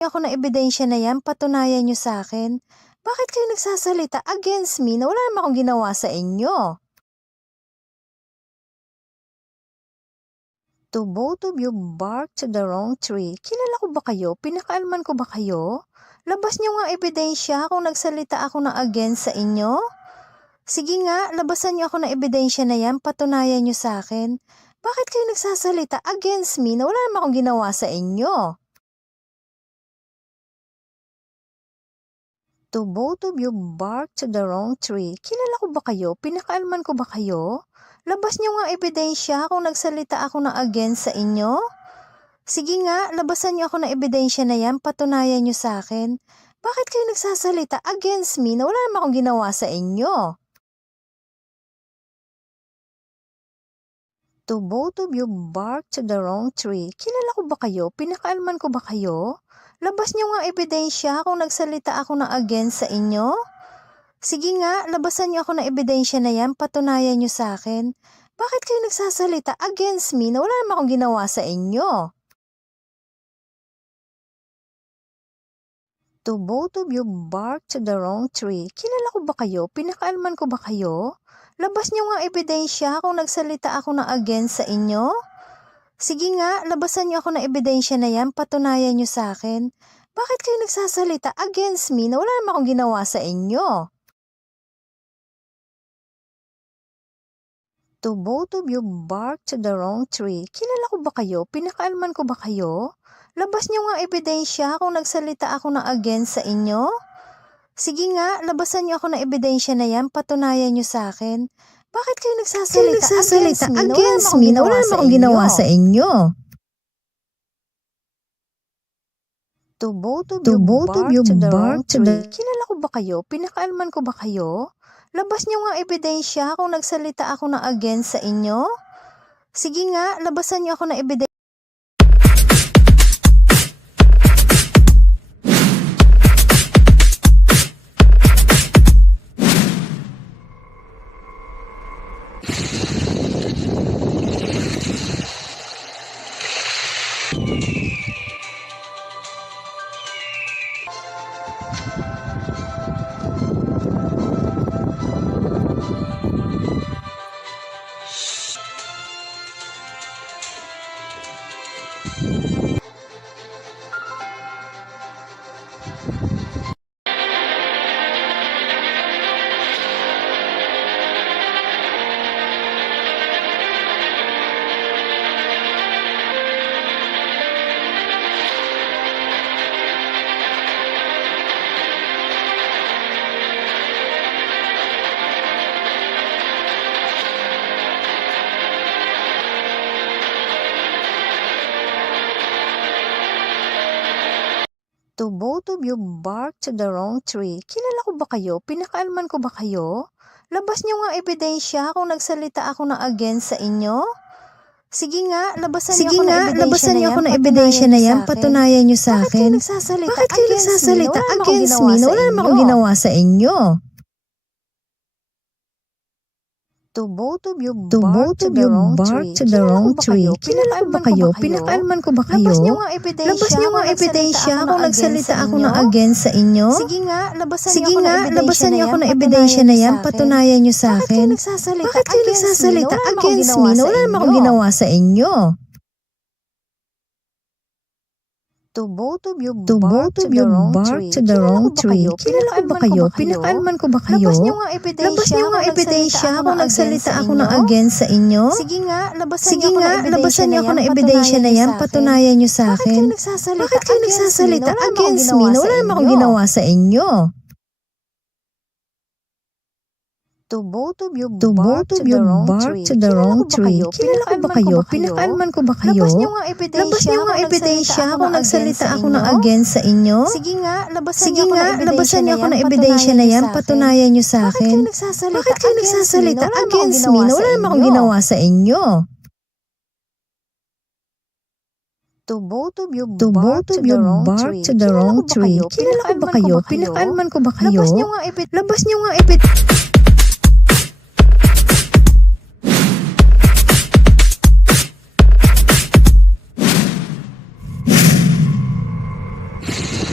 Ako ng ebidensya na yan, patunayan nyo sa akin. Bakit kayo nagsasalita against me na wala naman akong ginawa sa inyo? To both of you bark to the wrong tree. Kilala ko ba kayo? Pinakaalman ko ba kayo? Labas nyo nga ebidensya kung nagsalita ako na against sa inyo. Sige nga, labasan nyo ako ng ebidensya na yan, patunayan nyo sa akin. Bakit kayo nagsasalita against me na wala naman akong ginawa sa inyo? To both of you bark to the wrong tree. Kilala ko ba kayo? Pinakaalman ko ba kayo? Labas nyo nga ebidensya kung nagsalita ako na against sa inyo. Sige nga, labasan nyo ako ng ebidensya na yan, patunayan nyo sa akin. Bakit kayo nagsasalita against me na wala naman akong ginawa sa inyo? To both of you bark to the wrong tree. Kilala ko ba kayo? Pinakaalman ko ba kayo? Labas nyo nga ebidensya kung nagsalita ako na against sa inyo. Sige nga, labasan nyo ako ng ebidensya na yan, patunayan nyo sa akin. Bakit kayo nagsasalita against me na wala naman akong ginawa sa inyo? To both of you bark to the wrong tree. Kilala ko ba kayo? Pinakaalman ko ba kayo? Labas nyo nga ebidensya kung nagsalita ako na against sa inyo. Sige nga, labasan nyo ako ng ebidensya na yan, patunayan nyo sa akin. Bakit kayo nagsasalita against me na wala naman akong ginawa sa inyo? To both of you bark to the wrong tree. Kilala ko ba kayo? Pinakaalman ko ba kayo? Labas nyo nga ebidensya kung nagsalita ako na against sa inyo. Sige nga, labasan nyo ako ng ebidensya na yan, patunayan nyo sa akin. Bakit kayo nagsasalita against me na wala naman akong ginawa sa inyo? To both of you bark to the... Kilala ko ba kayo? Pinakaalman ko ba kayo? Labas nyo nga ebidensya kung nagsalita ako na against sa inyo. Sige nga, labasan nyo ako ng ebidensya. To both of you bark to the wrong tree. Kilala ko ba kayo? Pinakaalman ko ba kayo? Labas nyo nga ebidensya kung nagsalita ako na against sa inyo. Sige nga, labasan nyo ako ng ebidensya na yan, patunayan nyo sa akin. Bakit kayo nagsasalita against me na wala naman akong ginawa sa inyo? To both of you bark to the wrong tree. Kilala ko ba kayo? Pinakaalman ko ba kayo? Labas nyo nga ebidensya kung nagsalita ako na against sa inyo. Sige nga, labasan nyo ako ng ebidensya na yan, patunayan nyo sa akin. Bakit kayo nagsasalita against me na wala naman akong ginawa sa inyo? To both of you bark to the wrong tree. Kilala ko ba kayo? Pinakaalman ko ba kayo? Labas nyo nga ebidensya kung nagsalita ako na against sa inyo. Sige nga, labasan nyo ako ng ebidensya na yan, patunayan nyo sa akin. Bakit kayo nagsasalita against me na wala naman akong ginawa sa inyo? To both of you bark to the wrong tree. Kilala ko ba kayo? Pinakaalman ko ba kayo? Labas nyo nga ebidensya kung nagsalita ako na against sa inyo. Sige nga, labasan nyo ako ng ebidensya na yan, patunayan nyo sa akin. Bakit kayo nagsasalita against me na wala naman akong ginawa sa inyo? To both of you bark to the wrong tree. Kilala ko ba kayo? Pinakaalman ko ba kayo? Labas nyo nga ebidensya.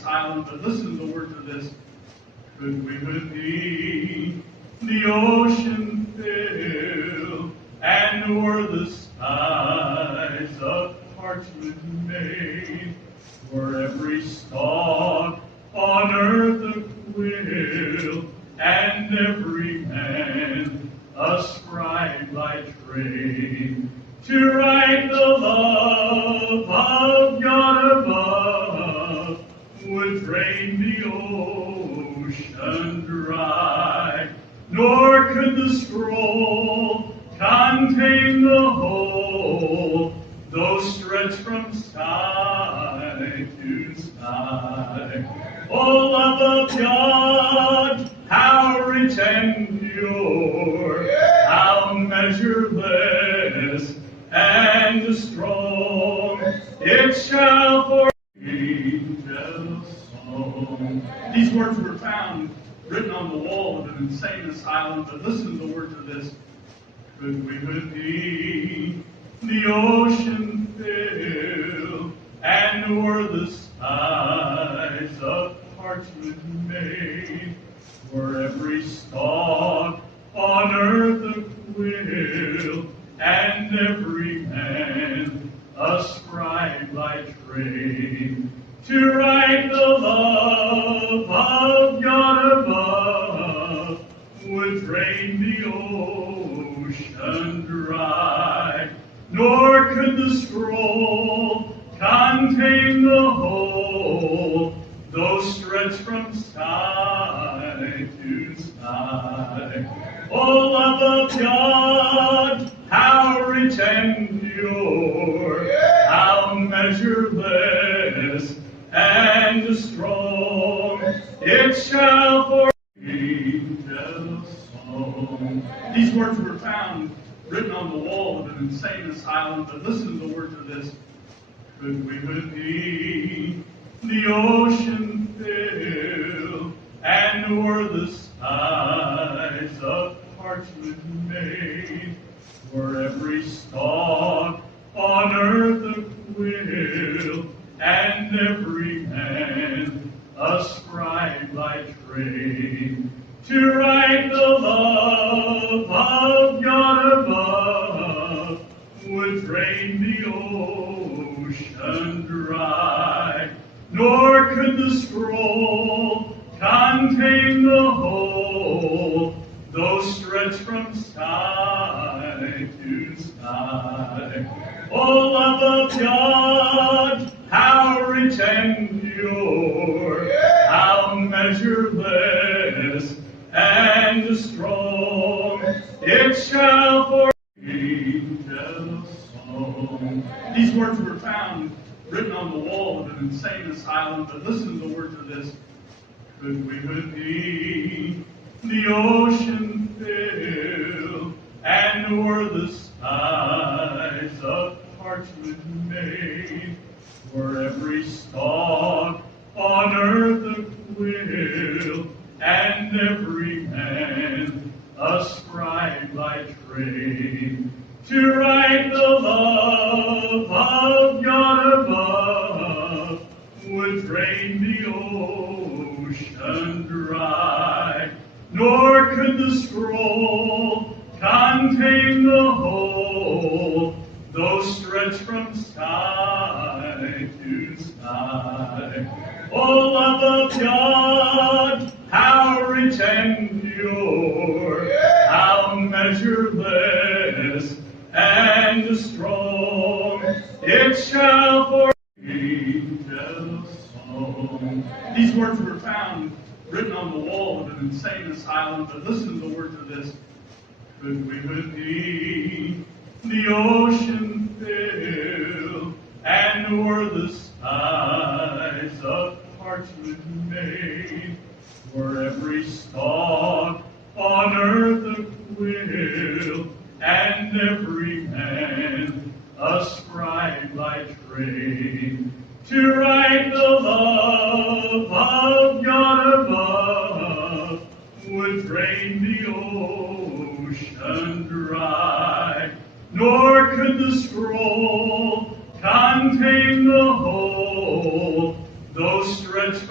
silent, but listen to the words of this. Could we with thee the ocean fill, and o'er the skies of parchment made, were every stalk on earth a quill, and every man a scribe by trade, to write the love of God above, would drain the ocean dry, nor could the scroll contain the whole, though stretched from sky to sky. O love of God, how rich and pure, how measureless and strong, it shall for angels song. These words were found written on the wall of an insane asylum, but listen to the words of this. Could we with thee the ocean fill, and o'er the skies of parchment made, were every stalk on earth a quill, and every man a scribe by trade, to write the love of God above, would drain the ocean dry, nor could the scroll contain the whole, though stretched from sky to sky. O love of God, how rich and pure, how measureless and strong, it shall for angels song. These words were found written on the wall of an insane asylum, but listen to the words of this. Could we with thee the ocean fill, and o'er the skies of parchment made, were every stalk on earth a quill, and every man a scribe by trade, to write the love of God above, would drain the ocean dry, nor could the scroll contain the whole, though stretched from sky to sky. O love of God, how rich and pure, how measureless and strong, it shall for angels song. These words were found written on the wall of an insane asylum, but listen to the words of this. Could we with thee the ocean fill, and o'er the skies of parchment made, were every stalk on earth a quill, and every man a scribe by trade, to write the love of God above, would drain the ocean dry, nor could the scroll contain the whole, though stretched from sky to sky. O love of God, how rich and pure, how measureless and strong, it shall for angels song. These words were found written on the wall of an insane asylum, but listen to the words of this. Could we with thee the ocean fill, and o'er the skies of parchment made, were every stalk on earth a quill, and every man a scribe by trade, to write the love of God above, would drain the ocean dry, nor could the scroll contain the whole, though stretched from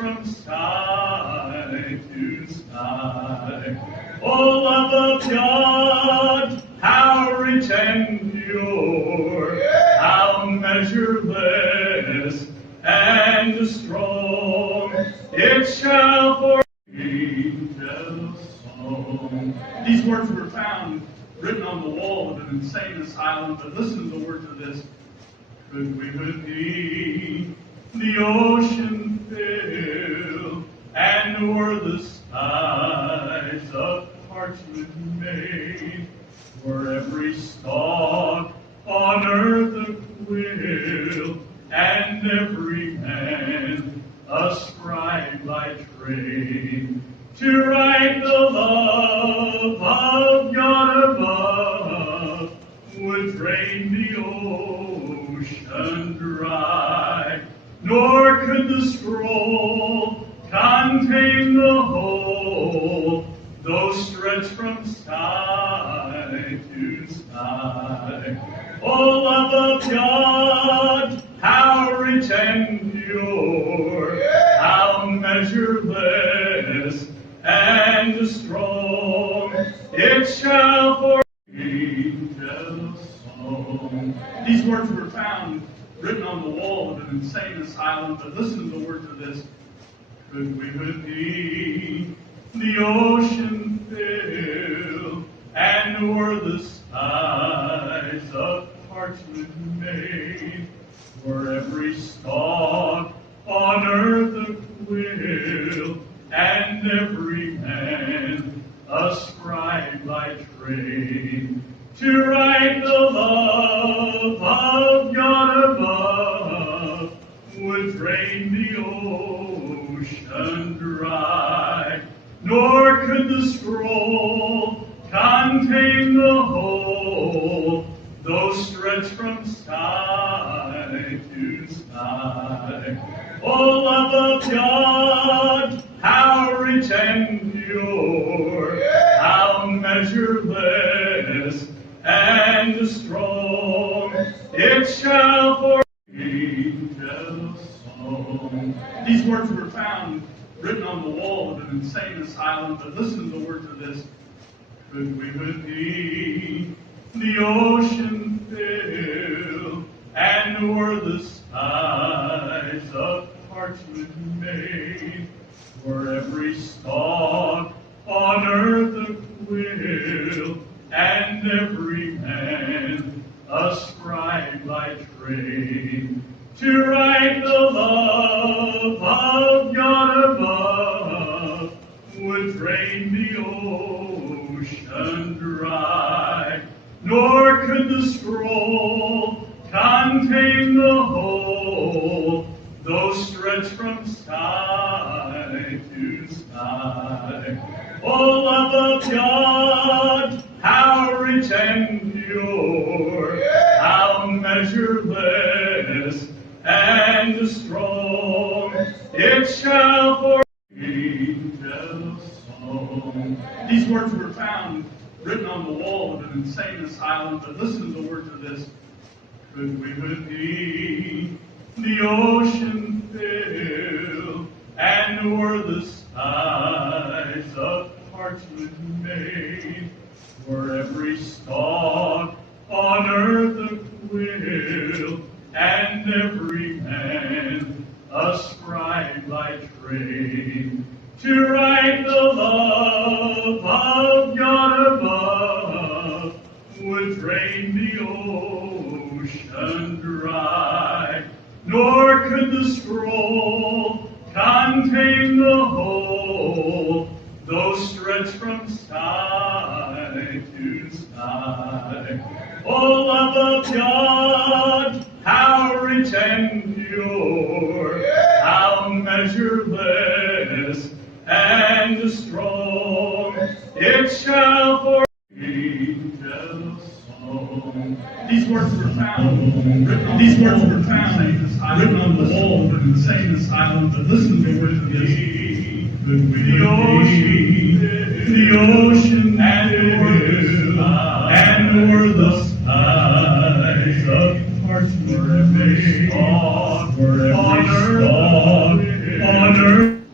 from sky to sky. O love of God, how rich and pure, how measureless and strong, it shall for angels song. These words were found written on the wall of an insane asylum, but listen to the words of this. Could we with thee the ocean fill, and o'er the skies of parchment made, were every stalk on earth a quill, and every man a scribe by trade, to write the love of God above, would drain the ocean dry, nor could the scroll contain the whole, though stretched from sky to sky. O love of God, how rich and pure, how measureless and strong, it shall for angels song. These words were found written on the wall of an insane asylum, but listen to the words of this. Could we with thee the ocean fill, and o'er the skies of parchment made, were every stalk on earth a quill, and every man a scribe by trade, to write the love of God above, would drain the ocean dry, nor could the scroll contain the whole, though stretched from sky to sky. O love of God, how rich and pure, how measureless and strong, it shall for angels song. These words were found written on the wall of an insane asylum, but listen to the words of this. Could we with thee the ocean fill, and o'er the skies of parchment made, were every stalk on earth a quill, and every man a scribe by trade, to write the love of God above, would drain the ocean dry, nor could the scroll contain the whole, though stretched from sky to sky. O love of God, how rich and pure, how measureless and strong, it shall for angels song. These words were found written on the wall of an insane asylum, but listen to the words of this. Could we with thee the ocean fill, and o'er the skies of parchment made, were every stalk on earth a quill, and every man a scribe by trade, to write the love of God above, would drain the ocean dry, nor could the scroll contain the whole, though stretched from sky to sky. O love of God, how rich and pure, how measureless and strong, it shall for angels song. These words were found written on the wall of an insane asylum, but listen to it this. The ocean and o'er the skies of parchment made, on earth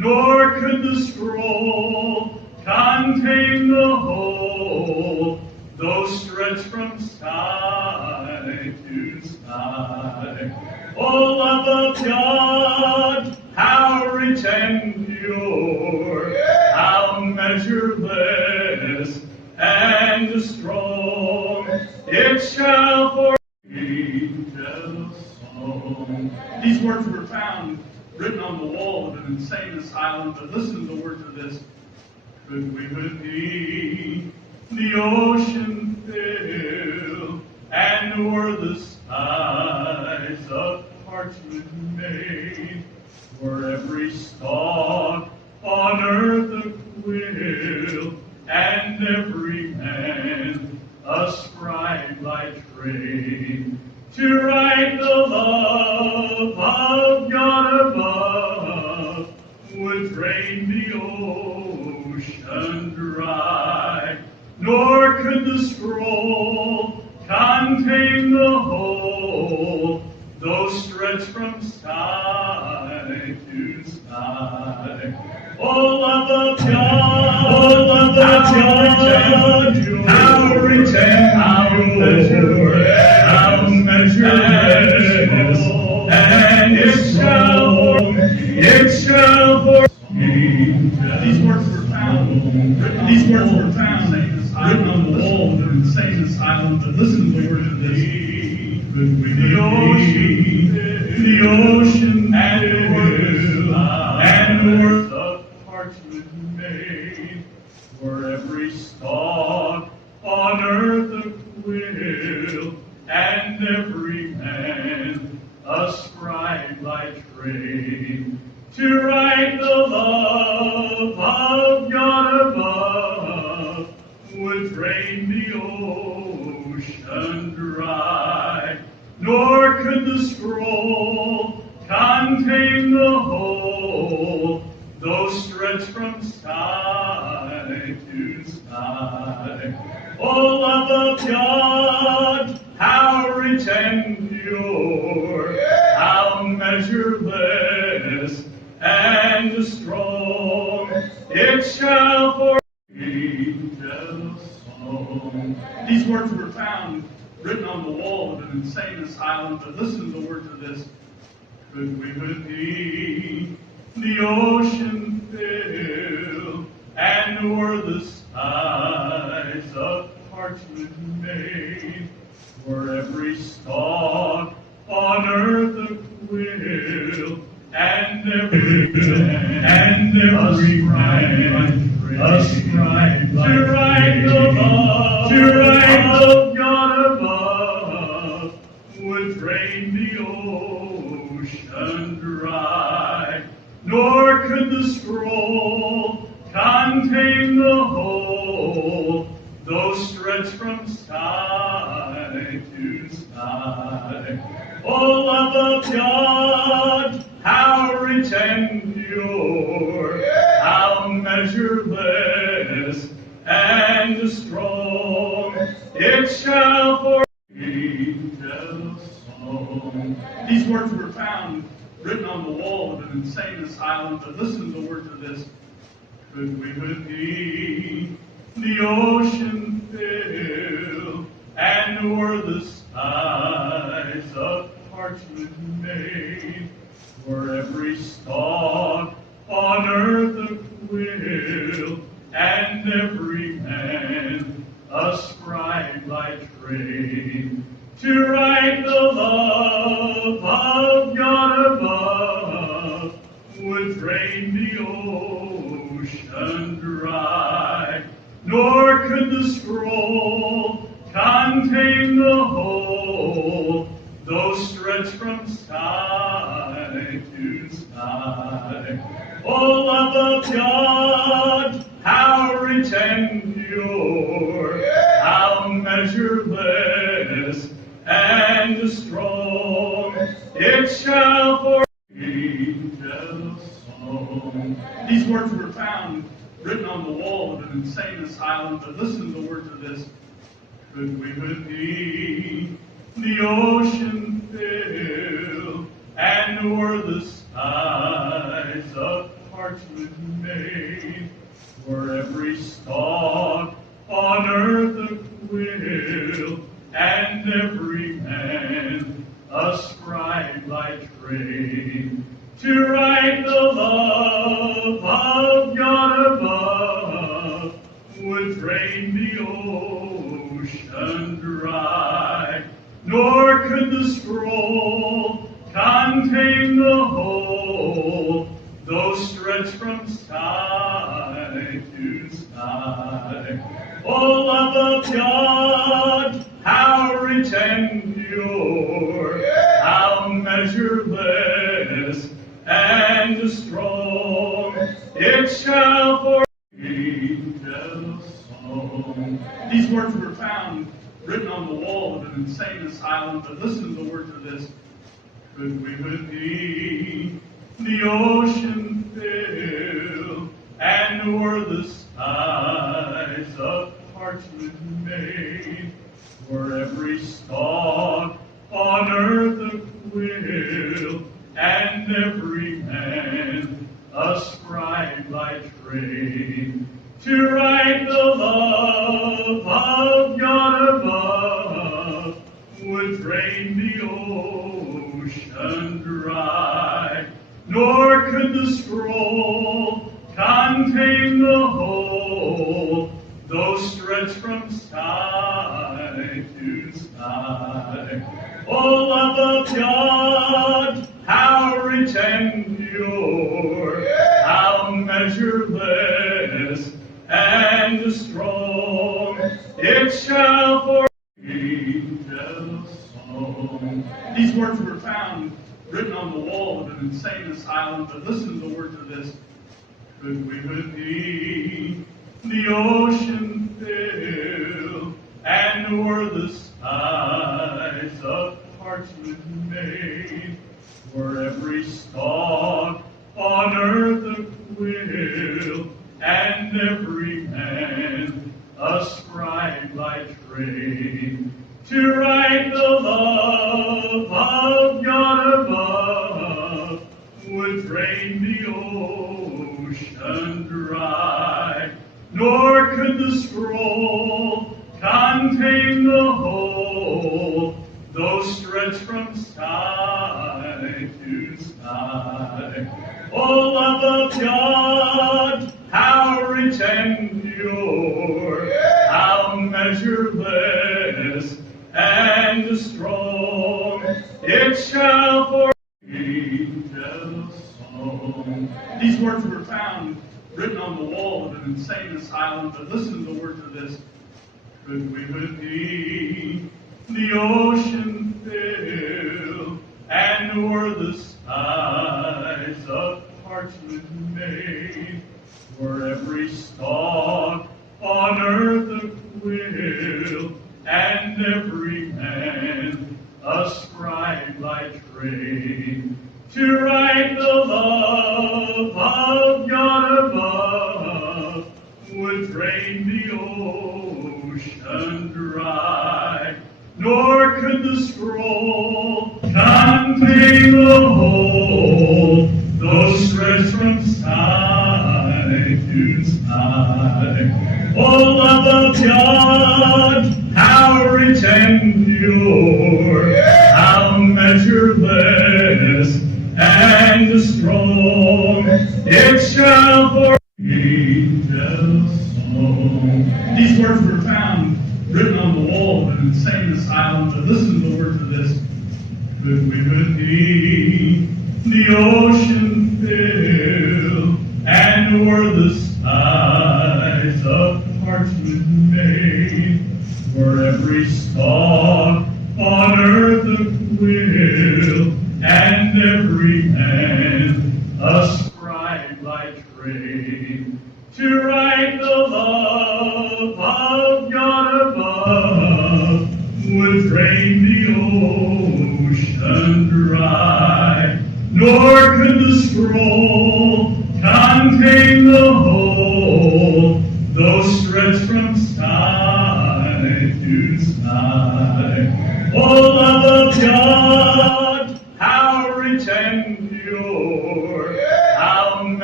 nor could the scroll contain the whole, though stretched from sky to sky. O love of God, how rich and pure, how measureless and strong, it shall for angels song. These words were found written on the wall of an insane asylum, but listen to the words of this. Could we with thee the ocean fill, and were the skies of parchment made, were every stalk on earth a quill, and every man a scribe by trade, to write the love of God above, would drain the ocean dry, nor could the scroll contain the whole, though stretched from sky to sky. O love of God, O love of God, how rich and how pure, how measureless, and it shall for these words were found written on the wall of an insane asylum, but listen to the words of this. The ocean and words of parchment made, were every stalk on earth a quill, and every man a scribe by trade, to write the love of God above, would drain the ocean dry, nor could the scroll contain the whole, though stretched from sky to sky. O love of God, how rich and pure, how measureless and strong, it shall for angels song. These words were found written on the wall of an insane asylum, but listen to the words of this. Could we with thee the ocean fill, and were the skies of parchment made, were every stalk on earth a quill, and every man a scribe to write the love of God above, would drain the ocean dry, nor could the scroll contain the whole, though stretched from sky to sky. O love of God, how rich and pure, how measureless and strong, it shall for angels song. These words were found written on the wall of an insane asylum, but listen to the words of this. Could we with thee the ocean fill, and were the skies of parchment made, were every stalk on earth a quill, and every man a scribe by trade, to write the love of God above, would drain the ocean dry, nor could the scroll contain the whole, though stretched from sky to sky. O love of God, how rich and pure, how measureless and strong, it shall for angels song. These words were found written on the wall of an insane asylum, but listen to the words of this. Could we with thee the ocean fill, and were the skies of parchment made, for every stalk on earth a quill, and every man a scribe by trade, to write the love of God above, would drain the ocean dry, nor could the scroll contain the whole, though stretched from side to side. O love of God, how rich and pure, how measureless and strong, it shall for angels song. These words were found written on the wall of an insane asylum, but listen to the words of this. Could we with thee the ocean fill, and were the skies of parchment made, for every stalk on earth a quill, and every man a scribe by trade, to write the love of God above, would drain the ocean dry, nor could the scroll contain the whole, though stretched from side to side. O love of God, how rich and pure, how measureless and strong, it shall for angels song. These words were found written on the wall of an insane asylum, but listen to the words of this. Could we with thee the ocean fill, and were the skies of parchment made, for every stalk on earth a quill, and every man a scribe by trade, to write the love of God above, would drain the ocean dry, nor could the scroll contain the whole, though stretched from side to side. O love of God, how rich and pure, how measureless and strong, it shall for angels song. These words were found written on the wall of an insane asylum, but listen to the words of this. Could we with thee the ocean fill, and were the skies of parchment made, for every stalk on earth a quill, and every man a scribe by trade, to write the love of God above, would drain the ocean dry, nor could the scroll contain the whole, though stretched from side to side. O love of God, how rich and pure, how measureless and strong, it shall for angels song. These words were found written on the wall of an insane asylum, but listen to the words of this. Could we with thee the ocean fill, and were the skies of parchment made, for every stalk on earth a quill, and every man a scribe by trade, to write the love of God above, would drain the ocean dry, nor could the scroll contain the whole, though stretched from side to side. O love of God, how rich and pure, how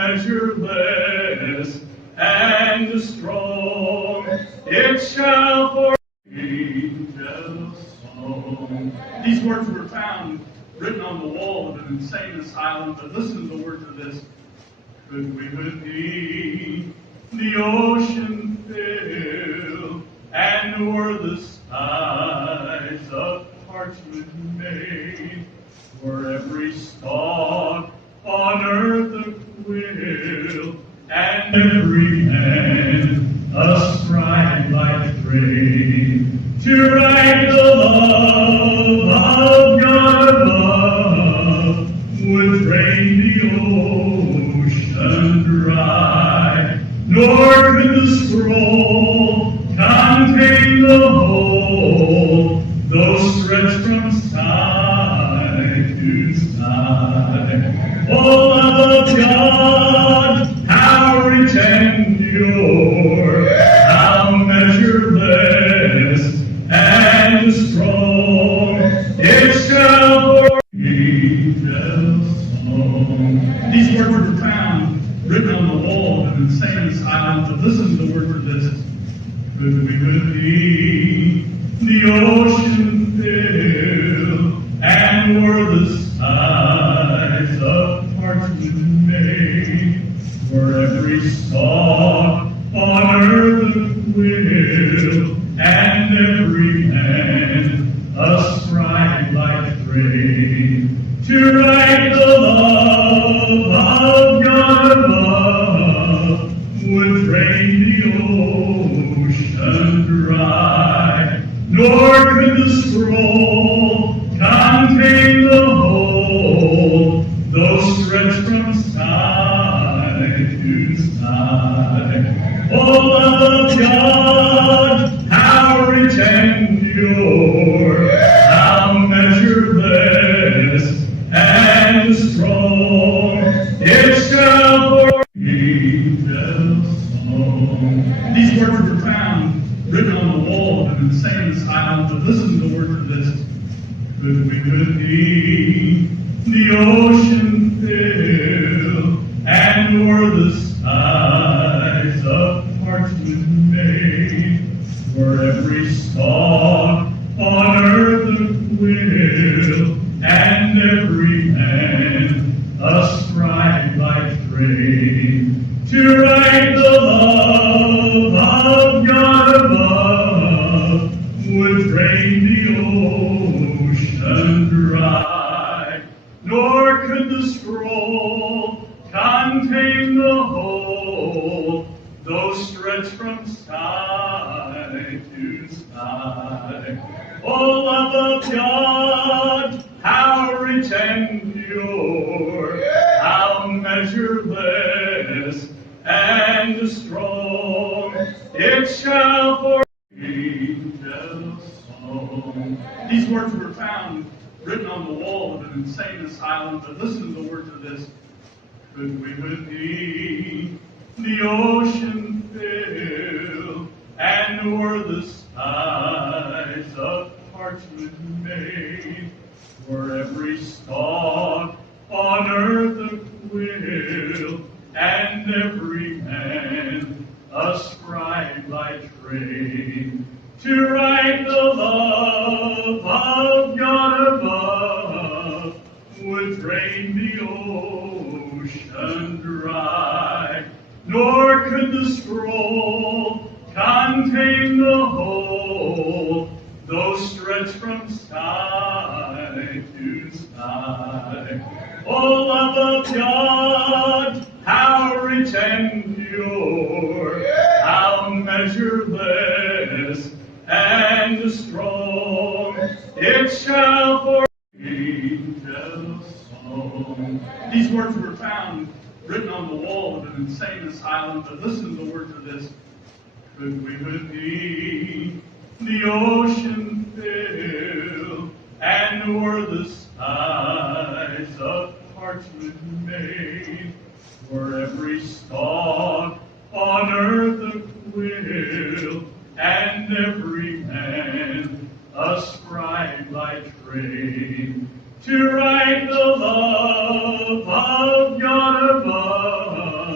measureless and strong, it shall for angels song. These words were found written on the wall of an insane asylum, but listen to the words of this. Could we with thee the ocean fill, and were the skies of parchment made, for every stalk on earth a quill, and every hand a scribe like trade, to write the love of God above, would drain the ocean dry, nor could the scroll contain the whole, though stretched from side to side. O love of God, how rich and pure, how measureless and strong, it shall for angels song. These words were found written on the wall of an insane asylum, but listen to the words of this. Could we with thee the ocean fill, and were the skies of parchment made, for every stalk on earth a quill, and every hand a scribe like trade, to write the love of God above, would drain the ocean dry, nor could the scroll contain the whole, though stretched from side to side. O love of God, how rich and pure, how measureless and strong, it shall for angels song. These words were found written on the wall of an insane asylum, but listen to the words of this. Could we with thee the ocean fill, and were the skies of parchment made, for every stalk on earth a quill, and every hand a scribe like trade, to write the love of God above, would drain the ocean dry, nor could the scroll contain the whole, though stretched from side to side. O love of God, how rich and pure, how measureless and strong, it shall for angels song. These words were found written on the wall of an insane asylum, but listen to the words of this. Could we with thee the ocean fill, and were the skies of parchment made, for every stalk on earth a quill, and every hand a scribe like trade, to write the love of God above, would drain the ocean dry, nor could the scroll contain the whole, though stretched from side to side. O love of God, how rich and pure, how measureless and strong, it shall for angels song. These words were found written on the wall of an insane asylum, but listen to the words of this. Could we with thee the ocean fill, and were the skies of parchment made, for every stalk on earth a quill, and every hand a scribe like trade, to write the love of God above,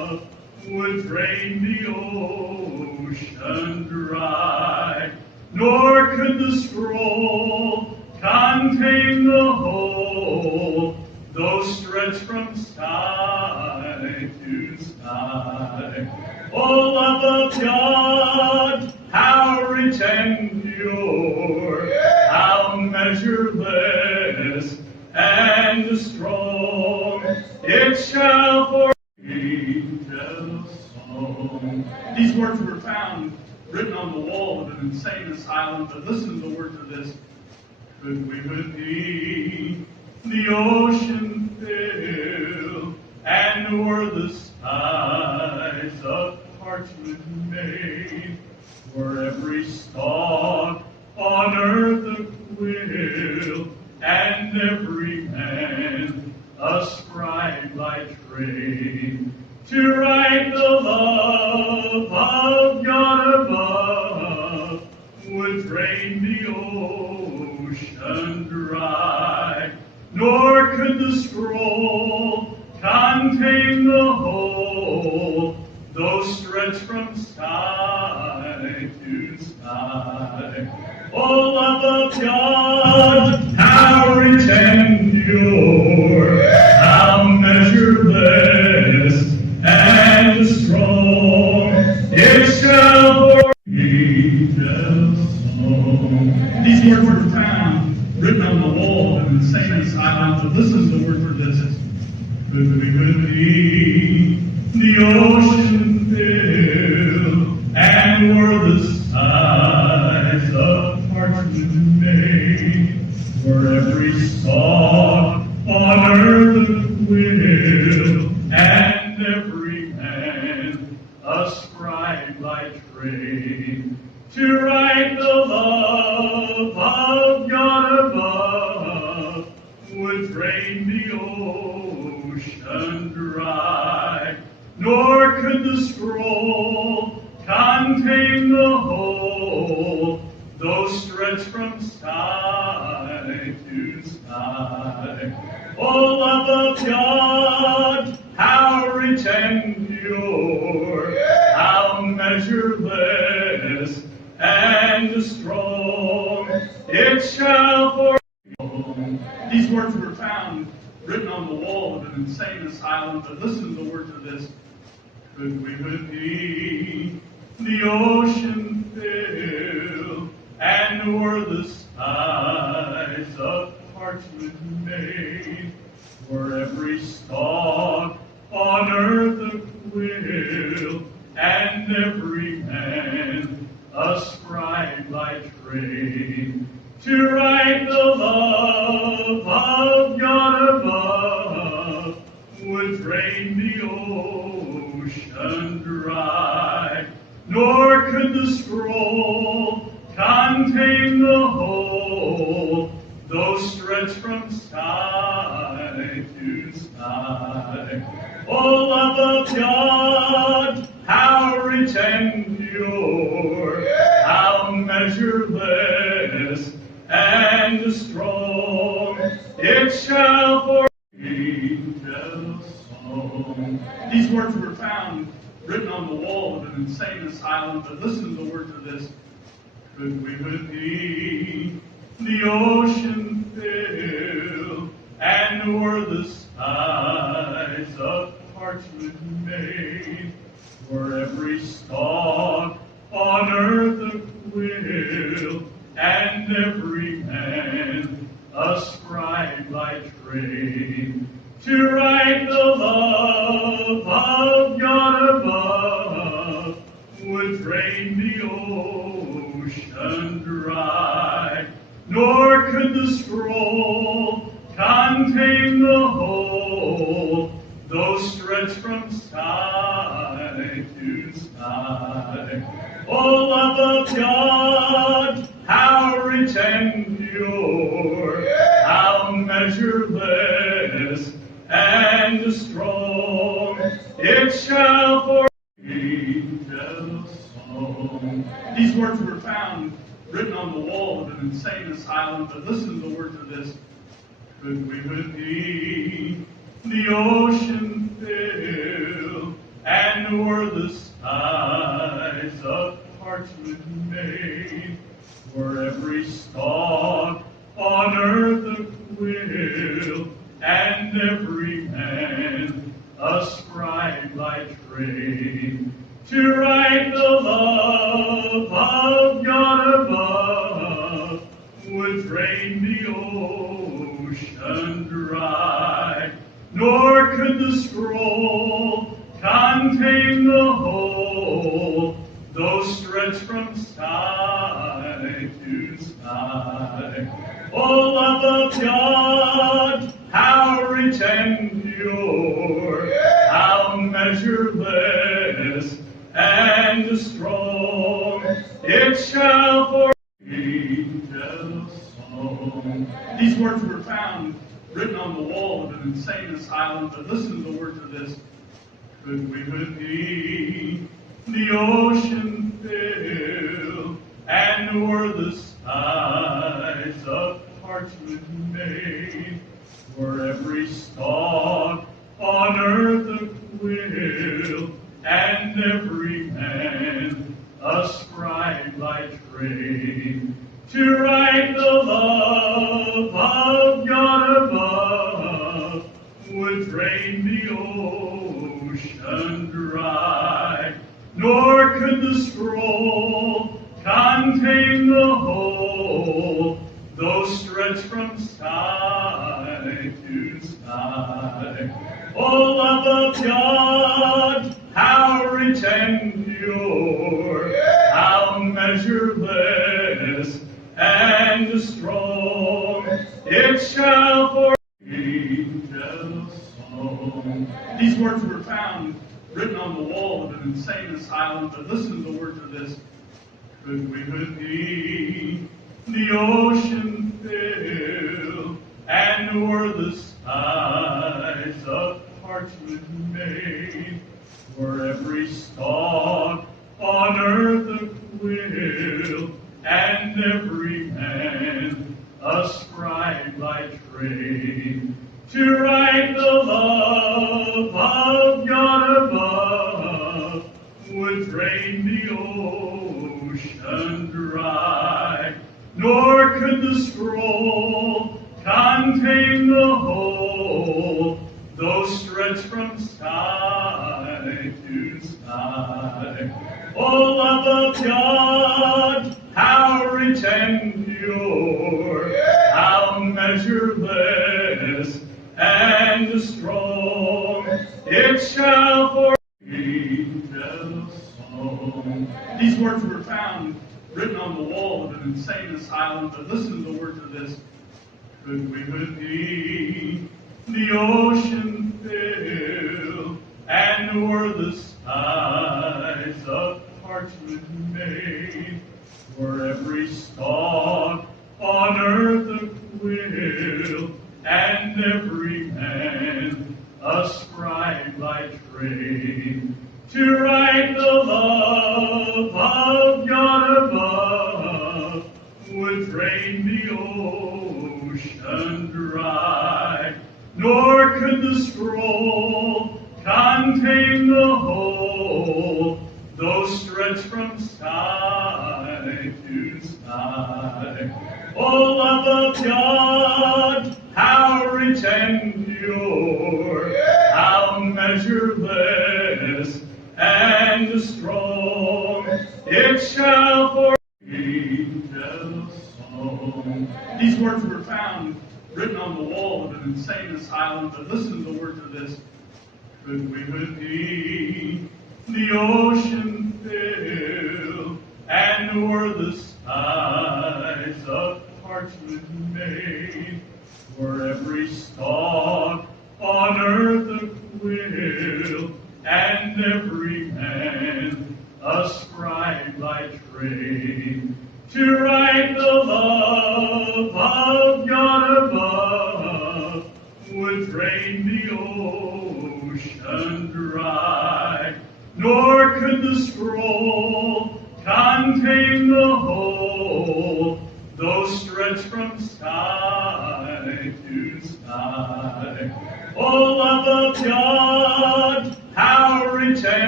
drain the ocean dry, nor could the scroll contain the whole, though stretched from sky to sky. O love of God, how rich and pure, how measureless and strong, it shall for angels song. These words were found written on the wall of an insane asylum, but listen to the words of this. Could we with thee the ocean fill, and were the skies of parchment made, were every stalk on earth a quill, and every man a scribe by trade, to write the love of God above, would drain the ocean dry, nor could the scroll contain the whole, though stretched from sky to sky. O love of God, how rich and pure, how measureless and strong, it shall for angels song. These words were found written on the wall of an insane asylum, but listen to the word for this. Could we with thee the ocean fill, and were the skies of parchment made, were every stalk on earth a quill, and every man a scribe by trade, to write the love of God above, would drain the ocean dry, nor could the scroll contain the whole, though stretched from sky to sky. O love of God, how rich and pure, how measureless and strong, it shall for. These words were found written on the wall of an insane asylum, but listen to the words of this. Could we with thee the ocean fill, and were the skies of parchment made, were every stalk on earth a quill, and every man a scribe by trade, to write the love of God above, would drain the ocean dry, nor could the scroll contain the whole, though stretched from sky to sky. O love of God, how rich and pure, how measureless and strong, it shall for angels song. These words were found written on the wall of an insane asylum, but listen to the words of this. Could we with thee the ocean fill, and were the skies of parchment made, were every stalk on earth a quill, and every man a scribe by trade, to write the love of God above, would drain the ocean dry, nor could the scroll contain the whole, though stretched from sky to sky. O love of God, how rich and pure, how measureless and strong, it shall for angels song. These words were found written on the wall of an insane asylum, but listen to the words of this. Could we with thee the ocean fill, and and were the skies of parchment made, were every stalk on earth a quill, and every man a scribe by trade, to write the love of God above, would drain the ocean dry, nor could the scroll contain the whole, though stretched from sky to sky. O love of God, how rich and pure, how measureless and strong, it shall for angels song. These words were found written on the wall of an insane asylum, but listen to the words of this. Could we with thee the ocean fill, and were the skies of parchment made, were every stalk on earth a quill, and every man a scribe by trade, to write the love of God above, would drain the ocean dry, nor could the scroll contain the whole, though stretched from sky to sky. O love of God, how rich and pure, how measureless and strong, it shall for angels song. These words were found written on the wall of an insane asylum, but listen to the words of this. Could we with thee the ocean fill, and were the skies of parchment made, were every stalk on earth a quill, and every man a scribe by trade, to write the love of God above, would drain the ocean dry, nor could the scroll contain the whole, though stretched from sky to sky. O love of God, how rich and pure, how measureless and strong, it shall for angels song. These words were found written on the wall of an insane asylum, but listen to the words of this. Could we with thee the ocean fill, and were the skies of parchment made, were every stalk on earth a quill, and every man a scribe by trade, to write the love of God above, would drain the ocean dry, nor could the scroll contain the whole, though stretched from sky to sky. O love of God, how rich and pure, how measureless and strong, it shall for angels song. These words were found written on the wall of an insane asylum, but listen to the words of this. Could we with thee the ocean fill, and were the skies of parchment made, were every stalk on earth a quill, and every man a scribe by trade, to write the love of God above, would drain the ocean dry, nor could the scroll contain the whole, though stretched from sky to sky. O love of God, how rich and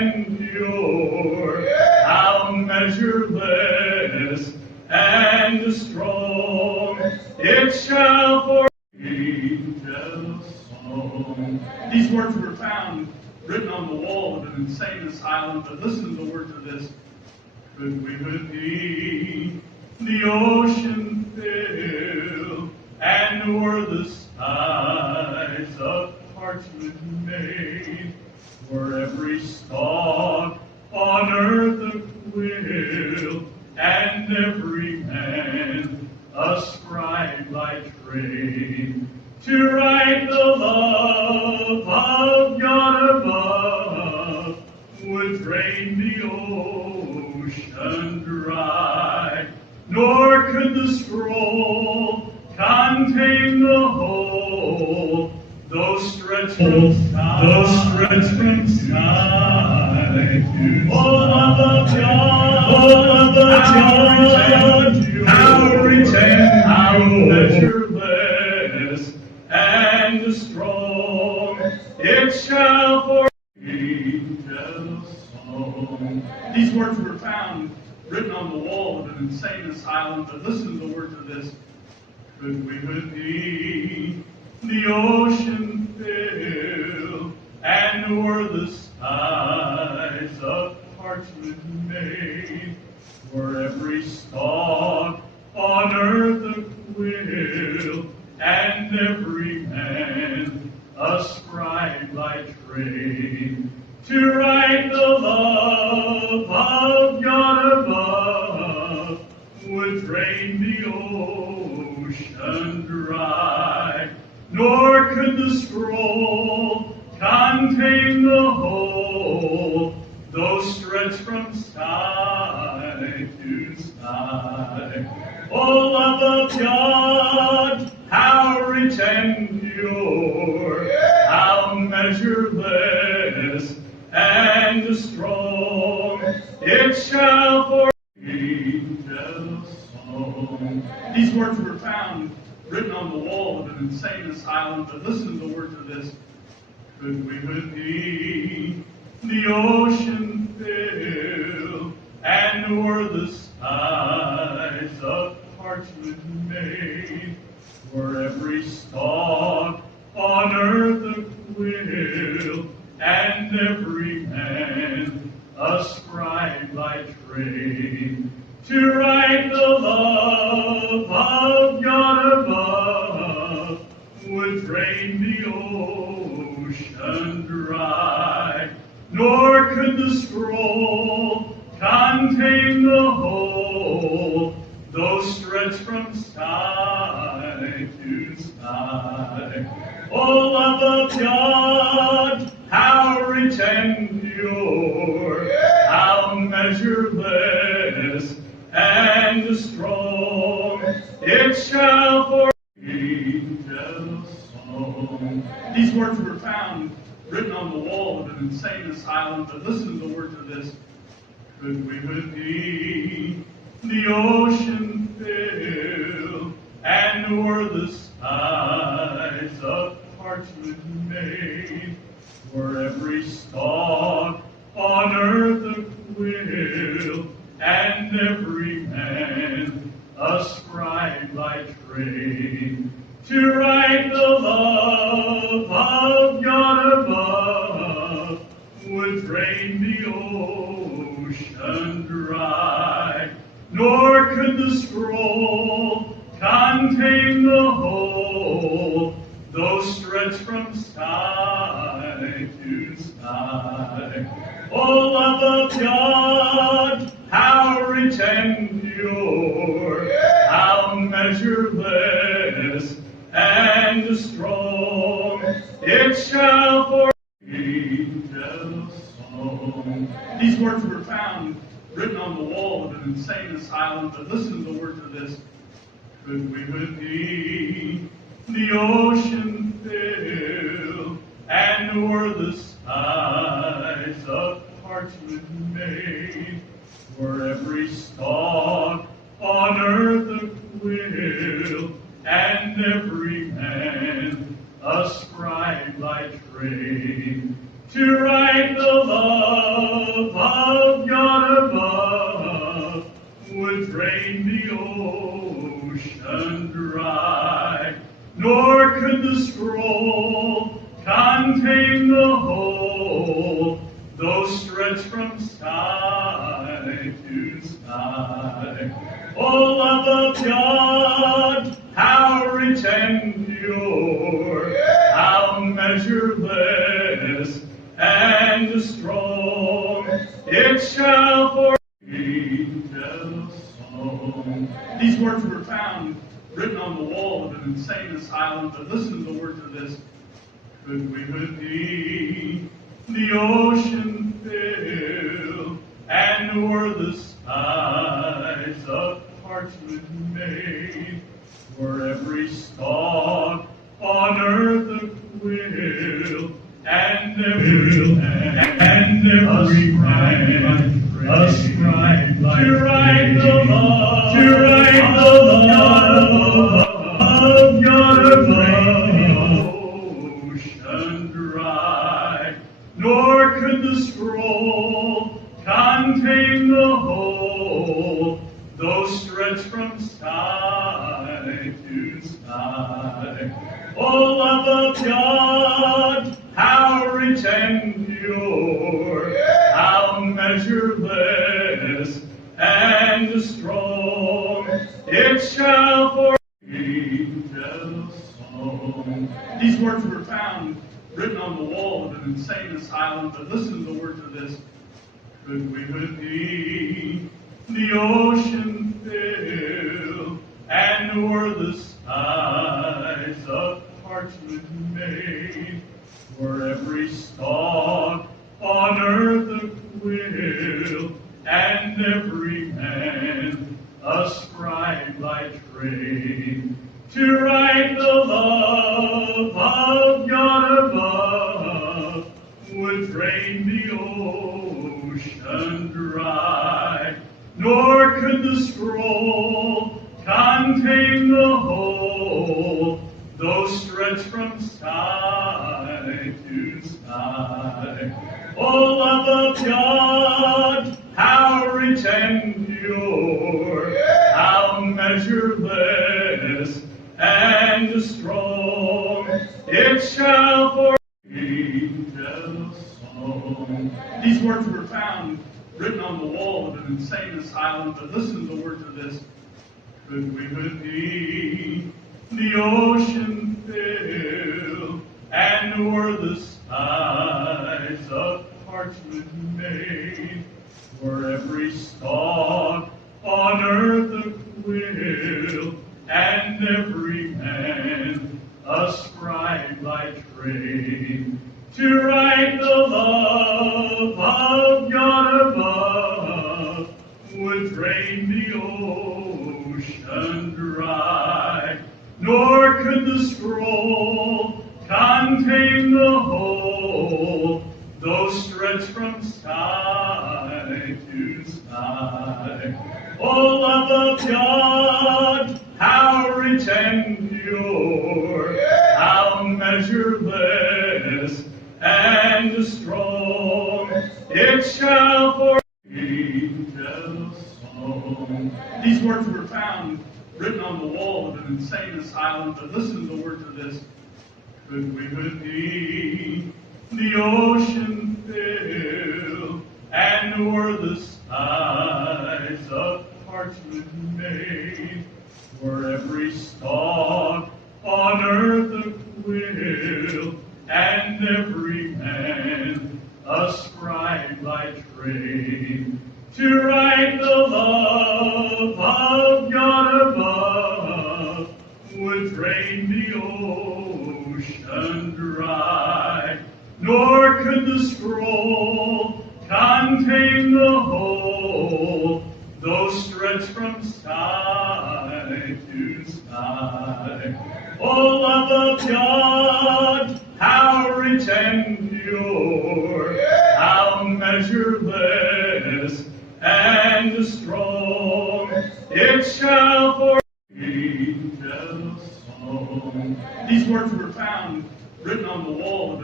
endure? How measureless and strong it shall for angels song. These words were found written on the wall of an insane asylum, but listen to the words of this. Could we with thee the ocean fill, and were the skies of parchment made, were every stalk on earth a quill, and every man a scribe by trade, to write the love of God above, would drain the ocean dry, nor could the scroll contain the whole, though stretched from sky to all of the God, how rich and how measureless and strong it shall for angels song. These words were found written on the wall of an insane asylum, but listen to the words of this. Could we with thee the ocean fill, and were the skies of parchment made, were every stalk on earth a quill, and every man a scribe by trade, to write the love of God above, would drain the ocean dry, nor could the scroll contain the whole, though stretched from sky to sky. O love of God, how rich and pure, how measureless and strong it shall for angels song. These words were found written on the wall of an insane asylum, but listen to the words of this. Could we with thee the ocean fill, and were the skies of parchment made, were every stalk on earth a quill, and every man a scribe by trade, to write the love of God above, would drain the ocean dry, nor could the scroll contain the whole, though stretched from sky to sky. O love of God, how rich and pure, how measureless and strong it shall for angels song. These words were found written on the wall of an insane asylum, but listen to the words of this. Could we with thee the ocean fill, and were the skies of parchment made, were every stalk on earth a quill, and every man a scribe by trade, to write the love of God above, would drain the ocean dry, nor could the scroll contain the whole, though stretched from sky to sky. O love of God, how rich and pure, how measureless and strong it shall for angels song. These words were found written on the wall of an insane asylum, but listen to the words of this. Could we with thee the ocean fill, and were the skies of parchment made, were every stalk on earth a quill, and every man a scribe by trade, to write the love of God above would drain the ocean dry, nor could the scroll contain the whole, though stretched from sky to sky. O love of God, how rich and pure, how measureless and strong, it shall for angels song. These words were found written on the wall of an insane asylum, but listen to the words of this. Could we with thee the ocean fill, and were the skies of parchment made, were every stalk on earth a quill, and every man a scribe to write the love of God above ocean dry, nor could the scroll contain the whole, though stretched from sky to sky. O love of God, how rich and pure, how measureless and strong, it shall for angels song. These words were found written on the wall of an insane asylum, but listen to the words of this. Could we with thee the ocean fill, and were the skies of parchment made, were every stalk on earth a quill, and every man a scribe by trade, to write the love of God above would drain the ocean dry, nor could the scroll contain the whole, though stretched from sky to sky. O love of God, how rich and pure, how measureless and strong, it shall for angels song. These words were found written on the wall of an insane asylum, but listen to the words of this. Could we with thee the ocean fill, and were the skies of parchment made, were every stalk on earth a quill, and every man a scribe by trade, to write the love of God above would drain the ocean dry, nor could the scroll contain the whole, though stretched from sky to sky. O love of God, how rich and pure, how measureless and strong, it shall for angels song. These words were found written on the wall of an insane asylum, but listen to the words of this. Could we with thee the ocean fill, and were the skies of parchment made, were every stalk on earth a quill, and every man a scribe by trade, to write the love of God above would drain the ocean dry, nor could the scroll contain the whole, though stretched from sky to sky. O love of God, how rich and pure, how measureless and strong, it shall for angels song. These words were found written on the wall of an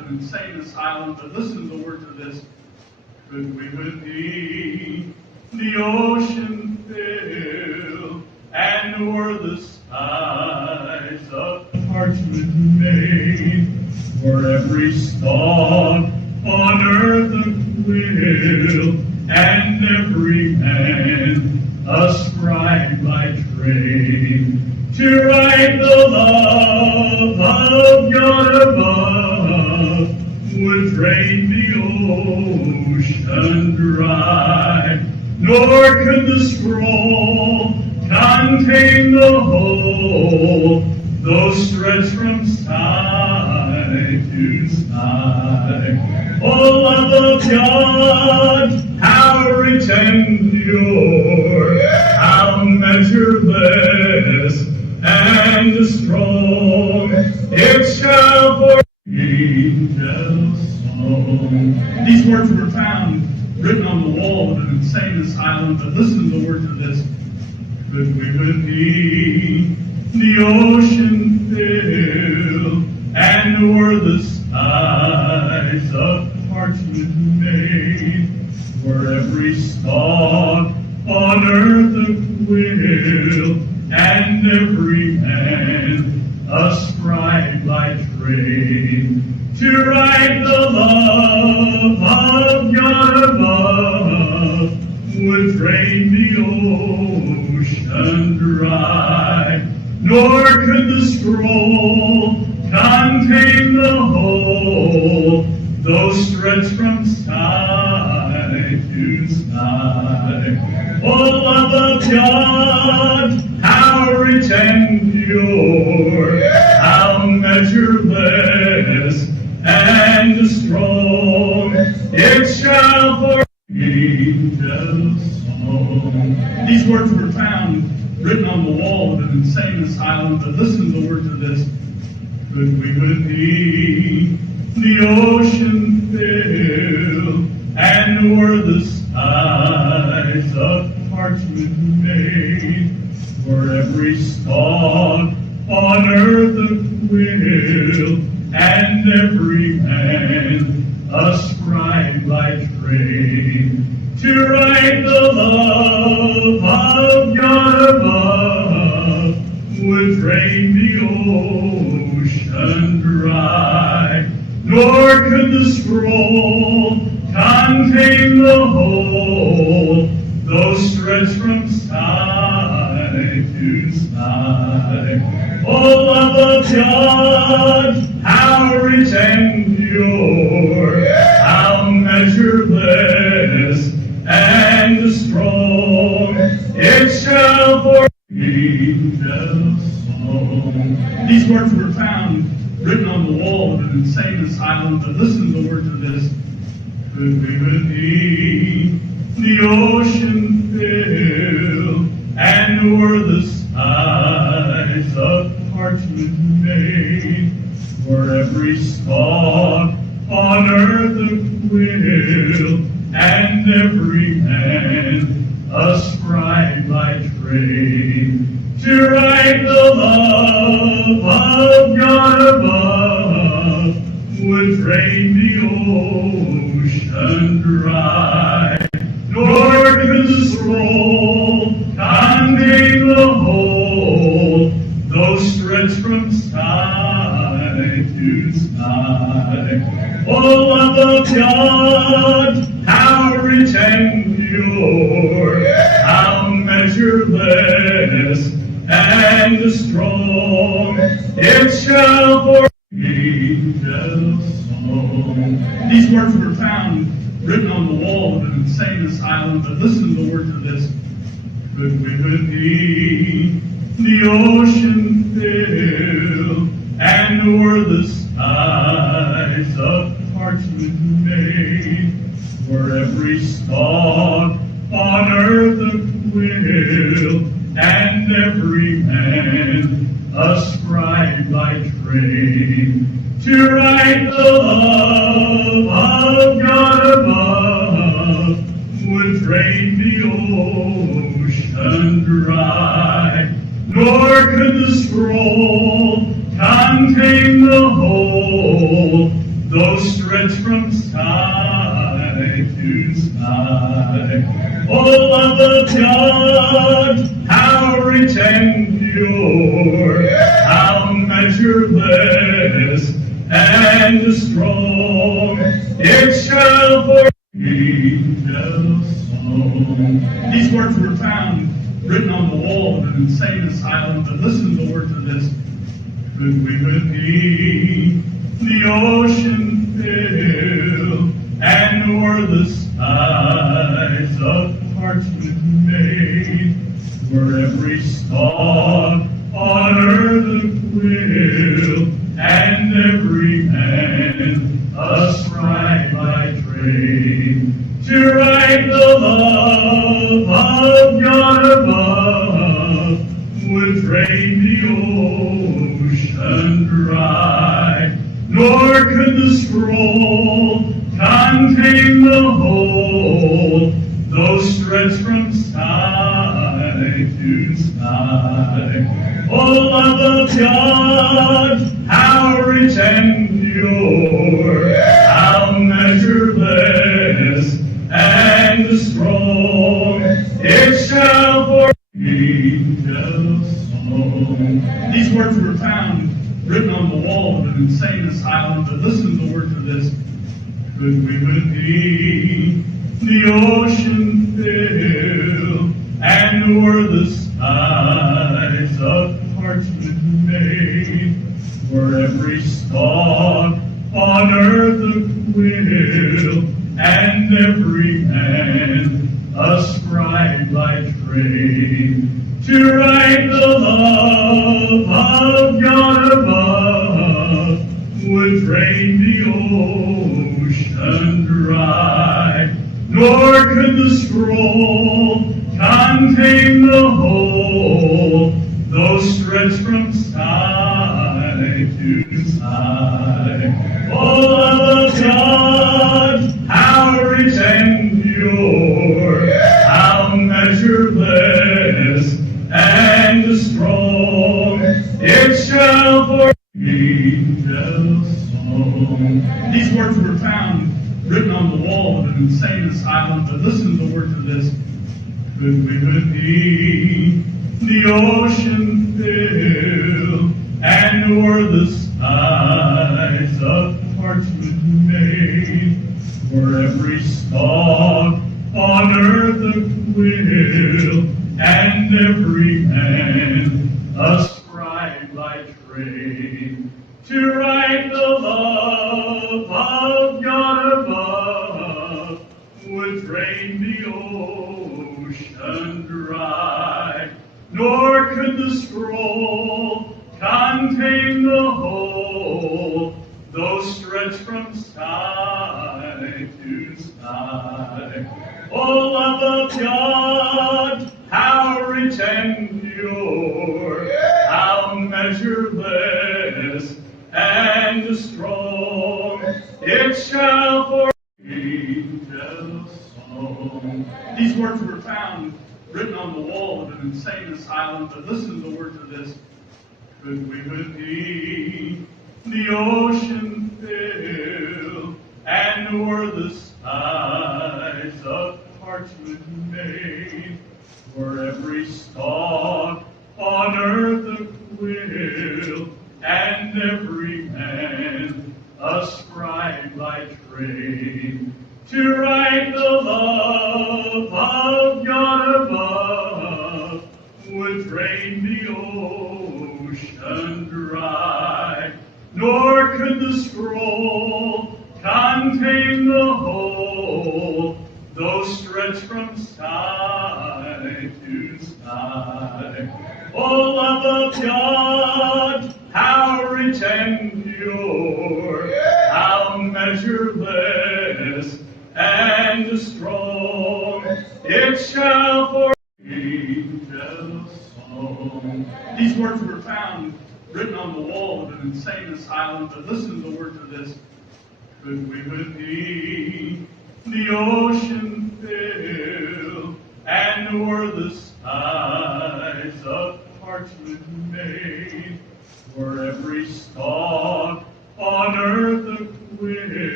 an insane asylum, but listen to the words of this. Could we with thee the ocean fill, and o'er the skies of parchment made, for every stalk on earth a quill, and every man a scribe by trade, to write the love of God above, would drain the ocean dry, nor could the scroll contain the whole, though stretched from side to side. O love of God, how rich and pure, how measureless and strong, it shall for angels song. These words were found written on the wall of an insane asylum, but listen to the words of this. Could we with thee the ocean fill, and o'er the skies of parchment made, for every stalk on earth a quill, and every man a scribe by trade, to write the love of God above, would drain the ocean dry, nor could the scroll contain the whole, though stretched from side to side. O love of God, how rich and pure, how measureless and strong, it shall for angels song. These words were found written on the wall of an insane asylum, but listen to the words of this. Could we with thee the ocean fill, and o'er the skies of parchment made, for every stalk on earth a quill, and every man a scribe by trade, to write the love of God above, would drain the ocean dry, nor could the scroll contain the whole, though stretched from side to side. O love of God, how rich and pure, how measureless and strong, it shall for angels song. These words were found written on the wall of an insane asylum, but listen to the words of this. Could we with thee the ocean fill, and o'er the skies of parchment made, for every stalk on earth a quill, and every man a scribe by trade, to write the love of God above, would drain the ocean dry, nor could the scroll contain the whole, though stretched from side to side. O love of God, how rich and pure, how measureless and strong, it shall for angels song. These words were found written on the wall of an insane asylum, but listen to the words of this. Could we with thee the ocean fill, and o'er the skies of parchment made, for every stalk on earth a quill, and every man a scribe by trade, to write the love of God above, would drain the ocean dry, nor could the scroll contain the whole, Those stretch from side to side. Oh, love of God, how rich and pure, how measureless and strong, it shall for angels song. These words were found written on the wall of an insane asylum, but listen to the words of this. Could we but be the ocean fill, and o'er the skies of parchment made, where every stalk on earth a quill, and every hand a scribe by trade, to write the love of God above, would drain the ocean dry, nor could the scroll contain the whole, though stretched from side to side. Oh, love of God, how rich and pure, how measureless and strong, it shall for angels song. These words were found written on the wall of an insane asylum, but listen to the words of this. Could we but be the ocean fill, and o'er the skies of parchment made, where every stalk on earth a quill, and every hand a scribe by trade, to write the love of God above, would drain the ocean dry, nor could the scroll contain the whole, though stretched from side to side. Oh, love of God, how rich and pure, how measureless and strong, it shall for angels song. These words were found written on the wall of an insane asylum, but listen to the words of this. Could we but be the ocean fill, and o'er the skies of parchment made, where every stalk on earth a quill, and every hand a scribe by trade, to write the love of God above, would drain the ocean dry, nor could the scroll contain the whole, though stretched from side to side. Oh, love of God, how rich and pure, how measureless and strong, it shall for angels song. These words were found written on the wall of an insane asylum, but listen to the words of this. Could we but be the ocean fill, and o'er the skies of parchment made, where every stalk on earth a quill, and every hand a scribe by trade, to write the love of God above, would drain the ocean dry, nor could the scroll contain the whole, though stretched from side to side. Oh, love of God, how rich and pure, how measureless and strong, it shall for angels song. These words were found written on the wall of an insane asylum, but listen to the words of this. Could we but be the ocean fill, and o'er the skies of parchment made, where every stalk on earth a quill,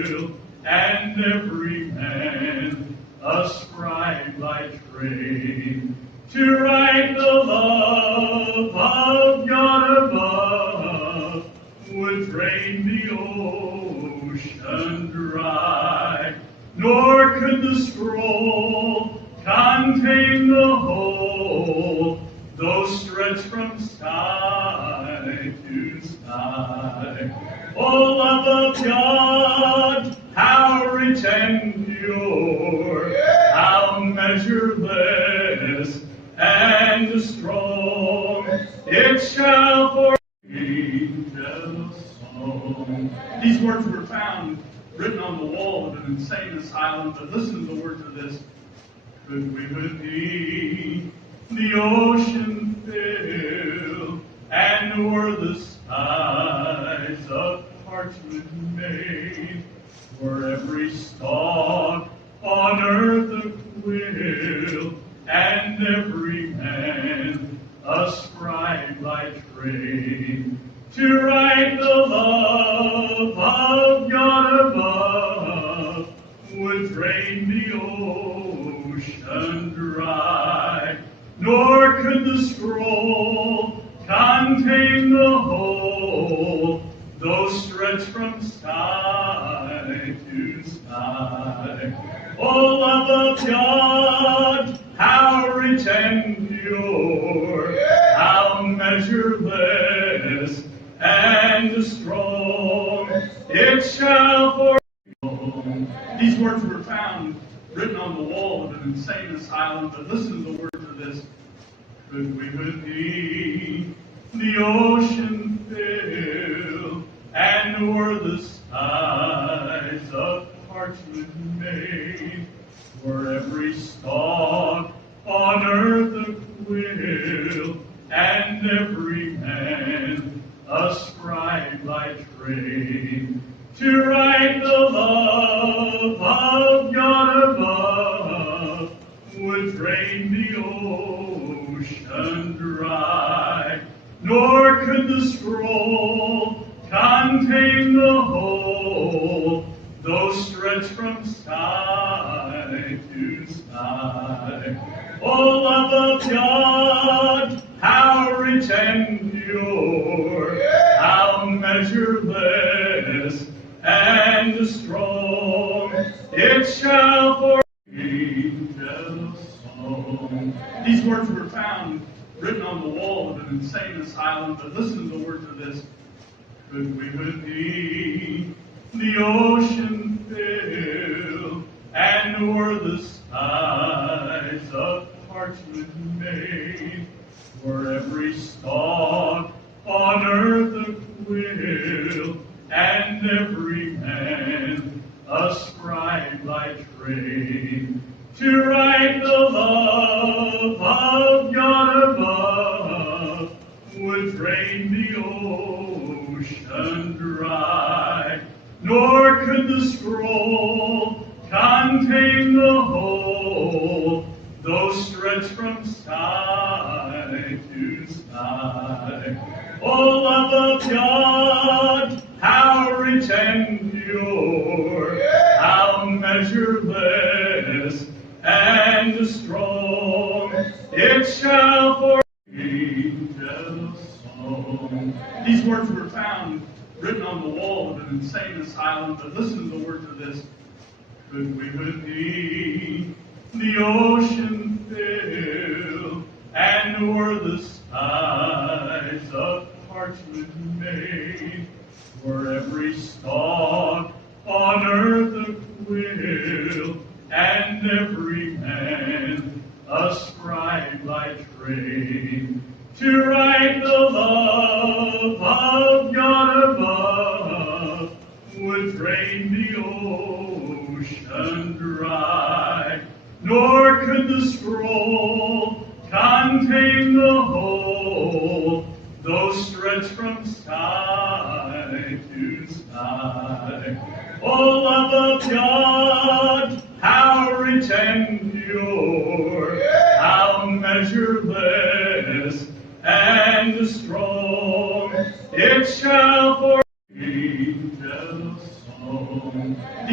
will, and every man a scribe by trade, to write the love of God above would drain the ocean dry, nor could the scroll contain the whole, though stretched from sky to sky. O love of God, how rich and pure, how measureless and strong, it shall for angels song. These words were found written on the wall of an insane asylum, but listen to the words of this. Could we with thee the ocean fill, and were the skies of parchment made, were every stalk on earth a quill, and every man a scribe by trade, to write the love of God above would drain the ocean dry, nor could the scroll contain the whole, though stretched from sky to sky. O love of God, how rich and pure, how measureless and strong, it shall for. These words were found written on the wall of an insane asylum, but listen to the words of this. Could we with thee the ocean fill, and were the skies of parchment made, were every stalk on earth a quill, and every man a scribe by trade, to write the love of God above would drain the ocean dry, nor could the scroll contain the whole, though stretched from sky to sky. O love of God, how rich and pure, how measureless and strong, it shall for angels song. These words were found written on the wall of an insane asylum, but listen to the words of this. Could we with thee the ocean fill, and were the skies of parchment made, were every stalk on earth a quill, and every man a scribe by trade, to write the love of God above would drain the ocean dry, nor could the scroll contain the whole, though stretched from sky to sky. O love of God, how rich and pure, how measureless and strong, it shall for angels song. These words were found written on the wall of an insane asylum, but listen to the words of this. Could we with thee the ocean fill, and were the skies of parchment made, were every stalk on earth a quill, and every man a scribe by trade, to write the love of God above would drain the ocean dry, nor could the scroll contain the whole, though stretched from sky to sky. O love of God, how rich and pure, how measureless and strong, it shall for angels song.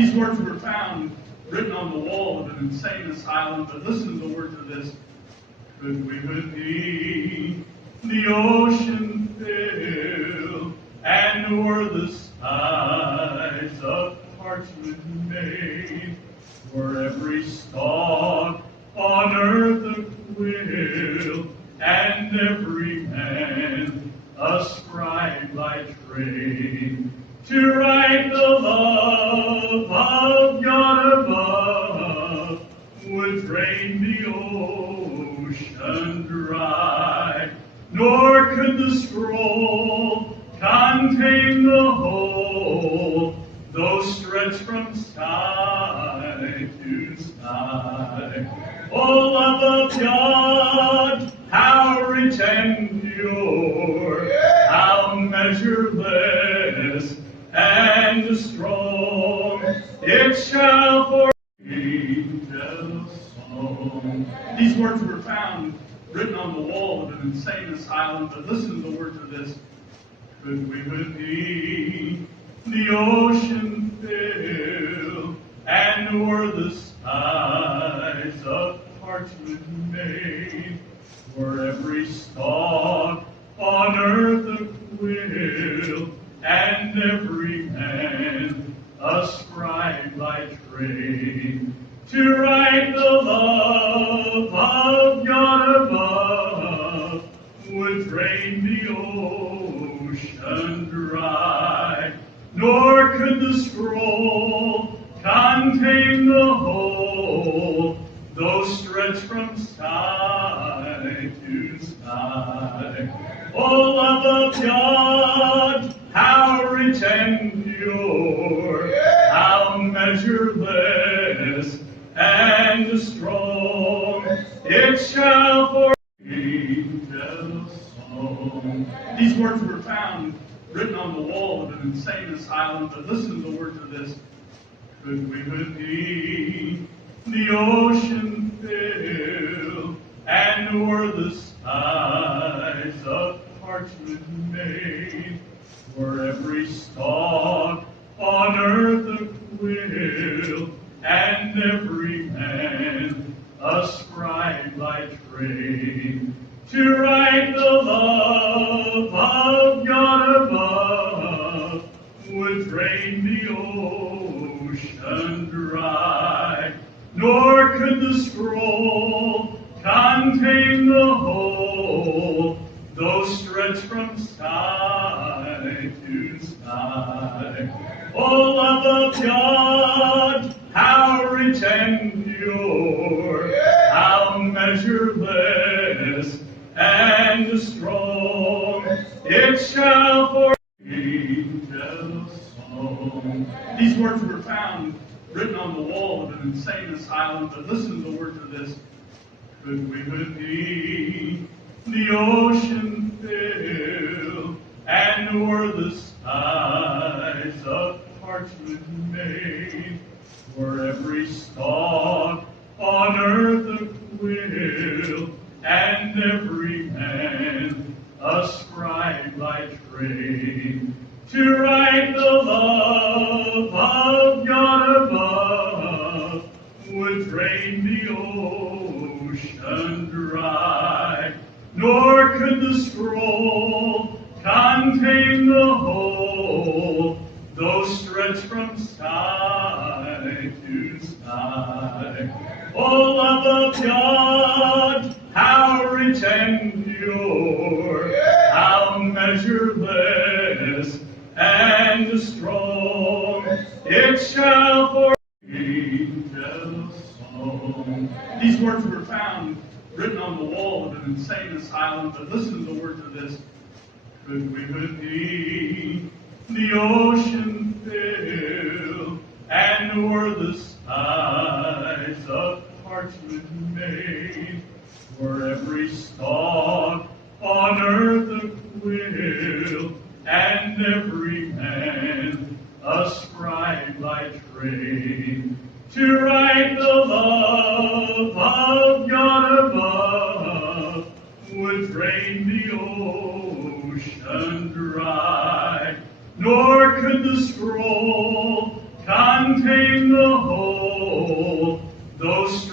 an insane asylum, but listen to the words of this. Could we with thee the ocean fill, and were the skies of parchment made, were every stalk on earth a quill, and every man a scribe by trade, to write the love of God above, would drain the ocean dry, nor could the scroll contain the whole, though stretched from sky to sky. O love of God, how rich and pure, how measureless and strong, it shall for angels song. These words were found written on the wall of an insane asylum, but listen to the words of this. Could we with thee the ocean fill, and were the skies of parchment made, were every stalk on earth a quill, and every man a scribe by trade, to write the love of God above, would drain the ocean dry, nor could the scroll contain the whole, though stretched from sky to sky. O love of God, how rich and pure, how measureless and strong, it shall for angels song. These words were found written on the wall of an insane asylum, but listen to the words of this. Could we with thee the ocean fill, and were the skies of parchment made, were every stalk on earth a quill, and every man a scribe by trade, to write the love of God above, would drain the ocean dry, nor could the scroll contain the whole, though stretched from sky to sky. O love of God, how rich and pure, how measureless and strong, it shall for angels song. These words were found written on the wall of an insane asylum, but listen to the words of this. Could we with thee the ocean fill, and were the skies of parchment made, were every stalk on earth a quill, and every man a scribe by trade, to write the love of God above, would drain the ocean dry, nor could the scroll contain the whole, though stretched from sky to sky. O love of God, how rich and pure, how measureless and strong, it shall for angels song. These words were found written on the wall of an insane asylum, but listen to the words of this. Could we with thee the ocean fill, and were the skies of parchment made, were every stalk on earth a quill, and every man a scribe by trade, to write the love of God above, would drain the ocean dry, nor could the scroll contain the whole, though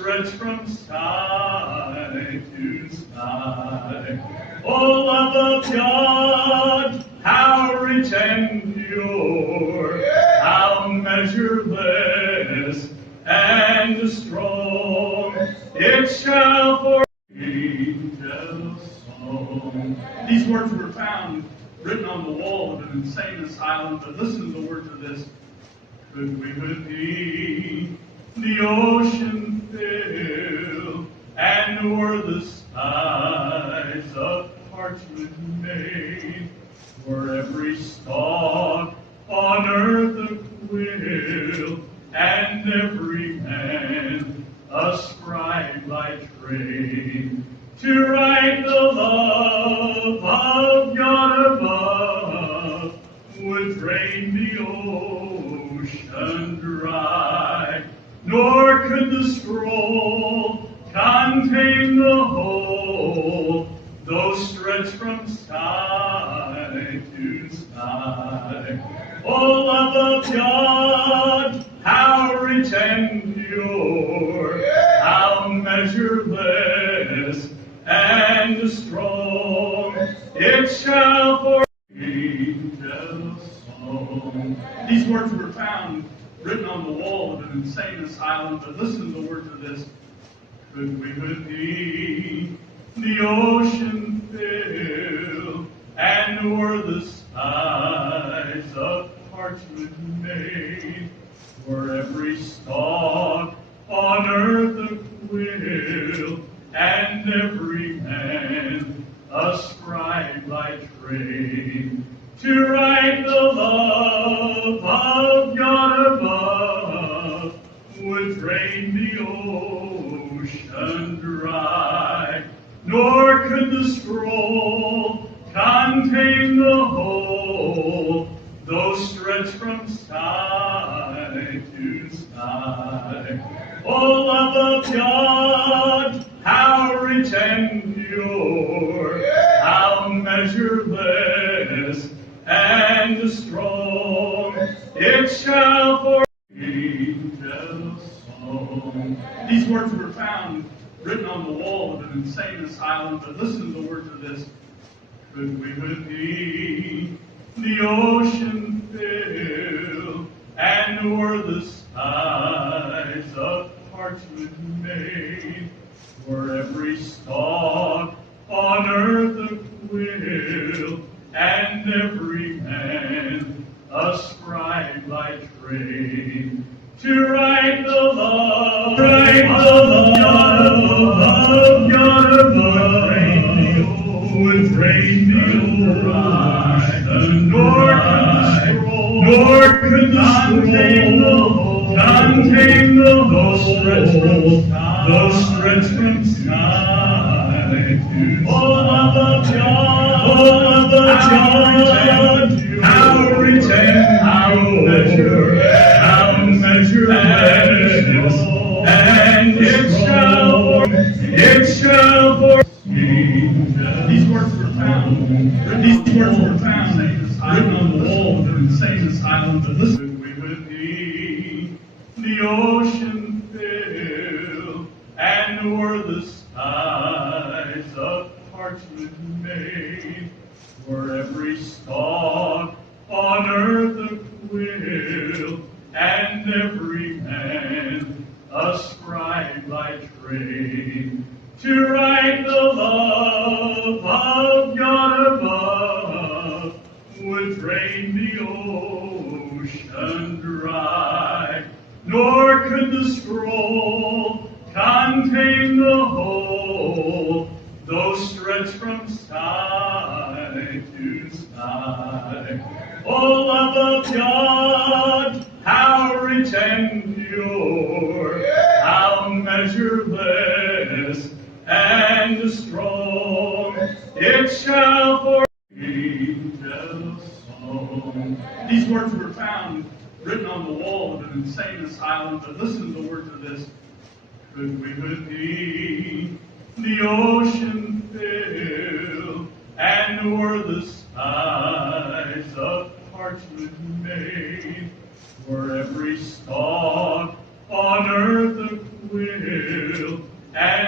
sky to sky. Oh, love of God, how rich and pure, how measureless and strong, it shall for angels song. These words were found written on the wall of an insane asylum, but listen to the words of this. Could we with thee the ocean fill, and were the skies of parchment made, were every stalk on earth a quill, and every man a scribe by trade, to write the love of God above, would drain the ocean dry, nor could the scroll contain the whole, though stretched from sky to sky. O love of God, how rich and pure, how measureless and strong, it shall for angels song. These words were found written on the wall of an insane asylum, but listen to the words of this. Could we with thee the ocean fill, and were the skies of parchment made, were every stalk on earth a quill, and every man a scribe by trade, to write the love of God above, would drain the ocean dry, nor could the scroll contain the whole, though stretched from sky to sky. O love of God, how rich and pure, how measureless and strong, it shall for angels song. These words were found written on the wall of an insane asylum, but listen to the words of this. Could we with thee the ocean fill, and were the skies of parchment made, were every stalk on earth a quill, and every man a scribe by trade, to write the love of God above, would drain the ocean, nor could the scroll contain the whole, though stretched from sky to sky. O love of God, how rich and how measure, and it shall for these words were found written on the wall of an insane asylum, but listen, we with thee the ocean fill, and were the skies of parchment made, were every stalk on earth a quill, and every man a scribe by trade, to write the love of God above, would drain the ocean dry, nor could the scroll contain the whole, though stretched from sky to sky. O love of God, how rich and pure, how measureless and strong, it shall for angels song. These words were found written on the wall of an insane asylum, but listen to the words of this. Could we with thee the ocean fill, and were the skies of parchment made, were every stalk on earth a quill, and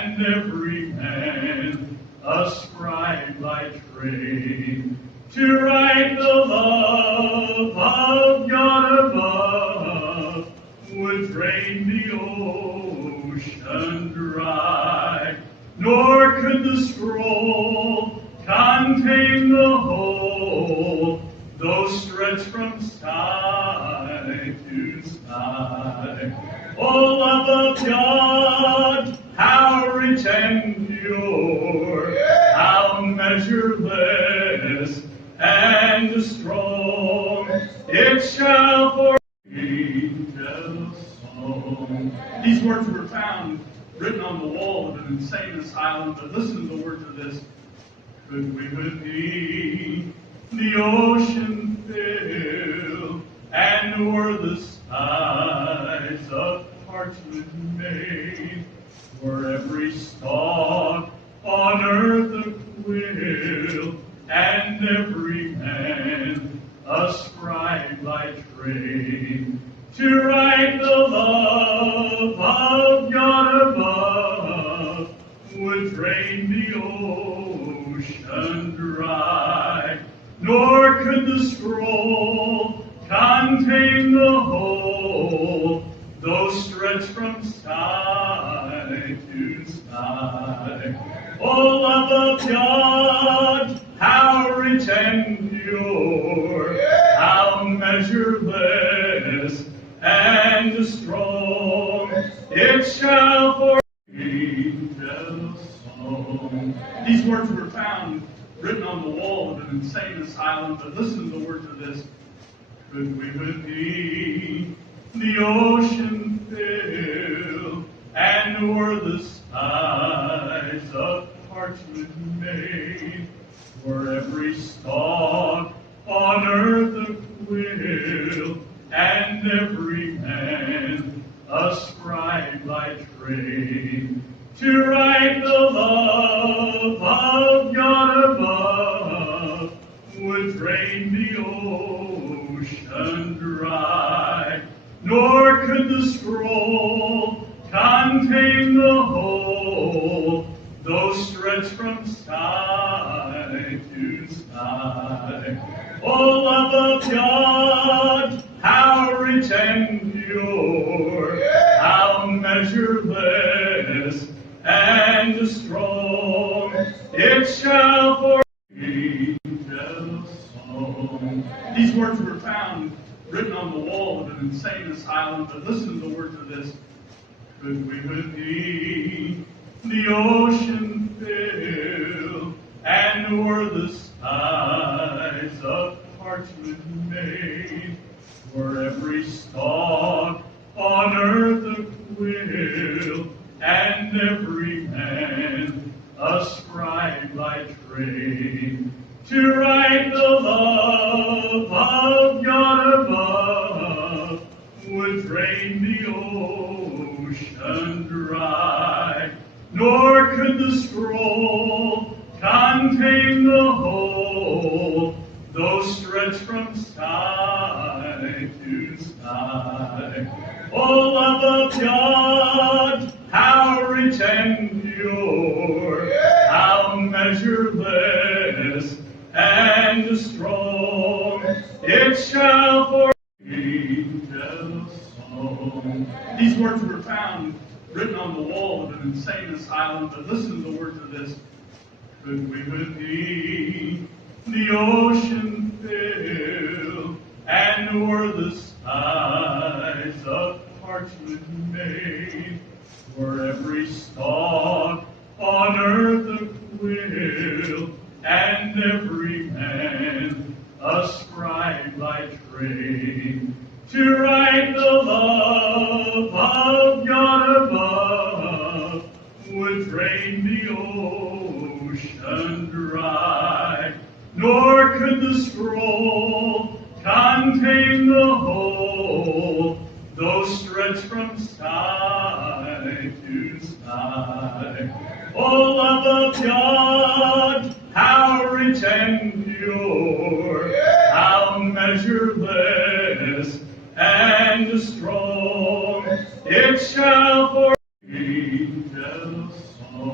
and every man a scribe by trade, to write the love of God above would drain the ocean dry, nor could the scroll contain the whole, though stretched from side to side. O love of God, how rich and pure, how measureless and strong, it shall for angels song. These words were found written on the wall of an insane asylum, but listen to the words of this. Could we with thee the ocean fill, and were the skies of parchment made, were every stalk on earth a quill, and every man a scribe by trade, to write the love of God above would drain the ocean dry, nor could the scroll contain the whole, though stretched from side to side. O love of God, how rich and pure, how measureless and strong, it shall for angels song. These words were found written on the wall of an insane asylum, but listen to the words of this. Could we with thee the ocean fill, and were the skies of parchment made, were every stalk on earth a quill, and every man a scribe by trade, to write the love of God above would drain the ocean dry, nor could the scroll contain the whole, though stretched from side to side. O love of God, how rich and pure, how measureless and strong, it shall for angels song. These words were found written on the wall of an insane asylum, but listen to the words of this. Could we with thee the ocean fill, and were the skies of parchment made, were every stalk on earth a quill, and every man a scribe by trade, to write the love of God above would drain the ocean dry, nor could the scroll contain the whole, though stretched from side to side. O love of God, how rich and pure, how measureless and strong, it shall for angels song. These words were found written on the wall of an insane asylum, but listen to the words of this. Could we with thee the ocean fill, and were the skies of parchment made, were every stalk on earth a quill, and every man a scribe by trade, to write the love of God above would drain the ocean dry, nor could the scroll contain the whole, though stretched from side to side. O love of God, how rich and pure, how measureless and strong, it shall for angels song.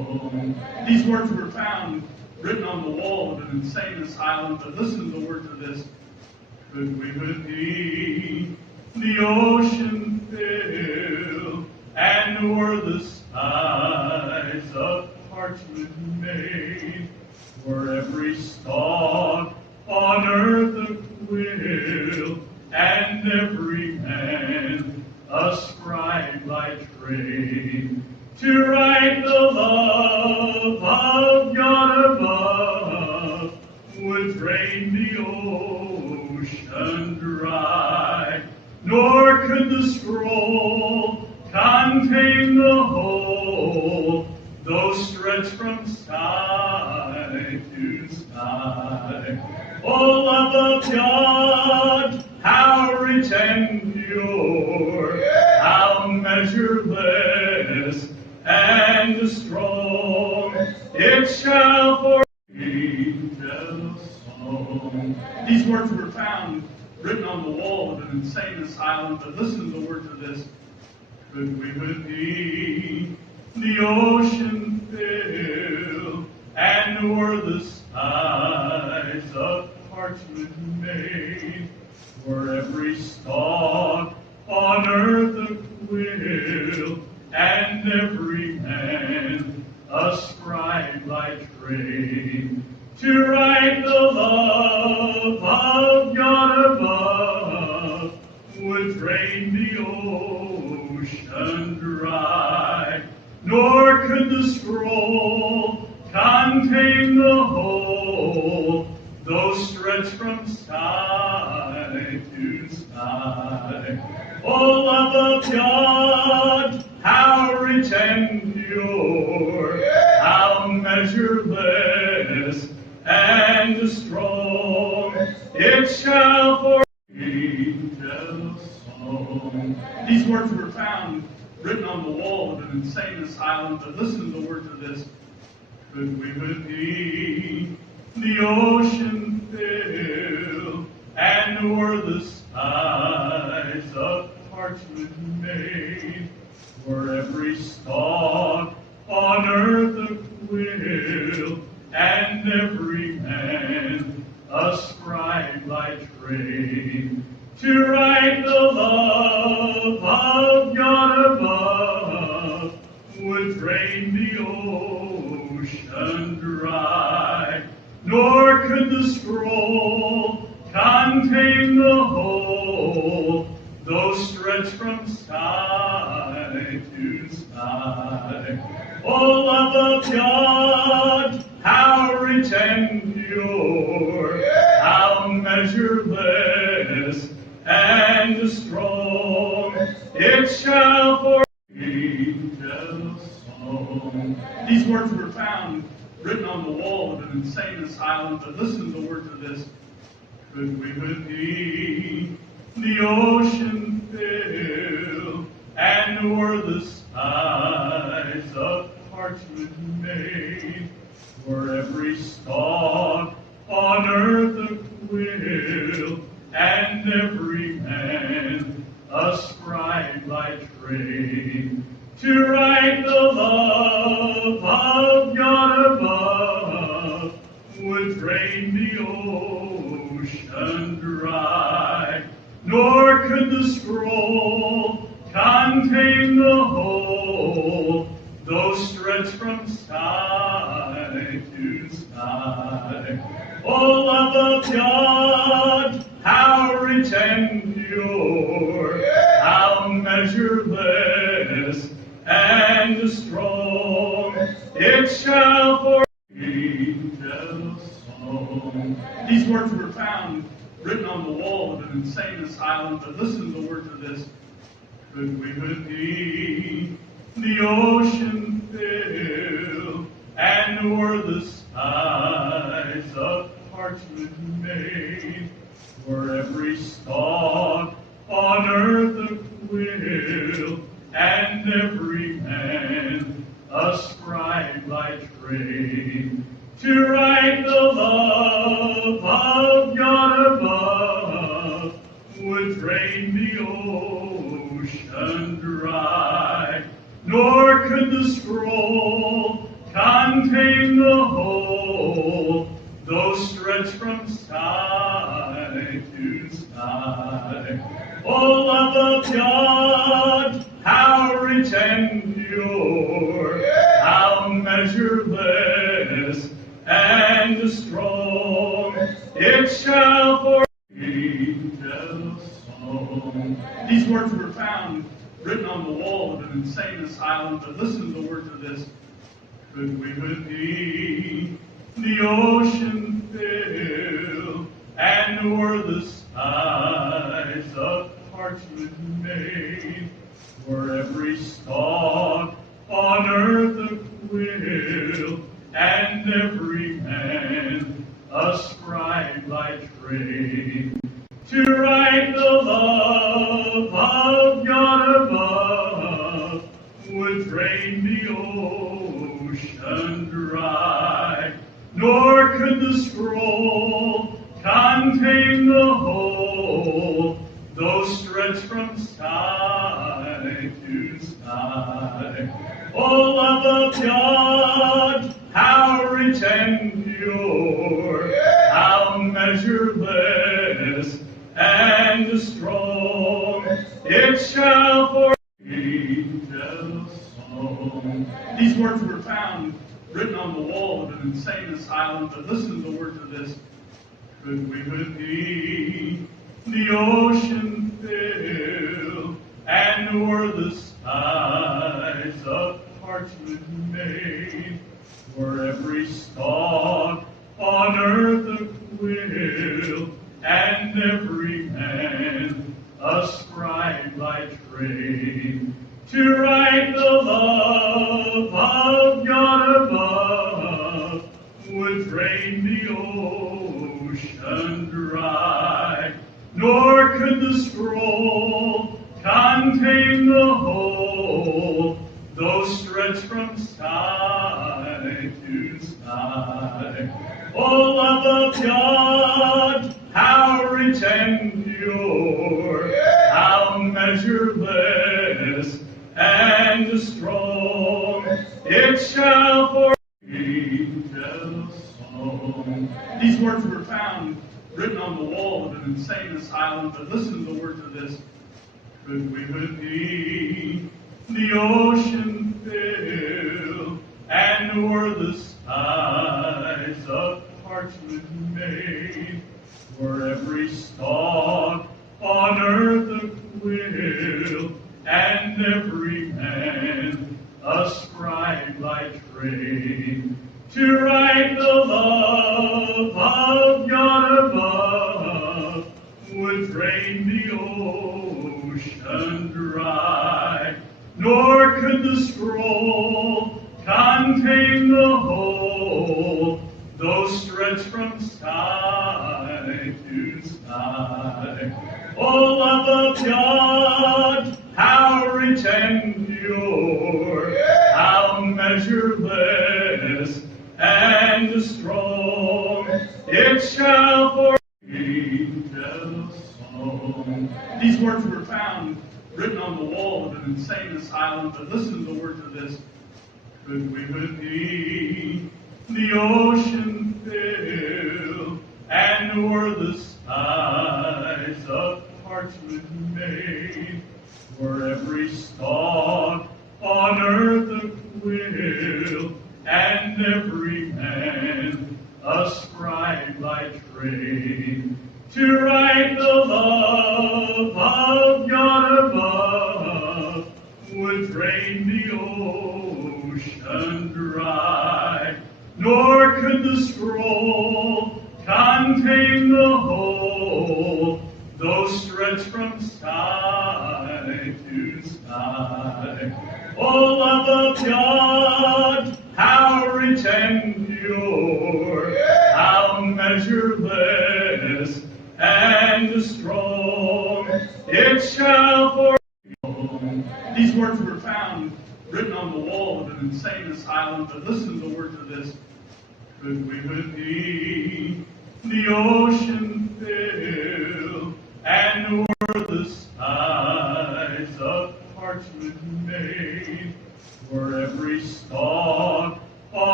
song. These words were found written on the wall of an insane asylum, but listen to the words of this. Could we but be the ocean fill, and were the skies of parchment made, were every stalk on earth a quill, and every man a scribe by trade, to write the love of God above, would drain the ocean dry, nor could the scroll contain the whole, though stretched from sky to sky. O love of God, how rich and pure, how measureless and strong, it shall for angels song. These words were found written on the wall of an insane asylum, but listen to the words of this. Could we but be the ocean fill, and were the skies of parchment made, were every stalk on earth a quill, and every man a scribe by trade, to write the love of God above, would drain the ocean dry, nor could the scroll contain the whole, though stretched from sky to sky. O love of God, how rich and pure, how measureless and strong, it shall for angels song. These words were found written on the wall of an insane asylum, but listen to the words of this. Could we but be the ocean fill, and were the skies of parchment made, were every stalk on earth a quill, and every man a scribe by trade, to write the love of God above, would drain the ocean dry, nor could the scroll contain the whole, though stretched from sky to sky. O love of God, how rich and pure, how measureless and strong, it shall for angels song. These words were found written on the wall of an insane asylum, but listen to the words of this. Could we but be the ocean fill, and were the skies of parchment made, were every stalk on earth a quill, and every man a scribe by trade, to write the love of God above, would drain the ocean dry, nor could the scroll contain the whole, though stretched from sky to sky. O love of God, how rich and pure, how measureless and strong, it shall for angels song. These words were found written on the wall of an insane asylum, but listen to the words of this. Could we but be the ocean fill, and were the skies of parchment made, were every stalk on earth a quill, and every man a scribe by trade, to write the love of God above, would drain the ocean. and dry, nor could the scroll contain the whole, though stretched from sky to sky. O love of God, how rich and pure, how measureless and strong, it shall for angels song. These words were found written on the wall of an insane asylum, but listen to the words of this. Could we with thee the ocean fill, and were the skies of parchment made, were every stalk on earth a quill, and every man a scribe by trade, to write the love of God above, would drain the ocean dry, nor could the scroll contain the whole, though stretched from sky to sky. O love of God, how rich and pure, how measureless and strong, it shall for angels song. These words were found written on the wall of an insane asylum, but listen to the words of this. Could we with thee the ocean fill, and were the skies of parchment made, were every stalk on earth a quill, and every man a scribe by trade, to write the love of God above, would drain the ocean dry, nor could the scroll contain the whole, though stretched from sky to sky. O love of God, how rich and pure, how measureless and strong, it shall for angels song. These words were found written on the wall of an insane asylum, but listen to the words of this. Could we with thee the ocean fill, and were the skies of parchment made, were every stalk on earth a quill, and every man a scribe by trade, to write the love of God above, would drain the ocean dry, nor could the scroll contain the whole, though stretched from sky to sky. O love of God, how rich and pure, how measureless and strong, it shall for angels song. These words were found written on the wall of an insane asylum, but listen to the words of this. Could we with thee the ocean fill, and were the skies of parchment made, were every stalk on earth a quill, and every man a scribe by trade, to write the love of God above, would drain the ocean dry, nor could the scroll contain the whole, though stretched from sky to sky. O love of God, how rich and pure, how measureless and strong, it shall for. These words were found written on the wall of an insane asylum, but listen to the words of this. Could we with thee the ocean fill, and were the skies of parchment made, were every stalk on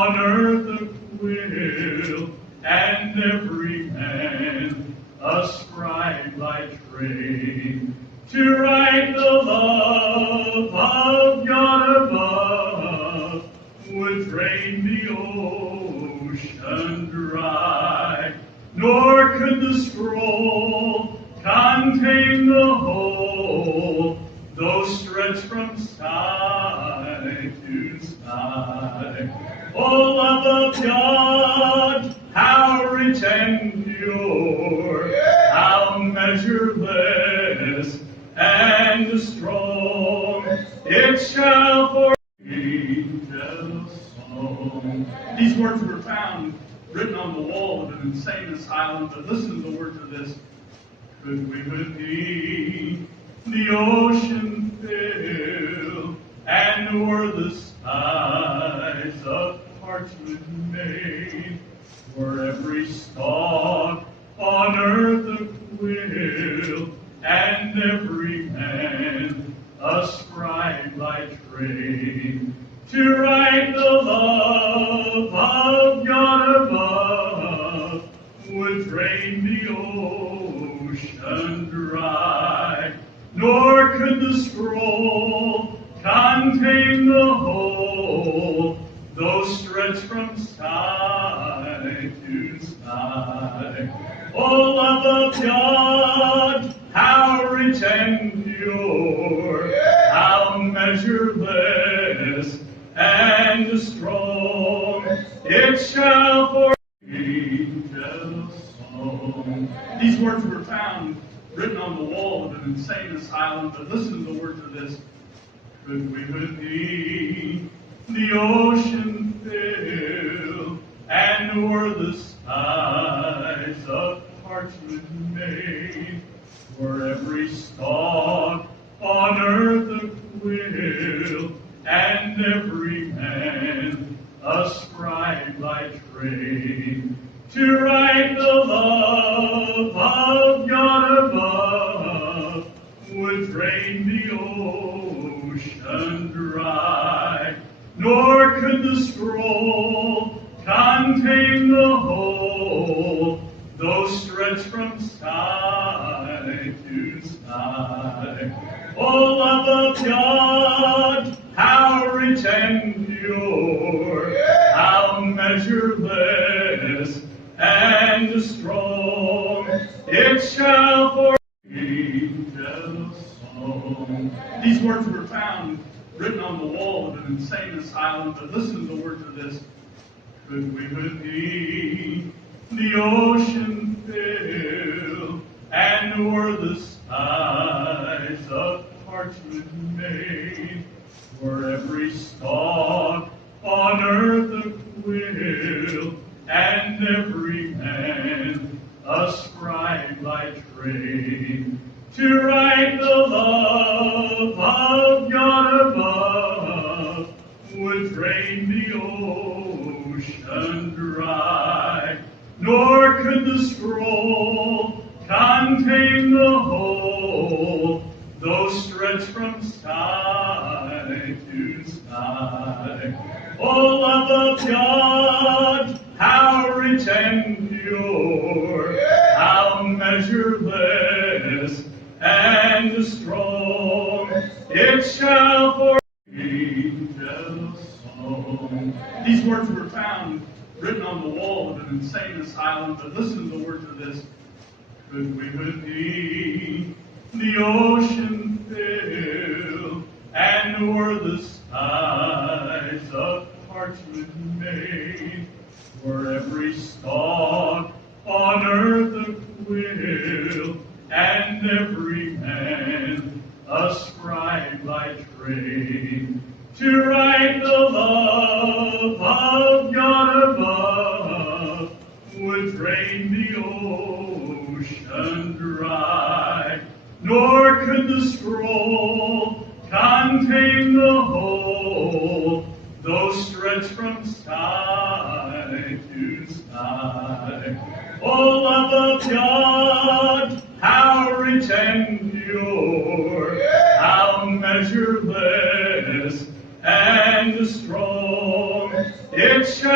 on earth acquit, and every man ascribe thy trade, to right the love of God above, would drain the ocean dry, nor could the scroll contain the whole, though stretched from side to side. O love of God, how rich and pure, how measureless and strong, it shall for angels song. These words were found written on the wall of an insane asylum, but listen to the words of this. Could we with thee the ocean fill, and o'er the skies of parchment made, were every stalk on earth a quill, and every man ascribe thy trade, to write the love of God above, would drain the ocean dry, nor could the scroll contain the whole, though stretched from side to side. O love of God, how rich and pure, how measureless and strong, it shall for angels song. These words were found written on the wall of an insane asylum, but listen to the words of this. Could we with thee the ocean fill, and o'er the skies of parchment made, were every stalk on earth a quill, and every man ascribe thy trade, to write the love of God above, would drain the ocean dry, nor could the scroll contain the whole, though stretched from side to side. O love of God, how rich and pure, how measureless and strong, it shall for angels song. These words were found written on the wall of an insane asylum, but listen to the words of this. Could we with thee the ocean fill, and o'er the skies of parchment made, were every stalk on earth a quill, and every man ascribe thy trade, to write the love of God above, would drain the ocean dry, nor could the scroll contain the whole, though stretched from side to side. O love of God, how rich and pure, how measureless and strong, it shall for angels song. These words were found written on the wall of an insane asylum, but listen to the words of this. Could we with thee the ocean fill, and o'er the skies of parchment made, were every stalk on earth a quill, and every man ascribe thy trade, to write the love of God above, would drain the ocean dry, nor could the scroll contain the whole, though stretched from side to side. O love of God, how rich and pure, how measureless and strong, it shall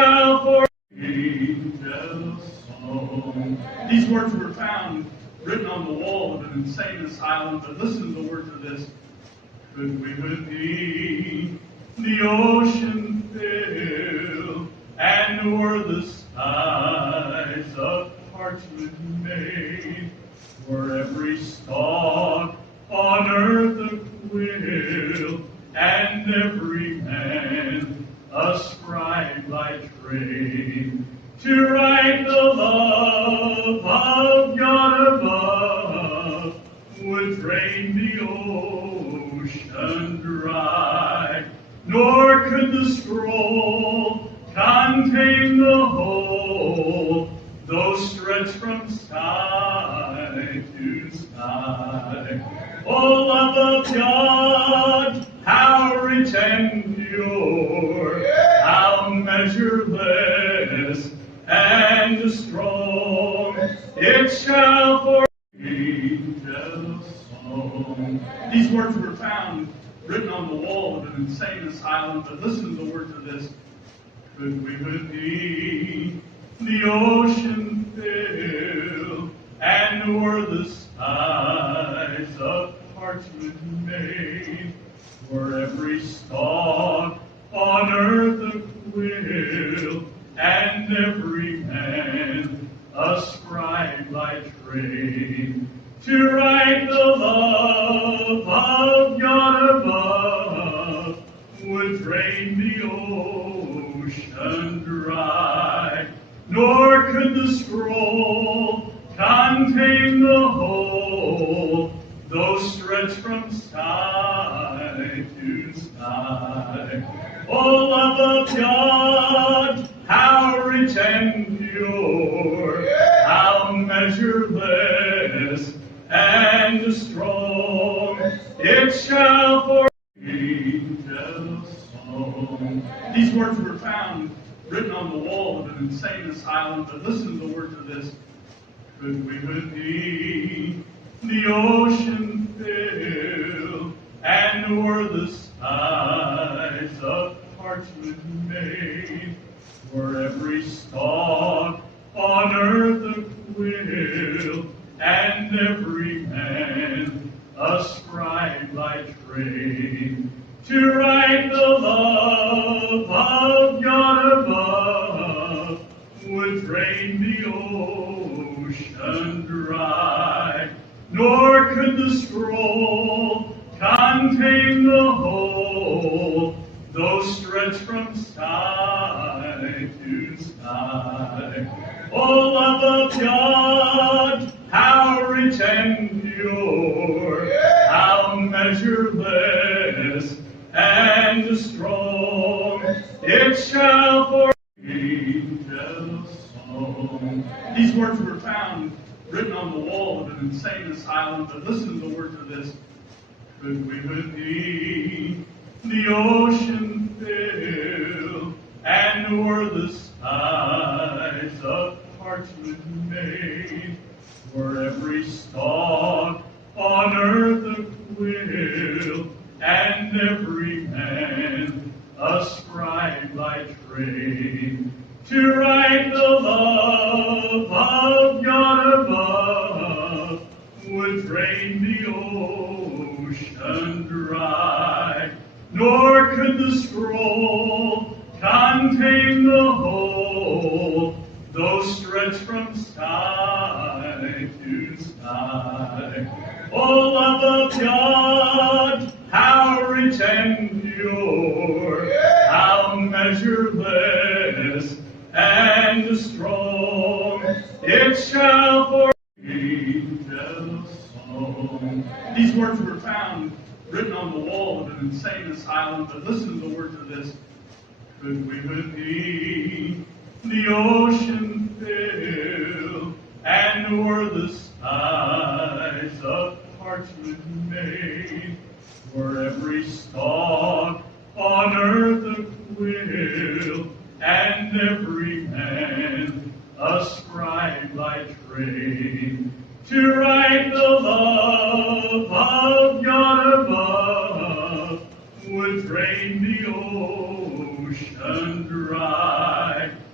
shall for angels song. These words were found written on the wall of an insane asylum, but listen to the words of this. Could we with thee the ocean fill, and o'er the skies of parchment made, for every stalk on earth a quill, and every man a scribe by trade, to write the love of God above, would drain the ocean dry, nor could the scroll contain the whole, though stretched from sky to sky. O love of God, how rich and pure, how measureless and strong, it shall for angels song. These words were found written on the wall of an insane asylum, but listen to the words of this. Could we with thee the ocean fill, and o'er the skies of parchment made, for every stalk on earth a quill, and every man a scribe by trade, to write the love of God above, would drain the ocean dry, nor could the scroll contain the whole, though stretched from sky to sky. O love of God, how rich and pure, how measureless and strong, it shall for angels song. These words were found written on the wall of an insane asylum, but listen to the words of this. Could we with thee the ocean fill, and o'er the skies of parchment made, for every stalk on earth a quill, and every man a scribe by trade, to write the love of God above, would drain the ocean dry, nor could the scroll contain the whole, though stretched from sky to sky. O love of God, how rich and pure, how measureless and strong, it shall for angels song. These words were found written on the wall of an insane asylum, but listen to the words of this. Could we with thee the ocean fill, and o'er the skies of parchment made, for every stalk on earth a quill, and every man a scribe by trade, to write the love of God above, would drain the ocean dry, nor could the scroll contain the whole, though stretched from sky to sky. O love of God, how rich and pure, how measureless and strong, it shall for angels song. These words were found written on the wall of an insane asylum, but listen to the words of this. Could we with thee the ocean fill, and o'er the skies of parchment made, for every stalk on earth a quill, and every man a scribe by trade, to write the love of God above, would drain the ocean dry,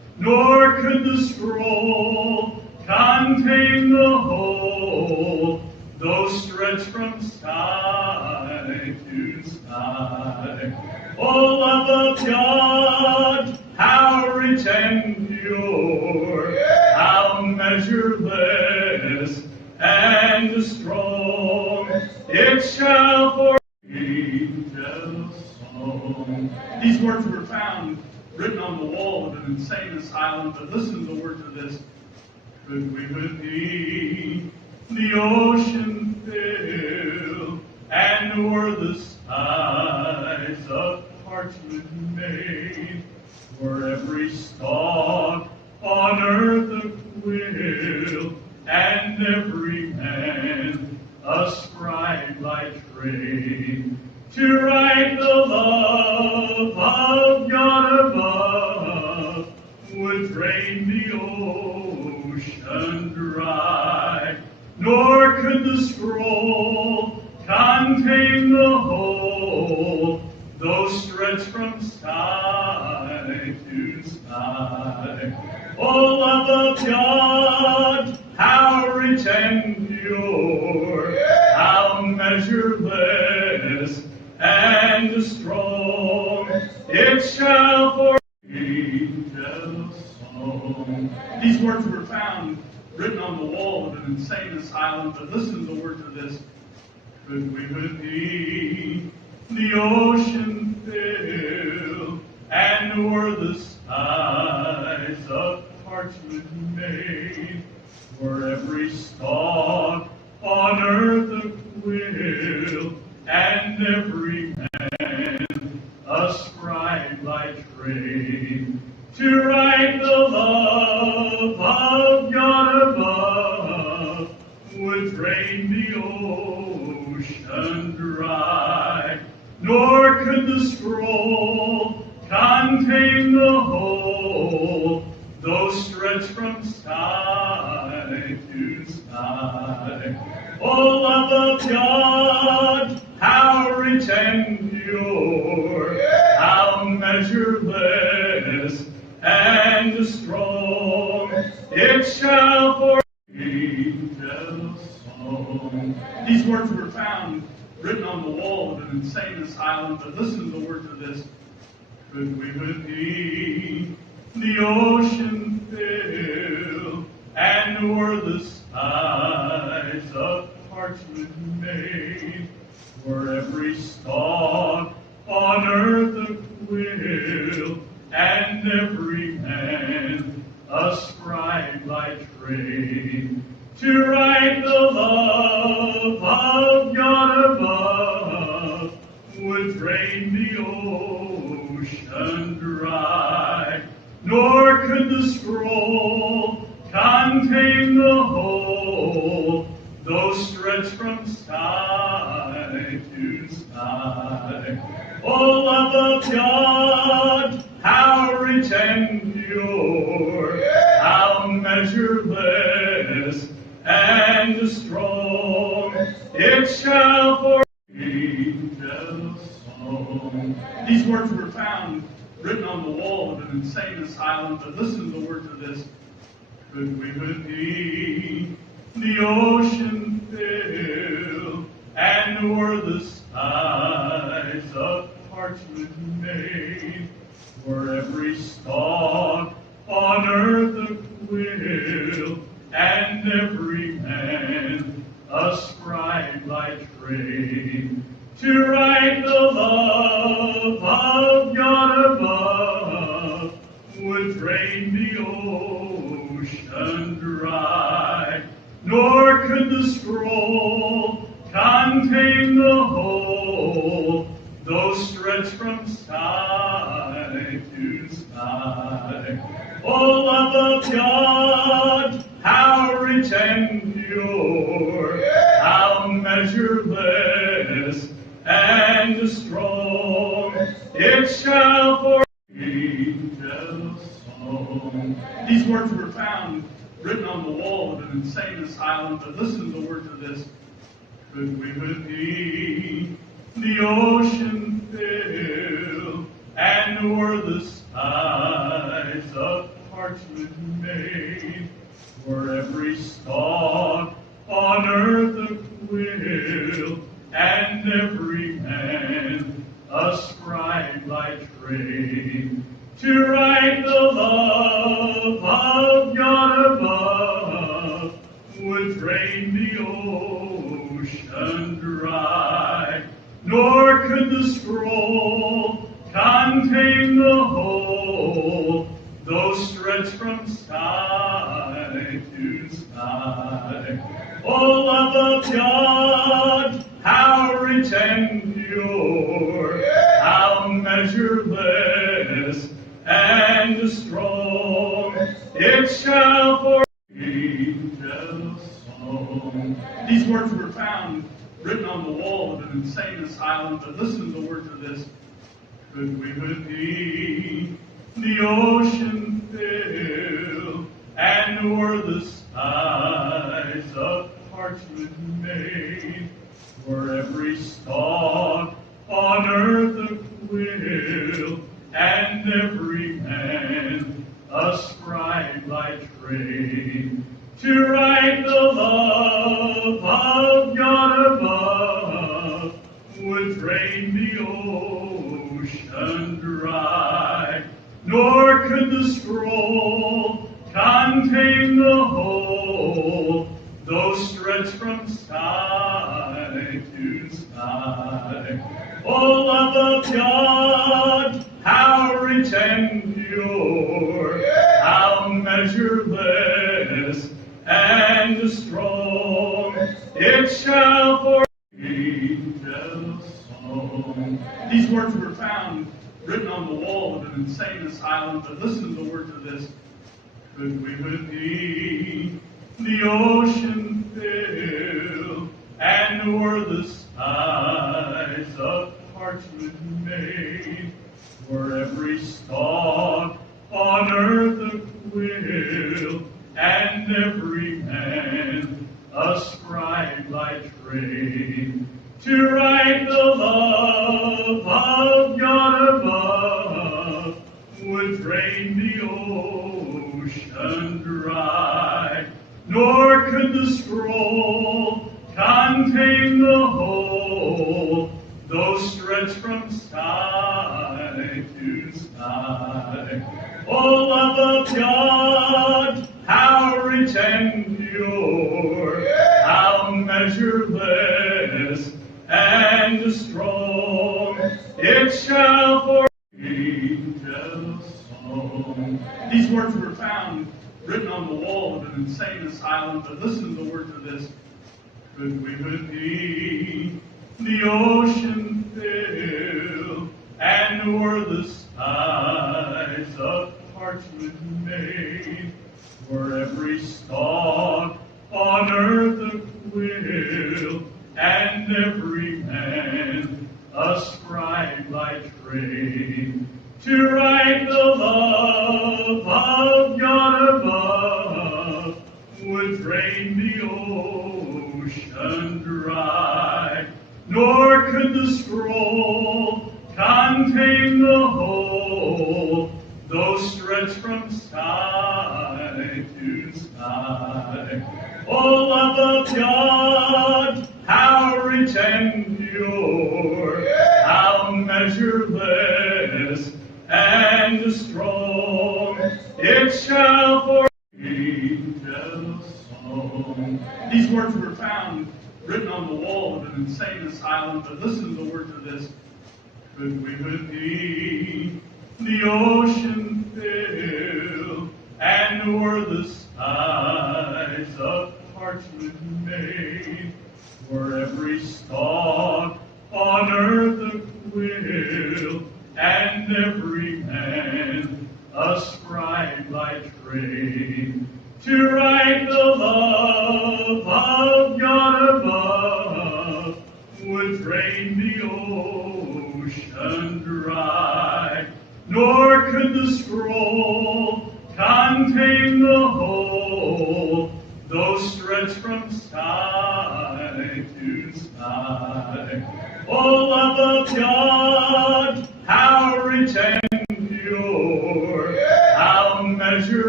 nor could the scroll contain the whole, though stretched from sky to sky. O love of God, how rich and pure, how measureless and strong, it shall for angels song. These words were found written on the wall of an insane asylum, but listen to the words of this. Could we with thee the ocean fill, and o'er the skies of parchment made, were every stalk on earth a quill, and every man a scribe by trade, to write the love of God above, would drain the ocean dry, nor could the scroll contain the whole, though stretched from sky to sky. O love of God, how rich and pure, how measureless and strong, it shall for angels song. These words were found written on the wall of an insane asylum, but listen to the words of this. Could we with thee the ocean fill, and o'er the skies of parchment made, were every stalk on earth a quill, and every man a scribe by trade, to write the love of God above, would drain the ocean dry, nor could the scroll contain the whole, though stretched from sky to sky. O love of God, how rich and pure, how measureless and strong, it shall for angels song. These words were found written on the wall of an insane asylum, but listen to the words of this. Could we with thee the ocean fill, and o'er the skies of parchment made, were every stalk on earth a quill, and every man a scribe by trade, to write the love of God above, would drain the ocean dry, nor could the scroll contain the whole, though stretched from sky to sky. O love of God, how rich and pure, how measureless and strong, it shall for angels song. These words were found written on the wall of an insane asylum, but listen to the words of this. Could we with thee the ocean fill, and o'er the skies of parchment made, were every stalk on earth a quill, and every man a scribe by trade, to write the love of God above, would drain the ocean dry, nor could the scroll contain the whole, though stretched from sky to sky. O love of God, how rich and pure, how measureless and strong, it shall for angels song. These words were found written on the wall of an insane asylum, but listen to the words of this. Could we with thee the ocean fill, and o'er the skies of parchment made, for every stalk on earth a quill, and every man a scribe by trade, to write the love of God above would drain the ocean dry, nor could the scroll contain the whole, though stretched from sky to sky. O love of God, how rich and pure, how measureless and strong, it shall for angels song. These words were found written on the wall of an insane asylum, but listen to the words of this. Could we with thee the ocean fill, and were the skies of parchment made, for every stalk on earth a quill, and every man a scribe by trade, to write the love of God above would drain the ocean dry, nor could the scroll contain the whole, though stretched from sky to sky. O love of God, how rich and pure, how measureless and strong, it shall for angels song. These words were found written on the wall of an insane asylum, but listen to the words of this. Could we with thee the ocean fill, and were the skies of parchment made, for every stalk on earth a quill, and every man a scribe by trade, to write the love of God above would drain the ocean dry, nor could the scroll contain the whole, though stretched from sky to sky. O love of God, how rich and pure, how measureless and strong, it shall for angels song. These words were found written on the wall of an insane asylum, but listen to the words of this. Could we with thee the ocean fill, and were the skies of parchment made, for every stalk on earth a quill, and every man a scribe by trade, to write the love of God above would drain the ocean dry, nor could the scroll contain the whole, though stretched from sky to sky. O love of God, how rich and pure, how measureless and strong, it shall for angels song. These words were found written on the wall of an insane asylum, but listen to the words of this. Could we with thee the ocean fill, and were the skies of parchment made, for every stalk on earth a quill, and every man a scribe by trade, to write the love of God above would drain the ocean dry, nor could the scroll contain the whole, though stretched from sky to sky. O love of God, how rich and pure, how measured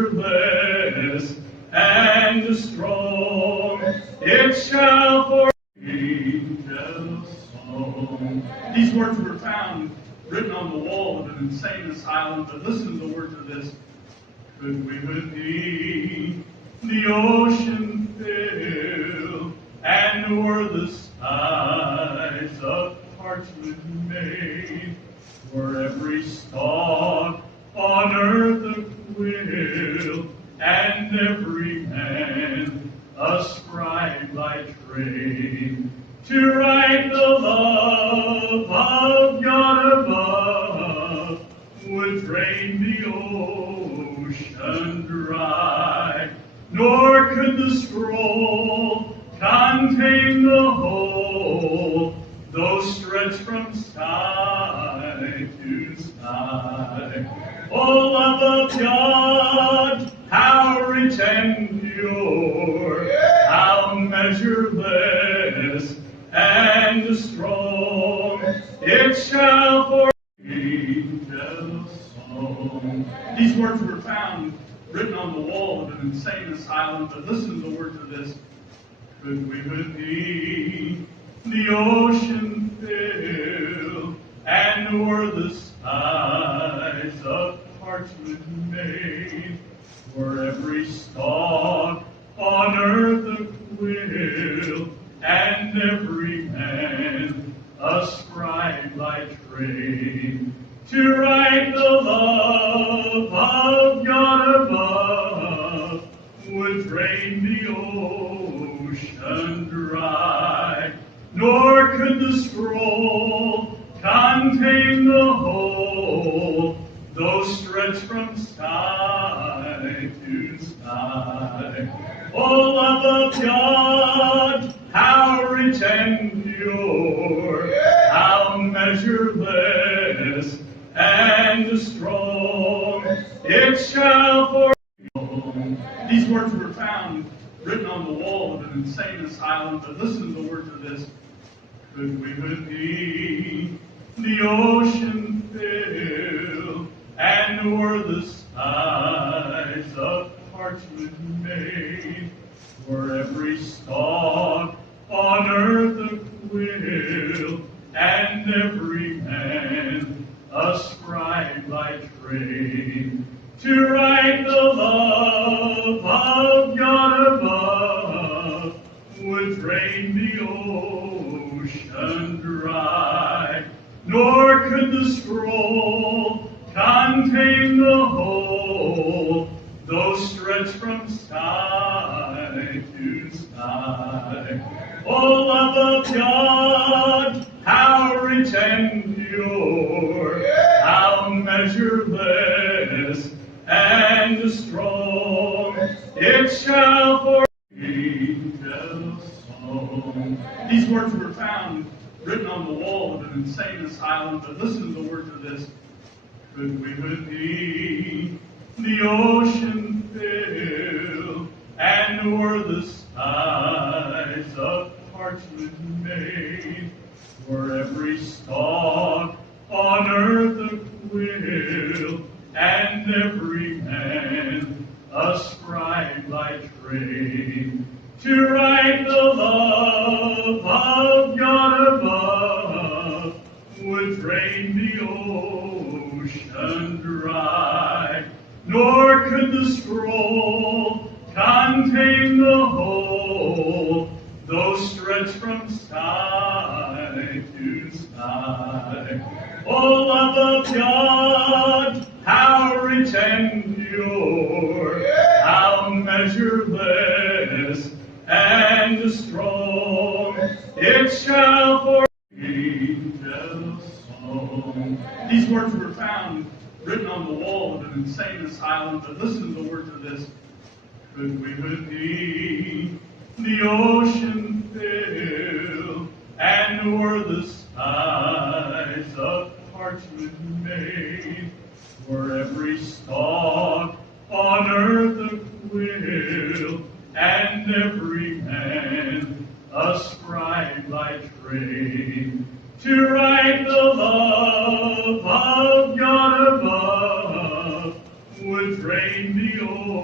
measureless and strong. It shall for angels song. These words were found written on the wall of an insane asylum, but listen to the words of this. Could we with thee the ocean fill, and were the skies of parchment made, were every stalk on earth a quill, and every man a scribe by trade, to write the love of God above, would drain the ocean dry, nor could the scroll contain the whole, though stretched from sky to sky. O love of God, how rich and pure, how measureless and strong, it shall for angels song. These words were found written on the wall of an insane asylum, but listen to the words of this. Could we with thee the ocean fill, and were the skies of parchment made, were every stalk on earth a quill, and every man a scribe by trade, to write the love of God above, would drain the ocean dry, nor could the scroll contain the whole, though stretched from sky to sky. O love of God, how rich and pure, how measureless and strong, it shall for these words were found written on the wall of an insane asylum, but listen to the words of this. Could we with thee the ocean fill, and were the skies of parchment made, were every stalk on earth a quill, and every man a scribe by trade, to write the love of God above, would drain the ocean dry, nor could the scroll contain the whole, though stretched from sky to sky. O love of God, how rich and pure, how measureless and strong, it shall for angels song. These words were found written on the wall of an insane asylum, but listen to the words of this. Could we with thee the ocean fill, and were the skies of parchment made, were every stalk on earth a quill, and every man a scribe by trade, to write the love of God above, would drain the ocean dry, nor could the scroll contain the whole, though stretched from sky to sky. O love of God, how rich and pure, how measureless and strong, it shall for angels song. These words were found written on the wall of an insane asylum, but listen to the words of this. Could we with thee the ocean fill, and were the skies of parchment made, were every stalk on earth a quill, and every man a scribe by trade, to write the love of God above, would drain the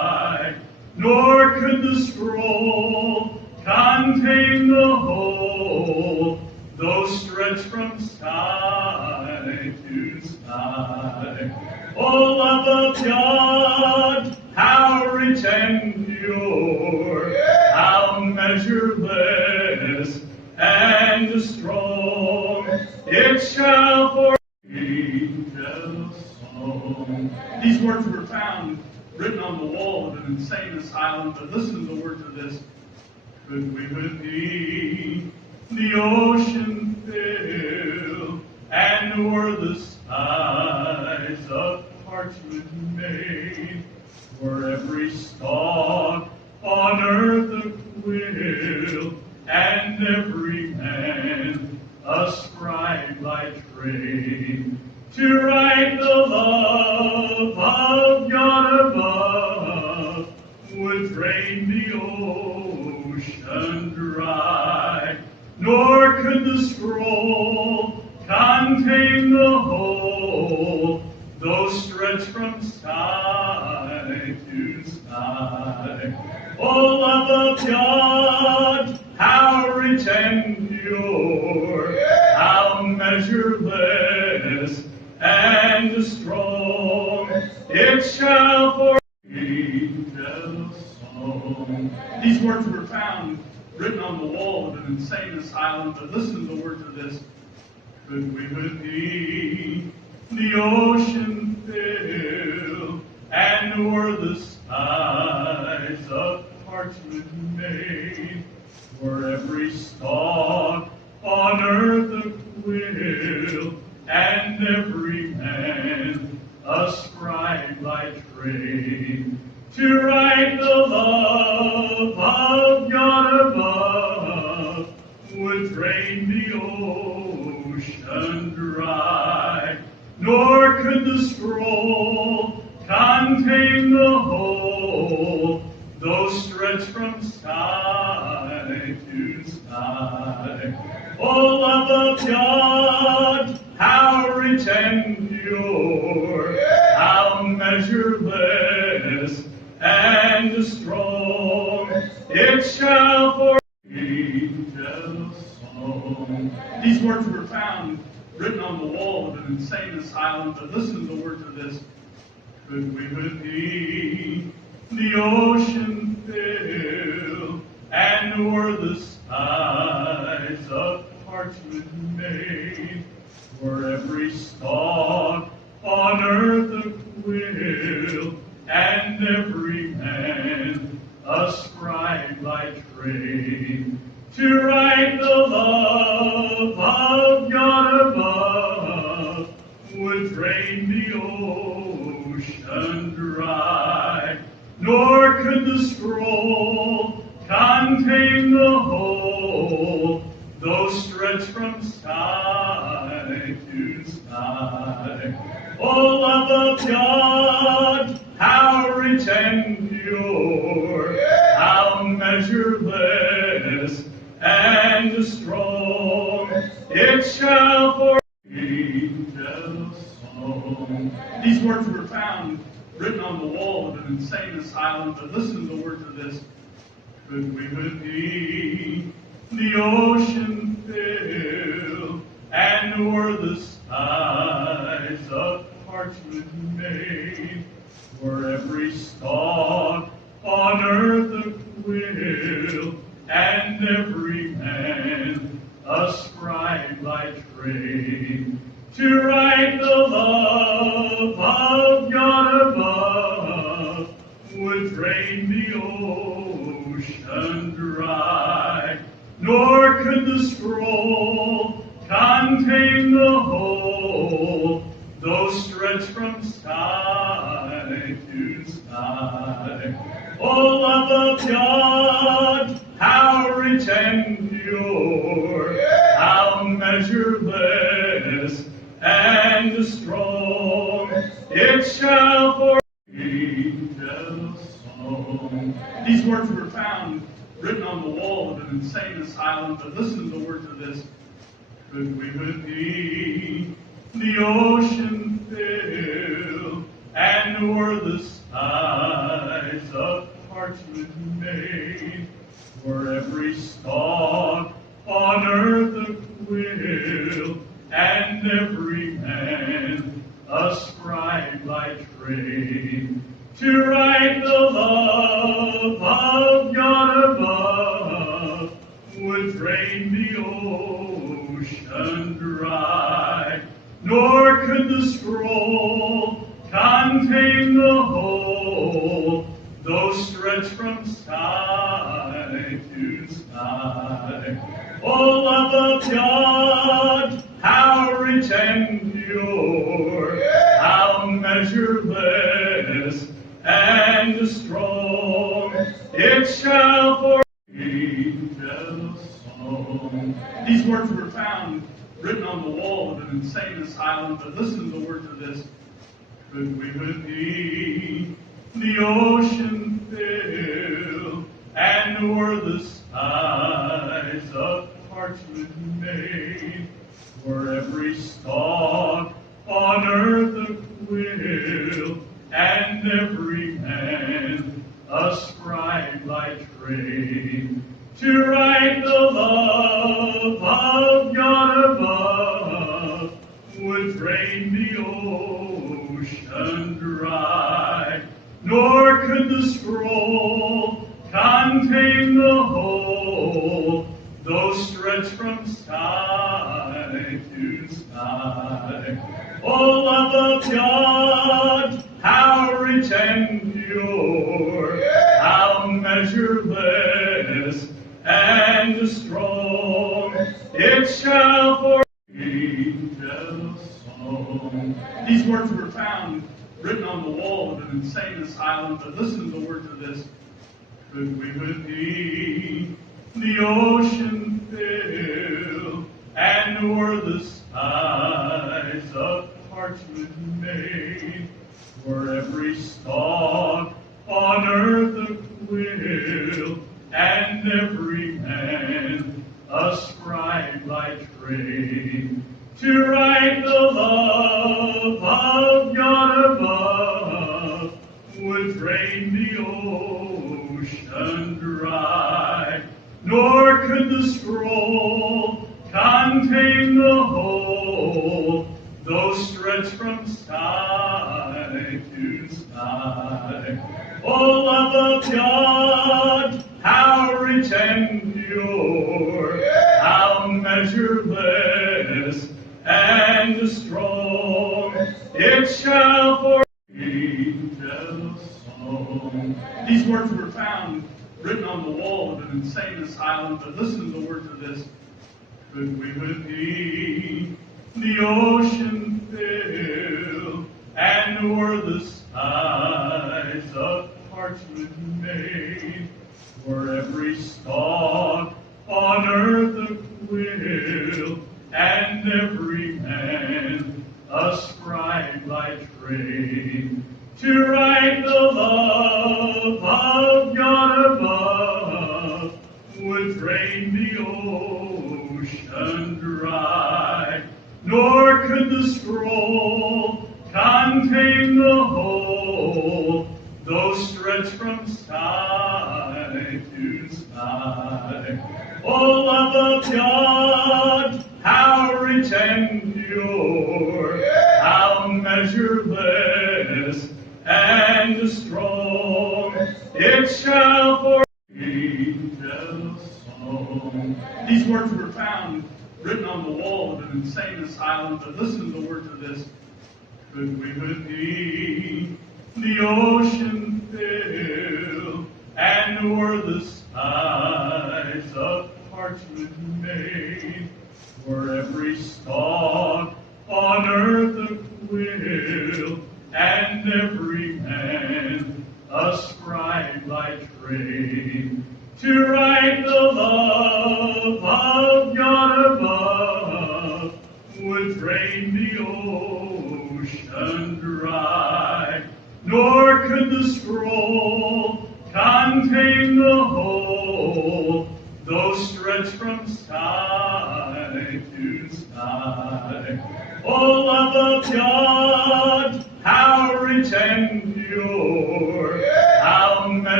nor could the scroll contain the whole, though stretched from sky to sky. O love of God, how rich and pure, how measureless and strong, it shall for angels song. These words were found written on the wall of an insane asylum, but listen to the words of this. Could we with thee the ocean fill, and were the skies of parchment made, were every stalk on earth a quill, and every man a scribe by trade, to write the love of God above, would drain the ocean dry, nor could the scroll contain the whole, though stretched from sky to sky. O love of God, how rich and pure, how measureless and strong, it shall for angels song. These words were found written on the wall of an insane asylum, but listen to the words of this. Could we with thee the ocean fill, and were the skies of parchment made, were every stalk on earth a quill, and every man a scribe by trade, to write the love of God above, would drain the ocean dry, nor could the scroll contain the whole, though stretched from sky to sky. O love of God, how rich and pure, how measureless and strong, it shall for angels song. These words were found written on the wall of an insane asylum, but listen to the words of this. Could we with thee the ocean fill, and were the skies of parchment made, were every stalk on earth a quill, and every man a scribe by trade, to write the love of God above, would drain the ocean dry, nor could the scroll contain the whole, though stretched from sky to sky. O love of God, how rich and pure, how measureless and strong, it shall for angels song. These words were found written on the wall of an insane asylum, but listen to the words of this. Could we with thee the ocean fill, and were the skies of parchment made, were every stalk on earth a quill, and every man a scribe by trade, to write the love of God above, would drain the ocean dry, nor could the scroll contain the whole, though stretched from sky to sky. O love of God, how rich and pure, how measureless and strong, it shall for angels song. These words were found written on the wall of an insane asylum, but listen to the words of this. Could we with thee the ocean fill, and were the skies of parchment made, for every stalk on earth a quill, and every man a scribe by trade, to write the love of God above would drain the ocean dry, nor could the scroll contain the whole, though stretched from side to side. O love of God, how rich and pure, how measureless and strong, it shall for angels song. These words were found written on the wall of an insane asylum, but listen to the words of this. Could we with thee the ocean fill, and were the skies of parchment made, for every stalk on earth a quill, and every man a scribe by trade, to write the love of God above would drain the ocean dry, nor could the scroll contain the whole, though stretched from side to side. O love of God, how rich and pure, how measureless and strong, it shall for angels song. These words were found written on the wall of an insane asylum, but listen to the words of this. Could we with thee the ocean fill, and were the skies of parchment made, for every stalk on earth a quill, and every man a scribe by trade, to write the love of God above would drain the ocean dry, nor could the scroll contain the whole, though stretched from side to side. O love of God, how rich and pure, how measureless and strong, it shall for angels song. These words were found written on the wall of an insane asylum, but listen to the words of this. Could we with thee the ocean fill, and were the skies of parchment made, for every stalk on earth a quill, and every man a scribe by trade, to write the love of God above would drain the ocean dry, nor could the scroll contain the whole, though stretched from side to side. O love of God, how rich and pure, how measureless and strong, it shall for angels song. These words were found written on the wall of an insane asylum, but listen to the words of this. Could we with thee the ocean fill, and were the skies of parchment made, for every stalk on earth a quill, and every man a scribe by trade, to write the love of God above would drain the ocean dry, nor could the scroll contain the whole, though stretched from side to side. O love of God, how rich and pure, how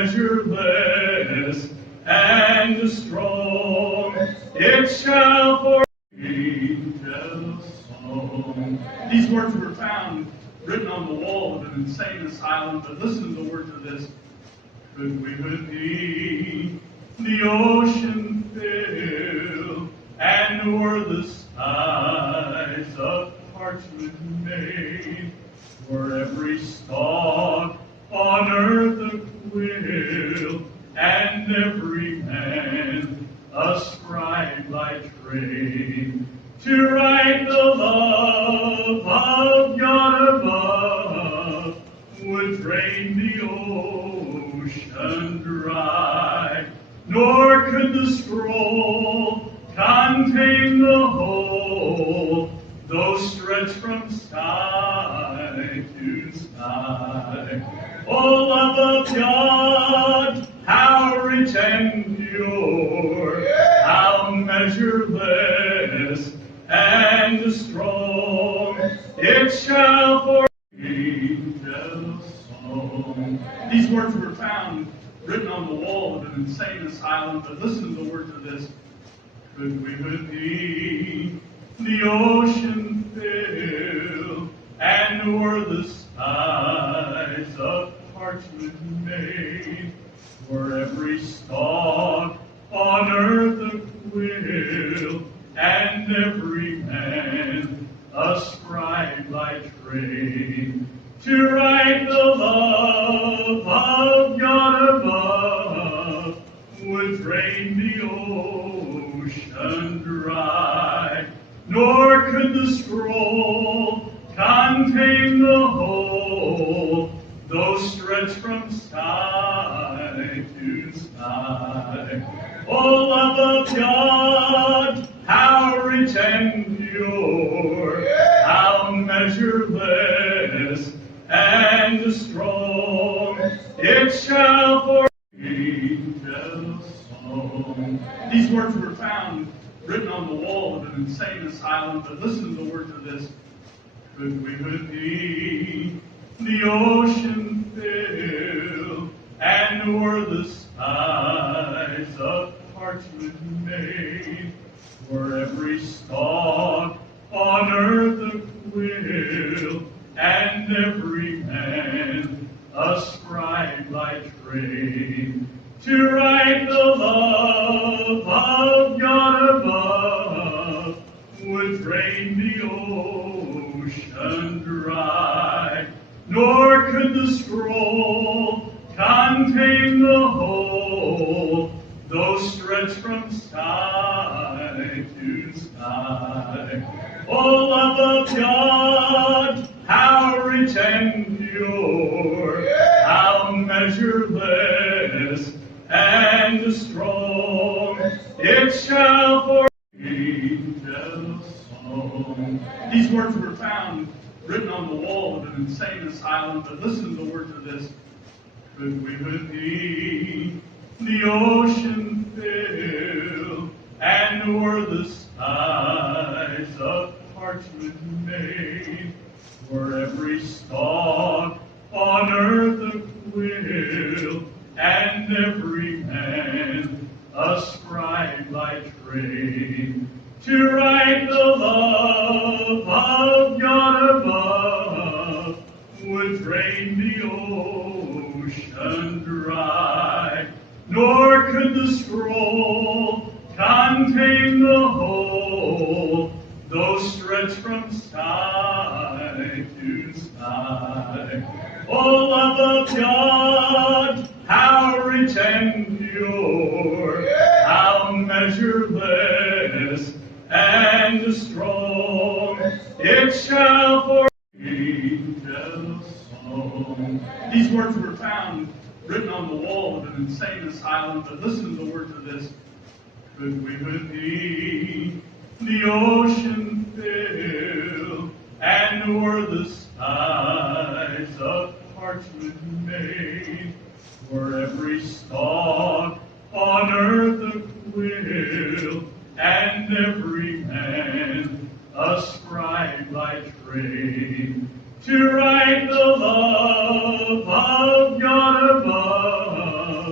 measureless and strong. It shall for angels song. These words were found written on the wall of an insane asylum, but listen to the words of this. Could we with thee the ocean fill, and o'er the skies of parchment made, were every stalk on earth a quill, and every man a scribe by trade, to write the love of God above, would drain the ocean dry, nor could the scroll contain the whole, though stretched from sky to sky. O love of God, how rich and pure, how measureless and strong, it shall for angels song. These words were found written on the wall of an insane asylum, but listen to the words of this. Could we with thee the ocean fill, and o'er the skies of parchment made, were every stalk on earth a quill, and every man a scribe by trade, to write the love of God above, would drain the ocean dry, nor could the scroll contain the whole, though stretched from sky to sky. O love of God, how rich and pure, how measureless and strong, it shall for angels song. These words were found written on the wall of an insane asylum, but listen to the words of this. Could we with thee the ocean fill, and o'er the skies of parchment made, were every stalk on earth a quill, and every man a scribe by trade, to write the love of God above, would drain the ocean dry, nor could the scroll contain the whole, though stretched from sky to sky. O love of God, how rich and pure, how measureless and strong, it shall for angels song. These words were found written on the wall of an insane asylum, but listen to the words of this. Could we with thee the ocean fill, and o'er the skies of parchment made, were every stalk on earth a quill, and every man a scribe by trade, to write the love of God above, would drain the ocean dry, nor could the scroll contain the whole, though stretched from sky to sky. O love of God, how rich and pure, how measureless and strong, it shall for angels song. These words were found written on the wall of an insane asylum, but listen to the words of this. Could we with thee the ocean fill, and o'er the skies of parchment made, were every stalk on earth a quill, and every man a scribe by trade, to write the love of God above,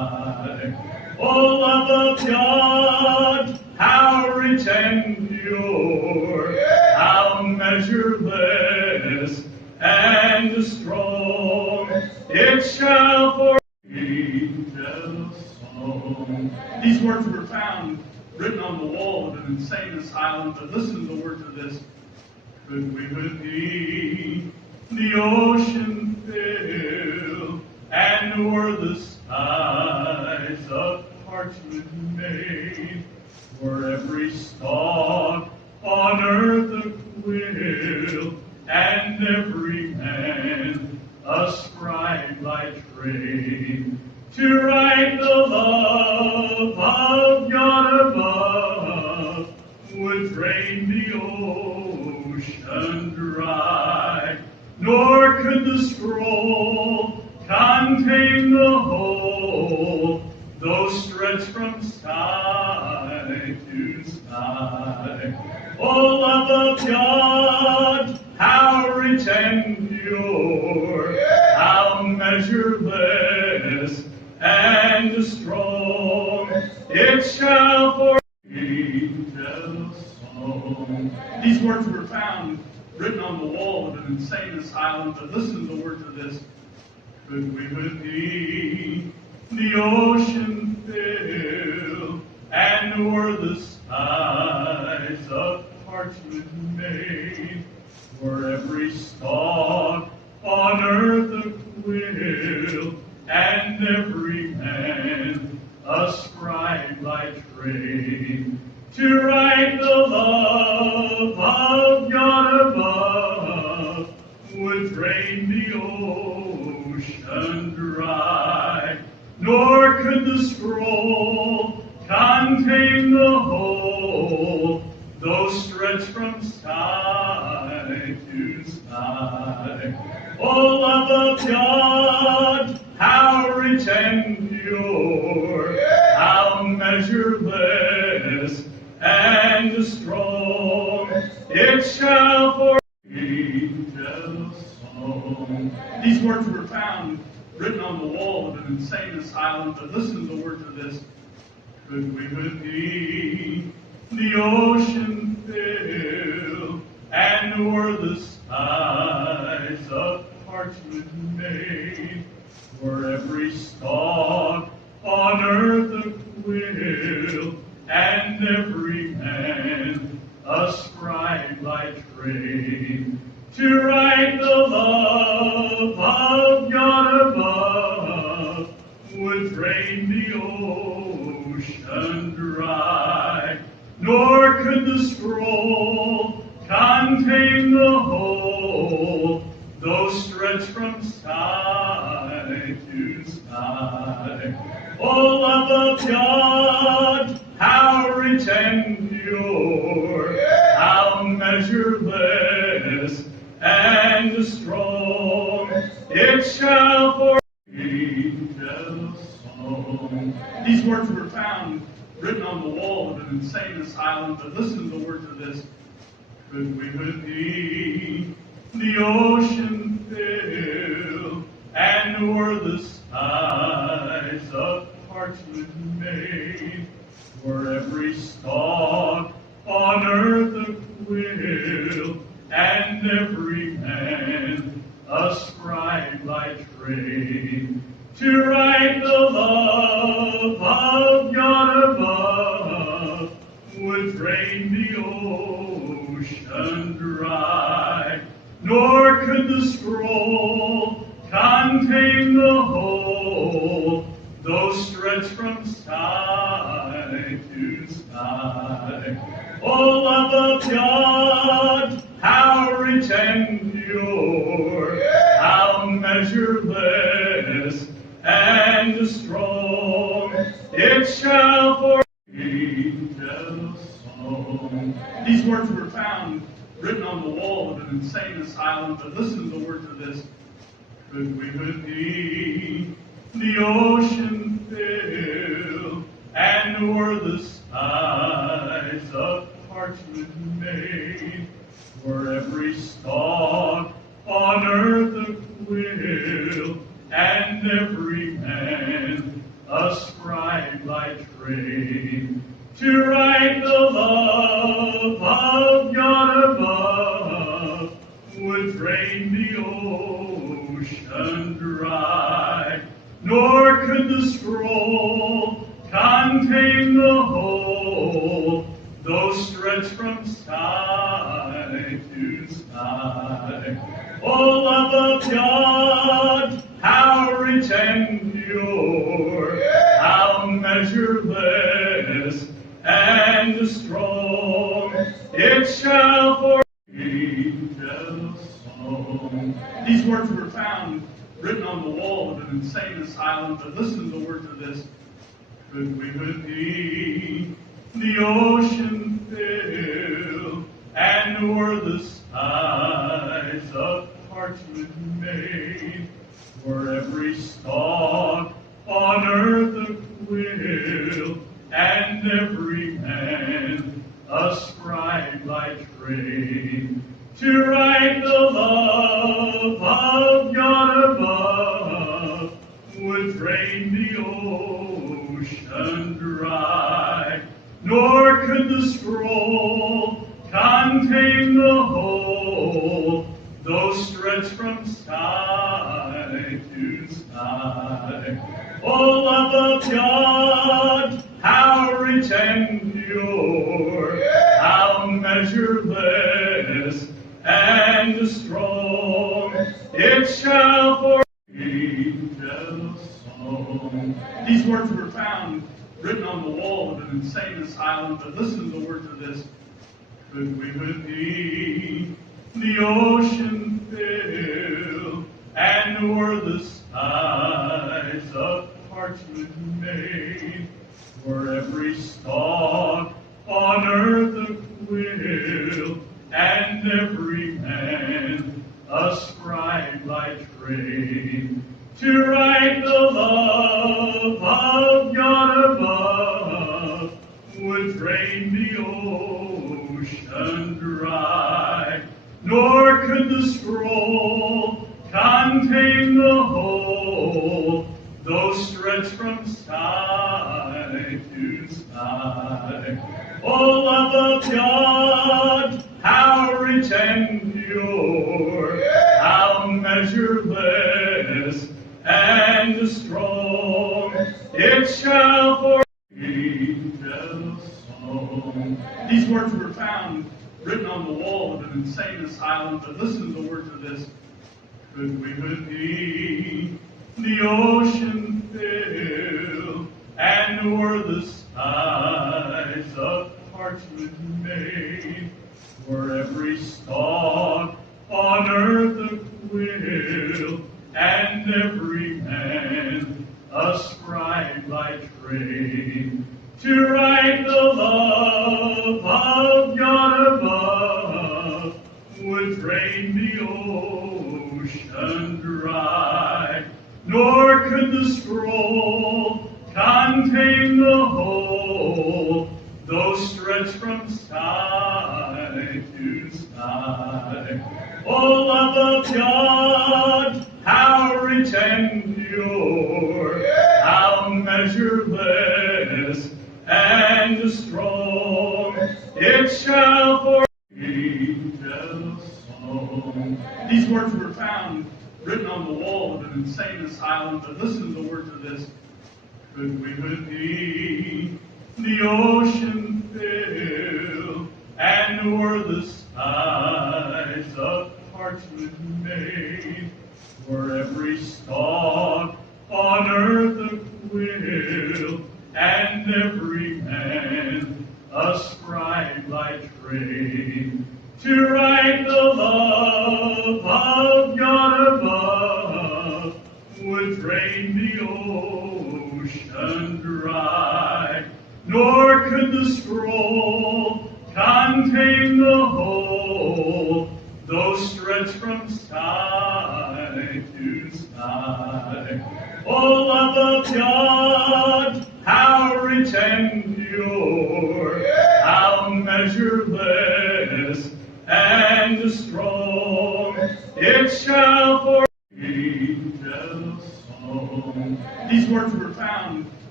sky. O love of God, how rich and pure, how measureless and strong, it shall for angels song. These words were found written on the wall of an insane asylum, but listen to the words of this. Could we with thee the ocean fill, and were the skies of parchment made, were every stalk on earth a quill, and every man a scribe by trade, to write the love of God above, would drain the ocean dry, nor could the scroll contain the whole, though stretched from sky to sky. O love of God, how rich and pure, how measureless and strong, it shall for angels song. These words were found written on the wall of an insane asylum, but listen to the words of this. Could we with thee the ocean fill, and were the skies of parchment made, were every stalk on earth a quill, and every man a scribe by trade, to write the love of God above, would drain the ocean dry, nor could the scroll contain the whole, though stretched from sky to sky. O love of God, how rich and pure, how measureless and strong, it shall for angels song. These words were found written on the wall of an insane asylum, but listen to the words of this. Could we with thee the ocean fill, and were the skies of parchment made, were every stalk on earth a quill, and every man a scribe by trade, to write the love of God above, would drain the ocean dry, nor could the scroll contain the whole, though stretched from sky to sky. O love of God, how rich and pure, how measureless and strong, it shall for angels song. These words were found written on the wall of an insane asylum, but listen to the words of this. Could we with thee the ocean fill, and were the skies of parchment made, were every stalk on earth a quill, and every man a scribe by trade, to write the love of God above, would drain the ocean dry, nor could the scroll contain the whole, though stretched from sky to sky. O love of God, how rich and pure, how measureless and strong, it shall for angels song. These words were found written on the wall of an insane asylum, but listen to the words of this. Could we with thee the ocean fill, and were the skies of parchment made, were every stalk on earth a quill, and every man a scribe by trade, to write the love of God above would drain the ocean dry, nor could the scroll contain the whole, though stretched from side to side. O love of God, how rich and pure, how measureless and strong, it shall for angels song. These words were found written on the wall of an insane asylum, but listen to the words of this. Could we with thee the ocean fill, and were the skies of parchment made, were every stalk on earth a quill, and every man a scribe by trade, to write the love of God above would drain the ocean dry, nor could the scroll contain the whole, though stretched from side to side. O love of God, how rich and pure, how measureless and strong, it shall for angels song. These words were found written on the wall of an insane asylum, but listen to the words of this. Could we with thee the ocean fill, and were the skies of parchment made, were every stalk on earth a quill, and every man a scribe by trade, to write the love of God above would drain the ocean dry, nor could the scroll contain the whole, though stretched from side to side. O love of God, how rich and pure, how measureless and strong, it shall for angels song. These words were found written on the wall of an insane asylum, but listen to the words of this. Could we with thee the ocean fill, and were the skies of parchment made, were every stalk on earth a quill, and every man a scribe by trade, to write the love of God above would drain the ocean dry, nor could the scroll contain the whole, though stretched from side to side. O love of God, how rich and pure, how measureless and strong, it shall for angels song. These words were found written on the wall of an insane asylum, but listen to the words of this. Could we with thee the ocean fill, and were the skies of parchment made, were every stalk on earth a quill, and every man a scribe by trade, to write the love of God above would drain the ocean dry, nor could the scroll contain the whole, though stretched from side to side. O love of God, how rich and pure, how measureless and strong, it shall for angels song. These words were found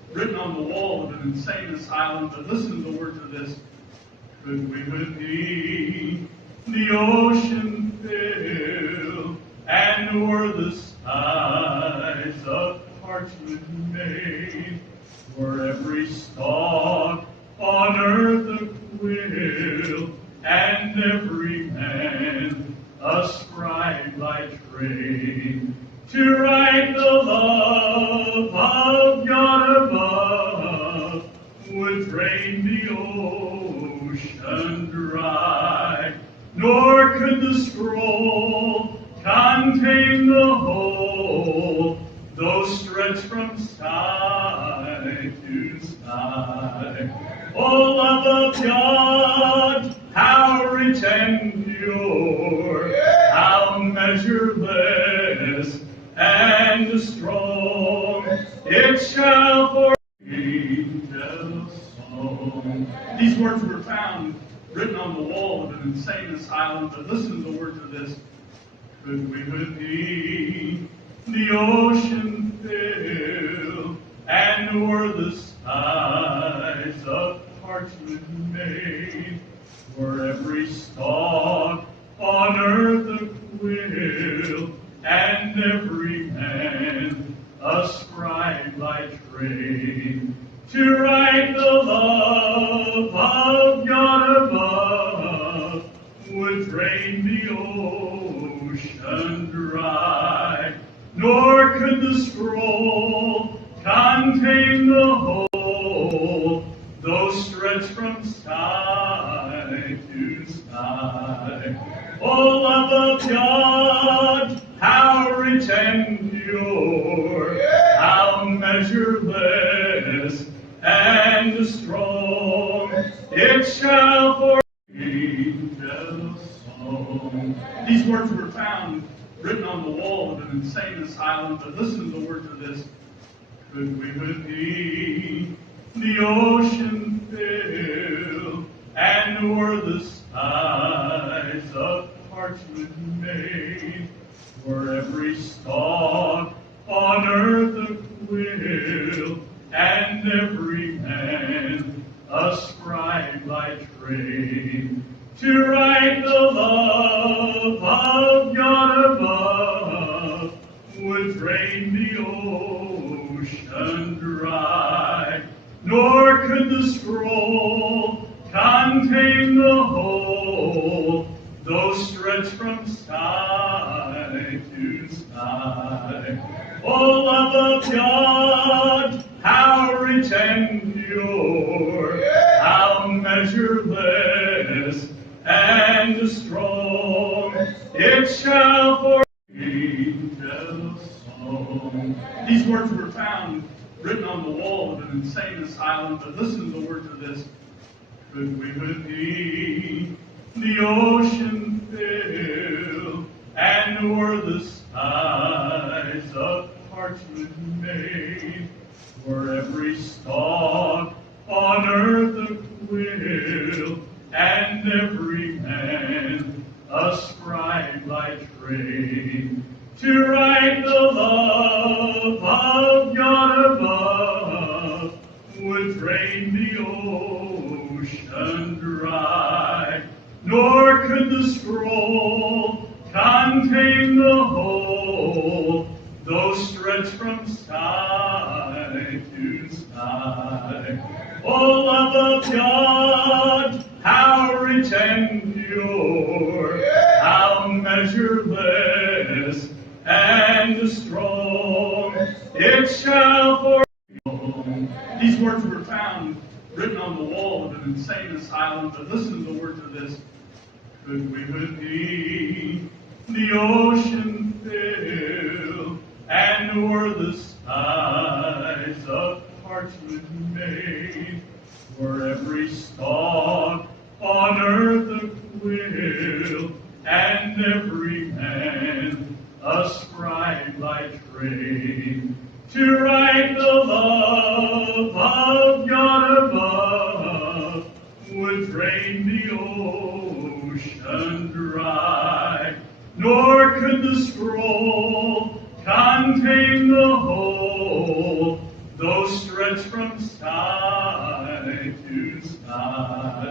written on the wall of an insane asylum. But listen to the words of this. Could we with thee the ocean fill, and o'er the skies of parchment made, were every stalk on earth a quill, and every man a scribe by trade, to write the love of God above, would drain the ocean dry, nor could the scroll contain the whole, though stretched from sky to sky. O love of God, how rich and pure, how measureless and strong, it shall for angels song. These words were found written on the wall of an insane asylum. But listen to the words of this. Could we with thee the ocean fill, and o'er the skies of parchment made, were every stalk on earth a quill, and every man a scribe by trade, to write the love of God above, would drain the ocean dry, nor could the scroll contain the whole, though stretched from sky to sky. O love of God, how rich and pure, how measureless and strong, it shall for angels song. These words were found written on the wall of an insane asylum. But listen to the words of this. Could we with thee the ocean fill, and o'er the skies of parchment made, were every stalk on earth a quill, and every man a scribe by trade, to write the love of God above, would drain the ocean dry, nor could the scroll contain the whole, though stretched from sky to sky. O love of God, how rich and pure, how measureless and strong, it shall for angels song. These words were found written on the wall of an insane asylum. But listen to the words of this. Could we with thee the ocean fill, and o'er the skies of parchment made, were every stalk on earth a quill, and every man a scribe by trade, to write the love of God above, would drain the ocean dry, nor could the scroll contain the whole, though stretched from sky to sky. O love of God, how rich and pure, how measureless and strong, it shall for. These words were found written on the wall of an insane asylum. But listen to the words of this. Could we with thee the ocean fill, and o'er the skies of parchment made, were every stalk on earth a quill, and every man a scribe by trade, to write the love of God above, would drain the ocean dry, nor could the scroll contain the whole, though stretched from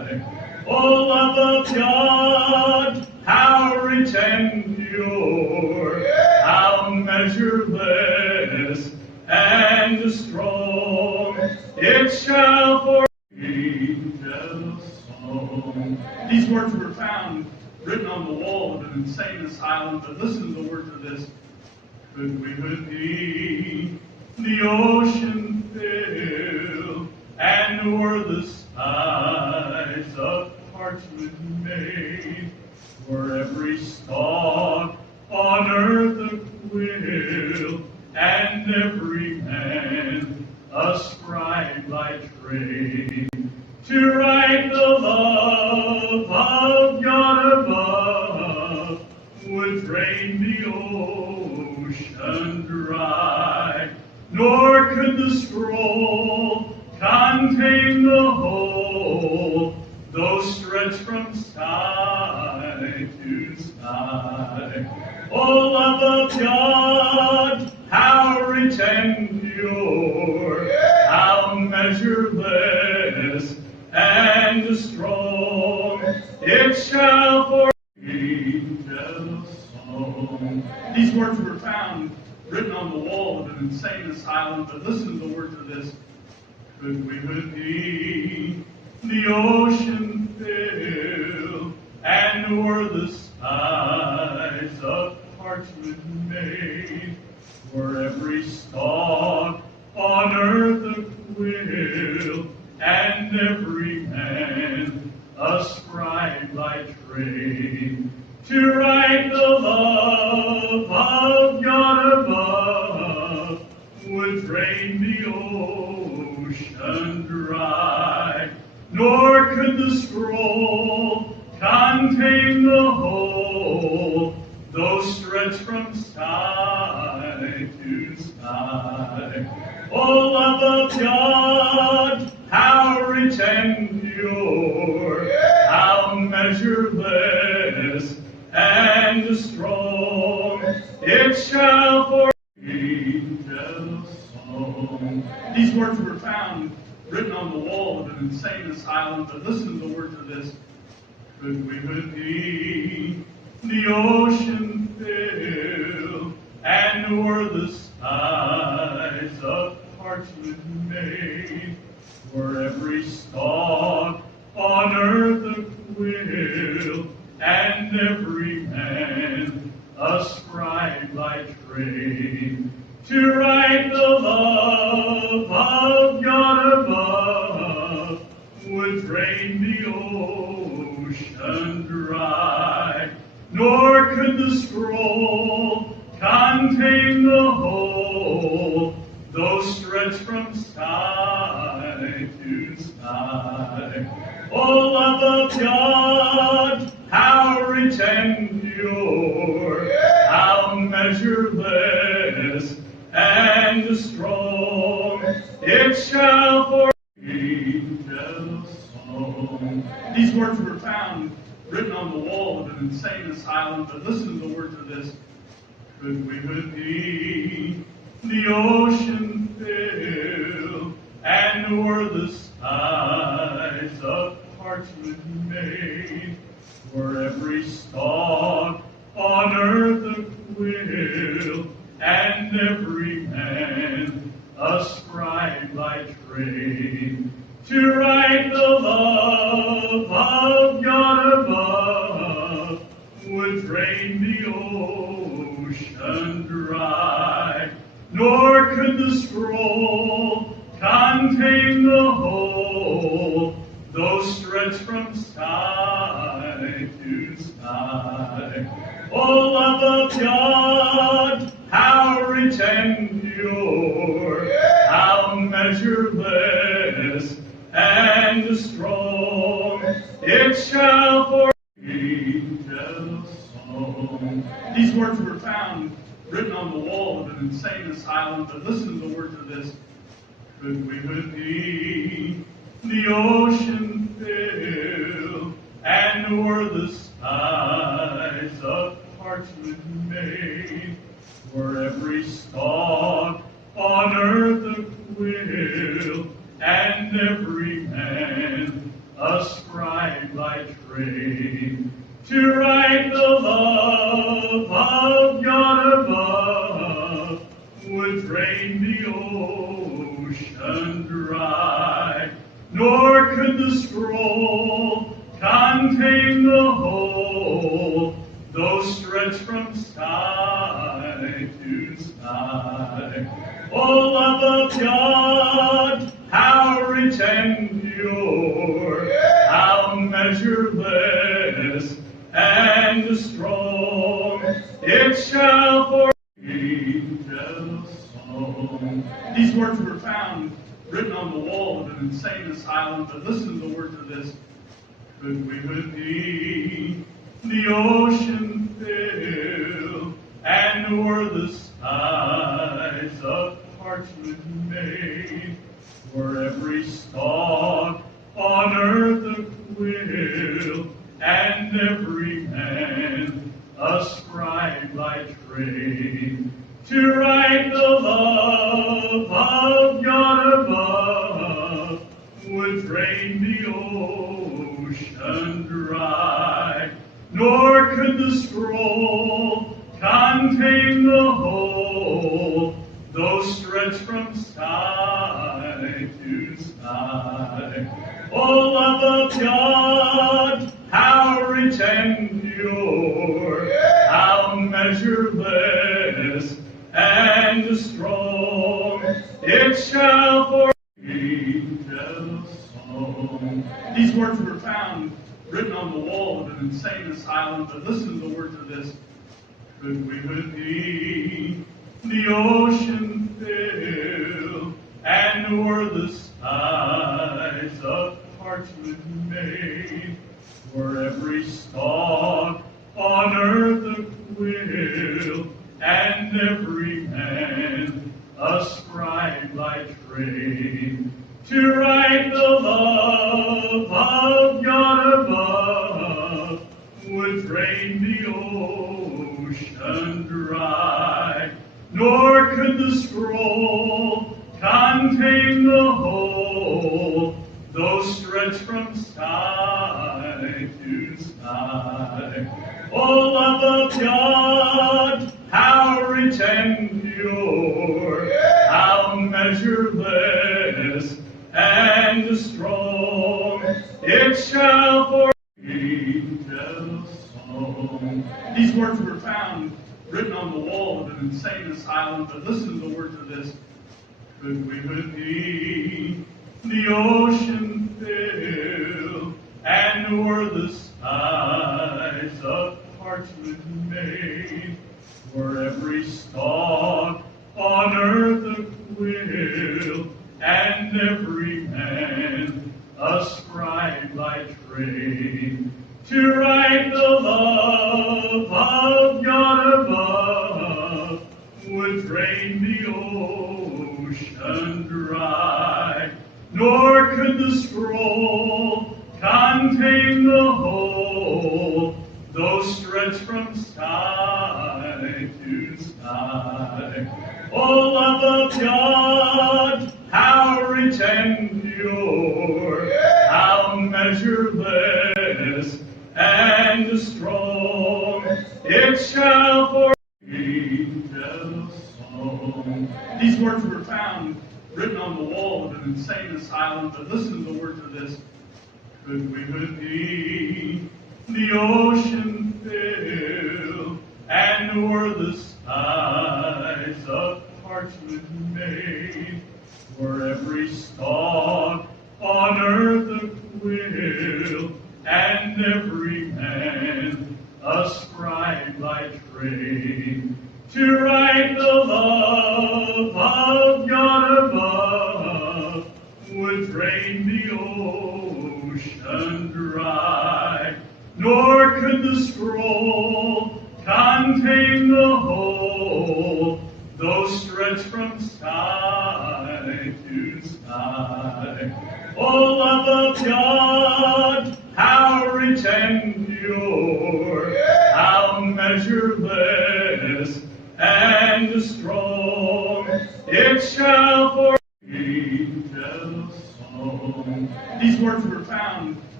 O love of God, how rich and pure, how measureless and strong, it shall for angels song. These words were found written on the wall of an insane asylum, but listen to the words of this. Could we with thee the ocean fill, and were the skies of parchment made, were every stalk on earth a quill, and every man a scribe by trade, to write the love of God above, would drain the ocean dry, nor could the scroll contain the whole, though stretched from sky to sky. O love of God, how rich and pure, how measureless and strong, it shall for angels song. These words were found written on the wall of an insane asylum, but listen to the words of this. Could we with thee the ocean fill, and were the skies of parchment made, were every stalk on earth a quill, and every man a scribe by trade, to write the love of God above, would drain the ocean dry, nor could the scroll contain the whole, though stretched from sky to sky. O love of God, how rich and pure, how measureless and strong, it shall for angels song. These words were found written on the wall of an insane asylum, but listen to the words of this. Could we with thee the ocean fill, and were the skies of parchment made, were every stalk on earth a quill, and every man a scribe by trade, to write the love of God above, would drain the ocean dry, nor could the scroll contain the whole, though stretched from sky to sky. O love of God, how rich and pure, how measureless and strong, it shall for angels song. These words were found written on the wall of an insane asylum, but listen to the words of this. Could we with thee the ocean fill, and were the skies of parchment made, were every stalk on earth a quill, and every man a scribe by trade, to write the love of God above, would drain the ocean dry, nor could the scroll contain the whole, though stretched from sky to sky. O love of God, how rich and pure, how measureless and strong, it shall for angels song. These words were found written on the wall of an insane asylum, but listen to the words of this. Could we with thee the ocean fill, and were the skies of parchment made, were every stalk on earth a quill, and every man a scribe by trade, to write the love of God above would drain the ocean dry, nor could the scroll contain the whole, though stretched from sky to sky. O love of God, how rich and pure, how measureless and strong, it shall for angels song. These words were found written on the wall of an insane asylum, but listen to the words of this. Could we with thee the ocean fill, and were the skies of parchment made, were every stalk on earth a quill, and every man a scribe by trade, to write the love of God above would drain the ocean dry, nor could the scroll contain the whole, though stretched from sky to sky. O love of God, how rich and pure, how measureless and strong, it shall for angels song. These words were found written on the wall of an insane asylum, but listen to the words of this. Could we with thee the ocean fill, and were the skies of parchment made, were every stalk on earth a quill, and every man a scribe by trade, to write the love of God above would drain the ocean dry, nor could the scroll contain the whole, though stretched from sky to sky. O love of God, how rich and pure, how measureless and strong, it shall for angels song. These words were found written on the wall of an insane asylum, but listen to the words of this. Could we with thee the ocean fill, and were the skies of parchment made, were every stalk on earth a quill, and every man a scribe by trade, to write the love of God above would drain the ocean dry, nor could the scroll contain the whole, though stretched from sky to sky. O love of God, how rich and pure, how measureless and strong, it shall for angels song. These words were found written on the wall of an insane asylum, but listen to the words of this. Could we with thee the ocean fill, and were the skies of parchment made, were every stalk on earth a quill, and every man a scribe by trade, to write the love of God above would drain the ocean dry, nor could the scroll contain the whole, though stretched from sky to sky. O love of God, how rich and pure, how measureless and strong, it shall for angels song. These words were found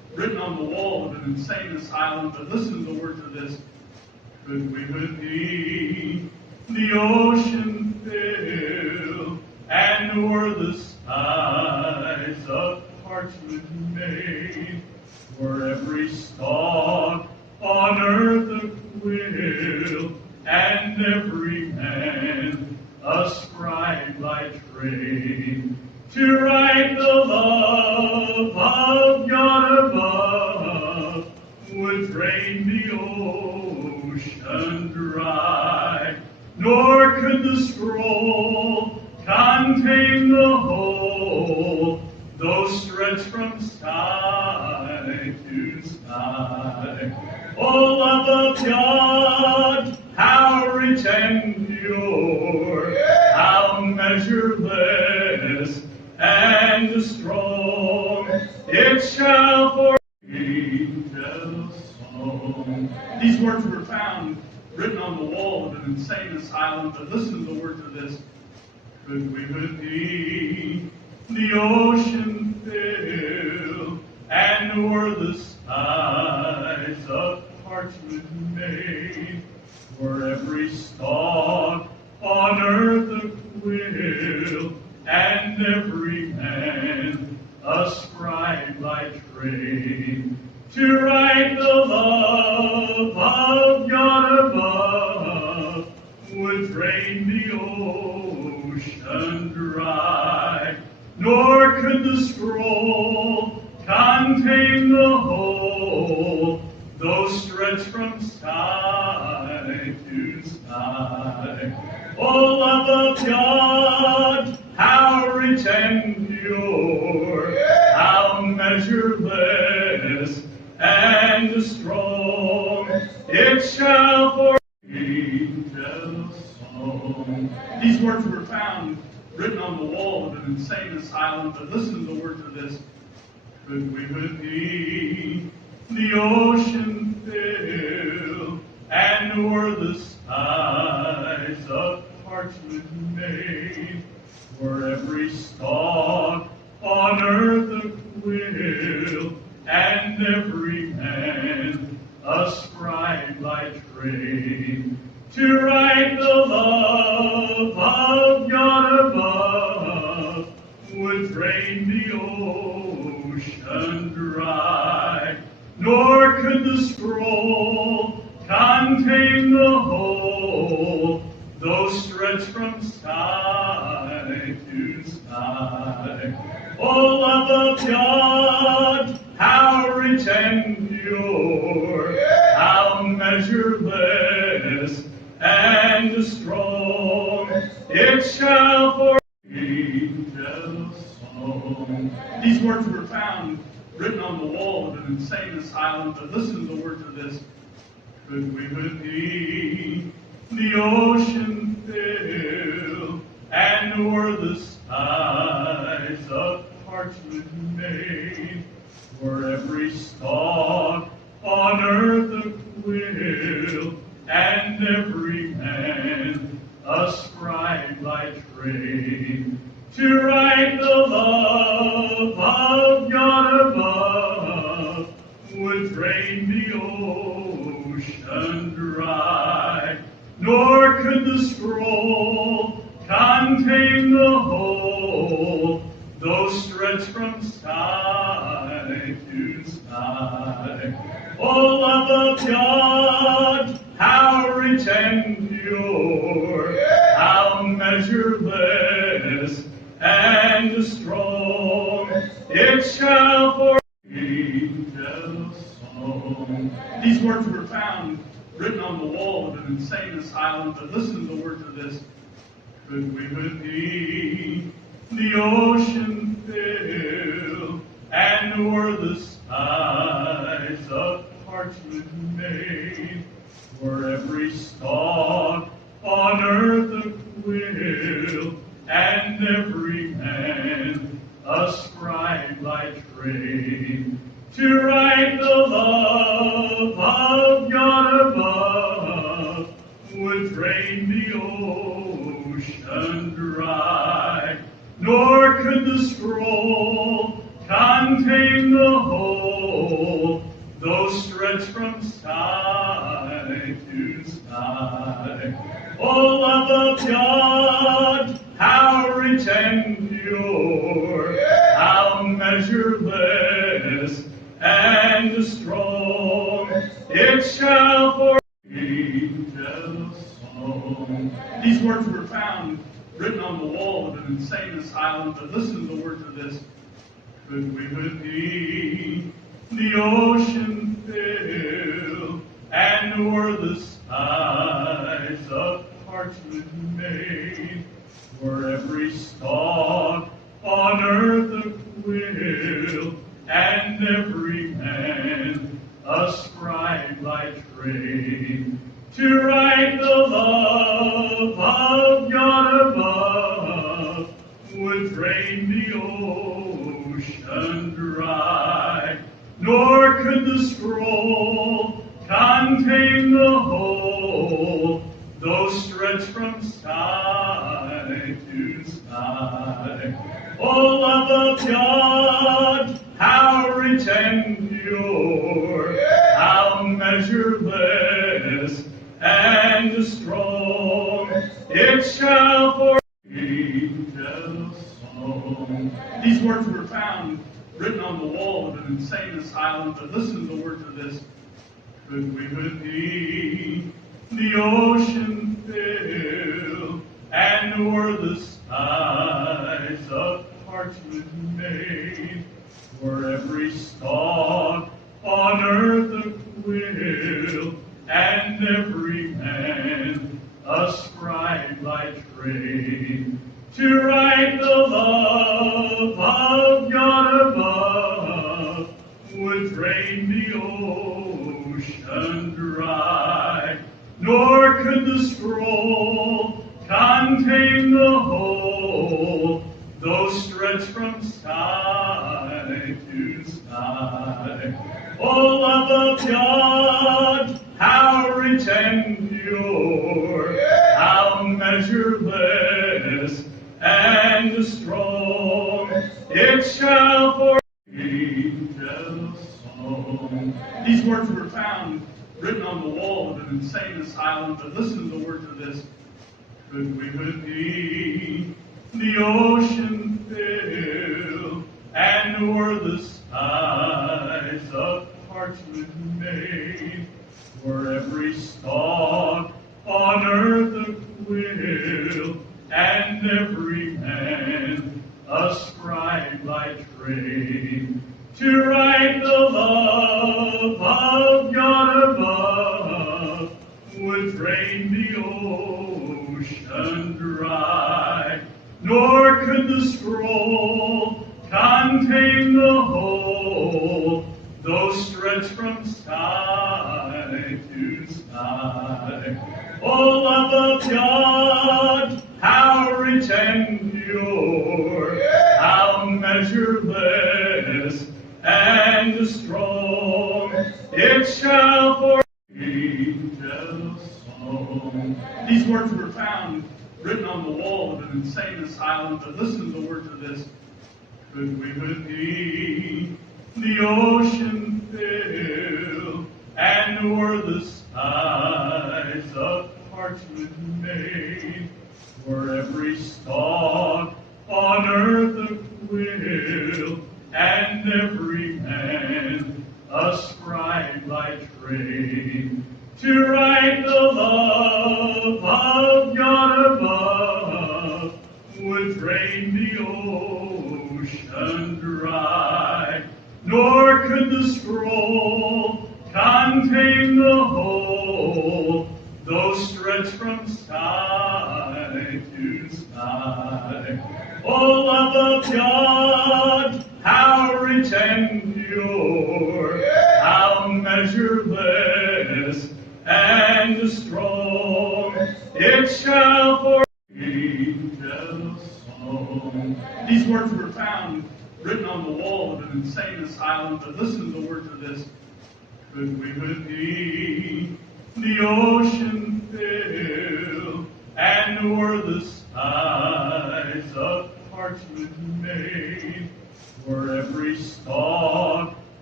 written on the wall of an insane asylum. But listen to the words of this. Could we with thee the ocean fill, and o'er the skies of parchment made, were every stalk on earth a quill, and every man a scribe by trade, to write the love of God above, would drain the ocean dry, nor could the scroll contain the whole, though stretched from sky to sky. O love of God, how rich and pure, how measureless and strong, it shall for angels song. These words were found written on the wall of an insane asylum. But listen to the words of this. Could we with thee the ocean fill, and o'er the skies of parchment made, were every stalk on earth a quill, and every man a scribe by trade, to write the love of God above, would drain the ocean dry, nor could the scroll contain the whole, though stretched from sky to sky. O love of God, how rich and pure, how measureless and strong, it shall for angels song. These words were found written on the wall of an insane asylum. But listen to the words of this. Could we with thee the ocean fill, and o'er the skies of parchment made, were every stalk on earth a quill, and every man a scribe by trade, to write the love of God above, would drain the ocean dry, nor could the scroll contain the whole, though stretched from sky to sky. O love of God, how rich and pure, how measureless and strong, it shall for angels song. These words were found written on the wall of an insane asylum. But listen to the words of this. Could we with thee the ocean fill, and o'er the skies of parchment made, were every stalk on earth a quill, and every man a scribe by trade, to write the love of God above, would drain the ocean dry, nor could the scroll contain the whole, though stretched from sky to sky. O love of God, how rich and pure, how measureless and strong, it shall for angels song. These words were found written on the wall of an insane asylum. But listen to the words of this. Could we with thee the ocean fill, and o'er the skies of parchment made, were every stalk on earth a quill, and every man a scribe by trade, to write the love of God above, would drain the ocean dry, nor could the scroll contain the whole, whole, though stretched from sky to sky. O love of God, how rich and pure, how measureless and strong, it shall for angels song. These words were found written on the wall of an insane asylum, but listen to the words of this. Could we with thee the ocean fill, and were the skies of parchment made, were every stalk on earth a quill, and every man a scribe by trade, to write the love of God above, would drain the ocean dry, nor could the scroll contain the whole, though stretched from sky to sky. O love of God, how rich and pure, how measureless and strong, it shall for angels song. These words were found written on the wall of an insane asylum, but listen to the words of this. Could we with thee the ocean fill, and were the skies of parchment made, were every stalk on earth a quill, and every man a scribe by trade, to write the love of God above, would drain the ocean dry, nor could the scroll contain the whole, though stretched from sky to sky. O love of God, how rich and pure, how measureless and strong, it shall for angels song. These words were found written on the wall of an insane asylum, but listen to the words of this. Could we with thee the ocean fill, and were the skies of parchment made, were every stalk on earth a quill, and every man a scribe by trade, to write the love of God above, would drain the ocean dry, nor could the scroll contain the whole, though stretched from sky to sky. O love of God, how rich and pure, how measureless and strong, it shall for angels song. These words were found written on the wall of an insane asylum, but listen to the words of this. Could we with thee the ocean fill, and were the skies of parchment made, were every stalk on earth a quill, and every man a scribe by trade, to write the love of God above, would drain the ocean dry, nor could the scroll contain the whole, though stretched from sky to sky. O love of God, how rich and pure, how measureless and strong, it shall for angels song. These words were found written on the wall of an insane asylum, but listen to the words of this. Could we with thee the ocean fill, and were the skies of parchment made, were every stalk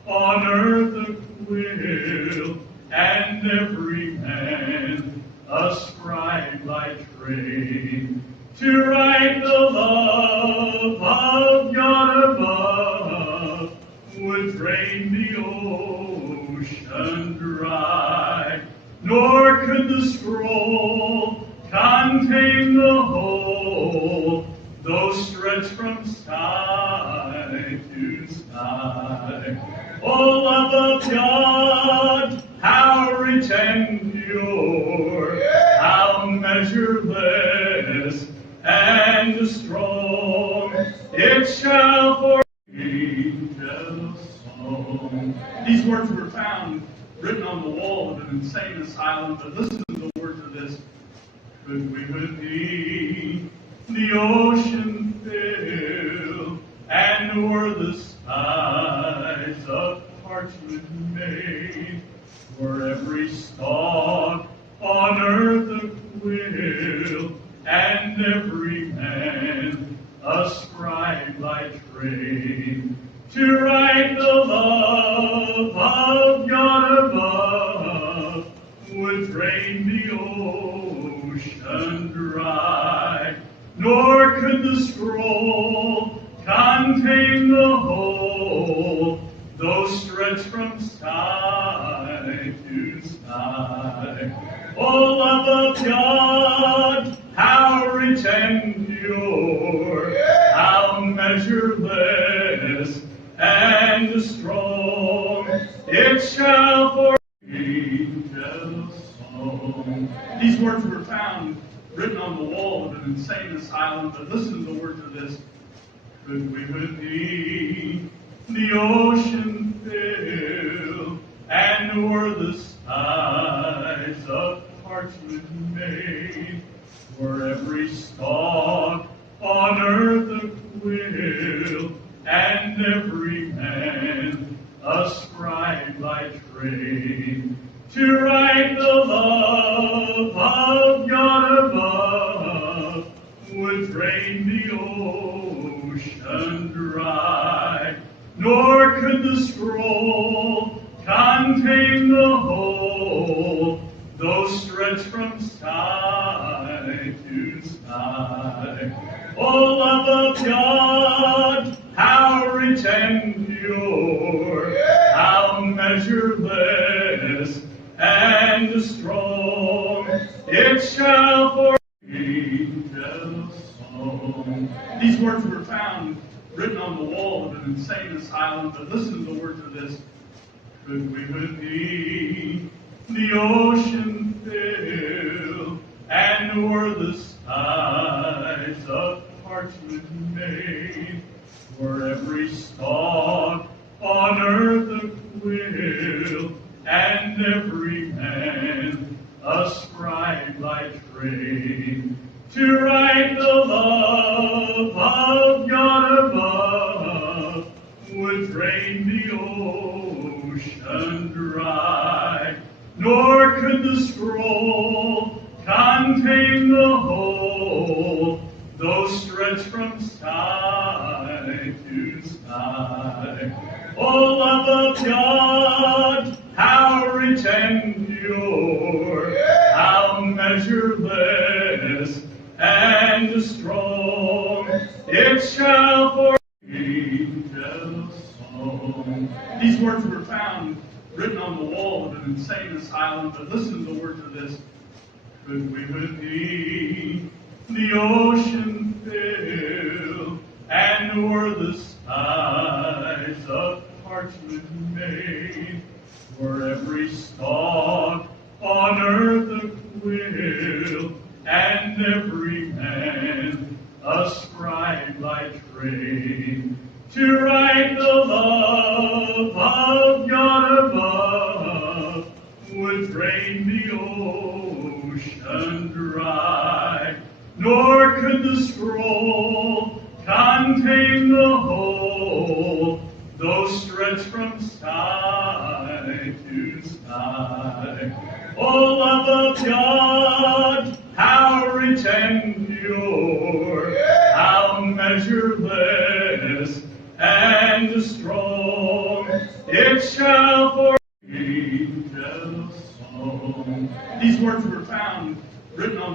on earth a quill, and every man a scribe by trade, to write the love of God above would drain the ocean dry, nor could the scroll contain the whole, though stretched from side to side. O love of God, how rich and pure, how measureless and strong, it shall for angels song. These words were found written on the wall of an insane asylum, but listen to the words of this. Could we with thee the ocean fill, and were the skies of parchment made, were every stalk on earth a quill, and every man a scribe by trade, to write the love of God above would drain the ocean dry, nor could the scroll contain the whole, though stretched from side to side. O love of God, how rich and pure, how measureless and strong, it shall for angels song. These words were found written on the wall of an insane asylum, but listen to the words of this. Could we with thee the ocean fill, and were the skies of parchment made, were every stalk on earth a quill, and every man a scribe by trade, to write the love of God above would drain the ocean dry, nor could the scroll contain the whole, though stretched from side to side. O love of God, how rich and pure, how measureless and strong, it shall for angels song. These words were found written on the wall of an insane asylum, but listen to the words of this. Could we with thee the ocean fill, and were the skies of parchment made, were every stalk on earth a quill, and every man a scribe by trade, to write the love of God above would drain the ocean dry, nor could the scroll contain the whole, though stretched from side to side. O love of God, how rich and pure, how measureless and strong, it shall for angels song. These words were found written on the wall of an insane asylum, but listen to the words of this. Could we with thee the ocean fill, and were the skies of parchment made, were every stalk on earth a quill, and every man a scribe by trade, to write the love of God above would drain the ocean dry, nor could the scroll contain the whole, though stretched from side to side. O love of God, how rich and pure, how measureless and strong, it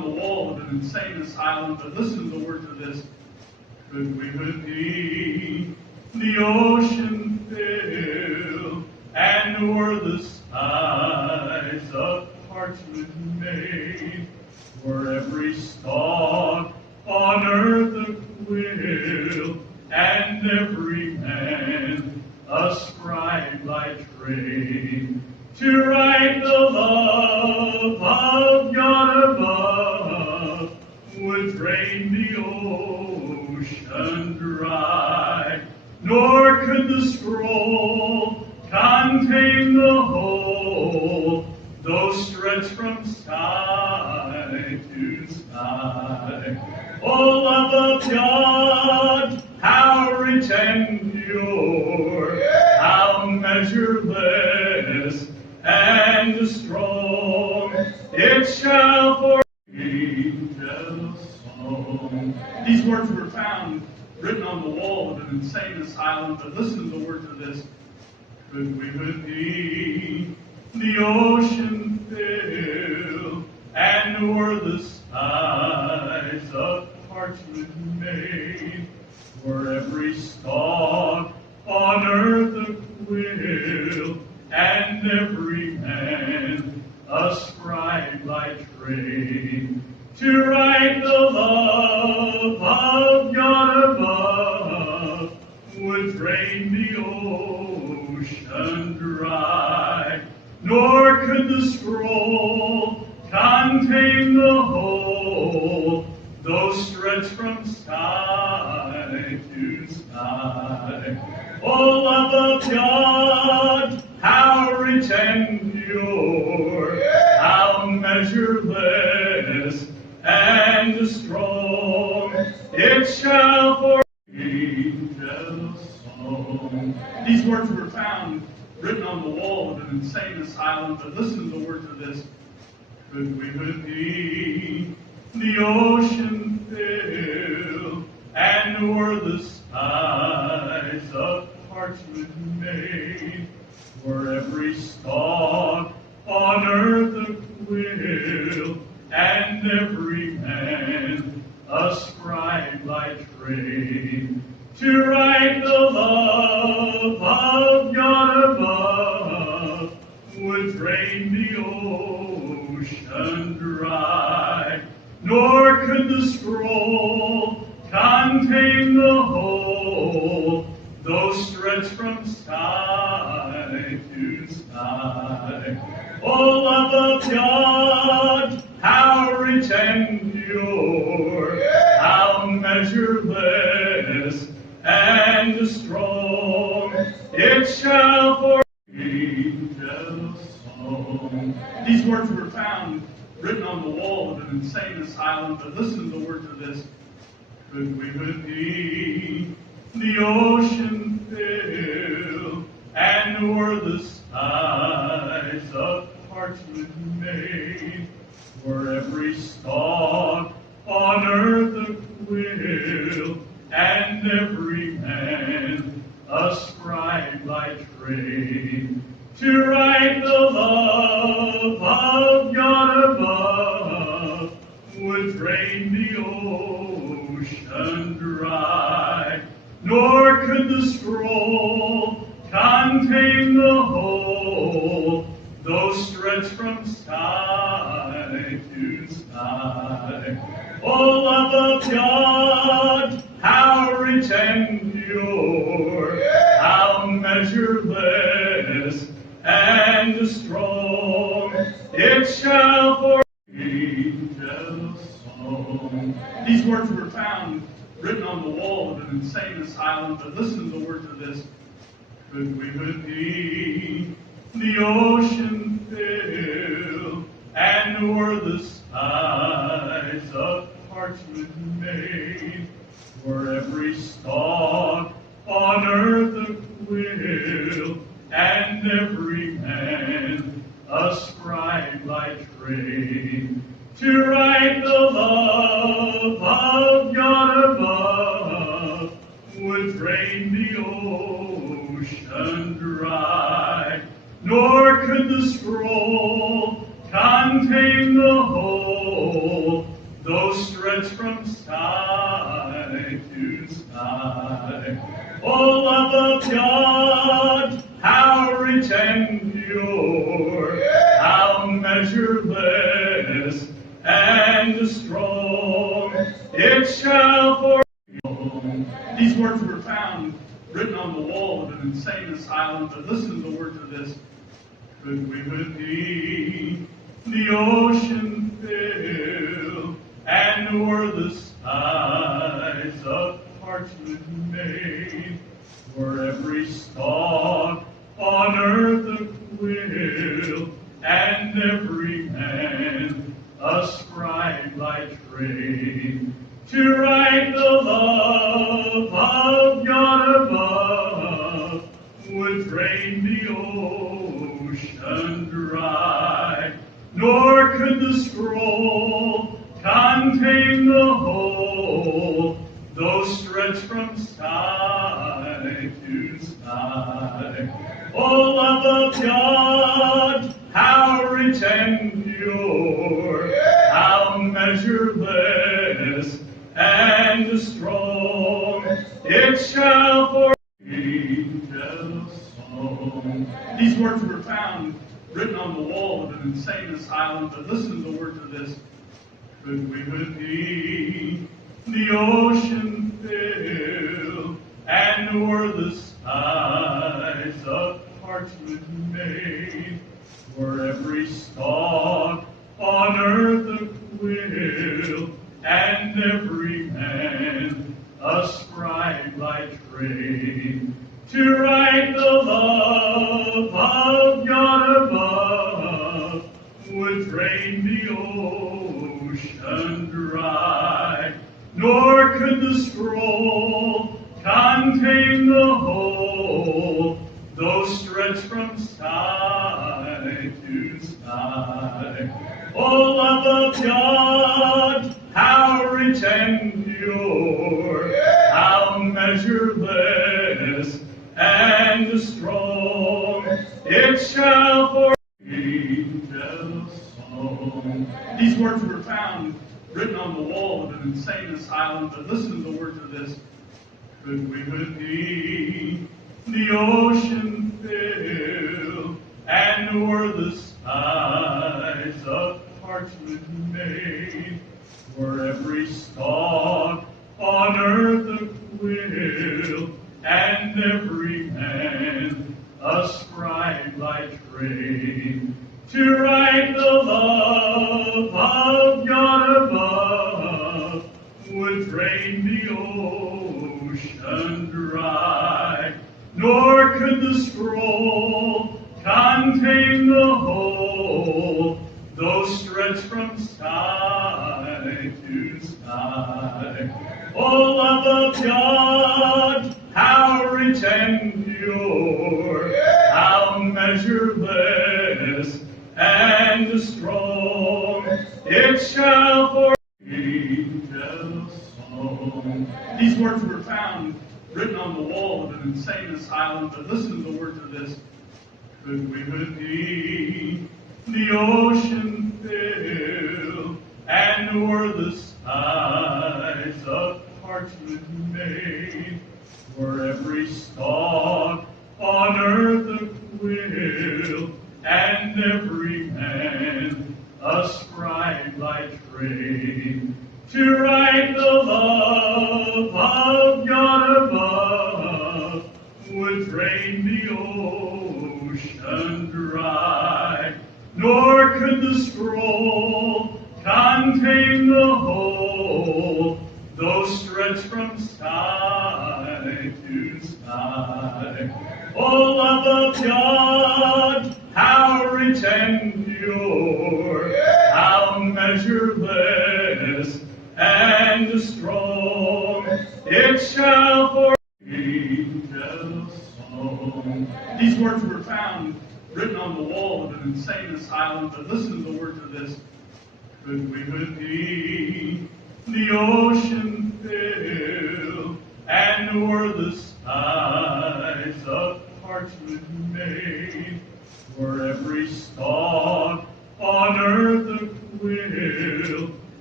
on the wall of an insane asylum, but listen to the words of this. Could we beneath the ocean fill, and o'er the skies of parchment made, were every stalk on earth a quill, and every man a scribe by trade, to write the love of God above, would drain the ocean dry, nor could the scroll contain the whole, though stretched from sky to sky. O love of God, how rich and pure, how measureless and strong, it shall for angels song. These words were found written on the wall of an insane asylum, but listen to the words of this. Could we beneath the ocean fill, and o'er the skies of parchment made, were every stalk on earth a quill, and every man a scribe by trade, to write the love of God above, would drain the ocean dry, nor could the scroll contain the whole, though stretched from sky to sky. O love of God, how rich and pure, how measureless and strong, it shall for angels song. These words were found written on the wall of an insane asylum, but listen to the words of this. Could we beneath the ocean fill, and o'er the skies of parchment made, were every stalk on earth a quill, and every man a scribe by trade, to write the love of God above, would drain the ocean dry, nor could the scroll contain the whole, though stretched from sky to sky. O love of God, how rich and pure, how measureless and strong, it shall for angels song. These words were found written on the wall of an insane asylum, but listen to the words of this. Could we beneath the ocean fill, and o'er the skies of parchment made, were every stalk on earth a quill, and every man a scribe by trade, to write the love of God above, would drain the ocean dry, nor could the scroll contain the whole, though stretched from sky to sky. O love of God, how rich and pure, how measureless and strong, it shall for angels song. These words were found written on the wall of an insane asylum, but listen to the words of this. Could we beneath the ocean fill, and o'er the skies of parchment made, were every stalk on earth a quill, and every man a scribe by trade, to write the love of God above, would drain the ocean dry, nor could the scroll contain the whole, though stretched from sky to sky. O love of God, how rich and pure, how measureless and strong, it shall for these words were found written on the wall of an insane asylum, but listen to the words of this. Could we with thee the ocean fill, and were the skies of parchment made, were every stalk on earth a quill, and every man a scribe by trade, to write the love of God above, would drain the ocean dry, nor could the scroll contain the whole, though stretched from sky to sky. O love of God, how rich and pure, how measureless and strong, it shall for angels song. These words were found written on the wall of an insane asylum, but listen to the words of this. Could we with thee the ocean fill, and were the skies of parchment made, were every stalk on earth a quill, and every man a scribe by trade, to write the love of God above, would drain the ocean dry, nor could the scroll contain the whole, though stretched from sky to sky. O love of God, how rich and pure, how measureless and strong, it shall for angels song. These words were found written on the wall of an insane asylum, but listen to the words of this. Could we with thee the ocean fill, and were the skies of parchment made, were every stalk on earth a quill, and every man a scribe by trade, to write the love of God above, would drain the ocean dry, nor could the scroll contain the whole, though stretched from sky to sky. O love of God, how rich and pure, how measureless and strong, it shall for angels song. These words were found written on the wall of an insane asylum, but listen to the words of this. Could we with thee the ocean fill, and were the skies of parchment made, were every stalk on earth a quill, and every man a scribe by trade, to write the love of God above, would drain the ocean dry, nor could the scroll contain the whole, though stretched from sky to sky. O love of God, how rich and pure, how measureless and strong, it shall for angels song. These words were found written on the wall of an insane asylum, but listen to the words of this. Could we with thee the ocean fill, and were the skies of parchment made, were every stalk on earth a quill,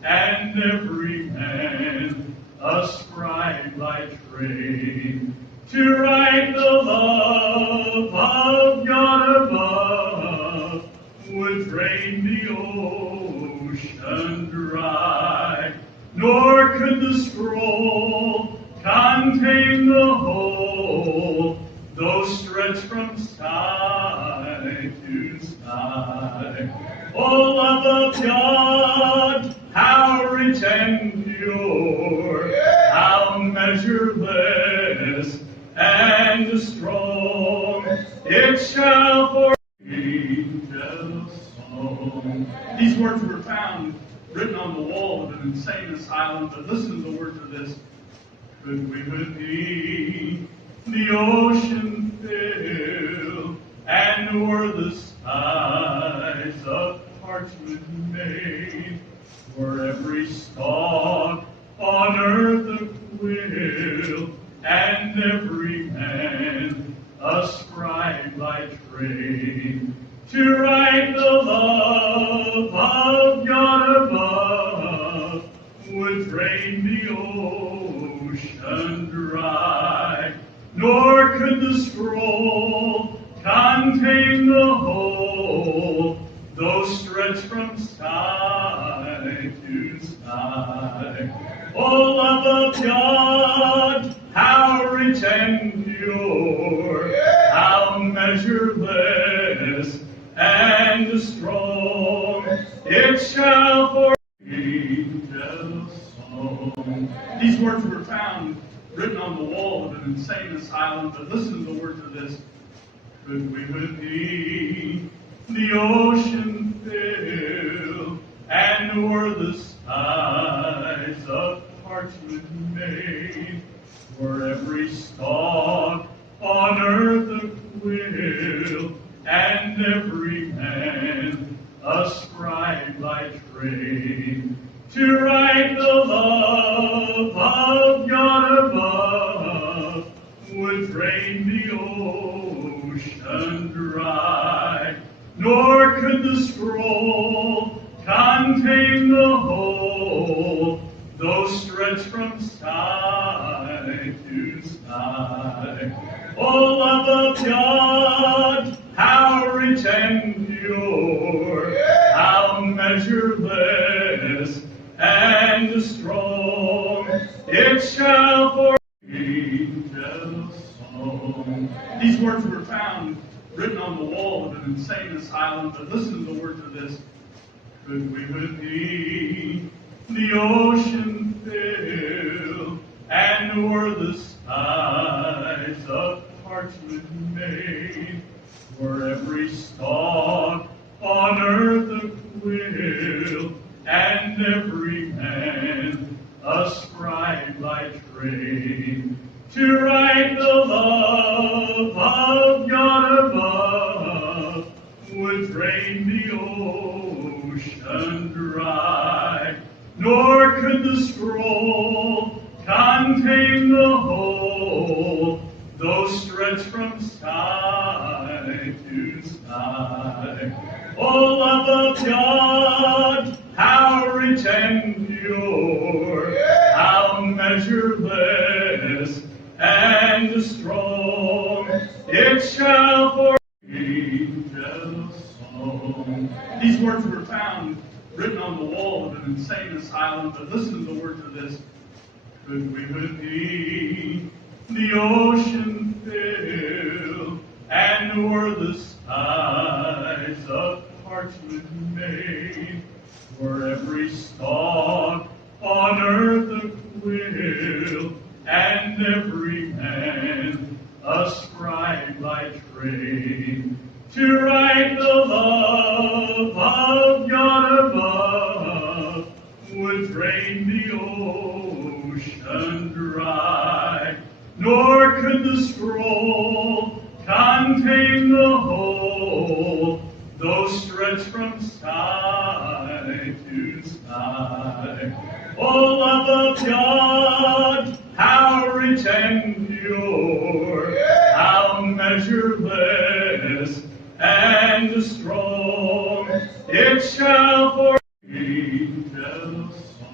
and every man a scribe by trade, to write the love of God above would drain the ocean dry, nor could the scroll contain the whole, though stretched from side to side. O love of God, how rich and pure, how measureless and strong, it shall for angels song. These words were found written on the wall of an insane asylum, but listen to the words of this. Could we with thee the ocean fill, and were the skies of parchment made, were every stalk on earth a quill, and every man a scribe by trade, to write the love of God above would drain the ocean dry, nor could the scroll contain the whole, though stretched from side to side. O love of God, how rich and pure, how measureless and strong, it shall for angels song. These words were found written on the wall of an insane asylum, but listen to the words of this. Could we with thee the ocean fill, and were the skies of parchment made, were every stalk on earth a quill, and every man a scribe by trade, to write the love of God above would drain the ocean dry, nor could the scroll contain the whole, though stretched from side to side. O love of God, how rich and pure, how measureless and strong, it shall for angels song. These words were found written on the wall of an insane asylum, but listen to the words of this. Could we with thee the ocean fill, and were the skies of parchment made, were every stalk on earth a quill, and every man a scribe by trade, to write the love of God above would drain the ocean dry, nor could the scroll contain the whole, though stretched from side to side. O love of God, how rich and pure, how measureless and strong, it shall for angels song. These words were found written on the wall of an insane asylum, but listen to the words of this. Could we with thee the ocean fill, and were the skies of parchment made, were every stalk on earth a quill, and every man a scribe by trade, to write the love of God above would drain the ocean dry, nor could the scroll contain the whole, though stretched from side to side. O love of God, how rich and pure, how measureless and strong, it shall for angels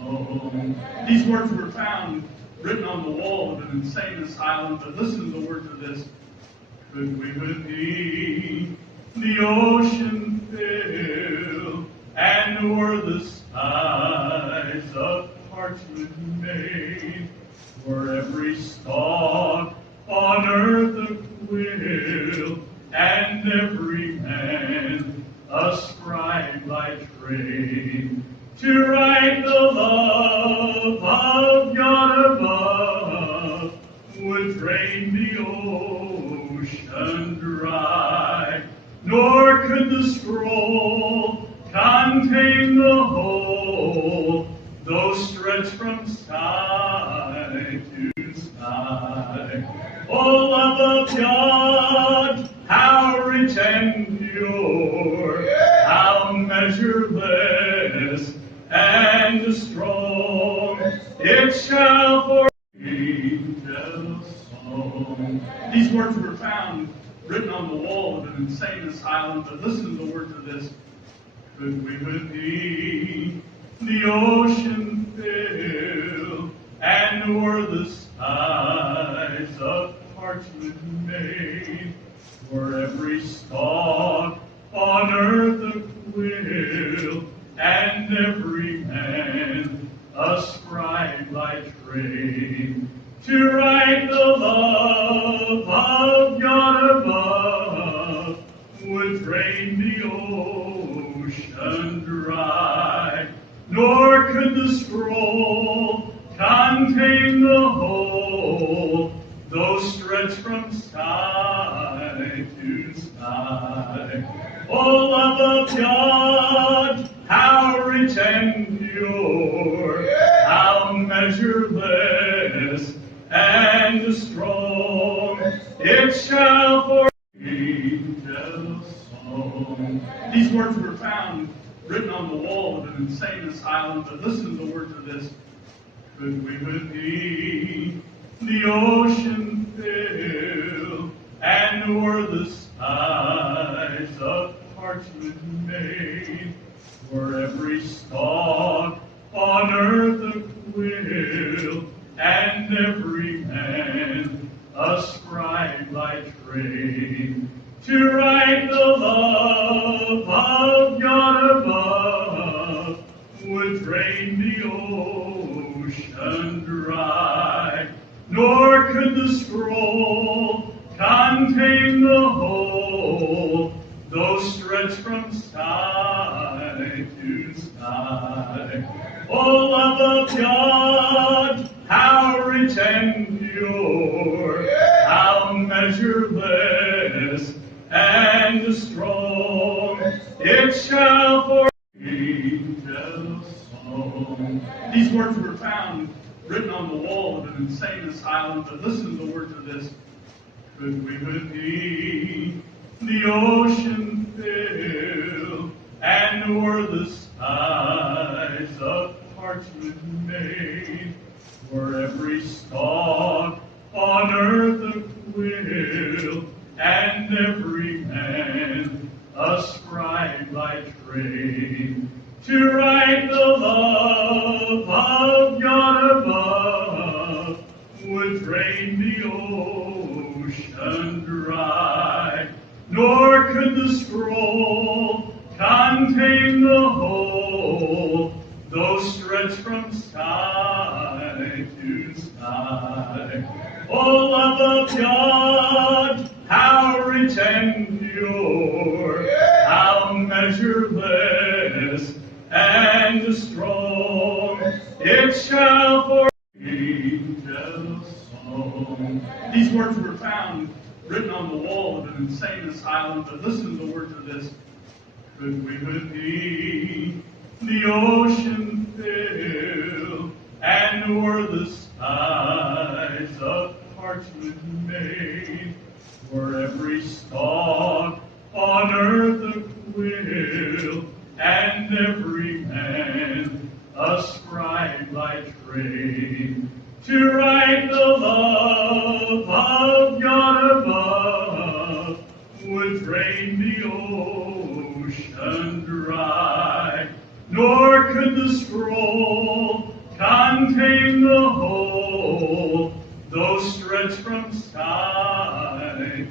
written on the wall of an insane asylum. But listen to the words of this. Could we with thee the ocean fill, and o'er the skies of parchment made, were every stalk on earth a quill, and every man a scribe by trade, to write the love of God above, would drain the ocean dry, nor could the scroll contain the whole, though stretched from sky to sky. O love of God, how rich and pure, how measureless and strong, it shall for angels song. These words were found written on the wall of an insane asylum. But listen to the words of this. Could we with thee the ocean fill, and o'er the skies of parchment made, were every stalk on earth a quill, and every man a scribe by trade, to write the love of God above, would drain the ocean dry, nor could the scroll contain the whole, though stretched from sky to sky. O love of God, how rich and pure, how measureless and strong, it shall for angels song. These words were found written on the wall of an insane asylum. But listen to the words of this. Could we with thee the ocean fill, and o'er the skies of parchment made, were every stalk on earth a quill, and every man a scribe by trade, to write the love of God above, would drain the ocean dry, nor could the scroll contain the whole, though stretched from sky to sky. O love of God, how rich and pure, how measureless and strong, it shall for angels song. These words were found written on the wall of an insane asylum. But listen to the words of this. Could we with thee the ocean fill, and o'er the skies of parchment made, were every stalk on earth a quill, and every man a scribe by trade, to write the love of God above, would drain the ocean dry, nor could the scroll contain the whole, though stretched from sky to sky. O love of God, how rich and pure, how measureless and strong, it shall for angels song. These words were found written on the wall of an insane asylum. But listen to the words of this. Could we with thee the ocean fill, and o'er the skies of parchment made, were every stalk on earth a quill, and every man a scribe by trade, to write the love of God above, would drain the ocean dry, nor could the scroll contain the whole,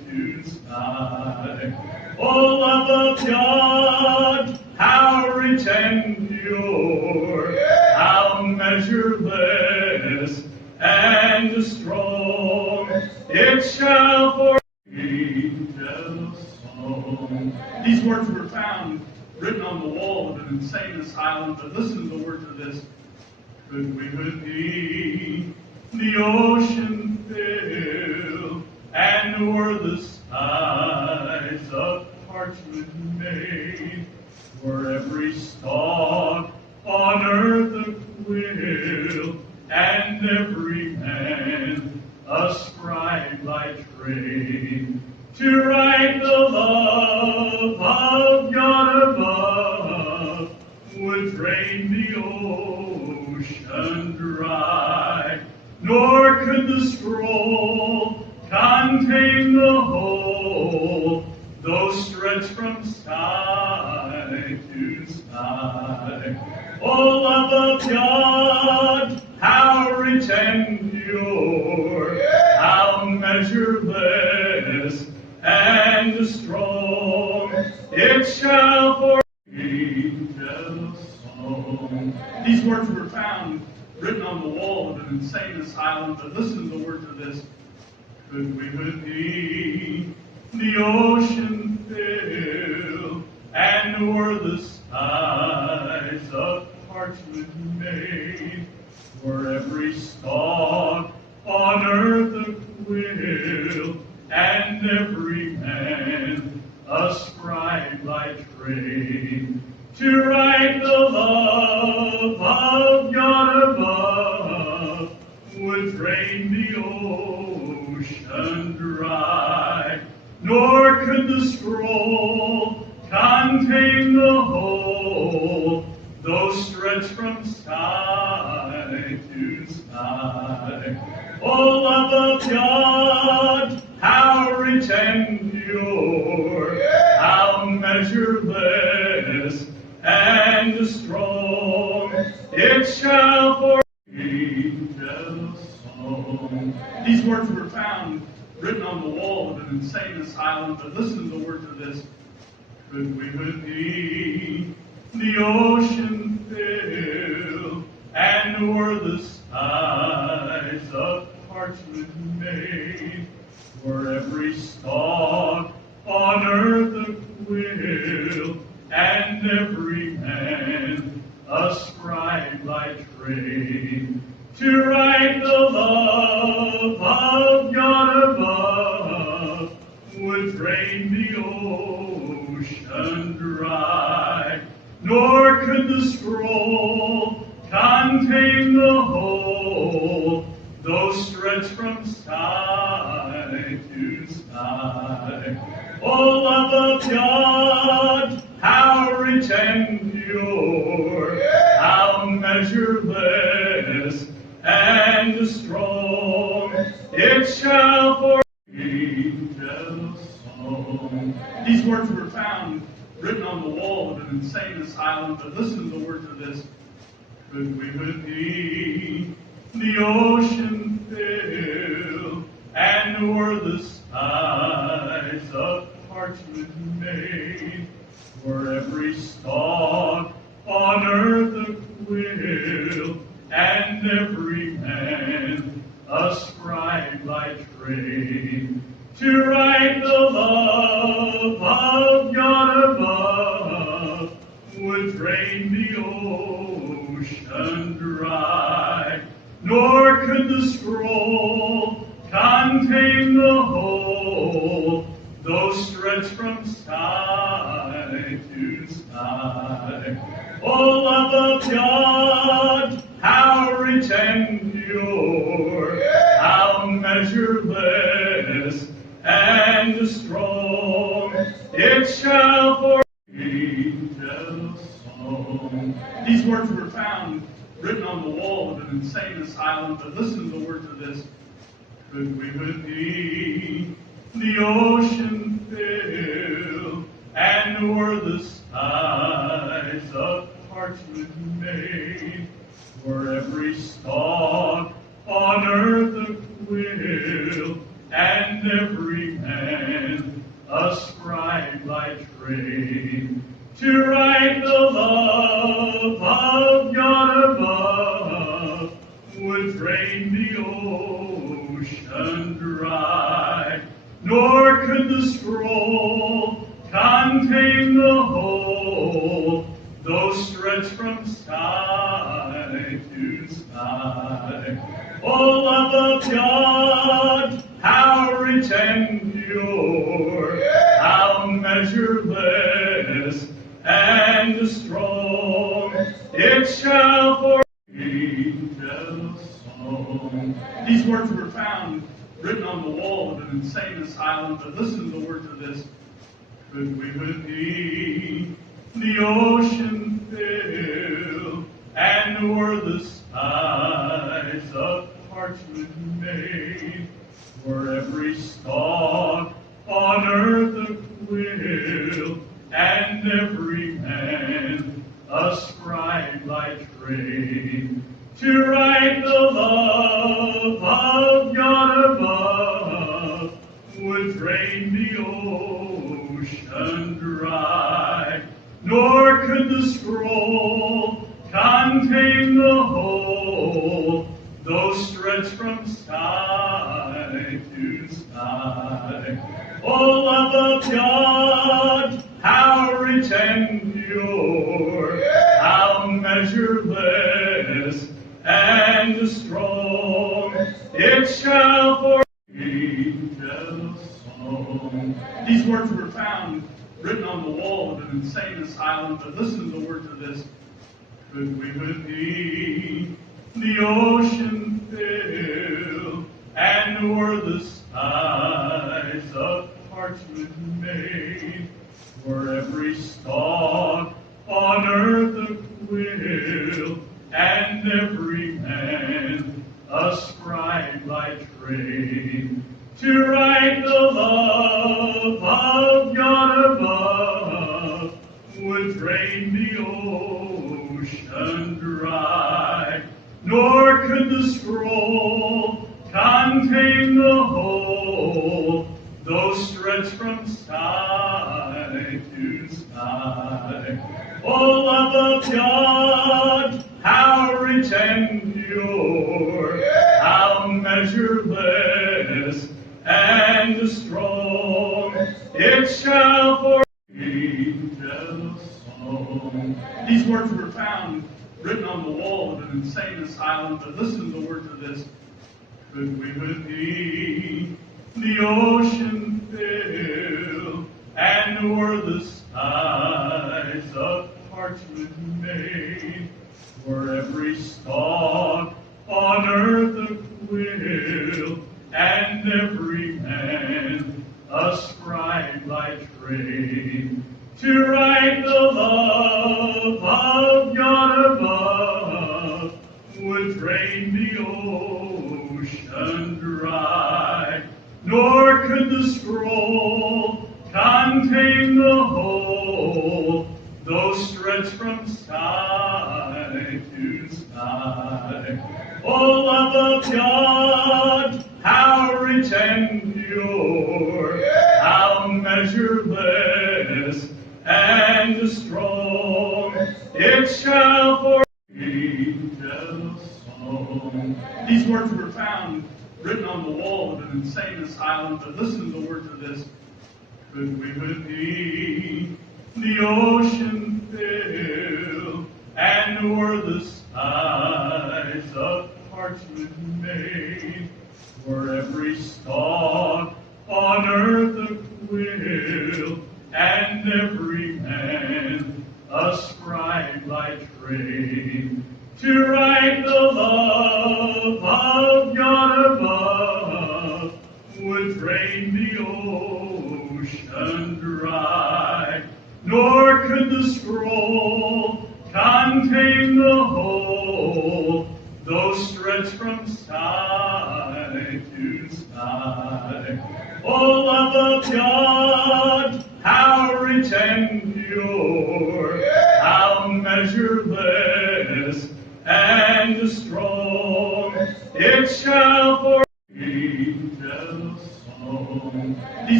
solitude's night. O love of God, how rich and pure, how measureless and strong, it shall for angels song. These words were found written on the wall of an insane asylum, but listen to the words of this. Could we with thee the ocean fill, and were the skies of parchment made, were every stalk on earth a quill, and every man a scribe by trade, to write the love of God above, would drain the ocean dry, nor could the scroll contain the whole, though stretched from sky to sky. O love of God, how rich and pure, how measureless and strong, it shall for angels song. These words were found written on the wall of an insane asylum, but listen to the words of this. Could we with thee the ocean fill, and were the skies of parchment made, were every stalk on earth a quill, and every man a scribe by trade, to write the love of God above, would drain the ocean dry, nor could the scroll contain the whole, though stretched from sky to sky. O love of God, how rich and pure, how measureless and strong, it shall for angels song. These words were found written on the wall of an insane asylum, but listen to the words of this. Could we with thee the ocean fill, and were the skies of parchment made, were every stalk on earth a quill, and every man a scribe by trade, to write the love of God above, would drain the ocean dry, nor could the scroll contain the whole, though stretched from sky to sky. O love of God, how rich and pure, how measureless and strong, it shall for angels song. These words were found written on the wall of an insane asylum, but listen to the words of this. Could we with thee the ocean fill, and were the skies of parchment made, were every stalk on earth a quill, and every man a scribe by trade, to write the love of God above, would drain the ocean dry, nor could the scroll contain the whole, though stretched from sky to sky. O love of God, how rich and pure, how measureless and strong, it shall for angels song. These words were found written on the wall of an insane asylum, but listen to the words of this. Could we with thee the ocean fill, and were the skies of parchment made, were every stalk on earth a quill, and every man, a scribe by trade, to write the love of God above, would drain the ocean dry, nor could the scroll contain the whole, though stretched from sky to sky. O love of God, how rich and pure, how measureless and strong, it shall for angels song. These words were found written on the wall of an insane asylum, but listen to the words of this. Could we with thee the ocean fill, and were the skies of parchment made, were every stalk on earth a quill, and every man a scribe by trade, to write the love of God above, would drain the ocean dry, nor could the scroll contain the whole, though stretched from sky to sky. O love of God, how rich and pure, how measureless and strong, it shall for angels song. These words were found written on the wall of an insane asylum, but listen to the words of this. Could we with thee the ocean fill, and were the skies of parchment made, were every stalk on earth a quill, and every man a scribe by trade, to write the love of God above, would drain the ocean dry, nor could the scroll contain the whole, though stretched from sky to sky. O love of God, how rich and pure, how measureless and strong, it shall for angels song. These words were found written on the wall of an insane asylum, but listen to the words of this. Could we with thee the ocean fill, and were the skies of parchment made, were every stalk on earth a quill, and every man a scribe by trade, to write the love of God above, would drain the ocean dry, nor could the scroll contain the whole, though stretched from sky to sky. O love of God, how rich and pure, how measureless and strong, it shall for angels song. These words were found written on the wall of an insane asylum, but listen to the words of this. Could we with thee the ocean fill, and were the skies of parchment made, were every stalk on earth a quill, and every man a scribe by trade, to write the love of God above, would drain the ocean dry, nor could the scroll contain the whole, though stretched from sky to sky. O love of God, how rich and pure, how measureless and strong, it shall for angels song. These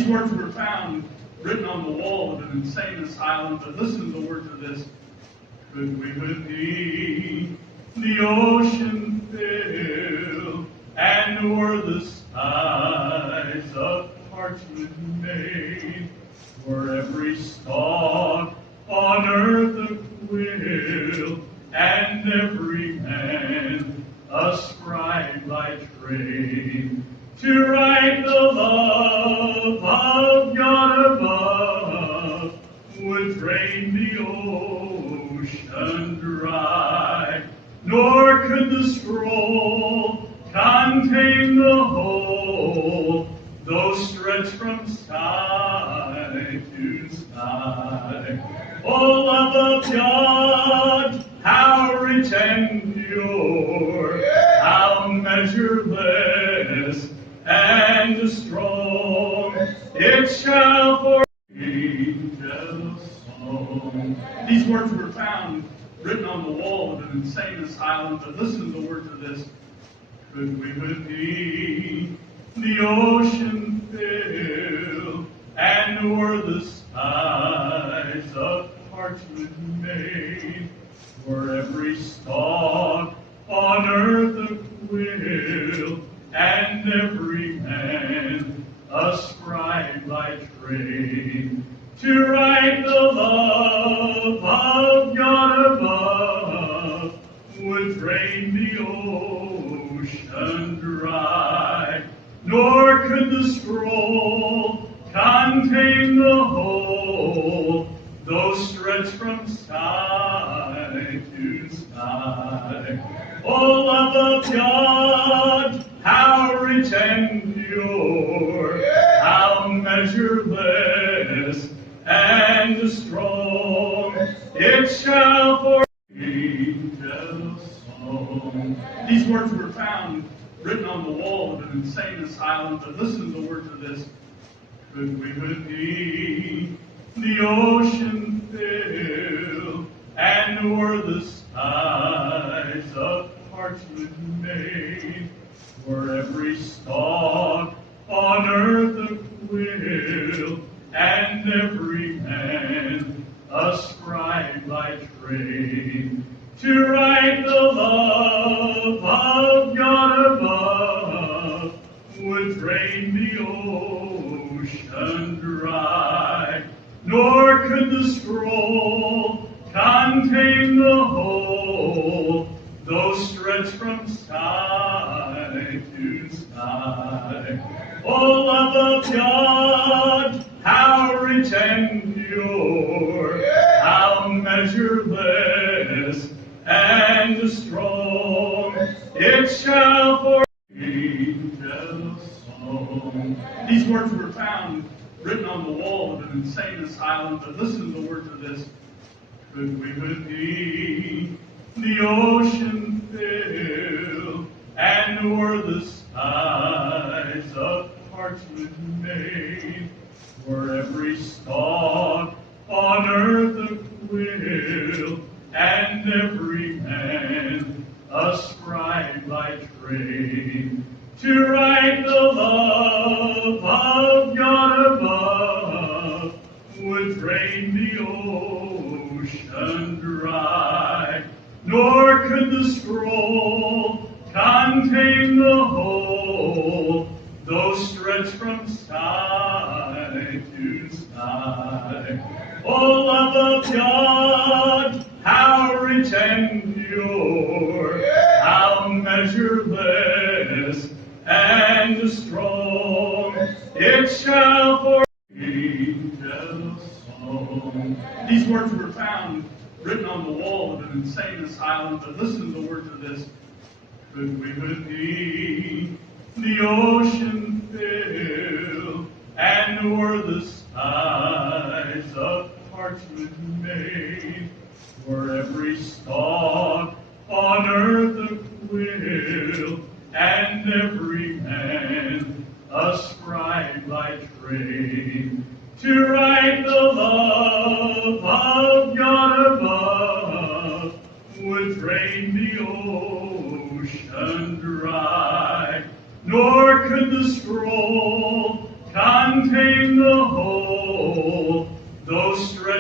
These words were found written on the wall of an insane asylum, but listen to the words of this. Could we with thee the ocean fill, and were the skies of parchment made, were every stalk on earth a quill, and every man a scribe by trade, to write the love of God above, would drain the ocean dry, nor could the scroll contain the whole, though stretched from sky to sky. O love of God, how rich and pure, how measureless and strong, it shall for angels song. These words were found written on the wall of an insane asylum, but listen to the words of this. Could we with thee the ocean fill, and were the skies of parchment made, were every stalk on earth a quill, and every man a scribe by trade, to write the love of God above, would drain the ocean dry, nor could the scroll contain the whole, though stretched from sky to sky. O love of God, how rich and pure, how measureless and strong, it shall for angels song. These words were found written on the wall of an insane asylum, but listen to the words of this. Could we with thee the ocean fill, and were the skies of parchment made, were every stalk on earth a quill, and every man a scribe by trade, to write the love of God above, would drain the ocean dry, nor could the scroll contain the whole, though stretched from sky to sky. O love of God, how rich and pure, how measureless and strong, it shall for angels song. These words were found written on the wall of an insane asylum, but listen to the words of this. Could we with thee the ocean fill, and were the skies of parchment made, were every stalk on earth a quill, and every man a scribe by trade, to write the love of God above, would drain the ocean dry, nor could the scroll contain the whole, though stretched from sky to sky. O love of God, how rich and pure, how measureless and strong, it shall for angels song. These words were found written on the wall of an insane asylum, but listen to the words of this. Could we with thee the ocean fill, and were the skies of parchment made, were every stalk on earth a quill, and every man a scribe by trade, to write the love of God above, would drain the ocean dry, nor could the scroll contain the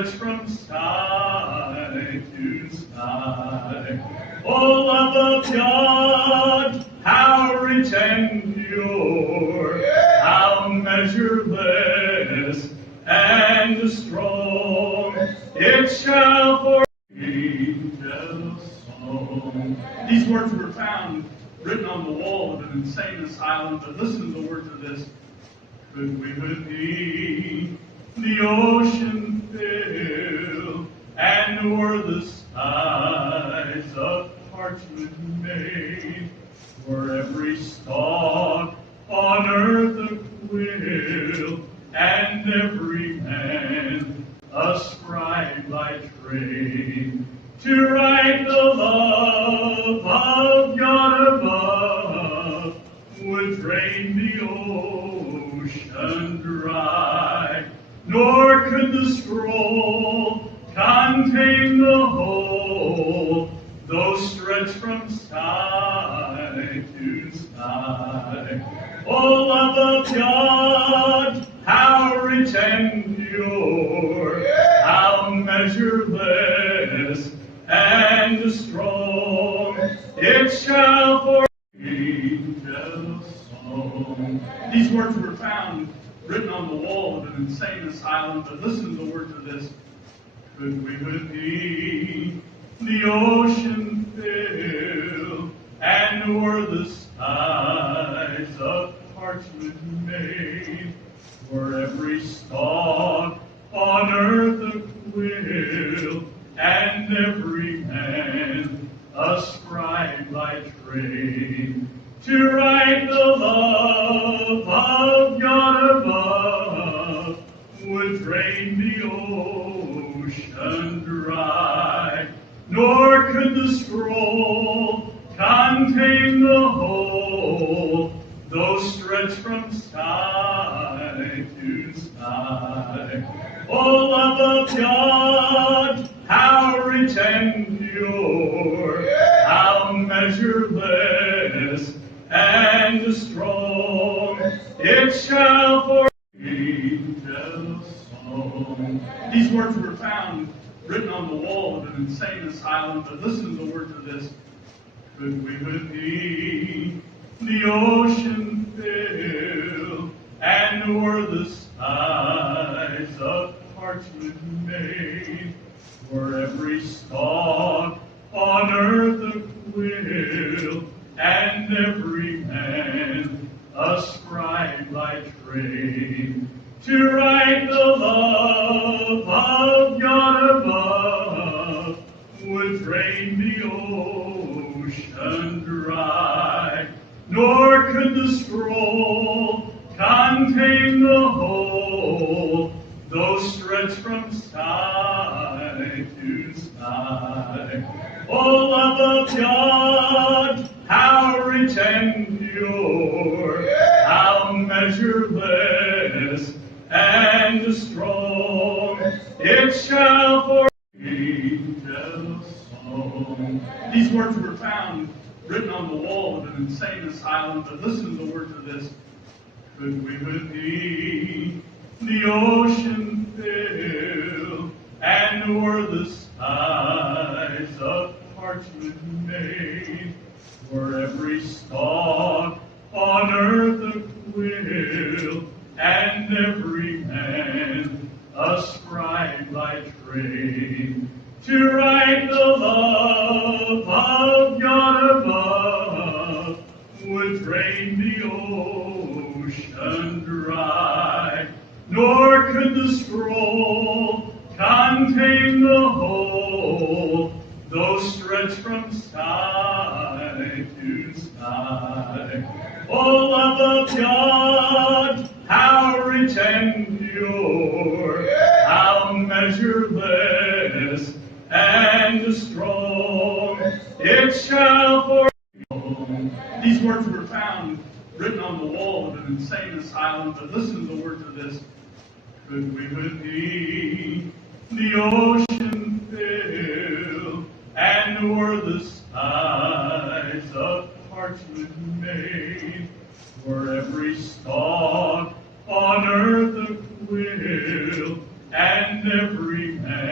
stretch from sky to sky. O love of God, how rich and pure, how measureless and strong, it shall for angels song. These words were found written on the wall of an insane asylum, but listen to the words of this. Could we with thee the ocean fill, and were the skies of parchment made, were every stalk on earth a quill, and every man a scribe by trade, to write the love of God above, would drain the ocean dry, nor could the scroll contain the whole, though stretched from sky to sky. O love of God, how rich and pure, how measureless and strong, it shall for angels song. These words were found written on the wall of an insane asylum, but listen to the words of this. Could we with thee the ocean fill, and were the skies of parchment made, were every stalk on earth a quill, and every man a scribe by trade, to write the love of God above, would drain the ocean dry, nor could the scroll contain the whole, though stretched from sky to sky. O love of God, how rich and pure, how measureless and strong, it shall for angels song. These words were found written on the wall of an insane asylum, but listen to the words of this. Could we with thee the ocean fill, and were the skies of parchment made, were every stalk on earth a quill, and every man a scribe by trade, to write the love of God above, would drain the ocean dry, nor could the scroll contain the whole, though stretched from sky to sky. O love of God, how rich and pure, how measureless and strong, it shall for angels song. These words were found written on the wall of an insane asylum, but listen to the words of this. Could we with thee the ocean fill, and were the skies of parchment made, were every stalk on earth a quill, and every man a scribe by trade, to write the love of God above, would drain the ocean dry, nor could the scroll contain the whole, though stretched from sky to sky. O love of God, how rich and pure, how measureless and strong, it shall for these words were found written on the wall of an insane asylum, but listen to the words of this. Could we with thee the ocean fill, and were the skies of parchment made, were every stalk on earth a quill, and every man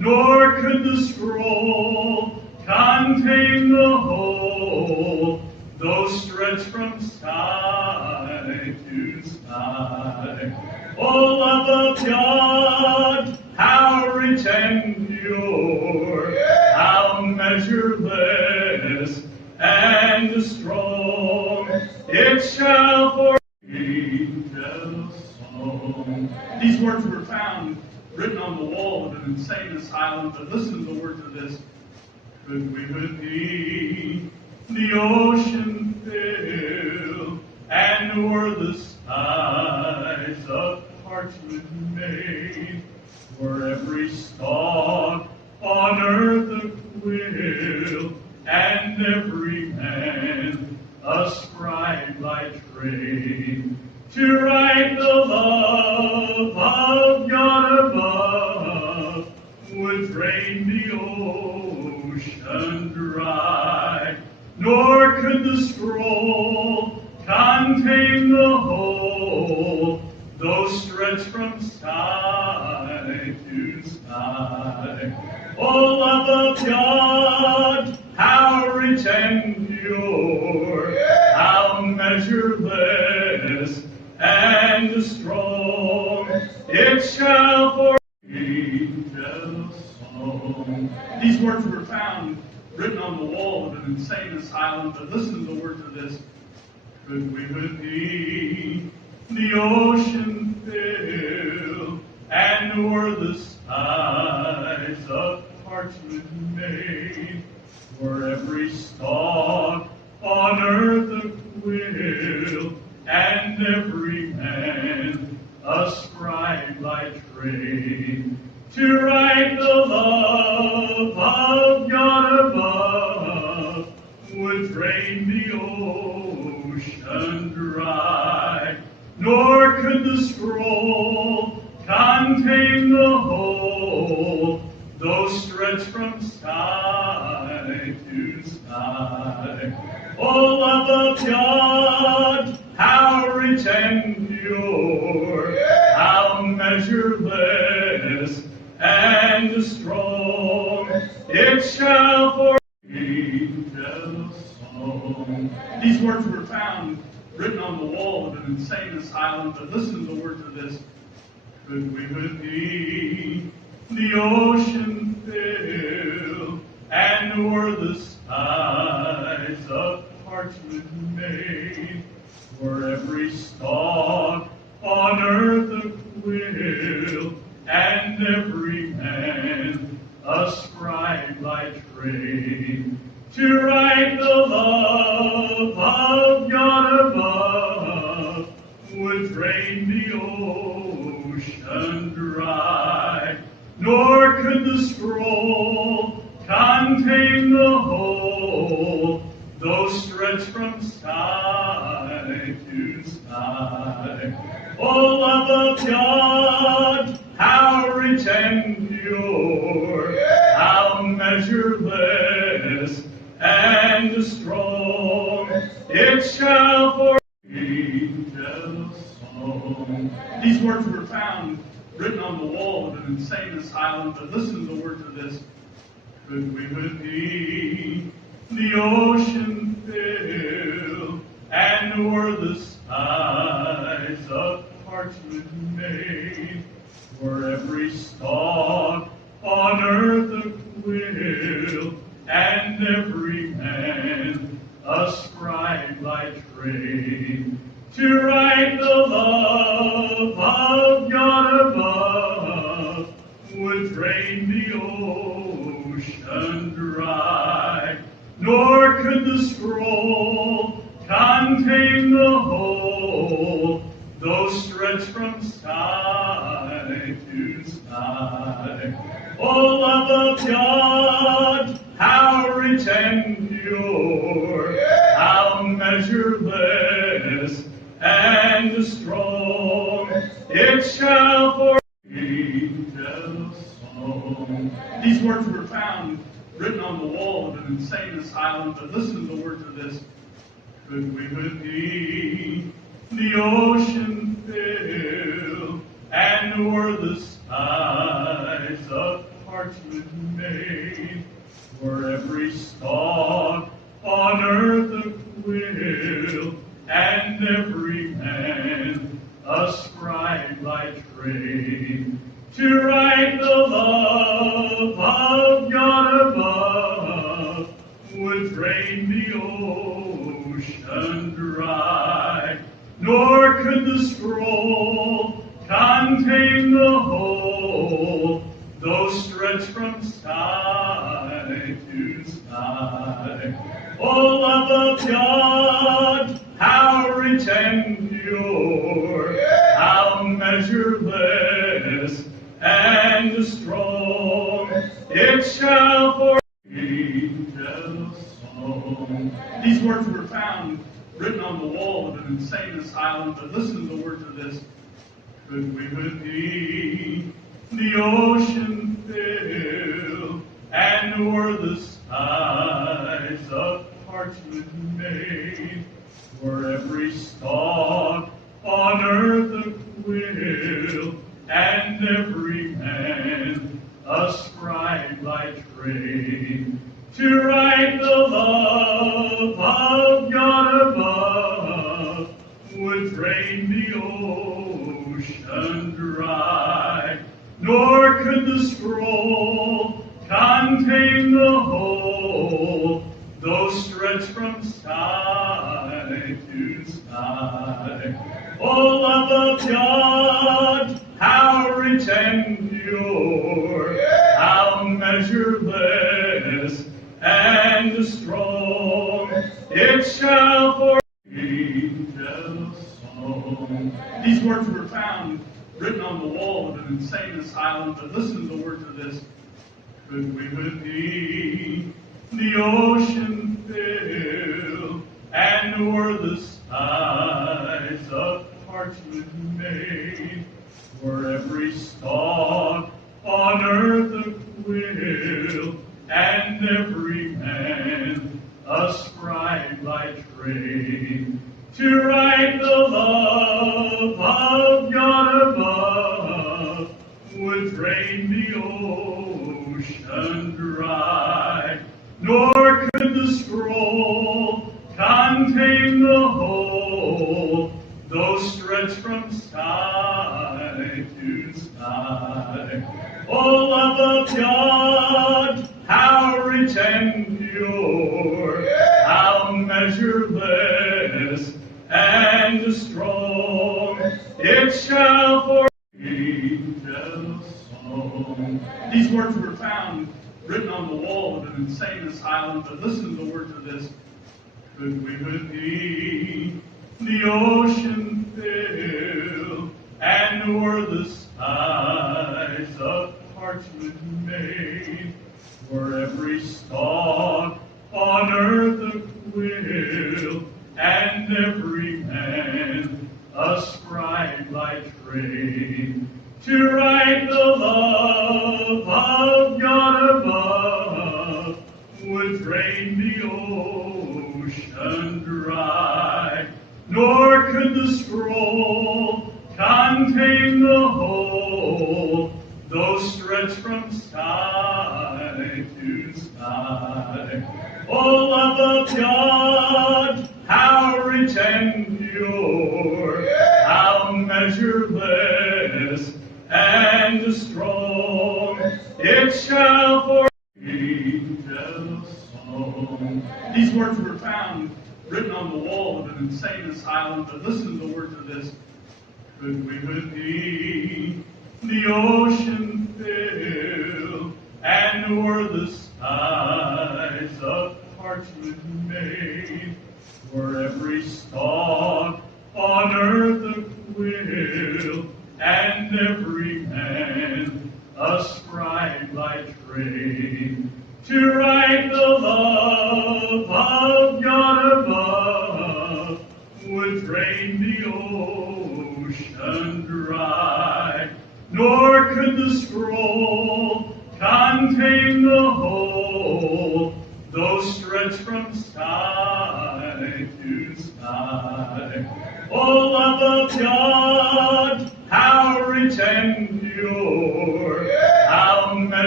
nor could the scroll contain the whole, though stretched from side to side. O love of God, how rich and pure, how measureless and strong, it shall for angels song. These words were found written on the wall of an insane asylum, but listen to the words of this. Could we with thee the ocean fill, and were the skies of parchment made, were every stalk on earth a quill, and every man a scribe by trade, to write the love of God above, would drain the ocean dry, nor could the scroll contain the whole, though stretched from side to side. O love of God, how rich and pure, how measureless and strong, it shall for angels song. These words were found written on the wall of an insane asylum, but listen to the words of this. Could we with thee the ocean fill, and were the skies of parchment made, were every stalk on earth a quill, and every man a scribe by trade, to write the love of God above, would drain the ocean dry, nor could the scroll contain the whole, though stretched from side to side. O love of God, how rich and pure, how measureless and strong, it shall for angels song. These words were found written on the wall of an insane asylum, but listen to the words of this. Could we with thee the ocean fill, and were the skies of parchment made, were every stalk on earth a quill, and every man a scribe by trade, to write the love of God above, would drain the ocean dry, nor could the scroll contain the whole, though stretched from side to side. O love of God, how rich and pure, how measureless and strong, it shall for angels song. These words were found written on the wall of an insane asylum, but listen to the words of this. Could we with thee the ocean fill, and were the skies of parchment made, were every stalk on earth a quill, and every man a scribe by trade, to write the love of God above, would drain the ocean dry, nor could the scroll contain the whole, though stretched from side to side. O love of God, how rich and pure, how measureless and strong, it shall for angels song. These words were found written on the wall of an insane asylum, but listen to the words of this. Could we with thee the ocean fill, and were the skies of parchment made, for every stalk on earth a quill, and every man a scribe by trade, to write the love of God above would drain the ocean dry, nor could the scroll contain the whole, though stretched from sky to sky. O love of God, how rich and pure, how measureless and strong, it shall for angels song. These words were found written on the wall of an insane asylum, but listen to the words of this. Could we with thee the ocean fill, and were the skies of parchment made, for every stalk on earth a quill, and every man a scribe by trade, to write the love of God above would drain the ocean dry, nor could the scroll contain the whole, though stretched from sky to sky. O love of God, how rich and pure, how measureless and strong, it shall for angels song. These words were found written on the wall of an insane asylum, but listen to the words of this. Could we with thee the ocean fill, and were the skies of parchment made, for every stalk on earth a quill, and every man a scribe by trade, to write the love of God above would drain the ocean dry, nor could the scroll contain the whole, though stretched from sky to sky. O love of God, how rich and pure, how measureless and strong, it shall for angels song. These words were found written on the wall of an insane asylum, but listen to the words of this. Could we with thee the ocean fill, and were the skies of parchment made, for every stalk on earth a quill, and every man a scribe by trade, to write the love of God above would drain the ocean dry, nor could the scroll contain the whole, though stretched from sky to sky. O love of God, how rich and pure, how measureless and strong, it shall for angels song. These words were found written on the wall of an insane asylum, but listen to the words of this. Could we with thee the ocean fill, and were the skies of parchment made, for every stalk on earth a quill, and every man a scribe by trade, to write the love of God above would drain the ocean dry, nor could the scroll contain the whole, though stretched from sky to sky. O love of God, how rich and pure, how measureless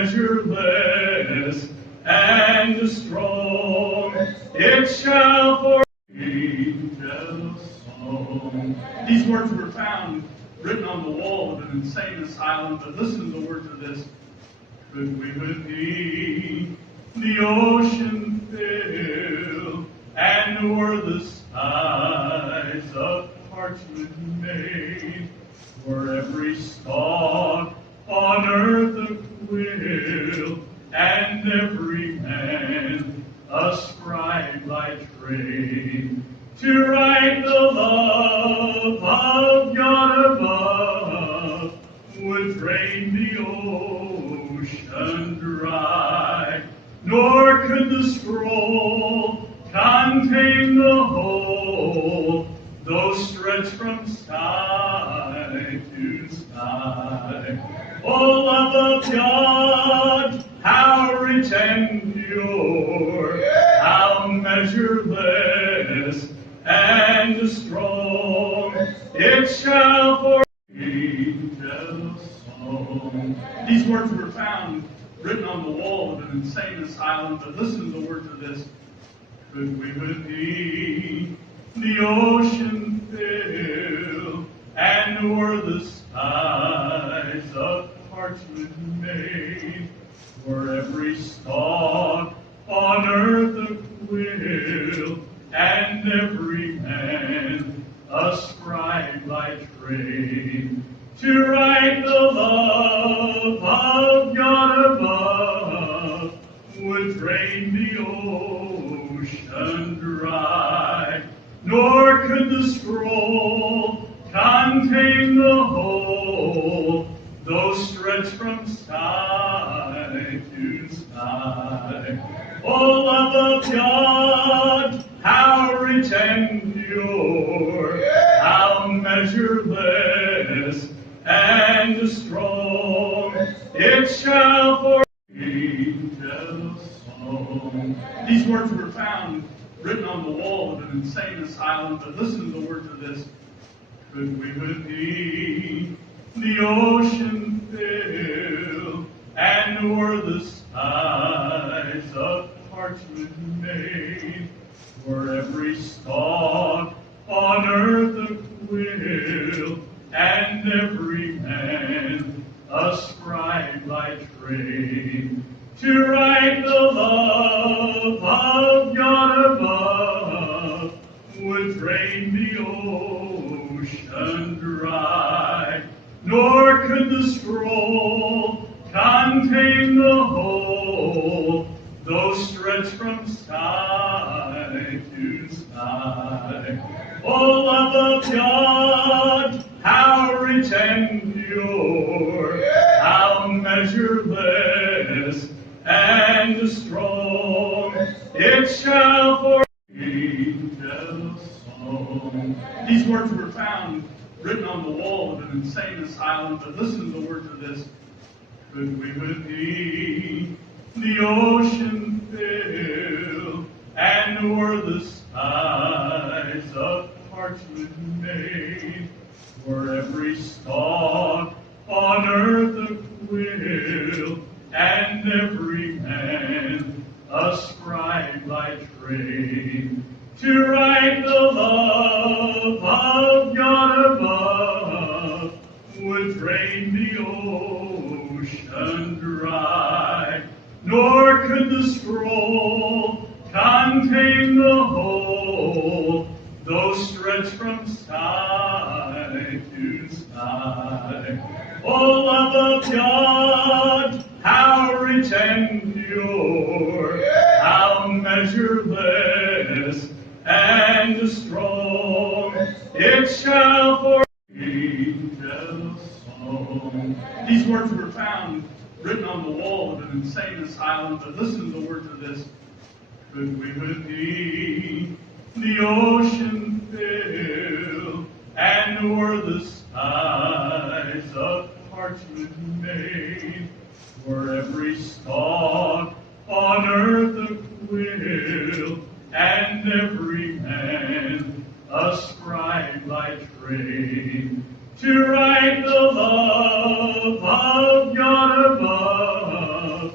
measureless and strong. It shall for angels song. These words were found written on the wall of an insane asylum, but listen to the words of this. Could we with thee the ocean fill, and were the skies of parchment made, were every stalk on earth a quill, and every man a scribe by trade, to write the love of God above, would drain the ocean dry, nor could the scroll contain the whole, though stretched from sky to sky. O love of God, how rich and pure, how measureless and strong, it shall for angels song. These words were found written on the wall of an insane asylum, but listen to the words of this. Could we with thee the ocean fill, and were the skies of parchment made, were every stalk on earth a quill, and every man a scribe by trade, to write the love of God above, would drain the ocean dry, nor could the scroll contain the whole, though stretched from sky to sky. O love of God, how rich and pure, how measureless and strong, it shall for angels song. These words were found written on the wall of an insane asylum, but listen to the words of this. Could we with thee the ocean fill, and were the skies of parchment made, were every stalk on earth a quill, and every man a scribe by trade, to write the love of God above, would drain the ocean dry, nor could the scroll contain the whole, though stretched from sky to sky. O love of God, how rich and pure, how measureless and strong, it shall for angels song. These words were found written on the wall of an insane asylum, but listen to the words of this. Could we with thee the ocean fill, and were the skies of parchment made, were every stalk on earth a quill, and every man a scribe by trade, to write the love of God above, would drain the ocean dry, nor could the scroll contain the whole, though stretched from sky to sky. O love of God, how rich and pure, how measureless and strong, it shall for angels song. These words were found written on the wall of an insane asylum, but listen to the words of this. Could we with thee the ocean fill, and were the skies of parchment made, were every stalk on earth a quill, and every man a scribe by trade, to write the love of God above,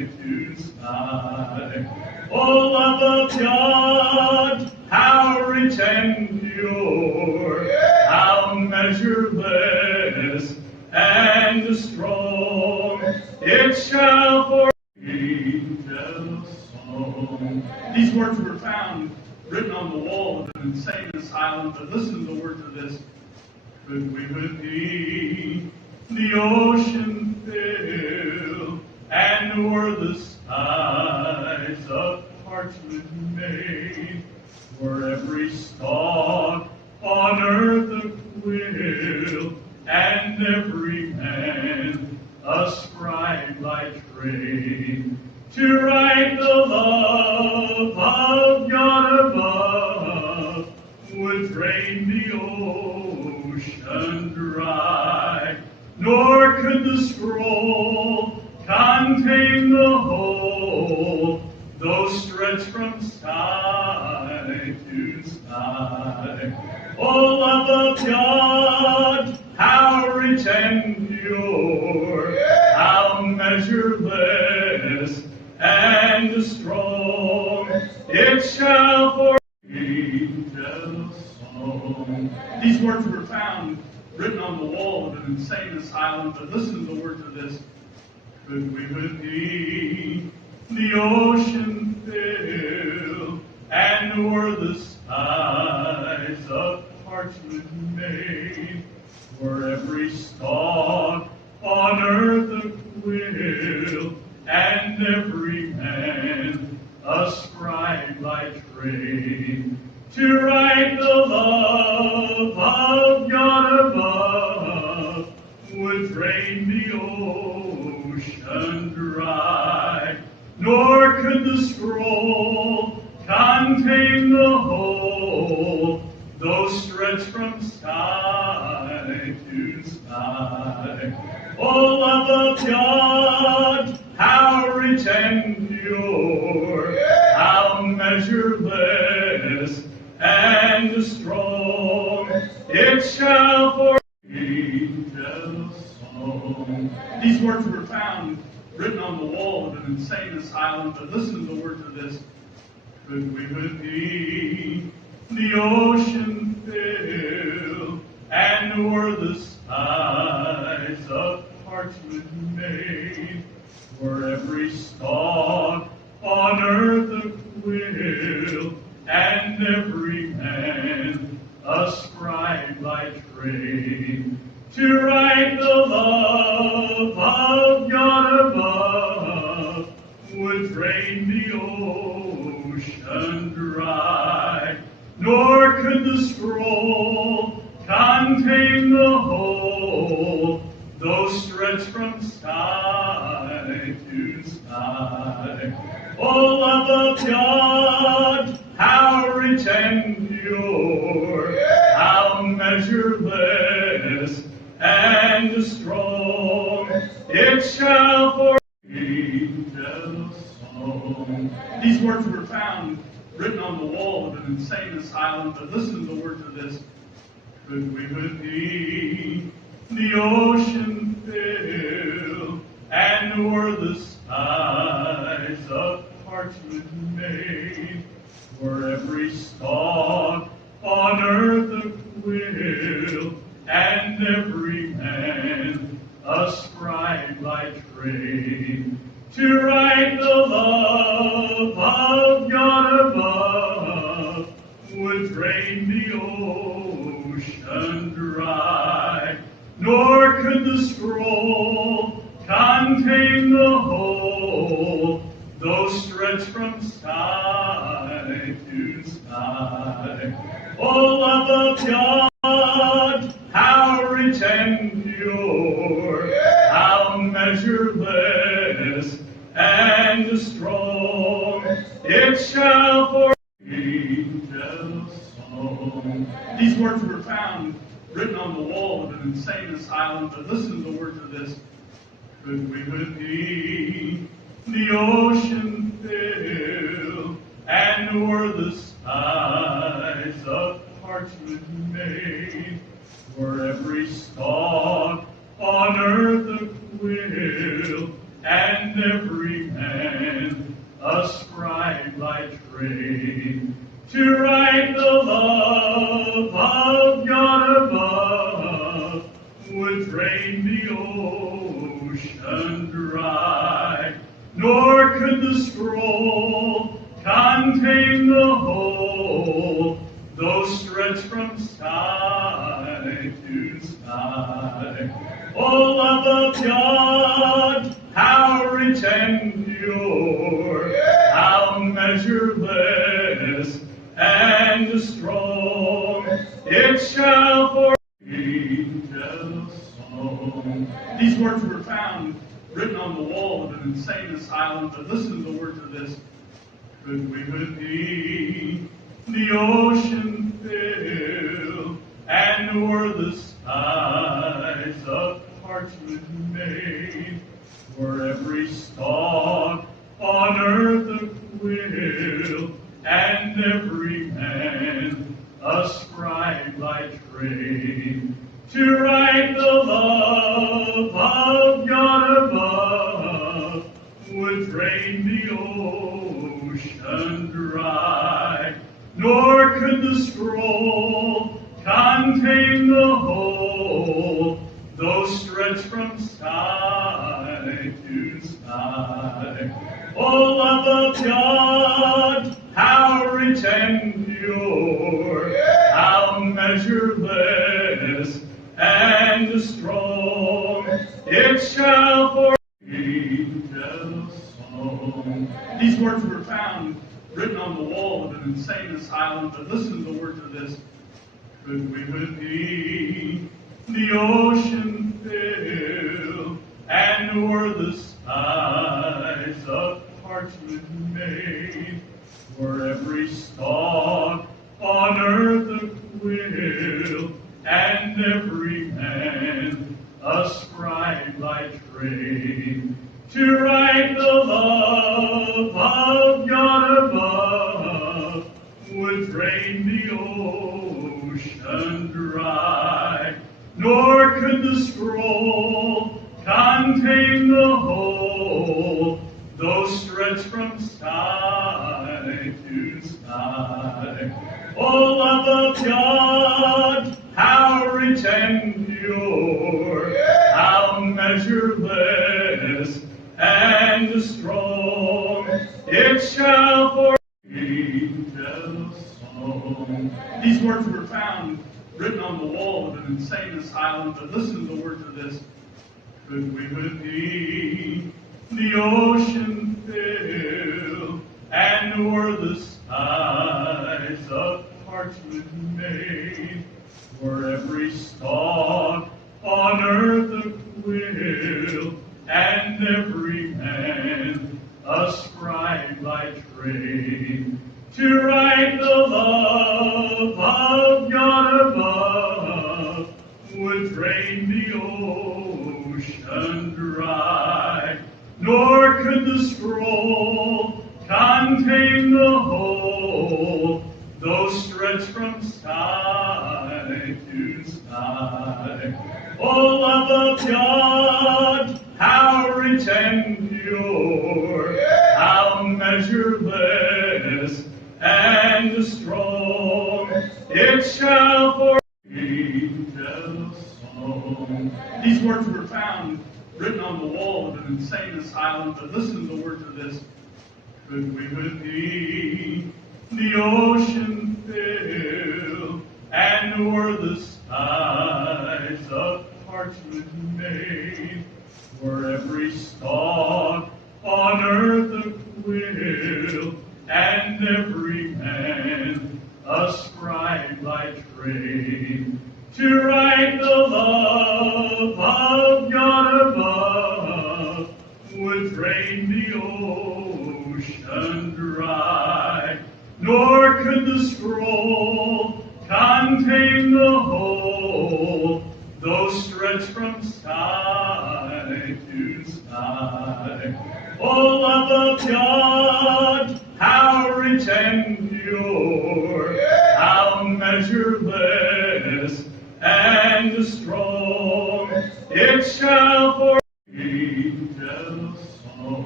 to sky. O love of God, how rich and pure, how measureless and strong, it shall for angels song. These words were found written on the wall of an insane asylum, but listen to the words of this. Could we with thee the ocean fill, and were the skies of parchment made, were every stalk on earth a quill, and every man a scribe by trade, to write the love of God above, would drain the ocean dry, nor could the scroll contain the whole, though stretched from sky to sky. O love of God, how rich and pure, how measureless and strong, it shall for angels song. These words were found written on the wall of an insane asylum, but listen to the words of this. Could we with thee the ocean fill, and were the skies of parchment made, were every stalk on earth a quill, and every man a scribe by trade, to write the love of God above, would drain the ocean dry, nor could the scroll contain the whole, though stretched from sky to sky. O love of God, how rich and pure, how measureless and strong, it shall for angels song. These words were found written on the wall of an insane asylum, but listen to the words of this. Could we with thee the ocean fill, and were the skies of parchment made, were every stalk on earth a quill, and every man a scribe by trade, to write the love of God above, would drain the ocean dry, nor could the scroll contain the whole, though stretched from sky to sky. O love of God, how rich and pure, how measureless and strong, it shall for angels song. These words were found written on the wall of an insane asylum, but listen to the words of this. Could we with thee the ocean fill, and were the skies of parchment made, were every stalk on earth a quill, and every man a scribe by trade, to write the love of God above, would drain the ocean dry, nor could the scroll contain the whole, though stretched from sky to sky. O love of God, how rich and pure, how measureless and strong, it shall for angels song. These words were found written on the wall of an insane asylum, but listen to the words of this. Could we with thee the ocean fill, and were the skies of parchment made, were every stalk on earth a quill, and and every man a scribe by trade, to write the love of God above would drain the ocean dry, nor could the scroll contain the whole, though stretched from side to side. O love of God, how rich and pure, how measureless and strong, it shall for angels song. These words were found written on the wall of an insane asylum, but listen to the words of this. Could we with thee the ocean fill, and were the skies of parchment made, were every stalk on earth a quill, and every man a scribe by trade, to write the love of God above would drain the ocean dry, nor could the scroll contain the whole, though stretched from side to side. O love of God, how rich and pure, how measureless and strong, it shall for angels song. These words were found written on the wall of an insane asylum, but listen to the words of this. Could we with thee the ocean fill, and were the skies of parchment made, were every stalk on earth a quill, and every man a scribe by trade, to write the love of God above would drain the ocean dry, nor could the scroll contain the whole, though stretched from side to side. O love of God, how rich and pure, how measureless and strong, it shall for angels song. These words were found written on the wall of an insane asylum, but listen to the words of this. Could we with thee the ocean fill, and were the skies of parchment made, were every stalk on earth a quill, and every man a scribe by trade, to write the love of God above would drain the ocean dry, nor could the scroll contain the whole, though stretched from side to side. O love of God, how rich and pure, how measureless and strong, it shall for angels song. These words were found written on the wall of an insane asylum, but listen to the words of this. Could we with thee the ocean fill, and were the skies of parchment made, were every stalk on earth a quill, and every man a scribe by trade, to write the love of God above would drain the ocean dry, nor could the scroll contain the whole, though stretched from side to side. O love of God, how rich and pure, how measureless and strong, it shall for angels song.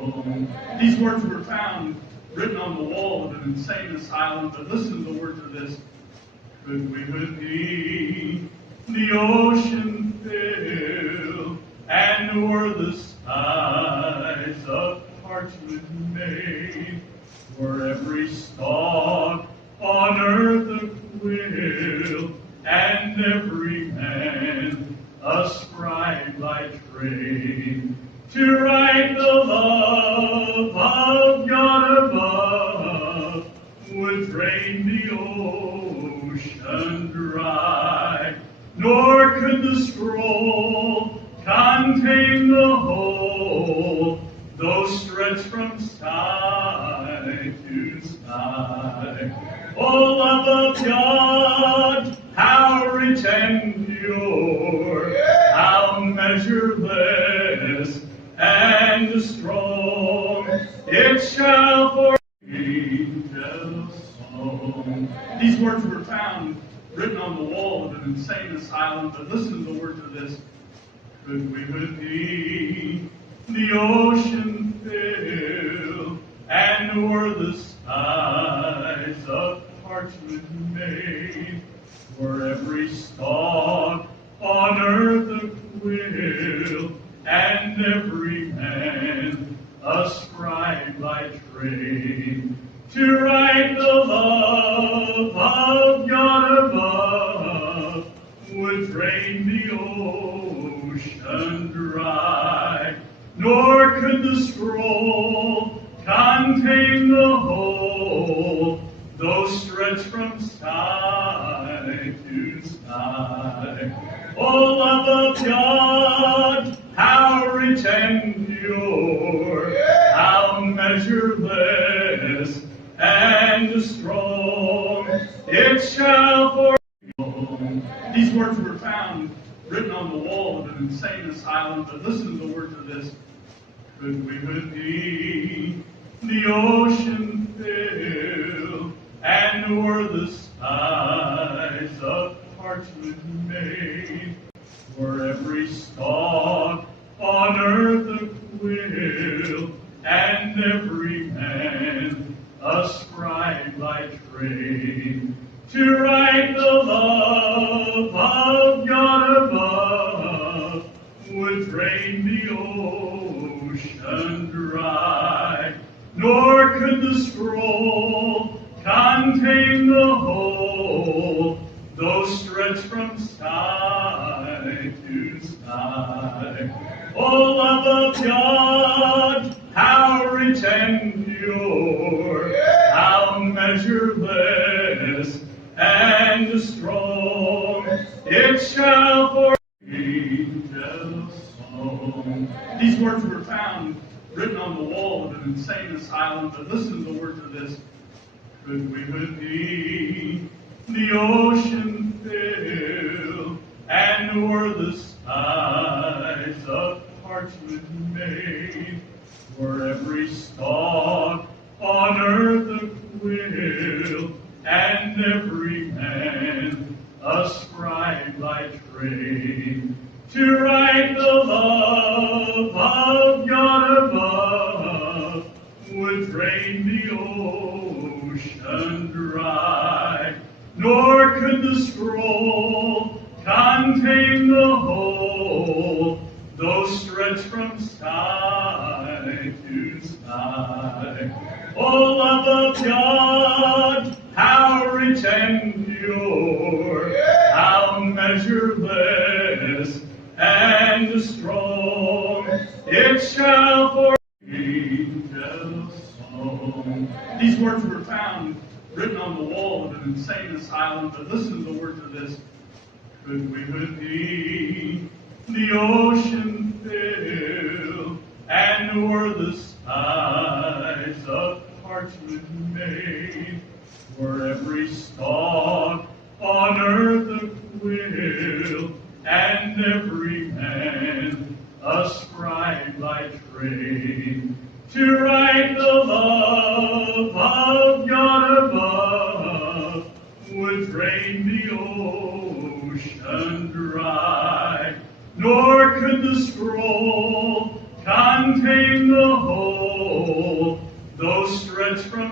song. These words were found written on the wall of an insane asylum, but listen to the words of this. Could we with thee the ocean fill, and o'er the skies of parchment made, for every stalk on earth a quill, and every man a scribe by trade, to write the love of God above, would drain the ocean dry, nor could the scroll contain the whole, though stretched from side to side. O love of God, how rich and pure, how measureless and strong, it shall for angels song. These words were found written on the wall of an insane asylum, but listen to the words of this. Could we with thee the ocean fill, and o'er the skies of parchment made, for every stalk on earth a quill, and every man a scribe by trade, to write the love of God above, would drain the ocean dry, nor could the scroll contain the whole, though stretched from side to side. O love of God, how rich and pure, how measureless and strong, it shall for. These words were found written on the wall of an insane asylum, but listen to the words of this. Could we with thee the ocean fill, and o'er the skies of parchment made, for every stalk on earth a quill, and every man a scribe by trade, to write the love of God above, would drain the ocean dry, nor could the scroll contain the whole, though stretched from side to side. O love of God, how rich and pure, how measureless and strong, it shall for angels song. These words were found written on the wall of an insane asylum, but listen to the words of this. Could we with thee the ocean fill, and o'er the skies of parchment made, for every stalk on earth a quill, and every man a scribe by trade, to write the love of God above, would drain the ocean dry, nor could the scroll contain the whole, though stretched from side to side. O love of God, how rich and pure, how measureless and strong, it shall for angels song. These words were found written on the wall of an insane asylum, but listen to the words of this. Could we with thee the ocean fill, and o'er the skies of parchment made, for every stalk on earth a quill, and every man a scribe by trade, to write the love of God above, would drain the ocean dry, nor could the scroll contain the whole,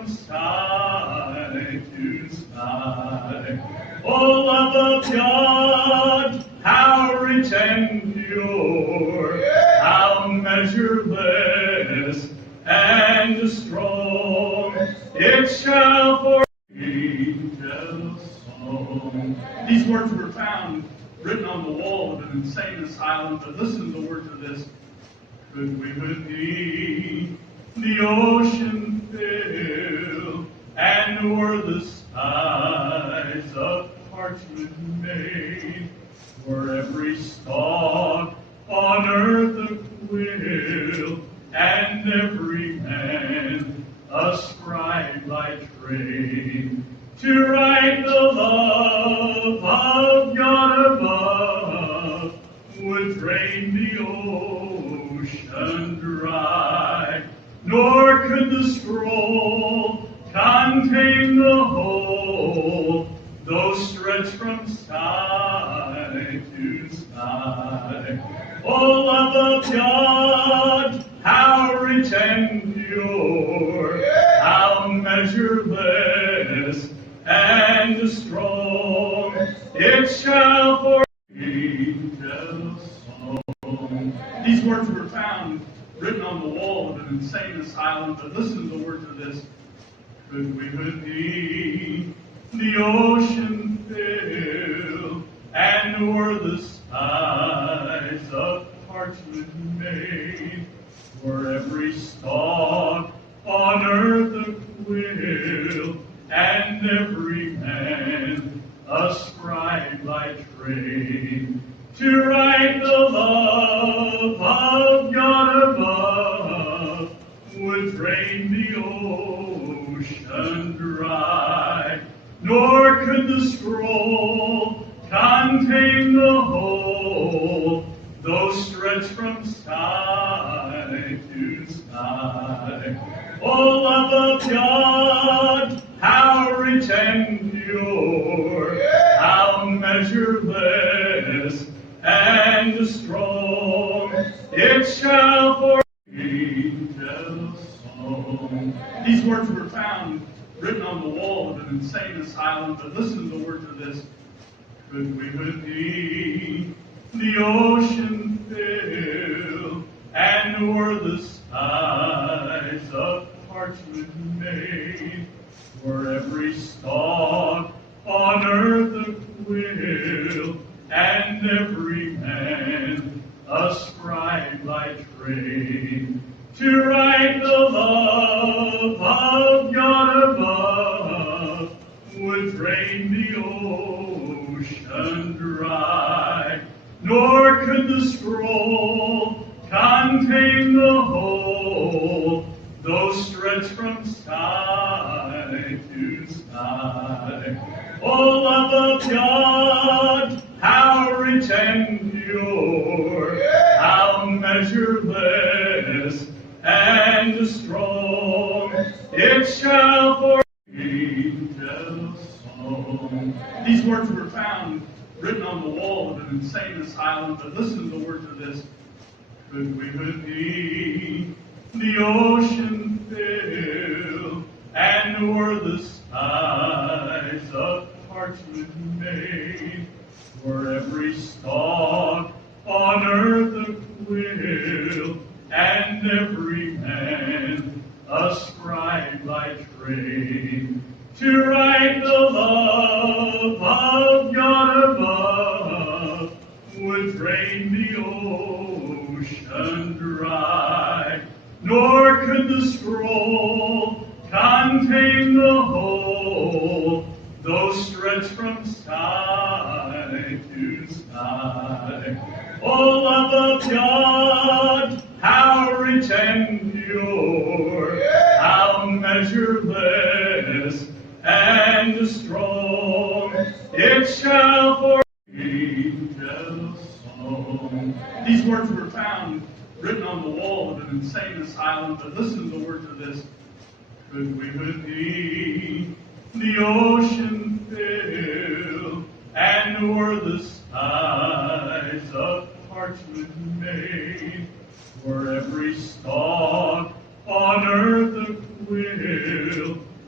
from side to side. Oh, love of God, how rich and pure, how measureless and strong, it shall for angels song. These words were found written on the wall of an insane asylum, but listen to the words of this. Could we with thee the ocean fill, and were the skies of parchment made, were every stalk on earth a quill, and every man a scribe by trade, to write the love of God above, would drain the ocean dry, nor could the scroll contain the whole, though stretched from side to side. O love of God, how rich and pure, how measureless and strong, it shall for angels song. These words were found written on the wall of an insane asylum, but listen to the words of this. Could we with thee the ocean fill, and were the skies of parchment made, were every stalk on earth a quill, and every man a scribe by trade, to write the love of God above, would drain the ocean dry, nor could the scroll contain the whole, though stretched from side to side. O love of God, how rich and pure, how measureless and strong, it shall for angels song. These words were found written on the wall of an insane asylum, but listen to the words of this. Could we with thee the ocean fill, and were the skies of parchment made, were every stalk on earth a quill, and every man a scribe by trade, to write the love of God above, would drain the ocean dry, nor could the scroll contain the whole, though stretched from side to side. O love of God, how rich and pure, how measureless and strong, it shall for angels song. These words were found written on the wall of an insane asylum, but listen to the words of this. Could we with thee the ocean fill, and were the skies of parchment made, were every stalk on earth a quill, and every man a scribe by trade, to write the love of God above, would drain the ocean dry, nor could the scroll contain the whole, though stretched from side to side. O love of God, how rich and pure, how measureless and strong, it shall for angels song. These words were found written on the wall of an insane asylum, but listen to the words of this. Could we with thee the ocean fill, and were the skies of parchment made, were every stalk on earth a quill,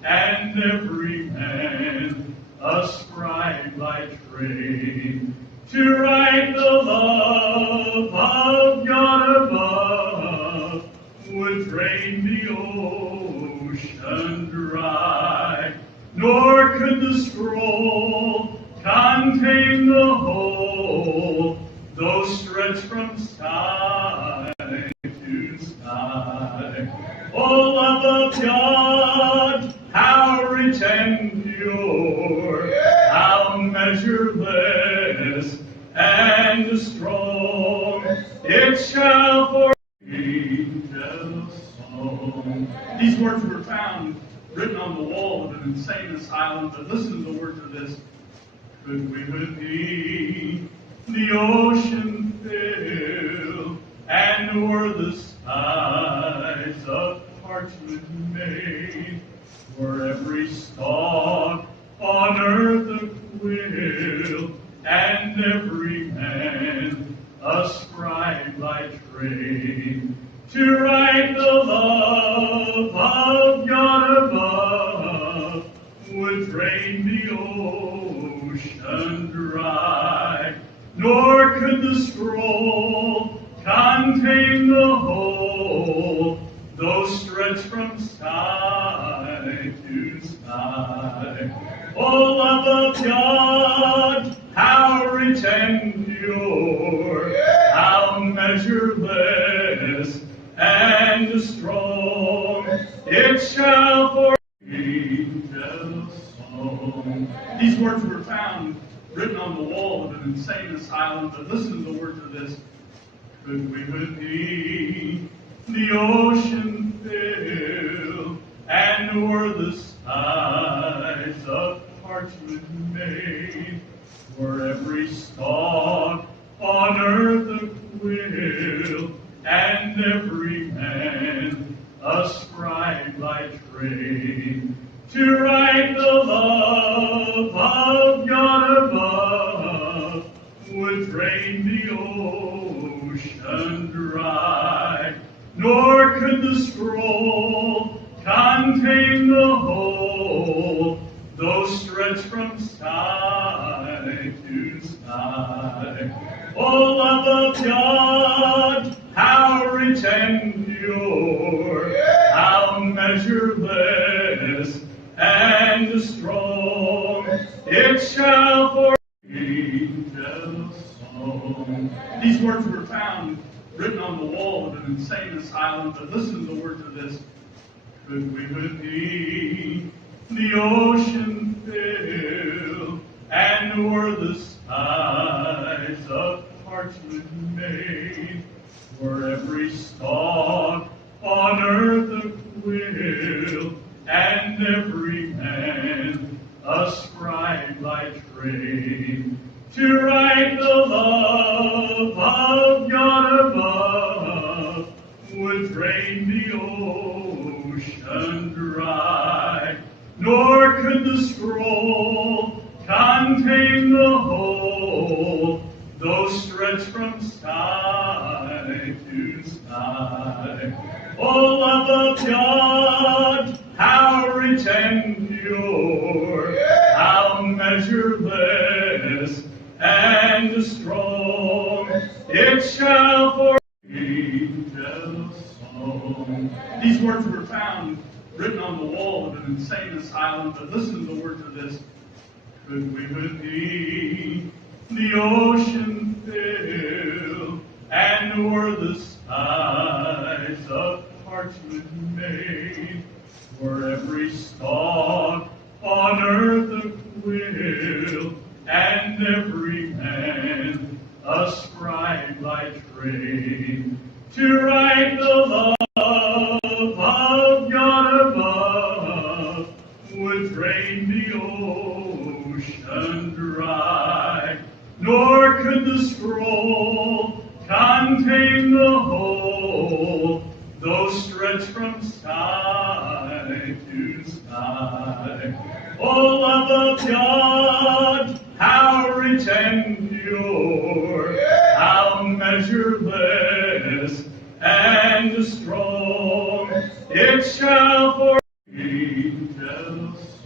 and every man a scribe by trade, to write the love of God above would drain the ocean dry, nor could the scroll contain the whole, though stretched from sky to sky. O love of God, how rich and pure, how measureless and strong, it shall for angels song. These words were found written on the wall of an insane asylum, but listen to the words of this. Could we with thee the ocean fill, and were the skies of parchment made, were every stalk on earth a quill, and every man a scribe by trade, to write the love of God above would drain the ocean dry, nor could the scroll contain the whole, though stretched from sky to sky. O love of God, how rich and pure, how measureless and strong, it shall for angels song. These words were found written on the wall of an insane asylum, but listen to the words of this. Could we with thee the ocean fill, and were the skies of parchment made, were every stalk on earth a quill, and every man a scribe by trade, to write the love of God above would drain the ocean dry, nor could the scroll contain the whole, though stretched from sky to sky. O love of God, how rich and pure, how measureless and strong, it shall for angels song. These words were found written on the wall of an insane asylum, but listen to the words of this. Could we with thee the ocean fill, and were the skies of parchment made, were every stalk on earth a quill, and every man a scribe by trade, to write the love of God above would drain the ocean dry, nor could the scroll contain the whole, though stretched from sky to sky. O love of God, how rich and pure, how measureless and strong, it shall for angels song. These words were found written on the wall of an insane asylum, but listen to the words of this. Could we with thee the ocean fill, and were the skies of parchment made, were every stalk on earth a quill, and every man a scribe by trade, to write the love of God above would drain the ocean dry, nor could the scroll contain the whole, though stretched from sky to sky. O love of God, how rich and pure, how measureless and strong, it shall for angels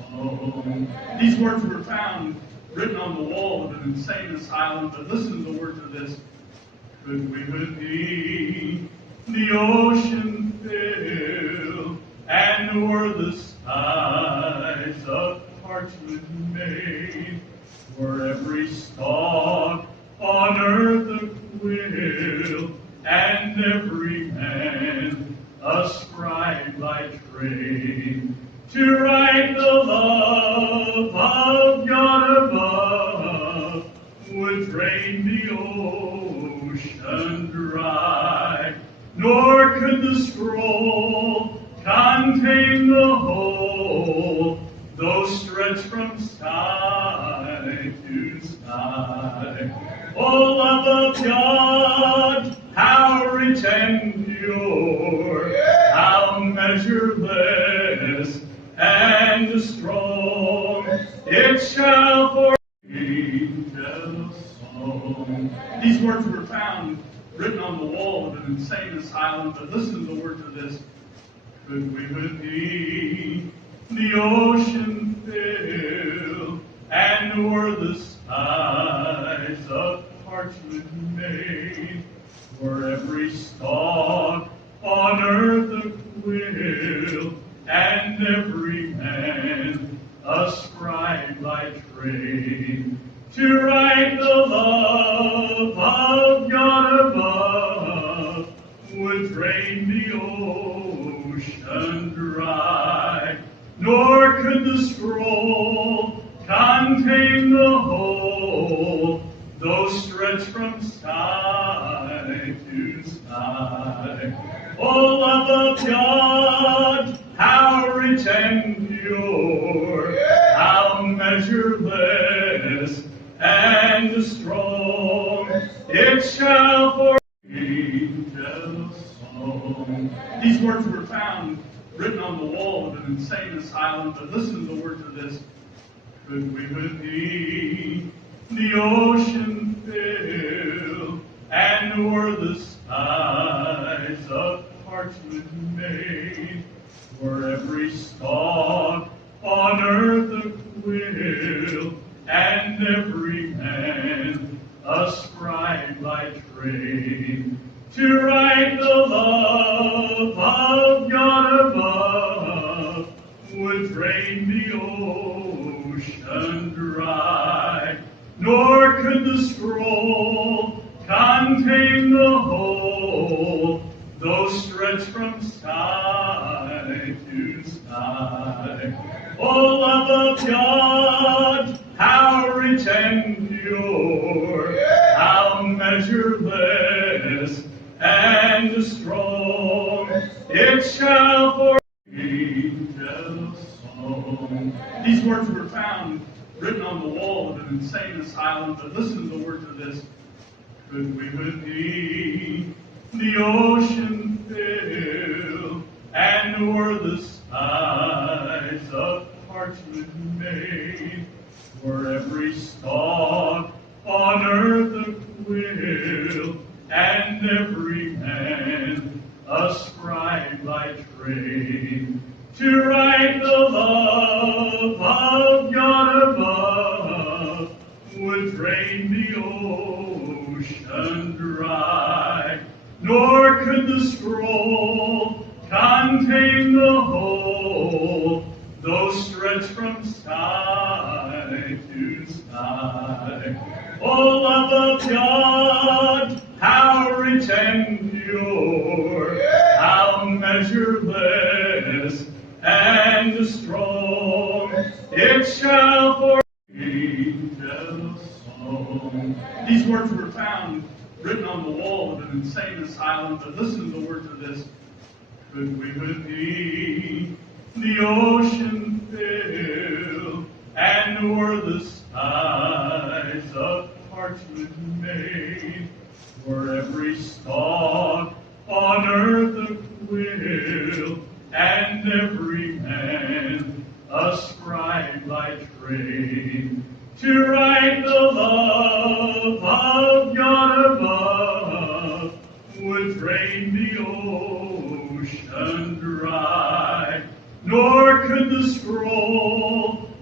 song. These words were found written on the wall of an insane asylum, but listen to the words of this. Could we with thee the ocean fill, and were the skies of parchment made, were every stalk on earth a quill, and every man a scribe by trade, to write the love of God above, would drain the ocean dry, nor could the scroll contain the whole, though stretched from sky to sky. O love of God, how rich and pure, how measureless and strong, it shall for angels song. These words were found written on the wall of an insane asylum, but listen to the words of this. Could we with thee the ocean fill, and were the skies of parchment made, were every stalk on earth a quill, and every man a scribe by trade, to write the love of God above, would drain the ocean dry, nor could the scroll contain the whole, though stretched from sky to sky. O love of God, how rich and pure, how measureless and strong, it shall for angels song. These words were found written on the wall of an insane asylum, but listen to the words of this. Could we with thee the ocean fill, and were the skies of parchment made, were every stalk on earth a quill, and every man a scribe by trade, to write the love of God above, would drain the ocean dry, nor could the scroll contain the whole, though stretched from sky to sky. O love of God, how rich and pure, how measureless and strong, it shall for angels song. These words were found written on the wall of an insane asylum, but listen to the words of this. Could we with thee the ocean fill, and were the skies of parchment made, were every stalk on earth a quill, and every man a scribe by trade, to write the love of God above, would drain the ocean dry, nor could the scroll contain the whole, though stretched from sky to sky. O love of God, how rich and pure, how measureless and strong, it shall for angels song. These words were found written on the wall of an insane asylum, but listen to the words of this. Could we with thee the ocean fill, and were the skies of parchment made, were every stalk on earth a quill, and every man a scribe by trade, to write the love of God above, would drain the ocean dry, nor could the scroll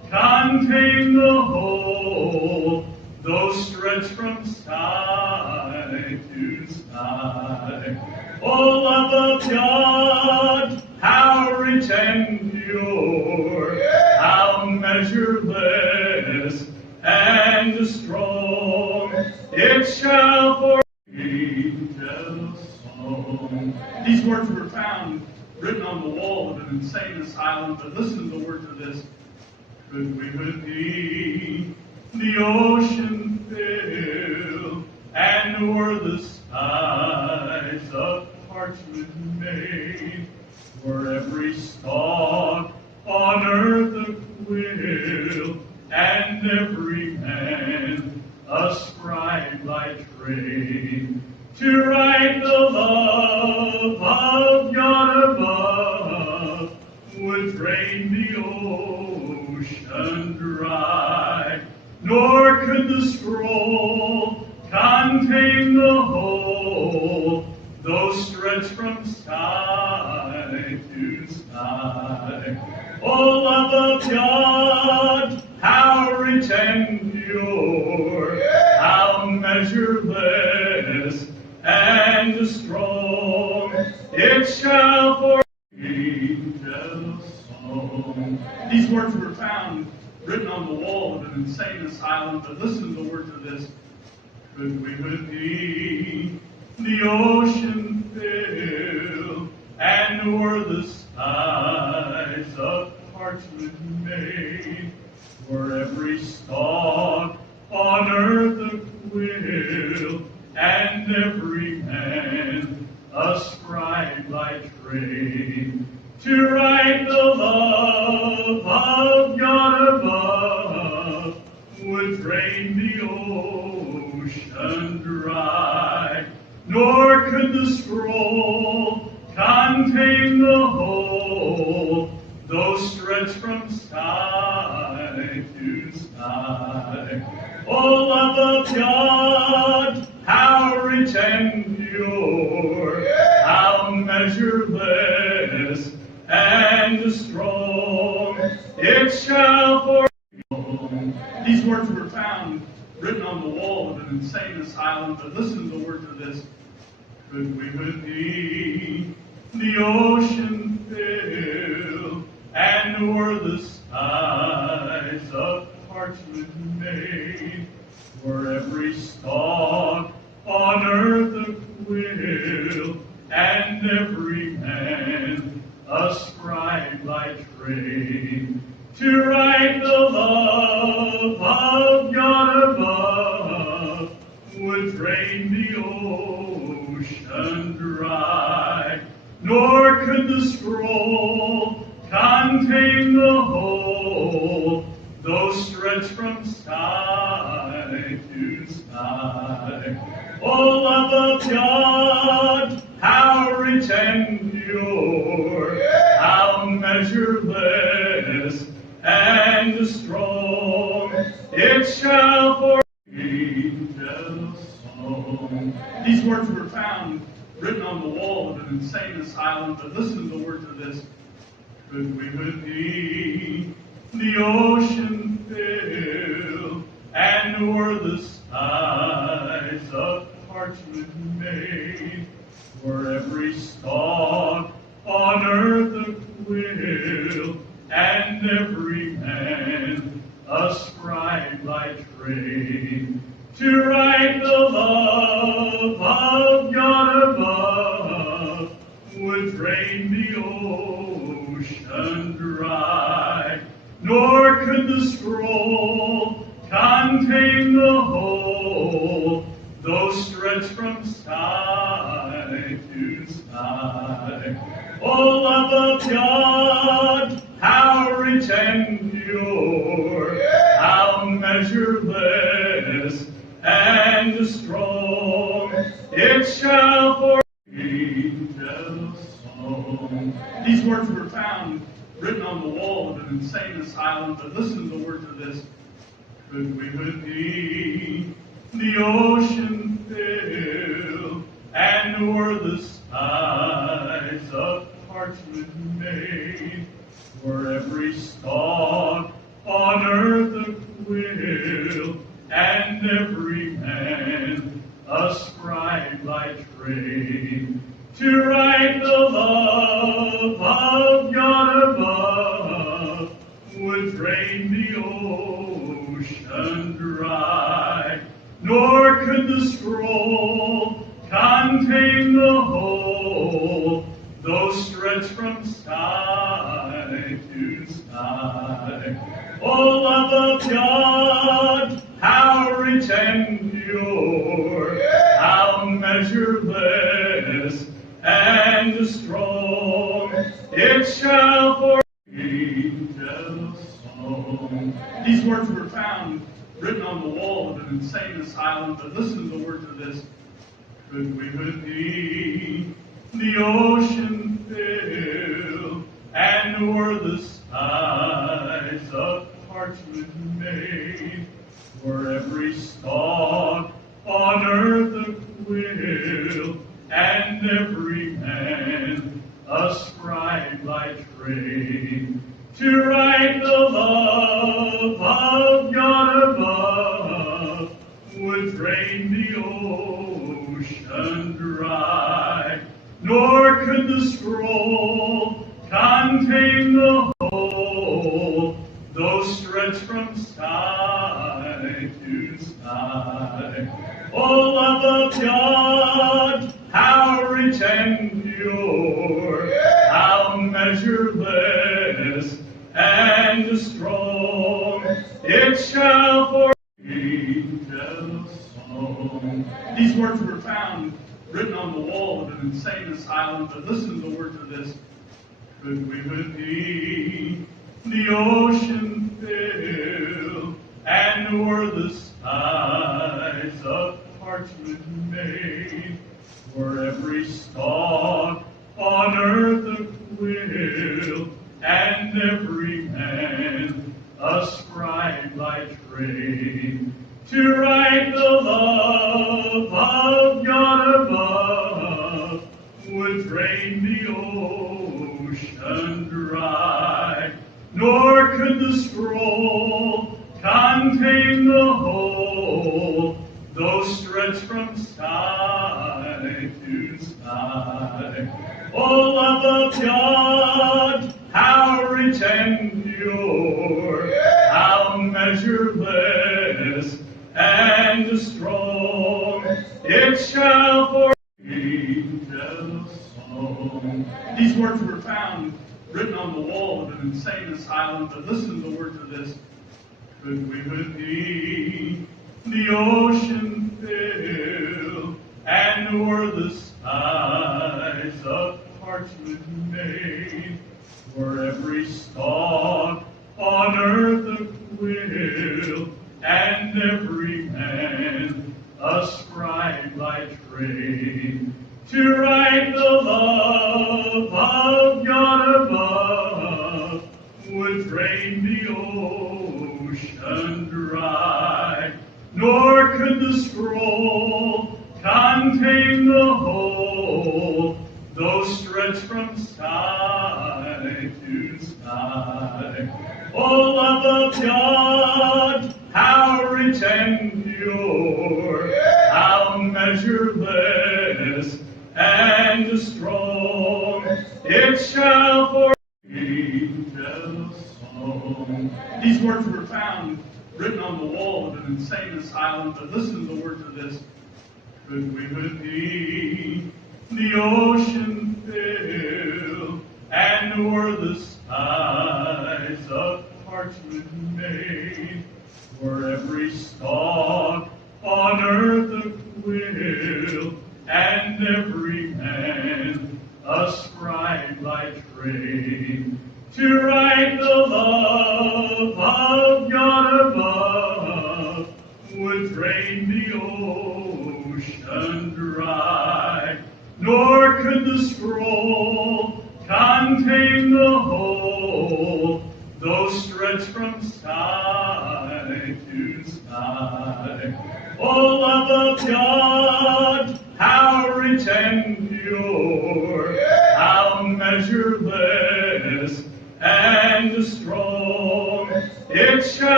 contain the whole, though stretched from side to side. O love of God, how rich and pure, how measureless and strong, it shall for angels song. These words were found written on the wall of an insane asylum, but listen to the words of this. Could we with thee the ocean fill, and were the skies of parchment made, were every stalk on earth a quill, and every hand a scribe by trade, to write the love of God above, would drain the ocean dry, nor could the scroll contain the whole, though stretched from side to side. O love of God, how rich and pure, how measureless and strong, it shall for angels song. These words were found written on the wall of an insane asylum, but listen to the words of this. Could we with thee the ocean fill, and were the skies of parchment made, were every stalk on earth a quill, and every hand a scribe by trade, to write the love of God above, would drain the ocean dry, nor could the scroll contain the whole, though stretched from side to side. O love of God, how rich and pure, how measureless and strong, it shall for these words were found written on the wall of an insane asylum, but listen to the words of this. Could we with thee the ocean fill, and were the skies of parchment made, were every stalk on earth a quill, and every hand a scribe by trade, to write the love of God above, would drain the ocean dry, nor could the scroll contain the whole, though stretched from side to side. O love of God, how rich and pure, how measureless and strong, it shall for angels song. These words were found written on the wall of an insane asylum, but listen to the words of this. Could we with thee the ocean fill, and were the skies of parchment made, were every stalk on earth a quill, and every hand a scribe by trade, to write the love of God above, would drain the ocean dry, nor could the scroll contain the whole, though stretched from side to side. O love of God, how rich and pure, how measureless and strong, it shall for angels song. These words were found written on the wall of an insane asylum, but listen to the words of this. Could we with thee the ocean fill, and were the skies of parchment made, were every stalk on on earth acquit, and every man a scribe by trade, to write the love of God above would drain the ocean dry, nor could the scroll contain the whole, though stretched from side to side. O love of God, how rich and pure, how measureless and strong, it shall for angels song. These words were found written on the wall of an insane asylum, but listen to the words of this. Could we with thee the ocean fill, and were the skies of parchment made, for every stalk on earth a quill, and every man a scribe by trade, to write the love of God above would drain the ocean dry, nor could the scroll contain the whole, though stretched from side to side. O love of God, how rich and pure, how measureless and strong, it shall for angels song. These words were found written on the wall of an insane asylum, but listen to the words of this. Could we with thee the ocean fill, and were the skies of parchment made, for every stalk on earth a quill, and every man a scribe by trade, to write the love of God above would drain the ocean dry, nor could the scroll contain the whole, though stretched from side to side. O love of God, how rich and pure, how measureless and strong, it shall for angels song. These words were found written on the wall of an insane asylum, but listen to the words of this. Could we with thee the ocean fill, and were the skies of parchment made, for every stalk on earth a quill, and every man a scribe by trade, to write the love of God above would drain the ocean dry, nor could the scroll contain the whole, though stretched from side to side. O love of God, how rich and pure, how measureless and strong, it shall for angels song. These words were found written on the wall of an insane asylum, but listen to the words of this. Could we with thee the ocean fill, and were the skies of parchment made, for every stalk on earth a quill, and every man a scribe by trade, to write the love of God above would drain the ocean dry, nor could the scroll contain the whole, though stretched from side to side. O love of God, how rich and pure, how measureless and strong, it shall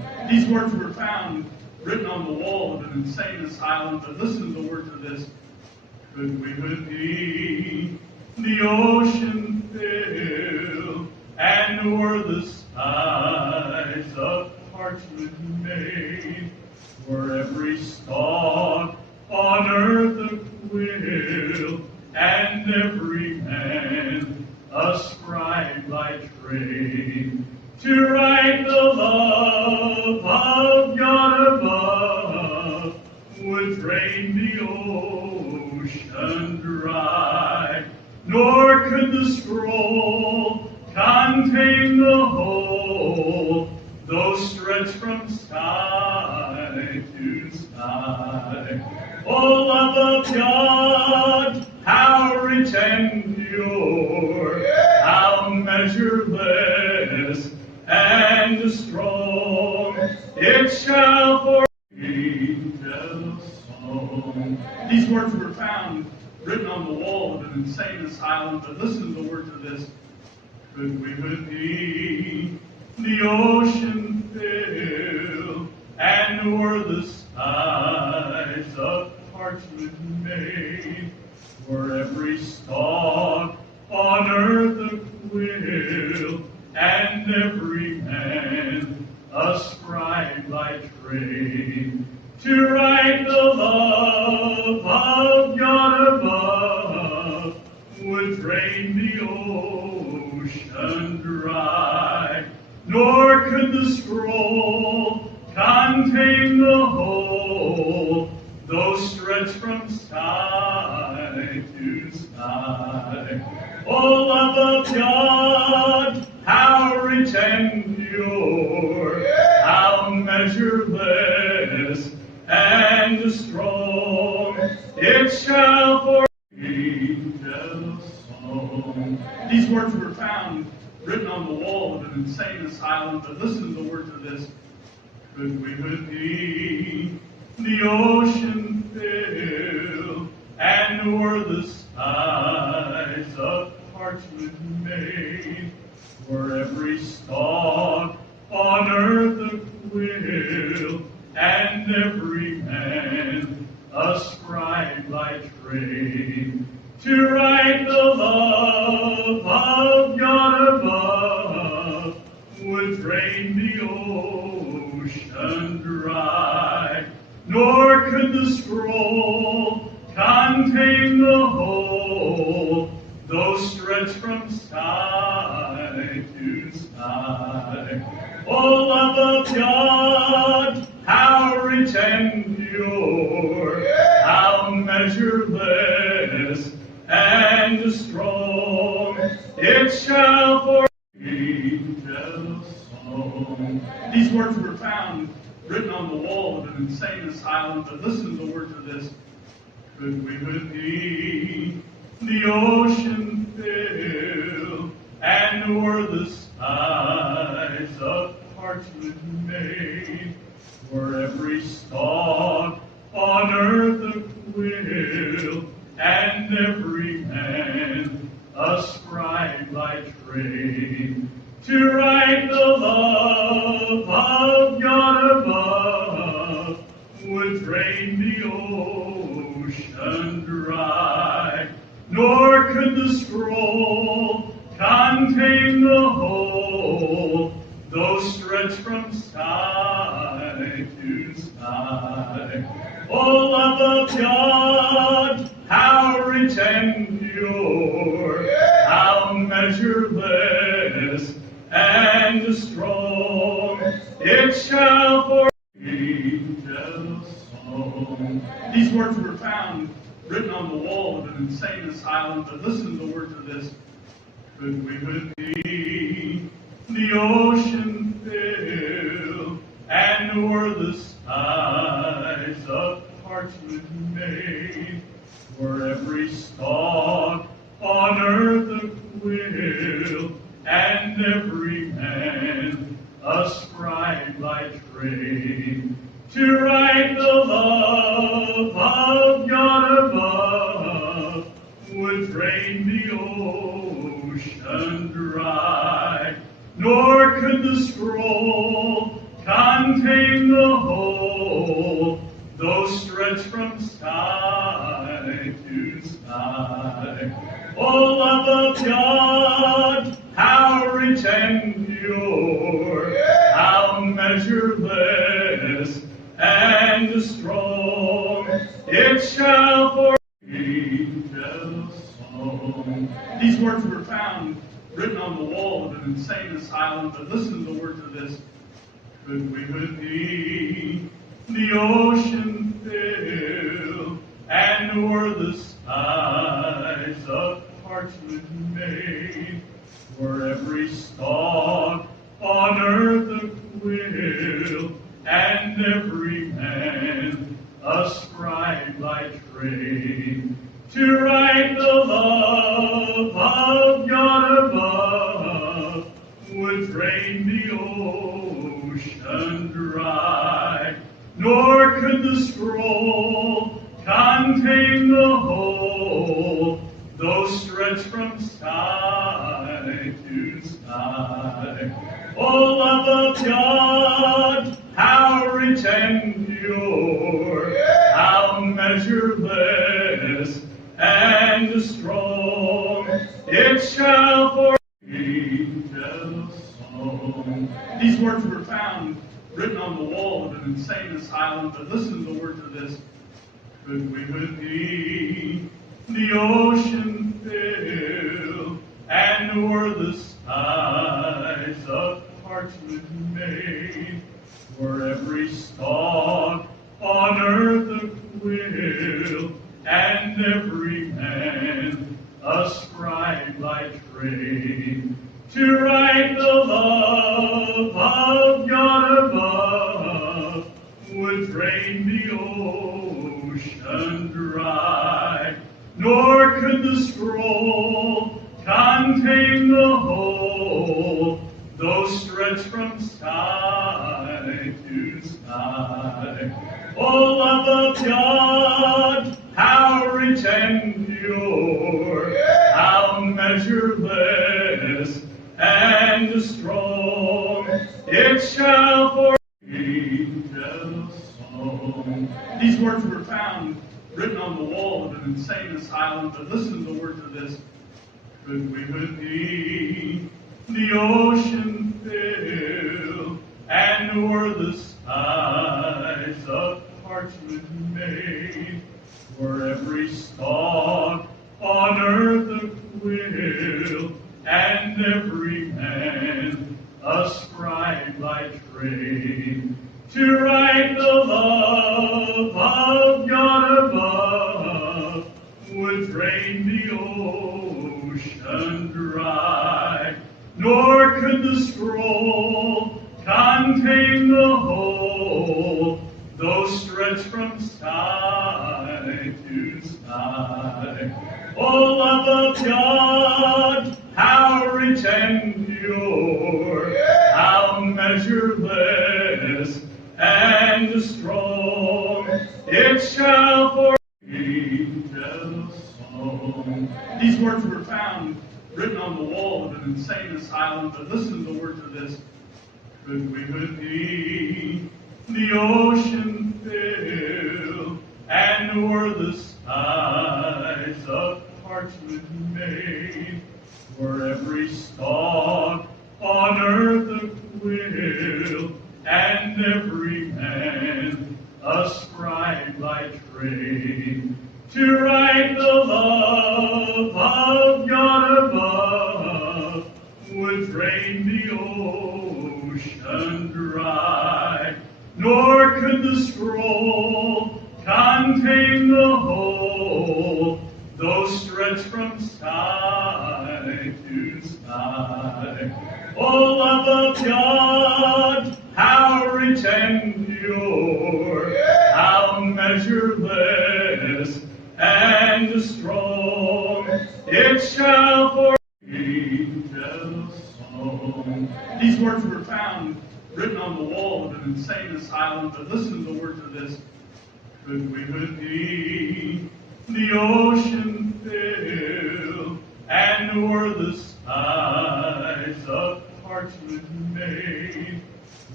These words were found written on the wall of an insane asylum, but listen to the words of this. Could we with thee the ocean fill, and were the skies of parchment made, were every stalk on earth a quill, and every man a scribe by trade, to write the love of God above, would drain the ocean dry, nor could the scroll contain the whole, though stretched from sky to sky. O love of God, how rich and pure, how measureless and strong, it shall for angels song. These words were found written on the wall of an insane asylum, but listen to the words of this. Could we with thee the ocean fill, and were the skies of parchment made, were every stalk on earth a quill, and every man a scribe by trade, to write the love of God above, would drain the ocean dry, nor could the scroll contain the whole, though stretched from sky to sky. O love of God, how rich and pure, how measureless and strong, it shall for angels song. These words were found written on the wall of an insane asylum, but listen to the words of this. Could we with thee the ocean fill, and were the skies of parchment made, were every stalk on earth a quill, and every man a scribe by trade, to write the love of God above, would drain the ocean dry, nor could the scroll contain the whole, though stretched from sky to sky. O love of God, how rich and pure, how measureless and strong, it shall for angels song. These words were found written on the wall of an insane asylum, but listen to the words of this. Could we with thee the ocean fill, and were the skies of parchment made, were every stalk on earth a quill, and every man a scribe by trade, to write the love of God above, would drain the ocean dry, nor could the scroll contain the whole, though stretched from sky to sky. O love of God, how rich and pure, how measureless and strong, it shall for angels song. These words were found written on the wall of an insane asylum, but listen to the words of this. Could we with thee the ocean fill, and were the skies of parchment made, were every stalk on earth a quill, and every man a scribe by trade, to write the love of God above, would drain the ocean dry, nor could the scroll contain the whole, though stretched from sky to sky. O love of God, how rich and pure, how measureless and strong, it shall for angels song. These words were found written on the wall of an insane asylum, but listen to the words of this. Could we with thee the ocean fill, and o'er the skies of parchment made, were every stalk on earth a quill, and every man a scribe by trade, to write the love of God above, would drain the ocean dry, nor could the scroll contain the whole, though stretched from sky to sky. O love of God, how rich and pure, how measureless and strong, it shall for angels song. These words were found written on the wall of an insane asylum, but listen to the words of this. Could we with thee the ocean fill, and o'er the skies of parchment made, were every stalk on earth a quill, and every man a scribe by trade, to write the love of God above, would drain the ocean dry, nor could the scroll contain the whole, though stretched from sky to sky. O love of God, how rich and pure, how measureless and strong, it shall for angels song. These words were found written on the wall of an insane asylum, but listen to the words of this. Could we with thee the ocean fill, and o'er the skies of parchment made, were every stalk on earth a quill, and every man a scribe by trade, to write the love of God above, would drain the ocean dry, nor could the scroll contain the whole, though stretched from sky to sky. O love of God, how rich and pure, how measureless and strong, it shall for angels song. These words were found written on the wall of an insane asylum, but listen to the words of this. Could we with thee the ocean fill, and o'er the skies of parchment made, were every stalk on earth a quill, and every man a scribe by trade, to write the love of God above, would drain the ocean dry, nor could the scroll contain the whole, though stretched from sky to sky. O love of God, how rich and pure, how measureless and strong, it shall for angels song. These words were found written on the wall of an insane asylum, but listen to the words of this. Could we with thee the ocean fill, and o'er the skies of parchment made,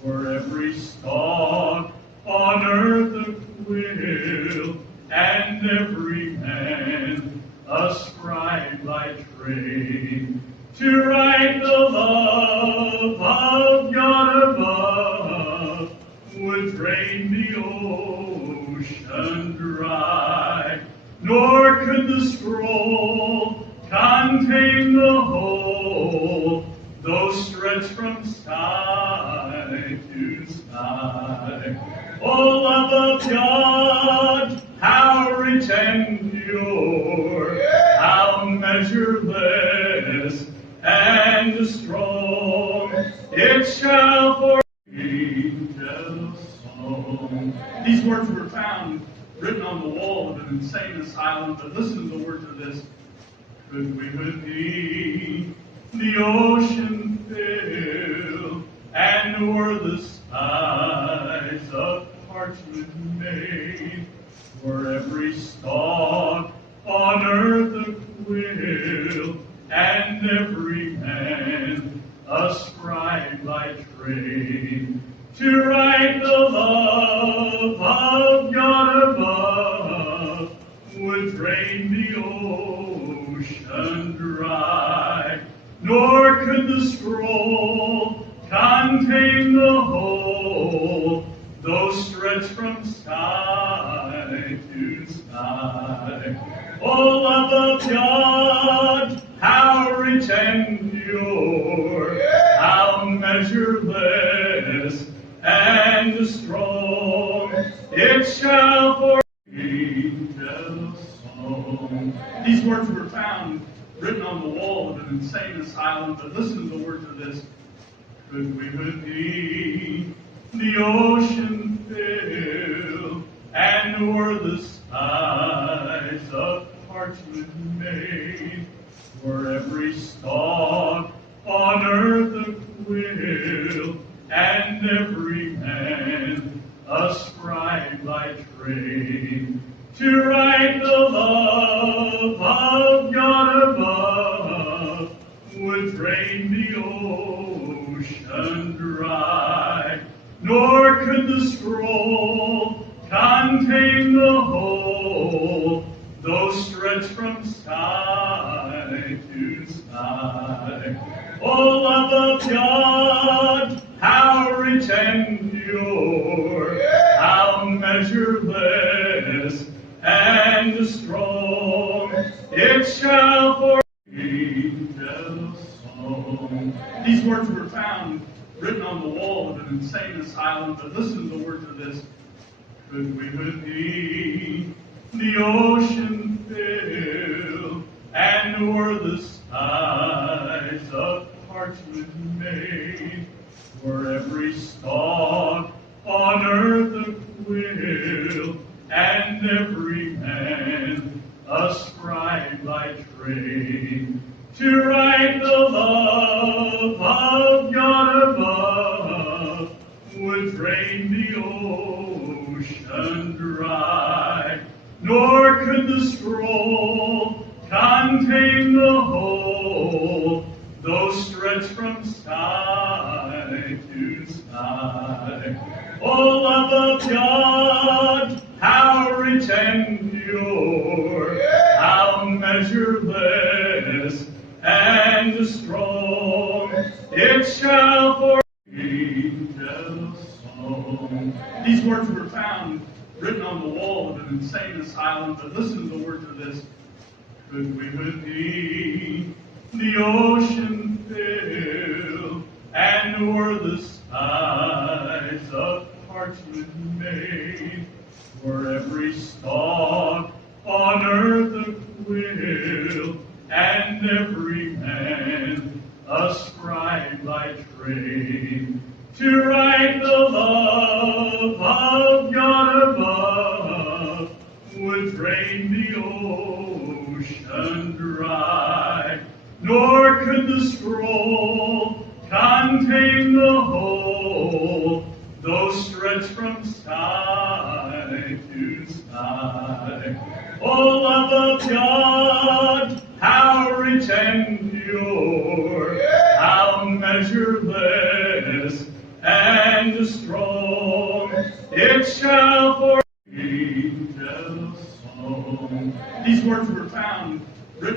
for every stalk on earth a quill, and every man a scribe by trade, to write the love of God above would drain the ocean dry, nor could the scroll contain the whole, though stretched from sky to sky. O love of God, how rich and pure, how measureless and strong, it shall for angels song. These words were found written on the wall of an insane asylum, but listen to the words of this. Could we with thee the ocean fill, and o'er the skies of parchment made, for every stalk on earth a quill, and every man a scribe by trade, to write the love of God above would drain the ocean dry, nor could the scroll contain the whole, though stretched from sky to sky. O love of God, how rich and pure, how measureless and strong, it shall for angels song. These words were found written on the wall of an insane asylum, but listen to the words of this. Could we with thee the ocean fill, and o'er the skies of parchment made, for every stalk on earth a quill, and every man a scribe by trade, to write the love of God above would drain the ocean dry, nor could the scroll contain the whole, though stretched from sky to sky. O love of God, how rich and pure, how measureless and strong, it shall for angels song. These words were found written on the wall of an insane asylum, but listen to the words of this. Could we with thee the ocean fill, and o'er the skies of parchment made, for every stalk on earth a quill, and every man a scribe by trade, to write the love of God above would drain the ocean dry, nor could the scroll contain the whole, though stretched from sky to sky. O love of God, how rich and pure, how measureless and strong, it shall for angels song. These words were found written on the wall of an insane asylum, but listen to the words of this. Could we with thee the ocean fill, and o'er the skies of parchment made, for every stalk on earth a quill, and every man a scribe by trade, to write the love of God above would drain the ocean dry, nor could the scroll contain the whole, though stretched from sky to sky. O love of God, how rich and pure, how measureless and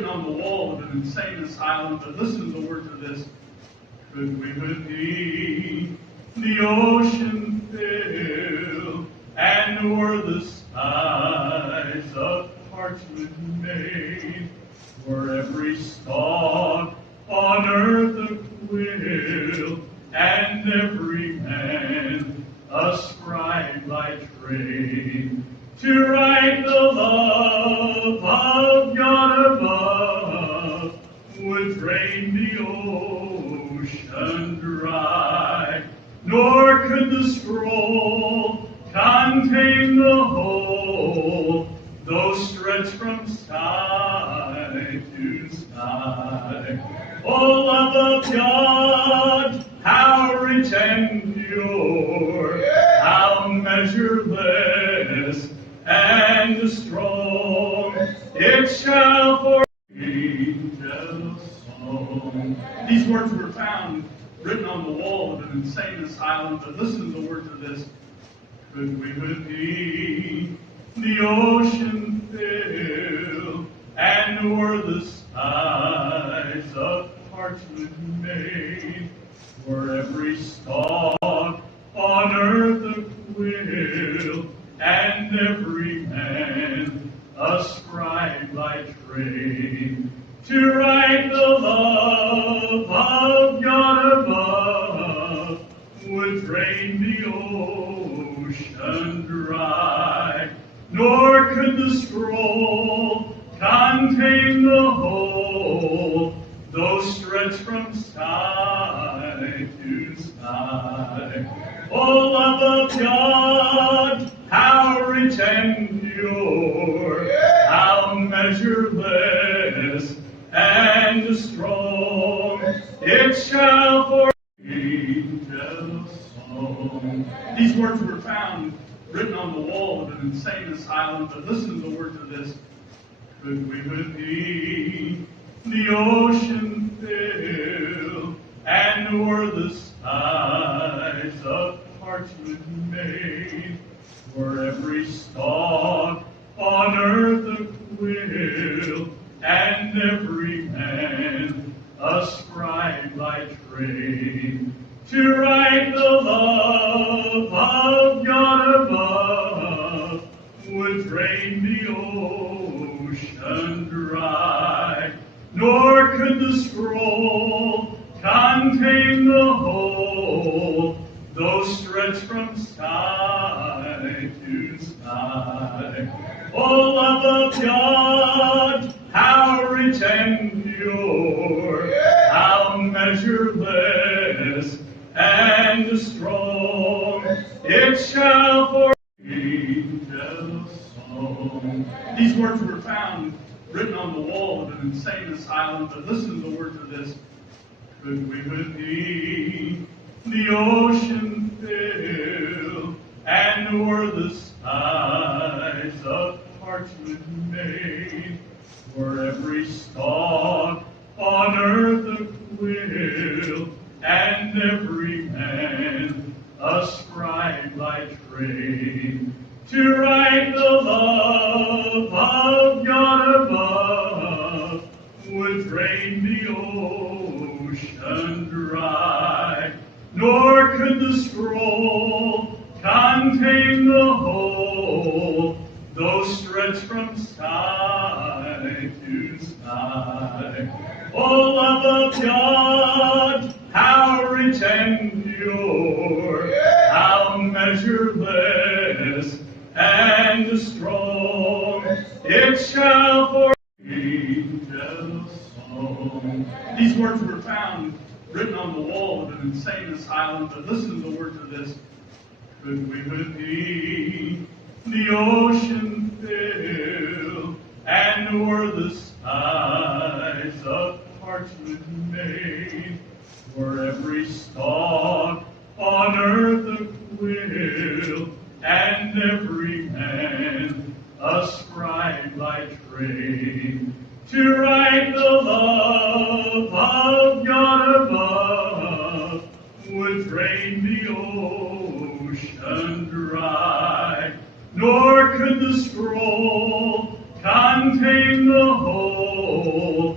on the wall of an insane asylum, but listen to the words of this. Could we with thee the ocean fill, and o'er the skies of parchment made, were every stalk on earth a quill, and every man a scribe by trade, to write the love of God above, would drain the ocean dry, nor could the scroll contain the whole, though stretched from sky to sky. O love of God, how rich and pure, how measureless and strong, it shall for angels song. These words were found written on the wall of an insane asylum, but listen to the words of this. Could we with thee the ocean fill, and o'er the skies of parchment made, were every stalk on earth a quill, and every man a scribe by trade, to write the love of God above, would drain the ocean dry, nor could the scroll contain the whole, though stretched from sky to sky. O love of God, how rich and pure, how measureless and strong, it shall for angels song. These words were found written on the wall of an insane asylum, but listen to the words of this. Could we with thee the ocean fill, and o'er the skies of parchment made, were every stalk on earth a quill, and every man a scribe by trade, to write the love of God above, would drain the ocean dry, nor could the scroll contain the whole, though stretched from sky to sky. O love of God, how rich and pure, how measureless and strong, it shall for angels song. These words were found written on the wall of an insane asylum, but listen to the words of this. Could we with thee the ocean fill, and o'er the skies of parchment made, were every stalk on earth a quill, and every man a scribe by trade, to write the love of God above, would drain the ocean dry, nor could the scroll contain the whole, though stretched from sky to sky. O love of God, how rich and pure, how measureless and strong, it shall for angels song. These words were found written on the wall of an insane asylum, but listen to the words of this. Could we with thee the ocean fill, and o'er the skies of parchment made, were every stalk on earth a quill, and every man a scribe by trade, to write the love of God above, would drain the ocean dry, nor could the scroll contain the whole,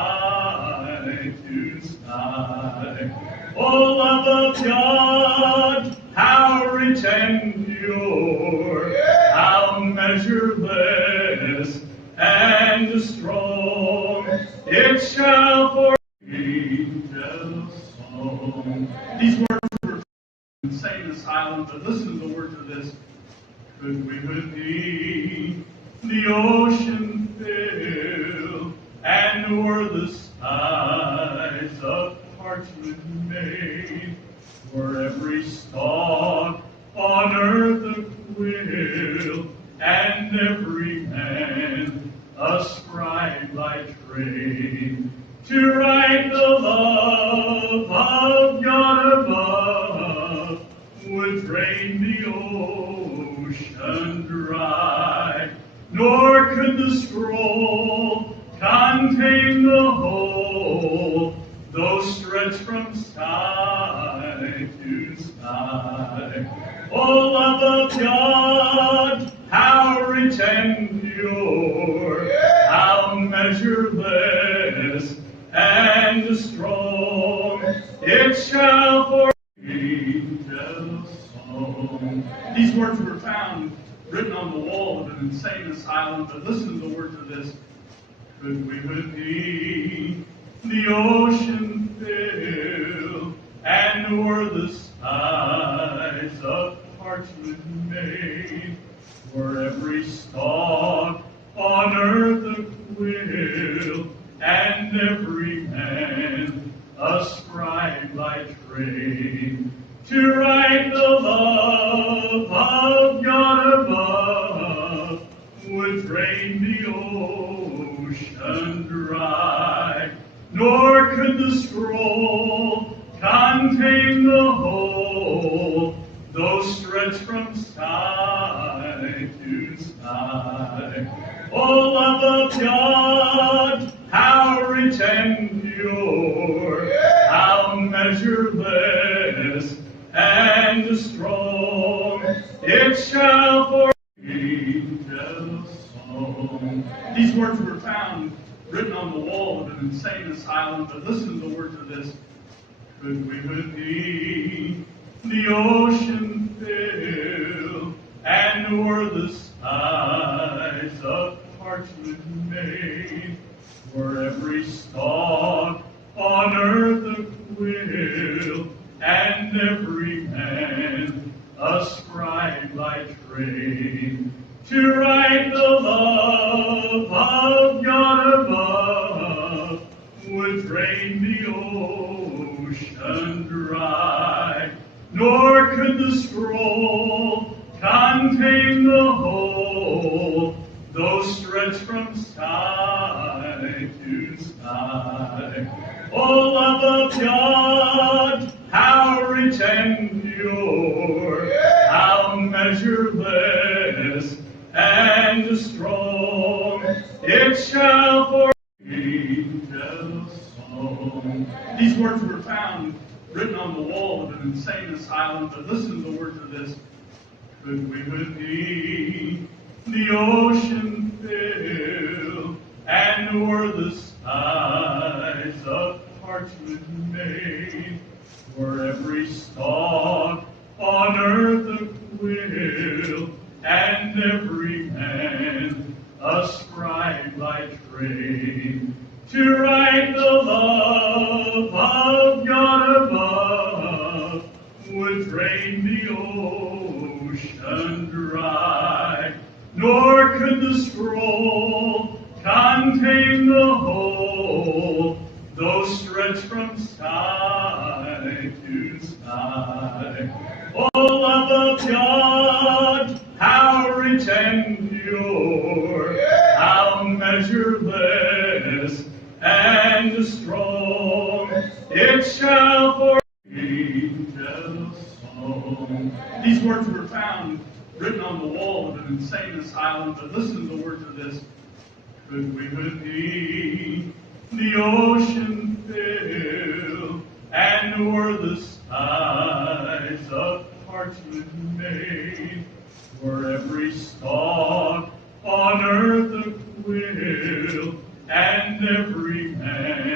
sky to sky. O love of God, how rich and pure, how measureless and strong, it shall for angels song. These words were insane asylum, but listen to the words of this. Could we with thee the ocean fill, and were the skies of parchment made, were every stalk on earth a quill, and every man a scribe by trade, to write the love of God above, would drain the ocean dry, nor could the scroll contain the whole, though stretched from sky to sky. O love of God, how rich and pure, how measureless and strong, it shall for angels song. These words were found written on the wall of an insane asylum, but listen to the words of this. Could we with thee the ocean fill, and were the skies of parchment made, were every stalk on earth a quill, and every man a scribe by trade, to write the love of God above, would drain the ocean dry, nor could the scroll contain the whole, though stretched from sky to sky. O love of God, how rich and pure, how measureless and strong, it shall for angels song. These words were found written on the wall of an insane asylum, but listen to the words of this. Could we with thee the ocean fill, and were the skies of parchment made, were every stalk on earth a quill, and every man a scribe by trade, to write the love of God above, would drain the ocean dry, nor could the scroll contain the whole, though stretched from sky to sky. O love of God, how rich and pure, how measureless and strong, it shall for angels song. These words were found written on the wall of an insane asylum, but listen to the words of this. Could we with thee the ocean fill, and were the skies of parchment made, were every stalk on earth a quill, and every man a scribe by trade, to write the love of God above, would drain the ocean dry, nor could the scroll contain the whole, though stretched from sky to sky. O love of God, how rich and pure, how measureless and strong, it shall for angels song. These words were found written on the wall of an insane asylum, but listen to the words of this. Could we with thee the ocean fill, and were the skies of parchment made, were every stalk on earth a quill, and every man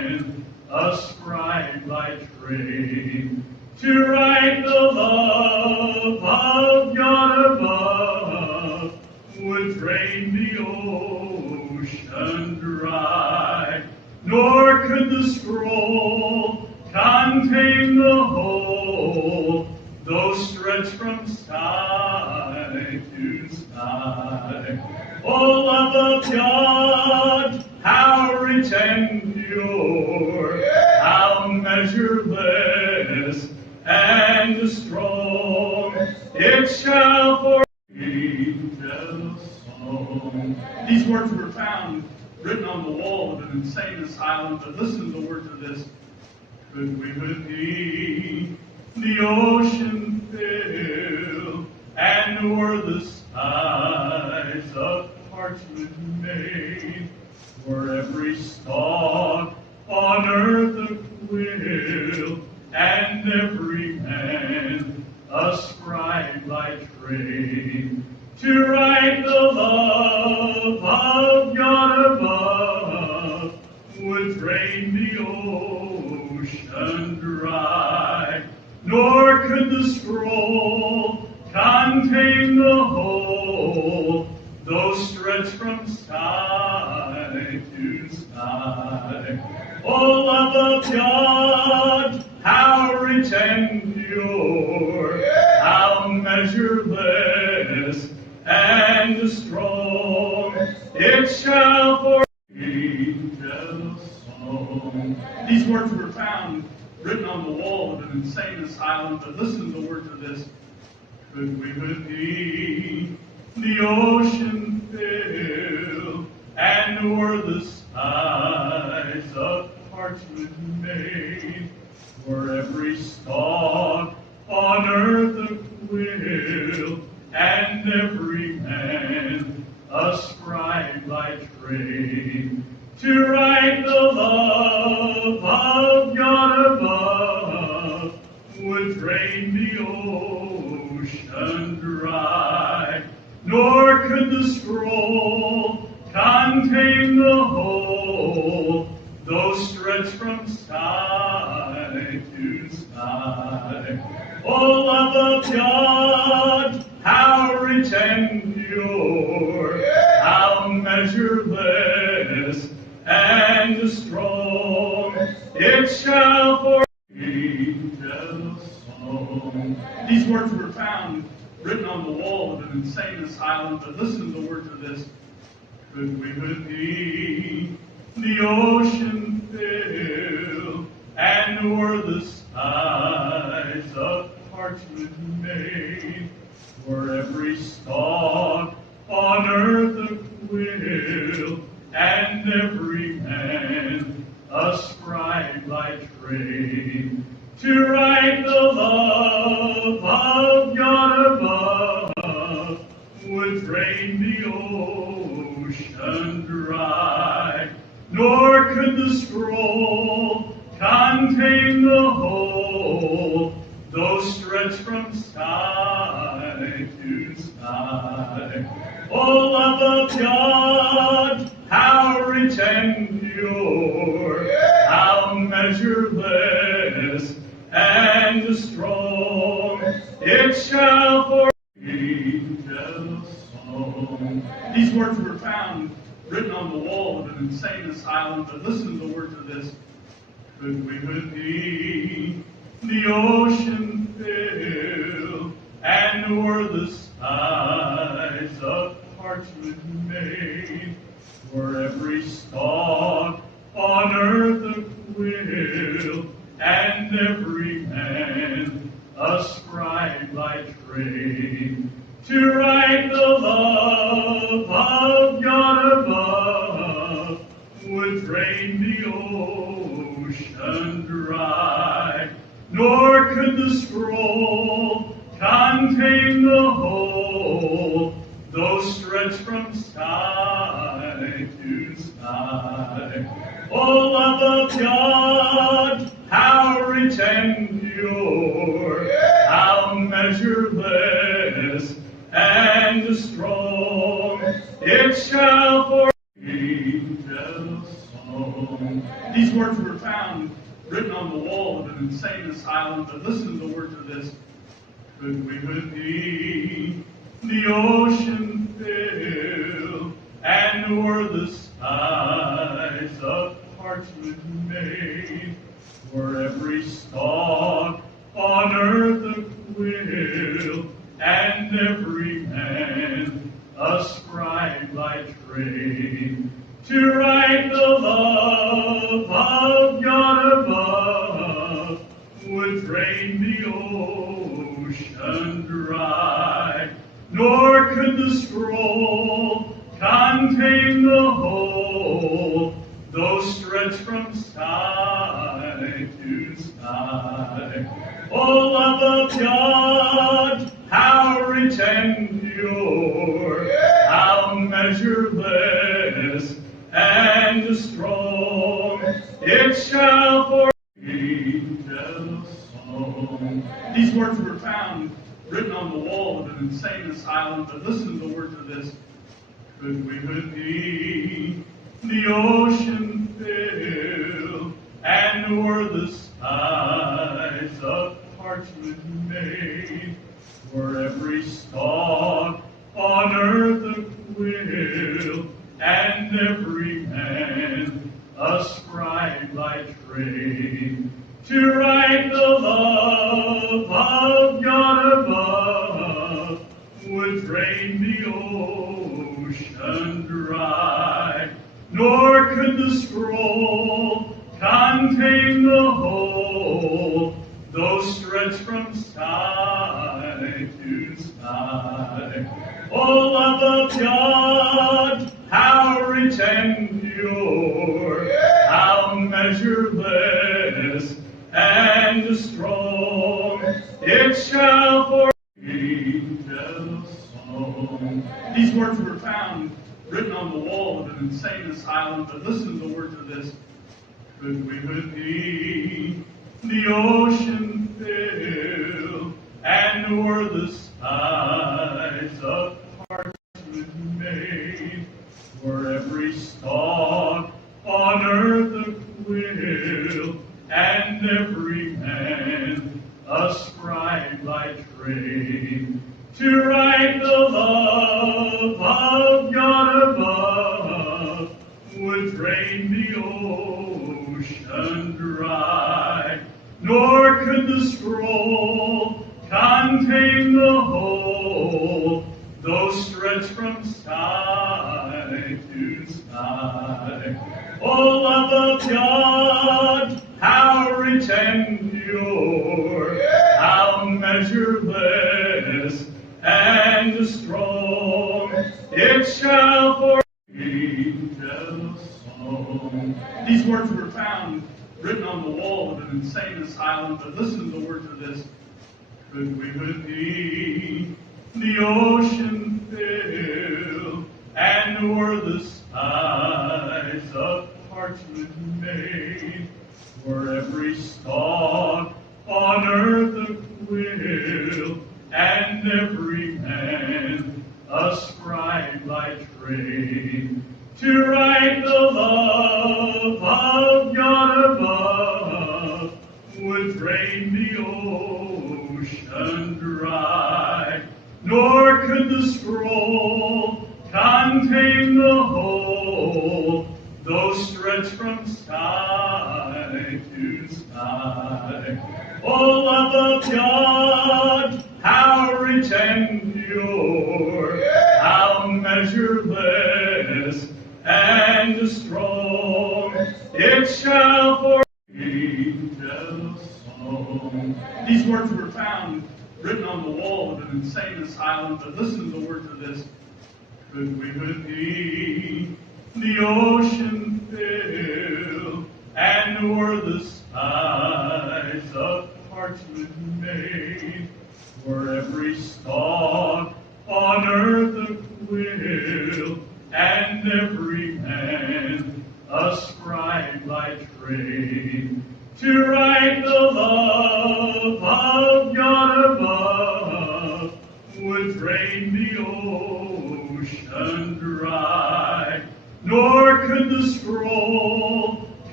a scribe by trade, to write the love of God above would drain the ocean dry, nor could the scroll contain the whole, though stretched from sky to sky. O love of God, how rich and pure, how measureless and strong, it shall for angels song. These words were found written on the wall of an insane asylum, but listen to the words of this. Could we with thee the ocean fill, and were the skies of parchment made, were every stalk on earth a quill, and every man a scribe by trade, to write the love of God above would drain the ocean dry, nor could the scroll contain the whole, though stretched from sky to sky. O love of God, how rich and pure, how measureless and strong, it shall for angels song. These words were found written on the wall of an insane asylum, but listen to the words of this. Could we with thee the ocean fill, and were the skies of parchment made, were every stalk on earth a quill, and every man a scribe by trade, to write the love of God above would drain the ocean dry, nor could the scroll contain the whole, though stretched from sky to sky. O love of God, how rich and pure, how measureless and strong, it shall for angels song. These words were found written on the wall of an insane asylum, but listen to the words of this. Could we with thee the ocean fill, and were the skies of parchment made, were every stalk on earth a quill, and every man a scribe by trade, to write the love of God above would drain the ocean dry, nor could the scroll contain the whole, though stretched from sky to sky. O love of God, how rich and pure, how measureless and strong, it shall for angels song. These words were found written on the wall of an insane asylum, but listen to the words of this. Could we with thee the ocean fill, and were the skies of parchment made, were every stalk on earth a quill, and every man a scribe by trade, to write the love of God above would drain the ocean dry, nor could the scroll contain the whole, though stretched from sky to sky. O love of God, how rich and pure, how measureless and strong, it shall for angels song. These words were found written on the wall of an insane asylum, but listen to the words of this. Could we with thee the ocean fill, and o'er the skies of parchment made, were every stalk on earth a quill, and every man a scribe by trade, to write the love of God above, would drain the ocean dry, nor could the scroll contain the whole, though stretched from sky to sky. O love of God, how rich and pure, how measureless and strong, it shall for angels song. These words were found written on the wall of an insane asylum, but listen to the words of this. Could we with thee the ocean fill, and o'er the skies of parchment made, were every stalk on earth a quill, and every man a scribe by trade, to write the love of God above, would drain the ocean dry, nor could the scroll contain the whole, though stretched from sky to sky. O love of God, how rich and pure, how measureless and strong, it shall for angels song. These words were found written on the wall of an insane asylum, but listen to the words of this. Could we with thee the ocean fill, and o'er the skies of parchment made, were every stalk on earth a quill, and every man a scribe by trade, to write the love of God above, would drain the ocean dry, nor could the scroll contain the whole, though stretched from sky to sky. O love of God, how rich and pure, how measureless and strong, it shall for angels song. These words were found written on the wall of an insane asylum, but listen to the words of this. Could we with thee the ocean fill, and o'er the skies of parchment made, were every stalk on earth a quill, and every man a scribe by trade, to write the love of God above, would drain the ocean dry, nor could the scroll contain the whole, though stretched from sky to sky. O love of God, how rich and pure, how measureless and strong, it shall for angels song. These words were found written on the wall of an insane asylum, but listen to the words of this. Could we with thee the ocean fill, and o'er the skies of parchment made, were every stalk on earth a quill, and every man a scribe by trade, to write the love of God above, would drain the ocean dry, nor could the scroll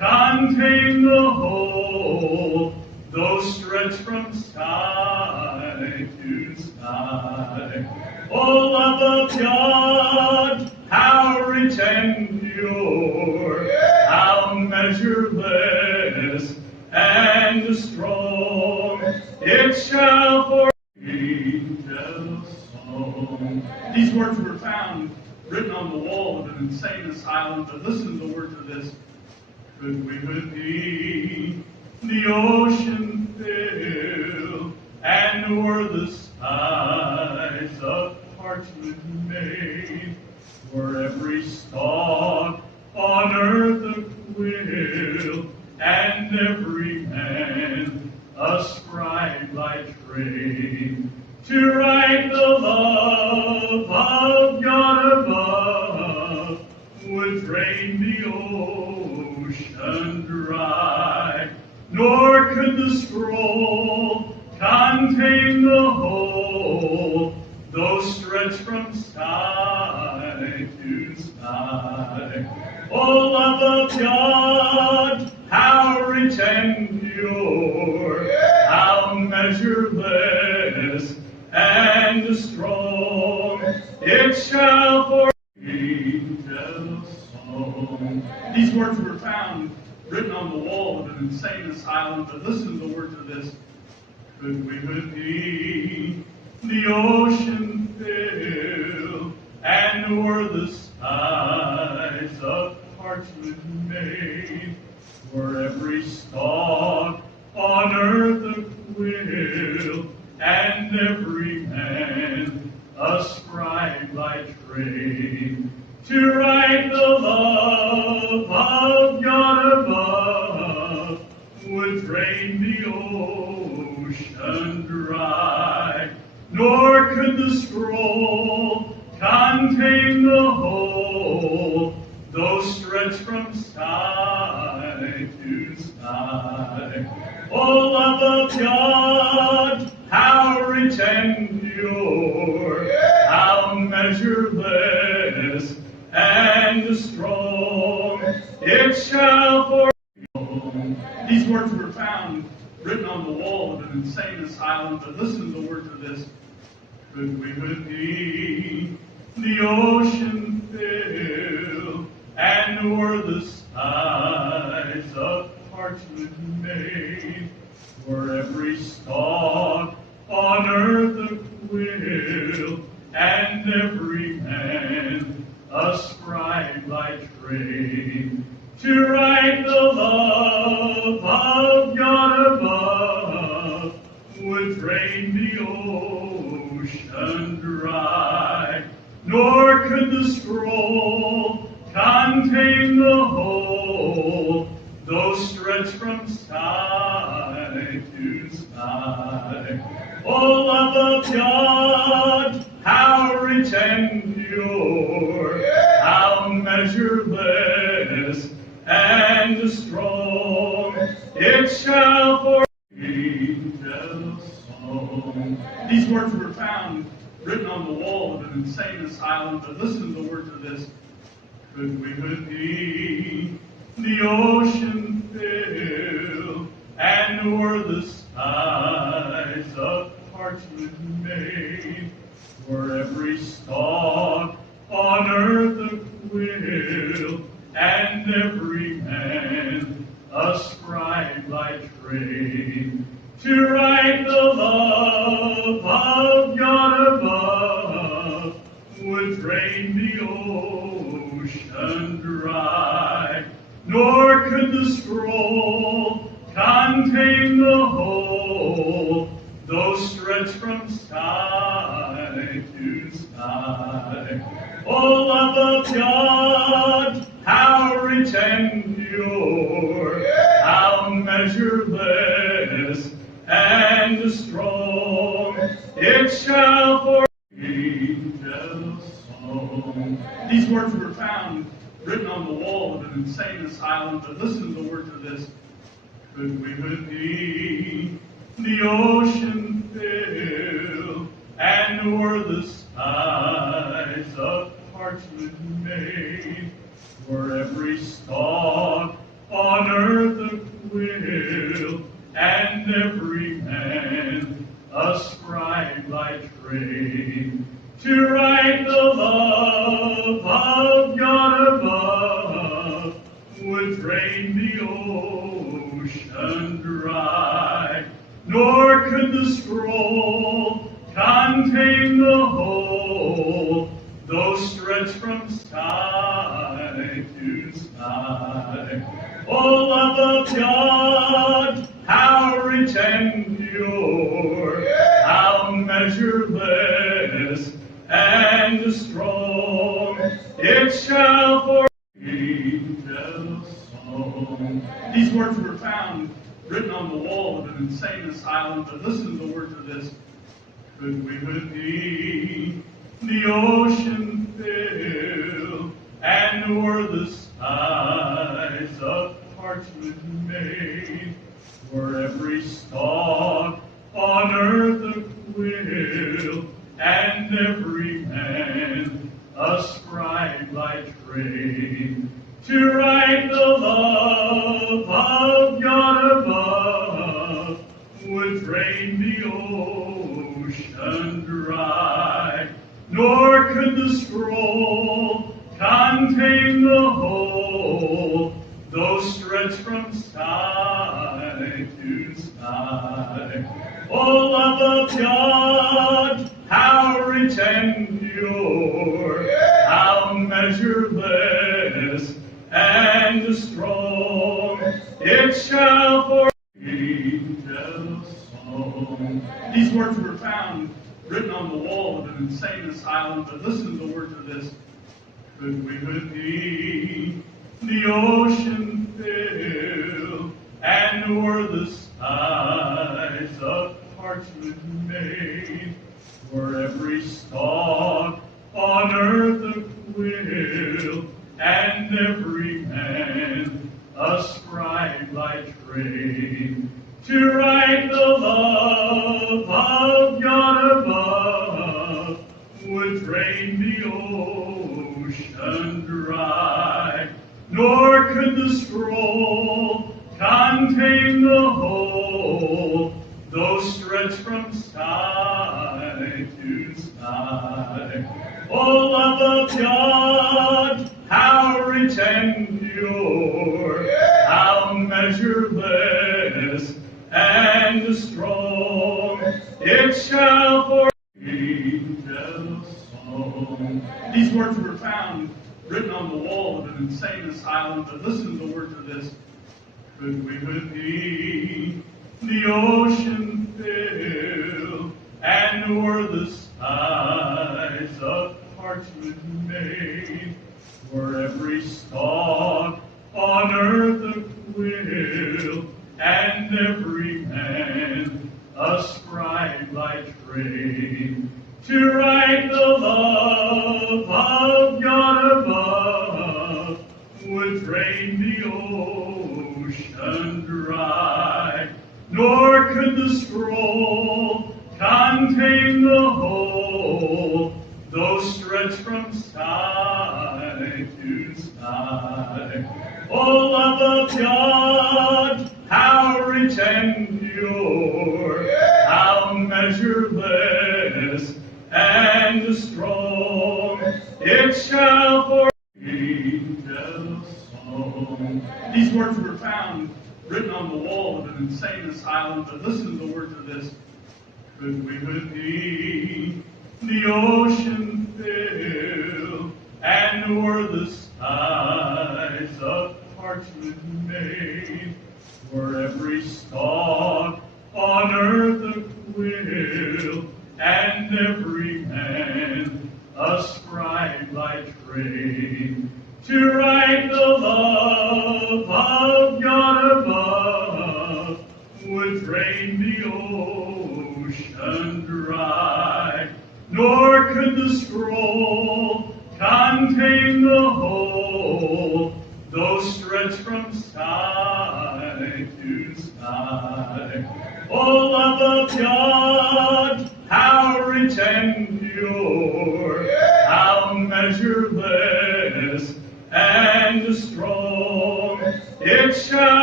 contain the whole, though stretched from sky to sky. O love of God, how rich and pure, how measureless and strong, it shall for angels song. These words were found written on the wall of an insane asylum, but listen to the words of this. Could we with thee the ocean fill, and were the skies of parchment made, were every stalk on earth a quill, and every hand a scribe by trade, to write the love of God above, would drain the ocean dry, nor could the scroll contain the whole, though stretched from sky to sky. O love of God, how rich and pure, how measureless and strong, it shall for angels song. These words were found written on the wall of an insane asylum, but listen to the words of this. Could we with thee the ocean fill, and were the skies of parchment made, were every stalk on earth a quill, and every man a scribe by trade, to write the love of God above, would drain the ocean dry, nor could the scroll contain the whole, though stretched from sky to sky. O love of God, how rich and pure, how measureless and strong, it shall for. These words were found written on the wall of an insane asylum, but listen to the words of this. Could we with thee the ocean fill, and were the skies of parchment made, were every stalk on earth a quill, and every man a scribe by trade, to write the love of God above, would drain the ocean dry, nor could the scroll contain the whole, though stretched from sky to sky. O love of God, how rich and pure, how measureless and strong, it shall for angels song. These words were found written on the wall of an insane asylum, but listen to the words of this. Could we with thee the ocean fill, and were the skies of parchment made, were every stalk on earth a quill, and every man a scribe by trade, to write the love of God above, would drain the ocean dry, nor could the scroll contain the whole, though stretched from sky to sky. O love of God, how rich and pure, how measureless and strong, it shall for angels song. These words were found written on the wall of an insane asylum, but listen to the words of this. Could we with thee the ocean fill, and were the skies of parchment made, were every stalk on on earth a quill, and every man a scribe by trade, to write the love of God above would drain the ocean dry, nor could the scroll contain the whole, though stretched from sky to sky. O love of God, how rich and pure, how measureless and strong, it shall for angels song. These words were found written on the wall of an insane asylum, but listen to the words of this. Could we with thee the ocean fill, and were the skies of parchment made, were every stalk on earth a quill, and every man a scribe by trade, to write the love of God above would drain the ocean dry, nor could the scroll contain the whole, though stretched from sky to sky. O love of God, how rich and pure, how measureless and strong, it shall for angels song. These words were found written on the wall of an insane asylum, but listen to the words of this. Could we with thee the ocean fill, and were the skies of parchment made, were every stalk on earth a quill, and every man a scribe by trade, to write the love of God above would drain the ocean dry, nor could the scroll contain the whole, though stretched from sky to sky. O love of God, how rich and pure, how measureless and strong, it shall for angels song. These words were found written on the wall of an insane asylum, but listen to the words of this. Could we with thee the ocean fill, and were the skies of parchment made, were every stalk on earth a quill, and every man a scribe by trade, to write the love of God above would drain the ocean dry, nor could the scroll contain the whole, though stretched from sky to sky. O love of God, how rich and pure, how measureless and strong, it shall for angels song. These words were found written on the wall of an insane asylum, but listen to the words of this. Could we with thee the ocean fill, and were the skies of parchment made, were every stalk on earth a quill, and every man a scribe by trade, to write the love of God above would drain the ocean dry, nor could the scroll contain the whole, though stretched from sky to sky. O love of God, how rich and pure, how measureless and strong, it shall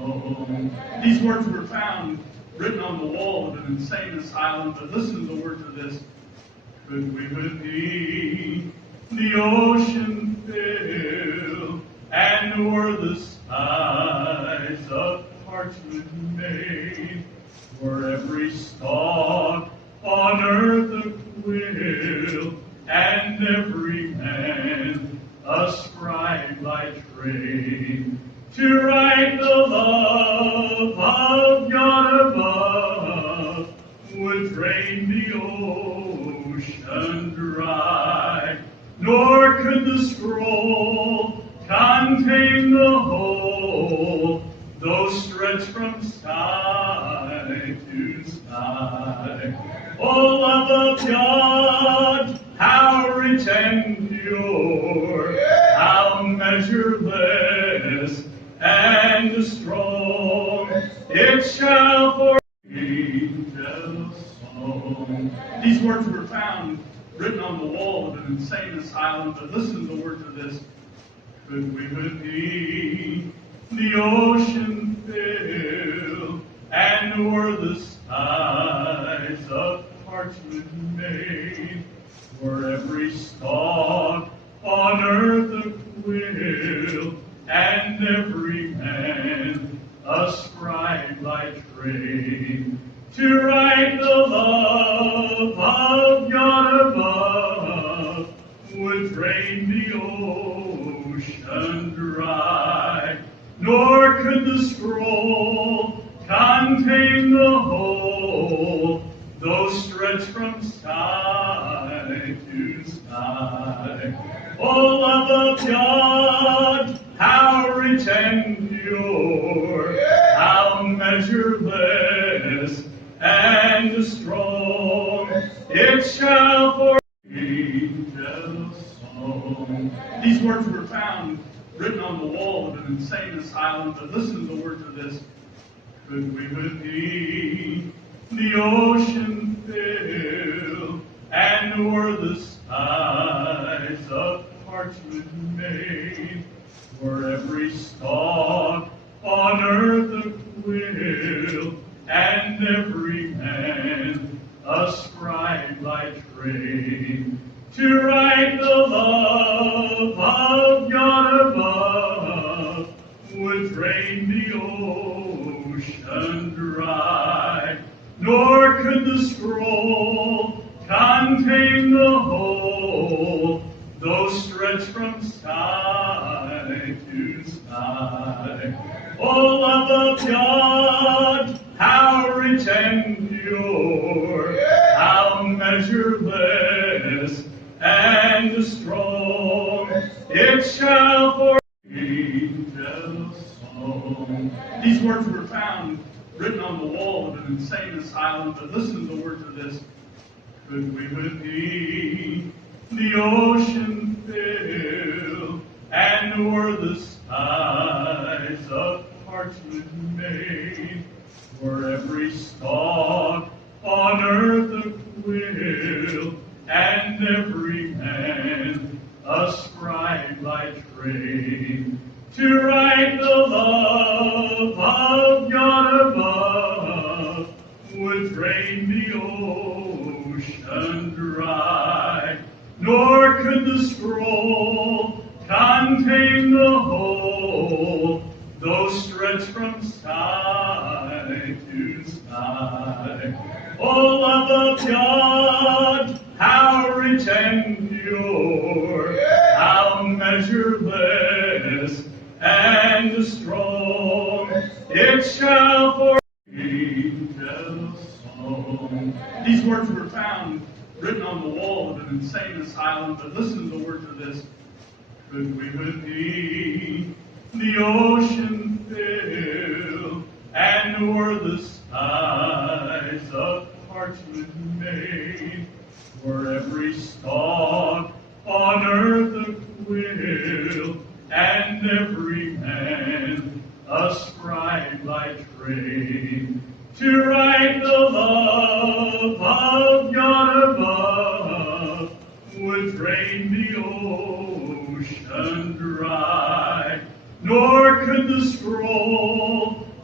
song. These words were found written on the wall of an insane asylum, but listen to the words of this. Could we with thee the ocean fill, and were the skies of parchment made, were every stalk on earth a quill, and every man a scribe by trade, to write the love of God above, would drain the ocean dry, nor could the scroll contain the whole, though stretched from sky to sky. O love of God, how rich and pure, how measureless and strong, it shall for angels song. These words were found written on the wall of an insane asylum, but listen to the words of this. Could we with thee the ocean fill, and were the skies of parchment made, were every stalk on earth a quill, and every man a scribe by trade, to write the love of God above, would drain the ocean dry, nor could the scroll contain the whole, though stretched from sky to sky. O love of God, how rich and pure, how measureless and strong, it shall for angels song. These words were found written on the wall of an insane asylum, but listen to the words of this. Could we with thee the ocean fill, and were the skies of parchment made, were every stalk on earth a quill, and every man a scribe by trade, to write the love of God above, would drain the ocean dry, nor could the scroll contain the whole, though stretched from sky to sky. O love of God, how rich and pure, how measureless and strong, it shall for angels song. These words were found written on the wall of an insane asylum, but listen to the words of this. Could we with thee the ocean fill, and were the skies of parchment made, were every stalk on earth a quill, and every man a scribe by trade, to write the love of God above, would drain the ocean dry, nor could the scroll contain the whole, though stretched from sky to sky. O love of God, how rich and pure, how measureless and strong, it shall for angels song. These words were found written on the wall of an insane asylum, but listen to the words of this. Could we with thee the ocean fill, and were the skies of parchment made, were every stalk on earth a quill, and every man a scribe by trade, to write the love of God above, would drain the ocean dry, nor could the scroll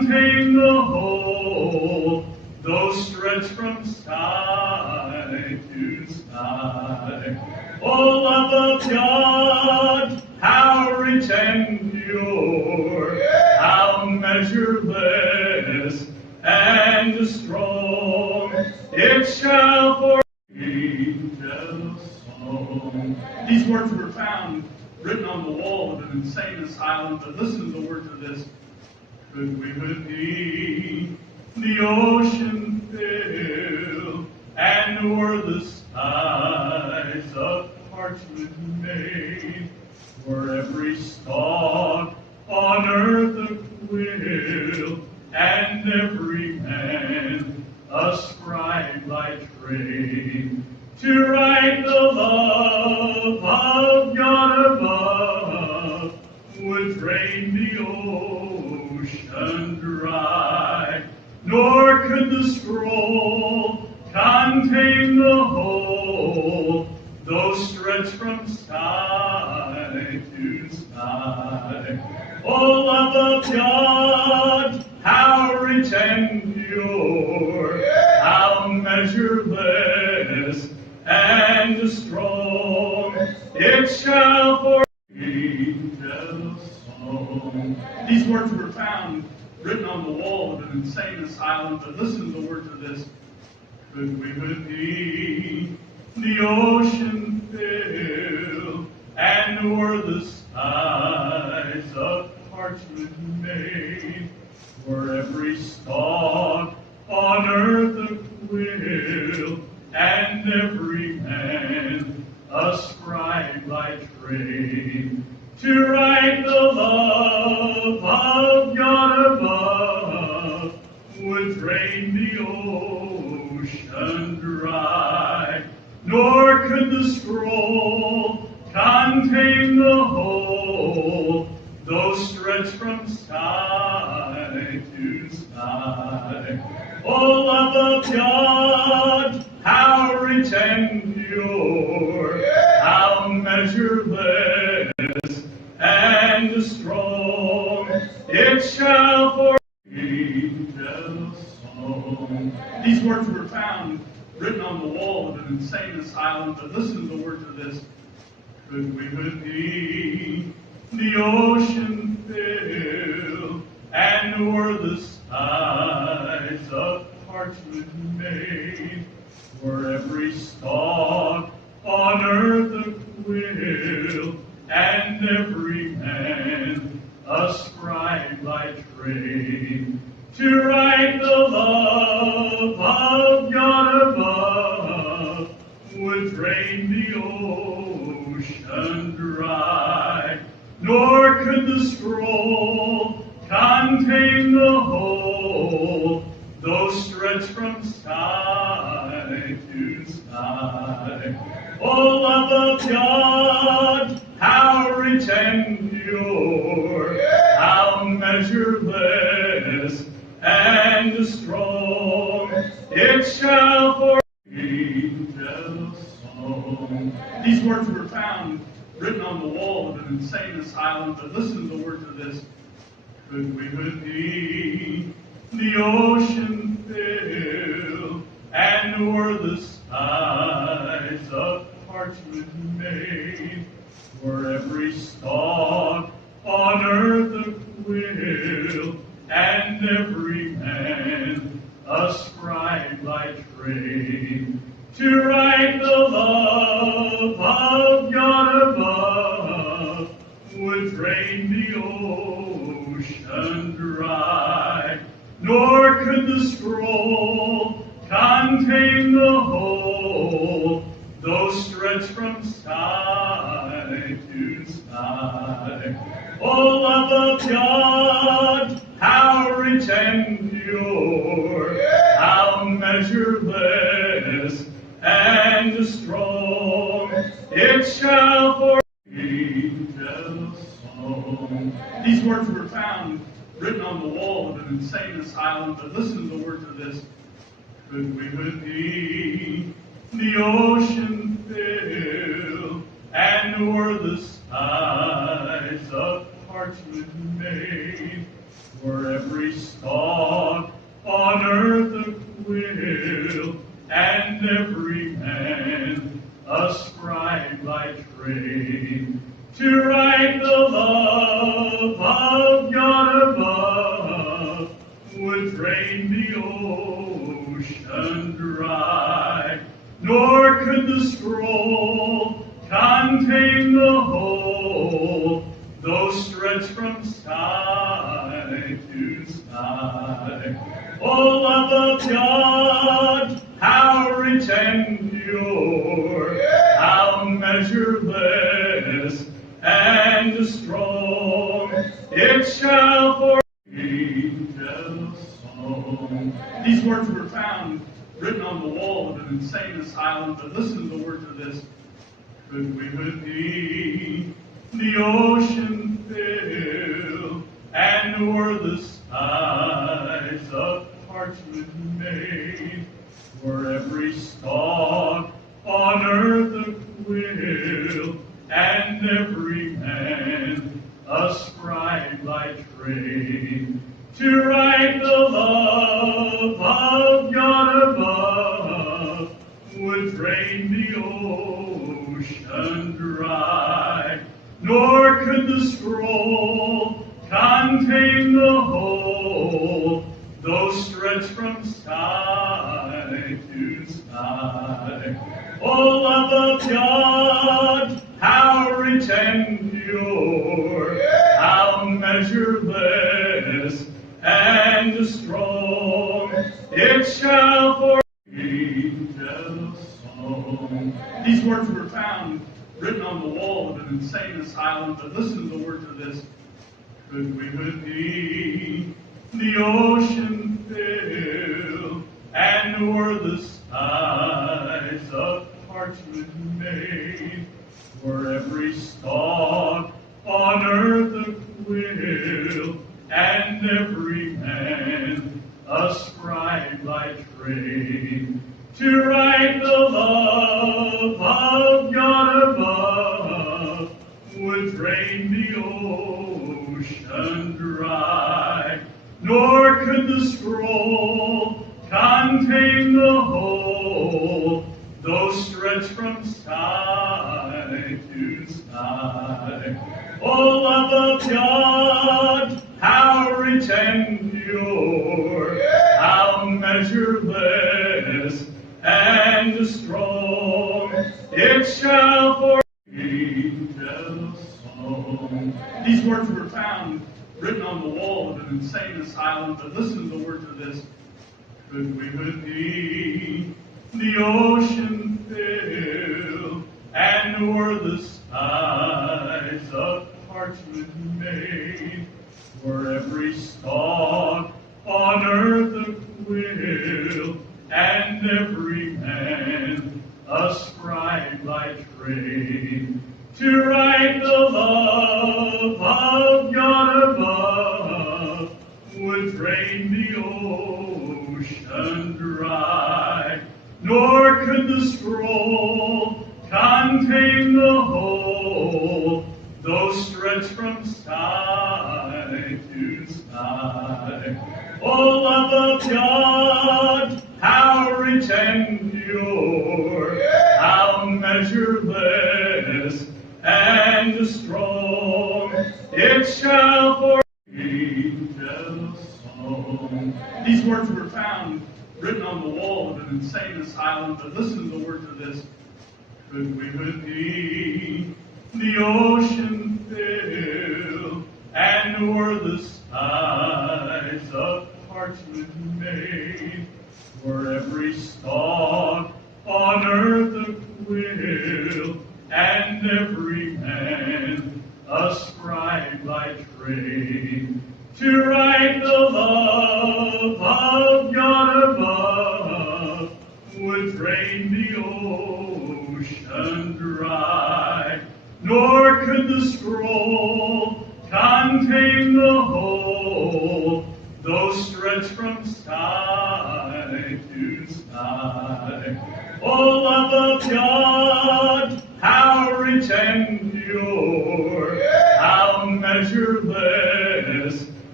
contain the whole, though stretched from sky to sky. O love of God, how rich and pure, how measureless and strong, it shall for angels song. These words were found written on the wall of an insane asylum, but listen to the words of this. Could we with thee the ocean fill, and were the skies of parchment made, were every stalk on earth a quill, and every man a scribe by trade, to write the love of God above, would drain the ocean dry, nor could the scroll contain the whole, though stretched from sky to sky. O love of God, how rich and pure, how measureless and strong, it shall for angels song. These words were found written on the wall of an insane asylum, but listen to the words of this. Could we with thee the ocean fill, and were the skies of parchment made, were every stalk on earth a quill, and every man a scribe by trade, to write the love of God above, would drain the ocean dry, nor could the scroll contain the whole, though stretched from sky to sky. O love of God, how rich and pure, how measureless and strong, it shall for angels song. These words were found written on the wall of an insane asylum, but listen to the words of this. Could we with thee the ocean fill, and were the skies of parchment made, were every stalk on earth a quill, and every man a scribe by trade, to write the love of God above, would drain the ocean dry, nor could the scroll contain the whole, though stretched from sky to sky. O love of God, how rich and pure, how measureless and strong, it shall for angels song. These words were found written on the wall of an insane asylum, but listen to the words of this. Could we with thee the ocean fill, and were the skies of parchment made, were every stalk on earth a quill, and every man a scribe by trade, to write the love of God above, would drain the ocean dry, nor could the scroll contain the whole, though stretched from sky to sky. O love of God, how rich and pure, how measureless and strong, it shall for angels song. These words were found written on the wall of an insane asylum, but listen to the words of this. Could we with thee the ocean fill, and were the skies of parchment made, were every every star on earth a quill, and every man a scribe by trade, to write the love of God above would drain the ocean dry, nor could the scroll contain the whole, though stretched from sky to sky. O love of God, how rich and pure, how measureless and strong, it shall for angels song. These words were found written on the wall of an insane asylum, but listen to the words of this. Could we with thee the ocean fill, and were the skies of parchment made, were every star on earth a quill, and every man a scribe by trade, to write the love of God above would drain the ocean dry, nor could the scroll contain the whole, though stretched from sky to sky. O love of God, how rich and pure, how measureless and strong, it shall for angels song. These words were found written on the wall of an insane asylum, but listen to the words of this. Could we with thee the ocean fill, and were the skies of parchment made, were every star on earth a quill, and every man a scribe by trade, to write the love of God above would drain the ocean dry, nor could the scroll contain the whole, though stretched from sky to sky. O love of God, how rich and pure, how measureless and strong, it shall for angels song. These words were found written on the wall of an insane asylum, but listen to the words of this. Could we with thee the ocean fill, and were the skies of parchment made, were every star on earth a quill, and every man a scribe by trade, to write the love of God above would drain the ocean dry, nor could the scroll contain the whole, though stretched from sky to sky. O love of God, how rich and pure, how measureless and strong, it shall for angels song. These words were found written on the wall of an insane asylum, but listen to the words of this. Could we with thee the ocean fill, and were the skies of parchment made, were every star on earth a quill, and every man a scribe by trade, to write the love of God above would drain the ocean dry, nor could the scroll contain the whole, though stretched from sky to sky. O love of God, how rich and pure, how measureless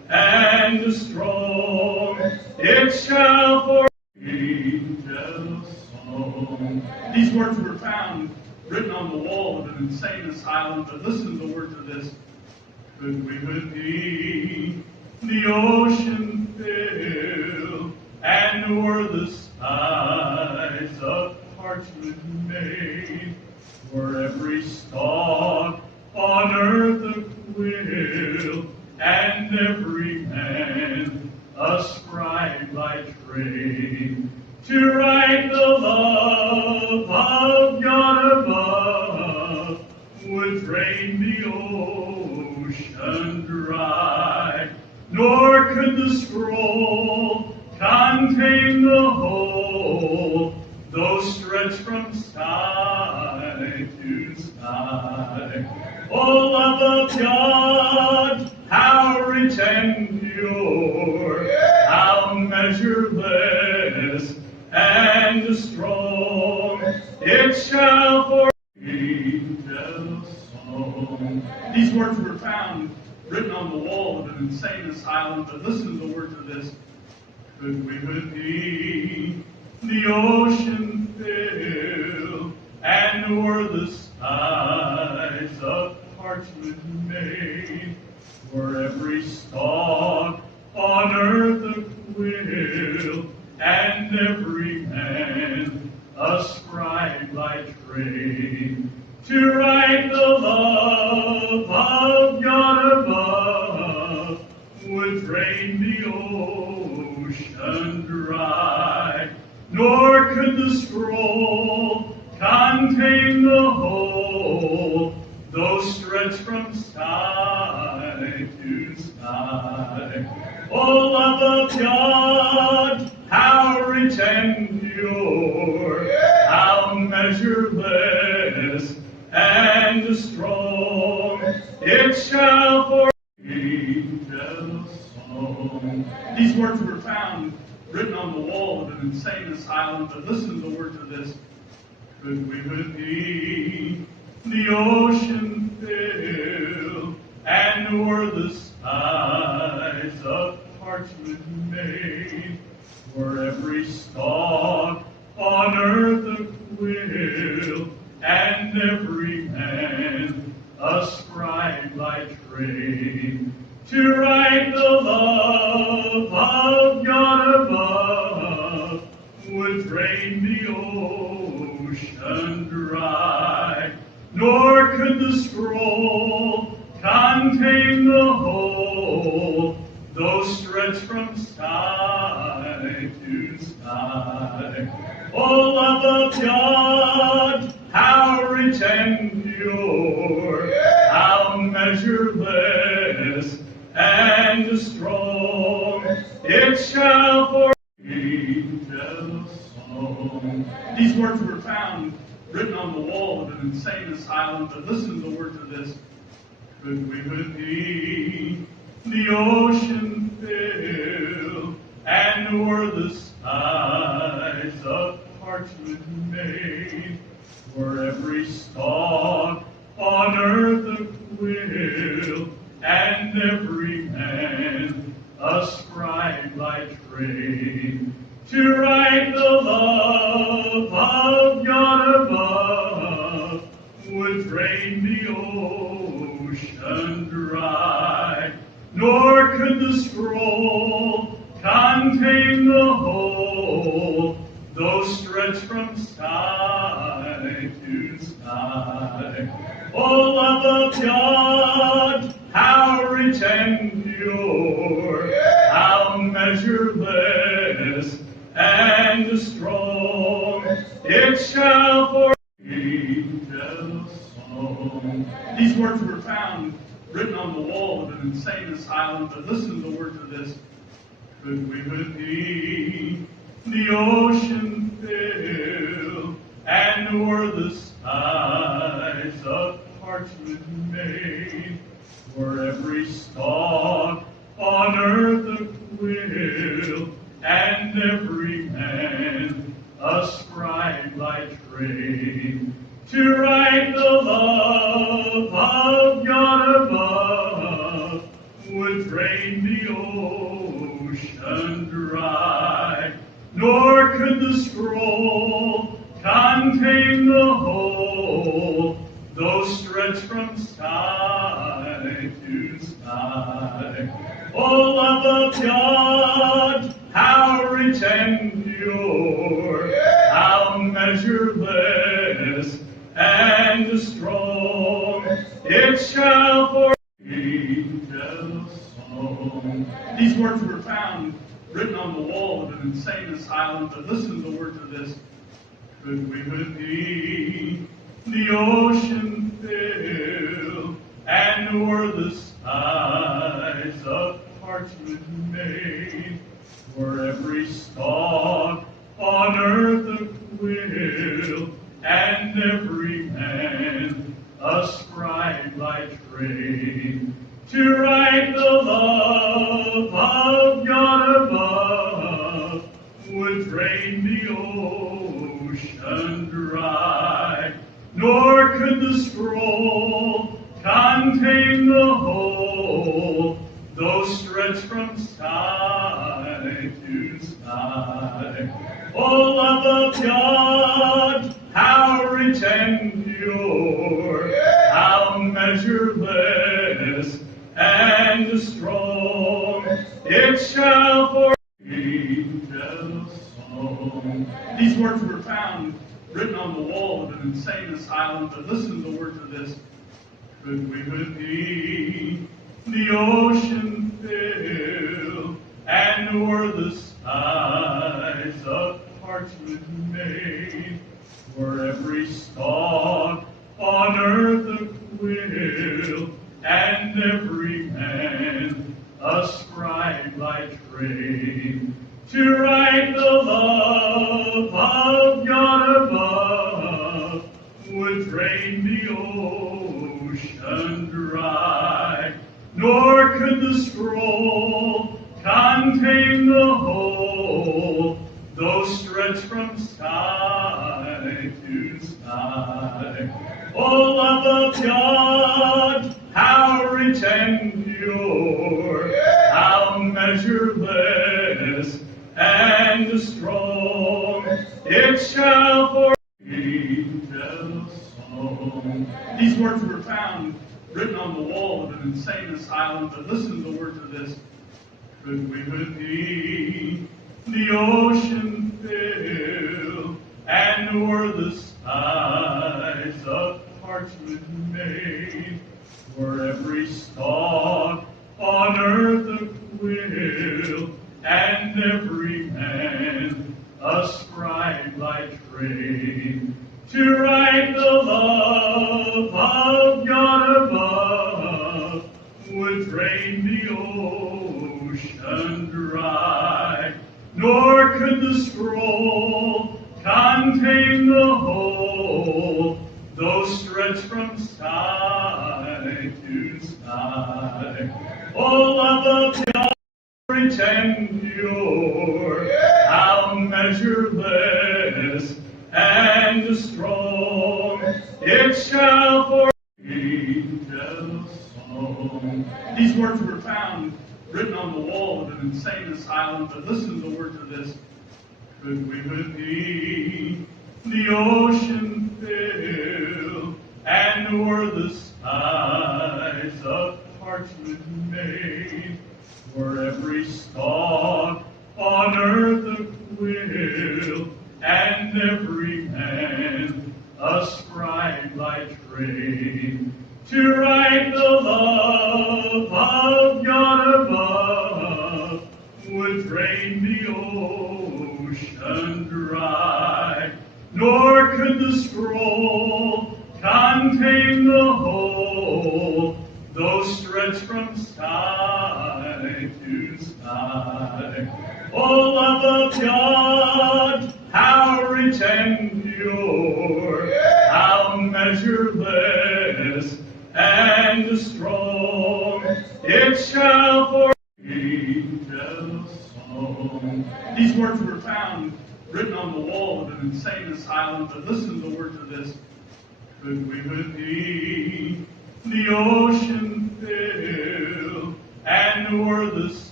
and strong. It shall for angels song. These words were found written on the wall of an insane asylum, but listen to the words of this. Could we with thee the ocean fill, and were the skies of parchment made, were every stalk on earth a quill, and every man a scribe by trade, to write the love of God above, would drain the ocean dry, nor could the scroll contain the whole, though stretched from sky to sky. O love of God, how rich and pure, how measureless and strong, it shall for angels song. These words were found written on the wall of an insane asylum, but listen to the words of this. Could we with thee the ocean fill, and were the skies of parchment made, were every stalk on earth a quill, and every man a scribe by trade, to write the love of God above, would drain the ocean dry, nor could the scroll contain the whole, though stretched from sky to sky. O love of God, how rich and pure, how measureless and strong, it shall for angels song. These words were found written on the wall of an insane asylum, but listen to the words of this. Could we with thee the ocean fill, and were the skies of parchment made, were every stalk on earth a quill, and every man a scribe by trade, to write the love of God above, would drain the ocean dry, nor could the scroll contain the whole, though stretched from sky to sky. O love of God, how rich and pure, how measureless and strong, it shall for angels song. These words were found written on the wall of an insane asylum, but listen to the words of this. Could we with thee the ocean fill, and were the skies of parchment made, were every stalk on earth a quill, and every man a scribe by trade, to write the love of God above, would drain the ocean dry, nor could the scroll contain the whole, though stretched from sky to sky. O love of God, how rich and pure, how measureless and strong, it shall for angels song. These words were found written on the wall of an insane asylum, but listen to the words of this. Could we with thee the ocean fill, and were the skies of parchment made, were every stalk on earth a quill, and every man a scribe by trade, to write the love of God above, would drain the ocean dry, nor could the scroll contain the whole, though stretched from sky to sky. O love of God, how rich and pure, how measureless and strong, it shall for angels song. These words were found written on the wall of an insane asylum, but listen to the words of this. Could we with thee the ocean fill, and were the skies of parchment made, were every stalk on earth a quill, and every man a scribe by trade, to write the love of God above, would drain the ocean dry, nor could the scroll contain the whole, though stretched from sky to sky. O love of God, how rich and pure, how measureless and strong, it shall for angels song. These words were found written on the wall of an insane asylum, but listen to the words of this. Could we with thee the ocean fill, and were the skies of parchment made, were every stalk on earth a quill, and every man a scribe by trade, to write the love of God above, would drain the ocean dry, nor could the scroll contain the whole, though stretched from sky to sky. O love of God, how rich and pure, how measureless and strong, it shall for angels song. These words were found written on the wall of an insane asylum, but listen to the words of this. Could we with thee the ocean fill, and were the skies of parchment made, were every stalk on earth a quill, and every man a scribe by trade, to write the love of God above, would drain the ocean dry, nor could the scroll contain the whole, though stretched from sky to sky. O love of God, rich and pure, how measureless and strong, it shall for angels song. These words were found written on the wall of an insane asylum, but listen to the words of this. Could we with thee the ocean fill, and were the skies of parchment made, were every stalk on earth a quill, and every man a scribe by trade, to write the love of God above, would drain the ocean dry, nor could the scroll contain the whole, though stretched from sky to sky. O love of God, how rich and pure, how measureless and strong, it shall for angels song. These words were found written on the wall of an insane asylum, but listen to the words of this. Could we with thee the ocean fill, and were the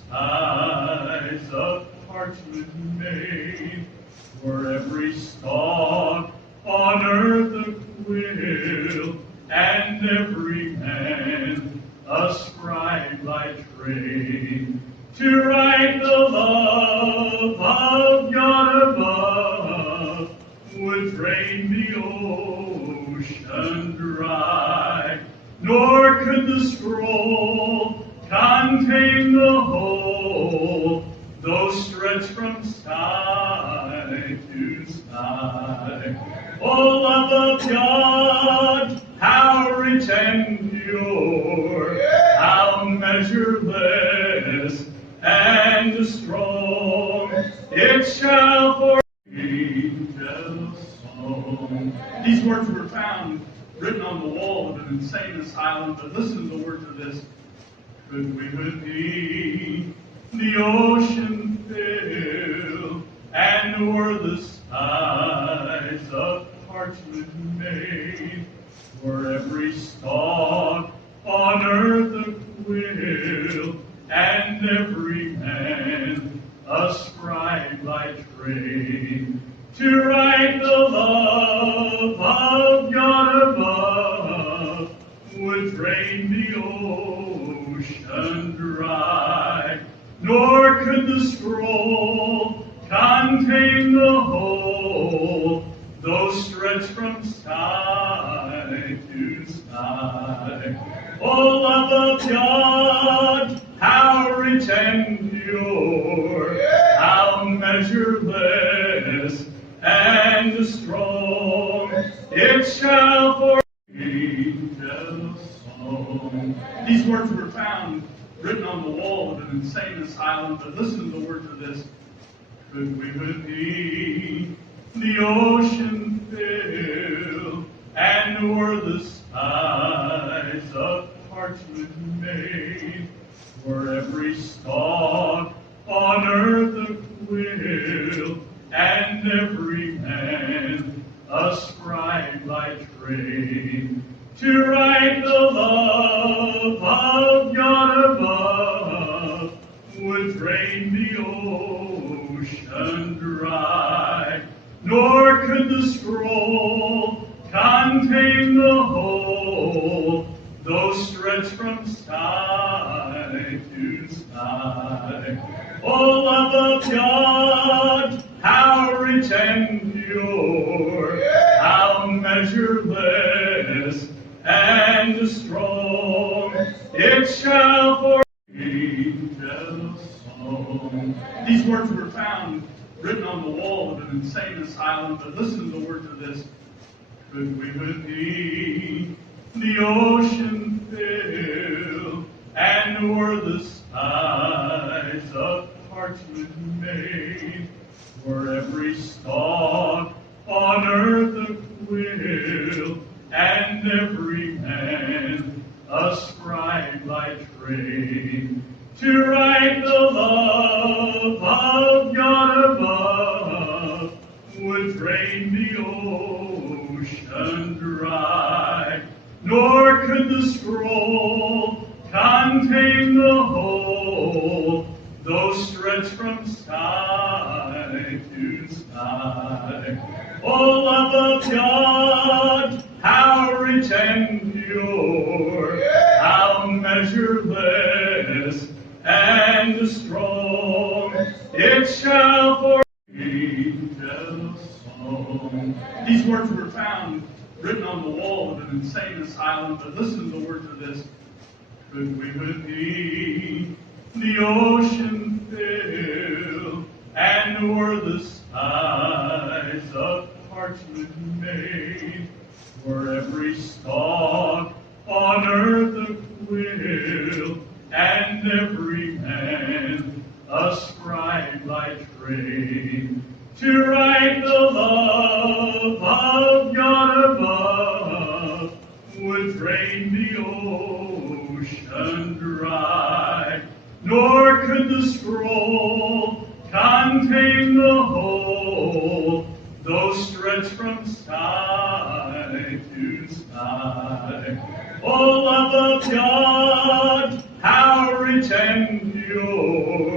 skies of parchment made, for every stalk on earth a quill, and every man a scribe by trade, to write the love of God above would drain the ocean dry, nor could the scroll contain the whole, though stretched from sky to sky. O love of God, how rich and pure, how measureless and strong, it shall for angels song. These words were found written on the wall of an insane asylum, but listen to the words of this. Could we with thee the ocean fill, and o'er the skies of parchment made, for every stalk on earth a quill, and every man a scribe by trade, to write the love of God above would drain the ocean dry, nor could the scroll contain the whole, though stretched from sky to sky. O love of God, how rich and pure, how measureless and strong, it shall for angels song. These words were found written on the wall of an insane asylum, but listen to the words of this. Could we with thee the ocean fill, and o'er the skies of parchment made, for every stalk on earth a quill, and every man a scribe by trade, to write the love of God above would drain the ocean dry, nor could the scroll contain the whole, though stretched from sky to sky. O love of God, how rich and pure, how measureless and strong, it shall for angels song. These words were found written on the wall of an insane asylum, but listen to the words of this. Could we with thee the ocean fill, and o'er the skies of parchment made, for every stalk on earth a quill, and every man a scribe by trade, to write the love of God above would drain the ocean dry, nor could the scroll contain the whole, though stretched from sky to sky. O love of God, how rich and pure, how measureless and strong, it shall for angels song. These words were found written on the wall of an insane asylum, but listen to the words of this. Could we with thee the ocean fill, and o'er the skies of parchment made, for every stalk on earth a quill, and every man a scribe by trade, to write the love of God above would drain the ocean dry, nor could the scroll contain the whole, though stretched from sky to sky. O love of God, how rich and pure,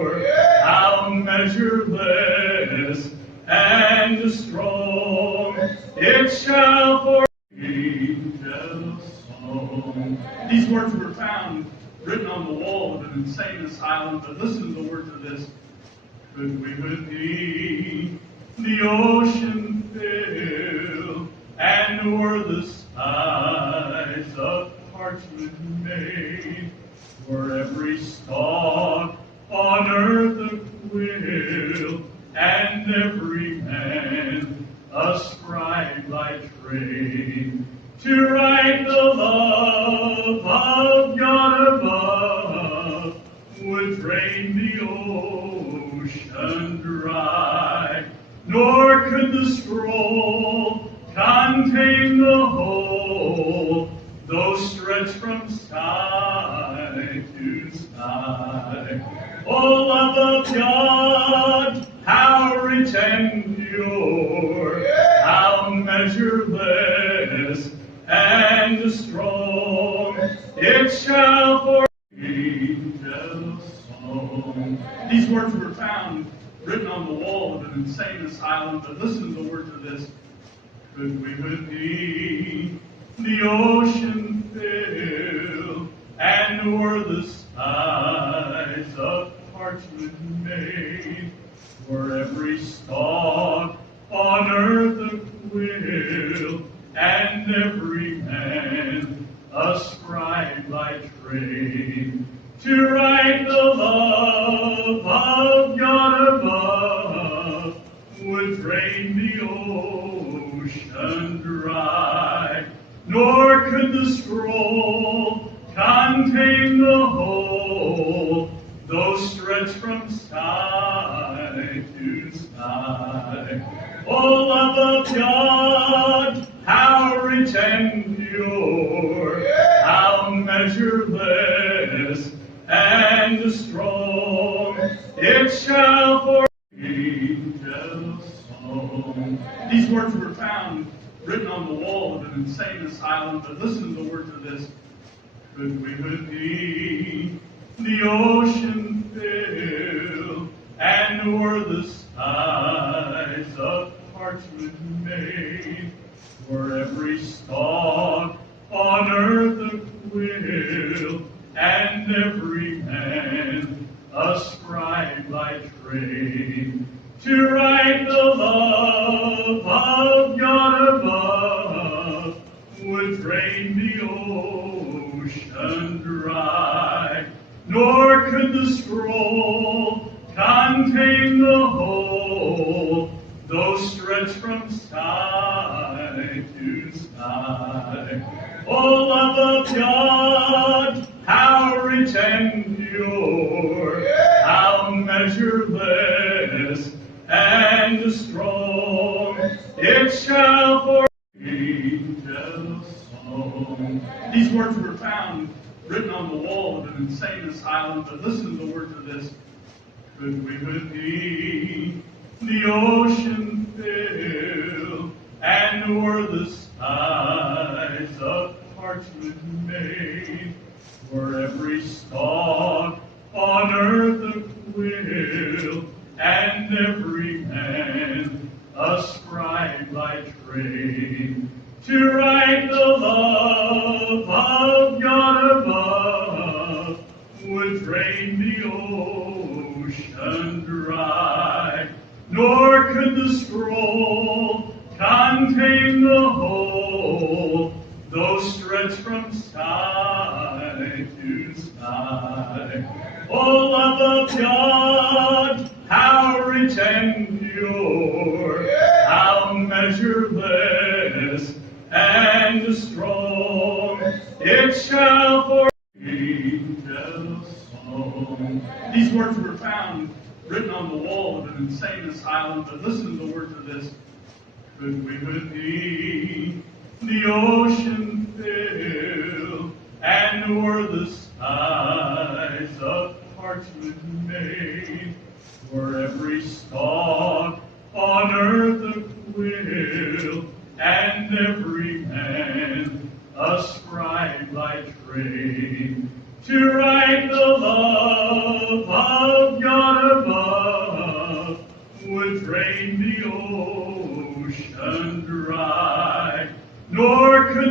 measureless and strong. It shall for angels song. These words were found written on the wall of an insane asylum, but listen to the words of this. Could we with thee the ocean fill, and were the skies of parchment made, were every stalk on earth a quill, and every man a scribe by trade, to write the love of God above, would drain the ocean dry, nor could the scroll contain the whole, though stretched from sky to sky. O love of God, how rich and pure, how measureless and strong, it shall for angels song. These words were found written on the wall of an insane asylum, but listen to the words of this. Could we with thee the ocean fill, and were the skies of parchment made, were every stalk on earth a quill, and every man a scribe by trade, to write the love of God above, would drain the ocean dry, nor could the scroll contain the whole, though stretched from sky to sky. O love of God, how rich and pure, how measureless and strong, it shall for angels song. These words were found written on the wall of an insane asylum, but listen to the words of this. Could we with thee the ocean fill, and were the skies of parchment made, were every stalk on earth a quill, and every man a scribe by trade, to write the love of God above, would drain the ocean dry, nor could the scroll contain the whole, though stretched from sky to sky. O love of God, how rich and pure, how measureless and strong, it shall for angels song. These words were found written on the wall of an insane asylum, but listen to the words of this. Could we with thee the ocean fill, and were the skies of parchment made, were every stalk on earth a quill, and every man a scribe by trade, to write the love of God above, would drain the ocean dry, nor could the scroll contain the whole, though stretched from sky to sky. O love of God, how rich and pure, how measureless and strong, it shall for angels song. These words were found written on the wall of an insane asylum, but listen to the words of this. Could we with thee the ocean fill, and were the skies of parchment made, were every stalk on earth a quill, and every man a scribe by trade, to write the love of God above,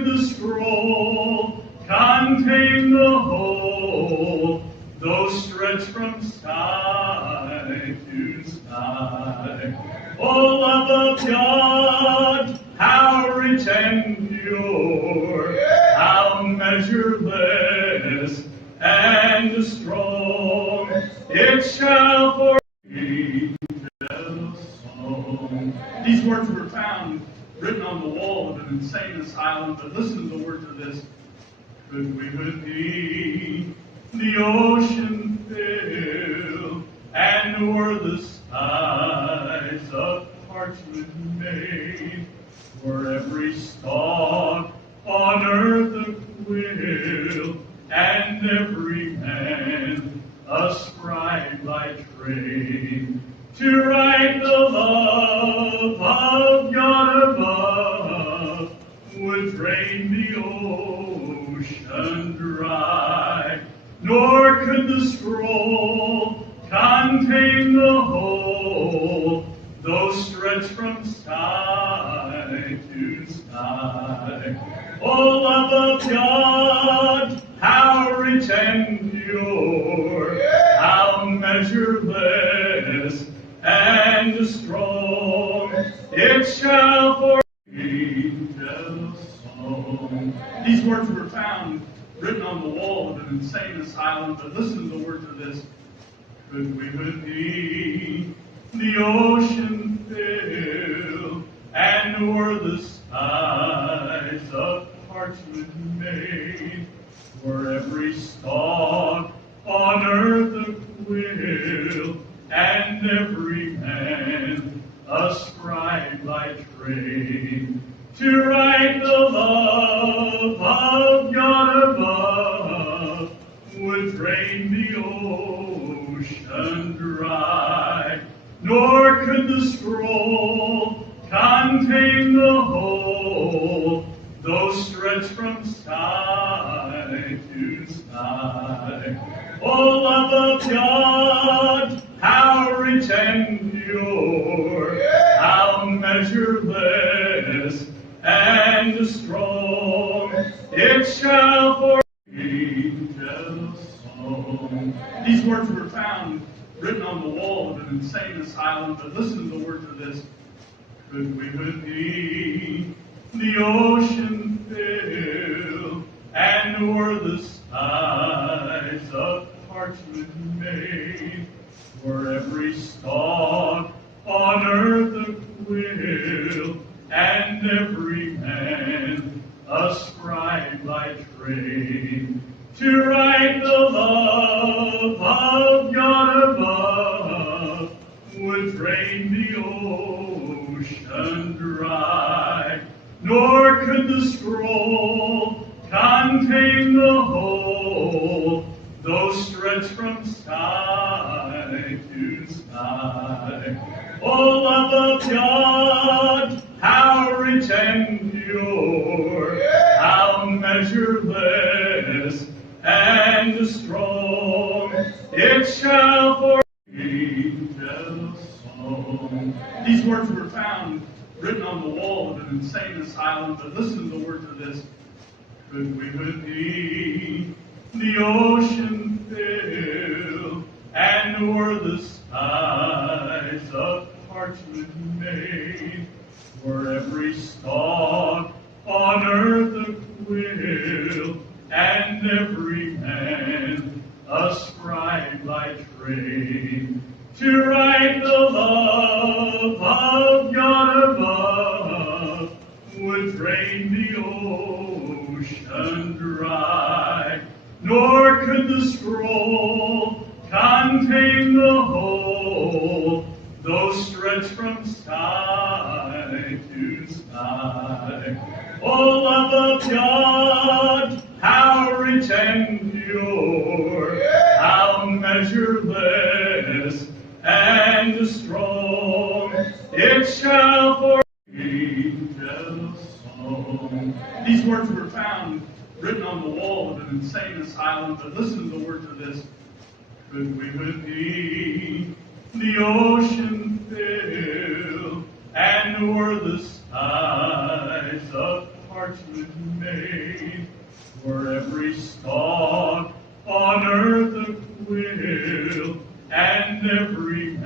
the scroll contain the whole, though stretched from side to side? O love of God, how rich and pure, how measureless and strong, it shall for song. These words were found written on the wall of an insane asylum, but listen to the words of this. Could we with thee the ocean fill, and were the skies of parchment made, were every stalk on earth a quill, and every man a scribe by trade, to write the love of God above, would drain the ocean dry, nor could the scroll contain the whole, though stretched from side to side. O love of God, how rich and pure, how measureless and strong, it shall for angels song. These words were found written on the wall of an insane asylum, but listen to the words of this. Could we with thee the ocean fill, and were the skies of parchment made, were every stalk on earth a quill, and every man a scribe by trade, to write the love of God above, would drain the ocean dry, nor could the scroll contain the whole, though stretched from side to side. O love of God, how rich and pure, how measureless and strong, it shall for angels song. These words were found written on the wall of an insane asylum, but listen to the words of this. Could we with thee the ocean fill, and were the skies of parchment made, were every stalk on earth a quill, and every man a scribe by trade, to write the love of God above, would drain the ocean dry, nor could the scroll contain the whole, though stretched from side to side. O love of God, how rich and pure, how measureless and strong, it shall for angels song. These words were found written on the wall of an insane asylum, but listen to the words of this. Could we with thee the ocean fill, and were the skies of parchment made, were every stalk on earth a quill, and every man a scribe by trade, to write the love of God above, would drain the ocean dry, nor could the scroll contain the whole, though stretched from side to side. O love of God, how rich and pure, how measureless and strong, it shall for angels song. These words were found written on the wall of an insane asylum, but listen to the words of this. Could we with thee the ocean fill, and were the skies of parchment made,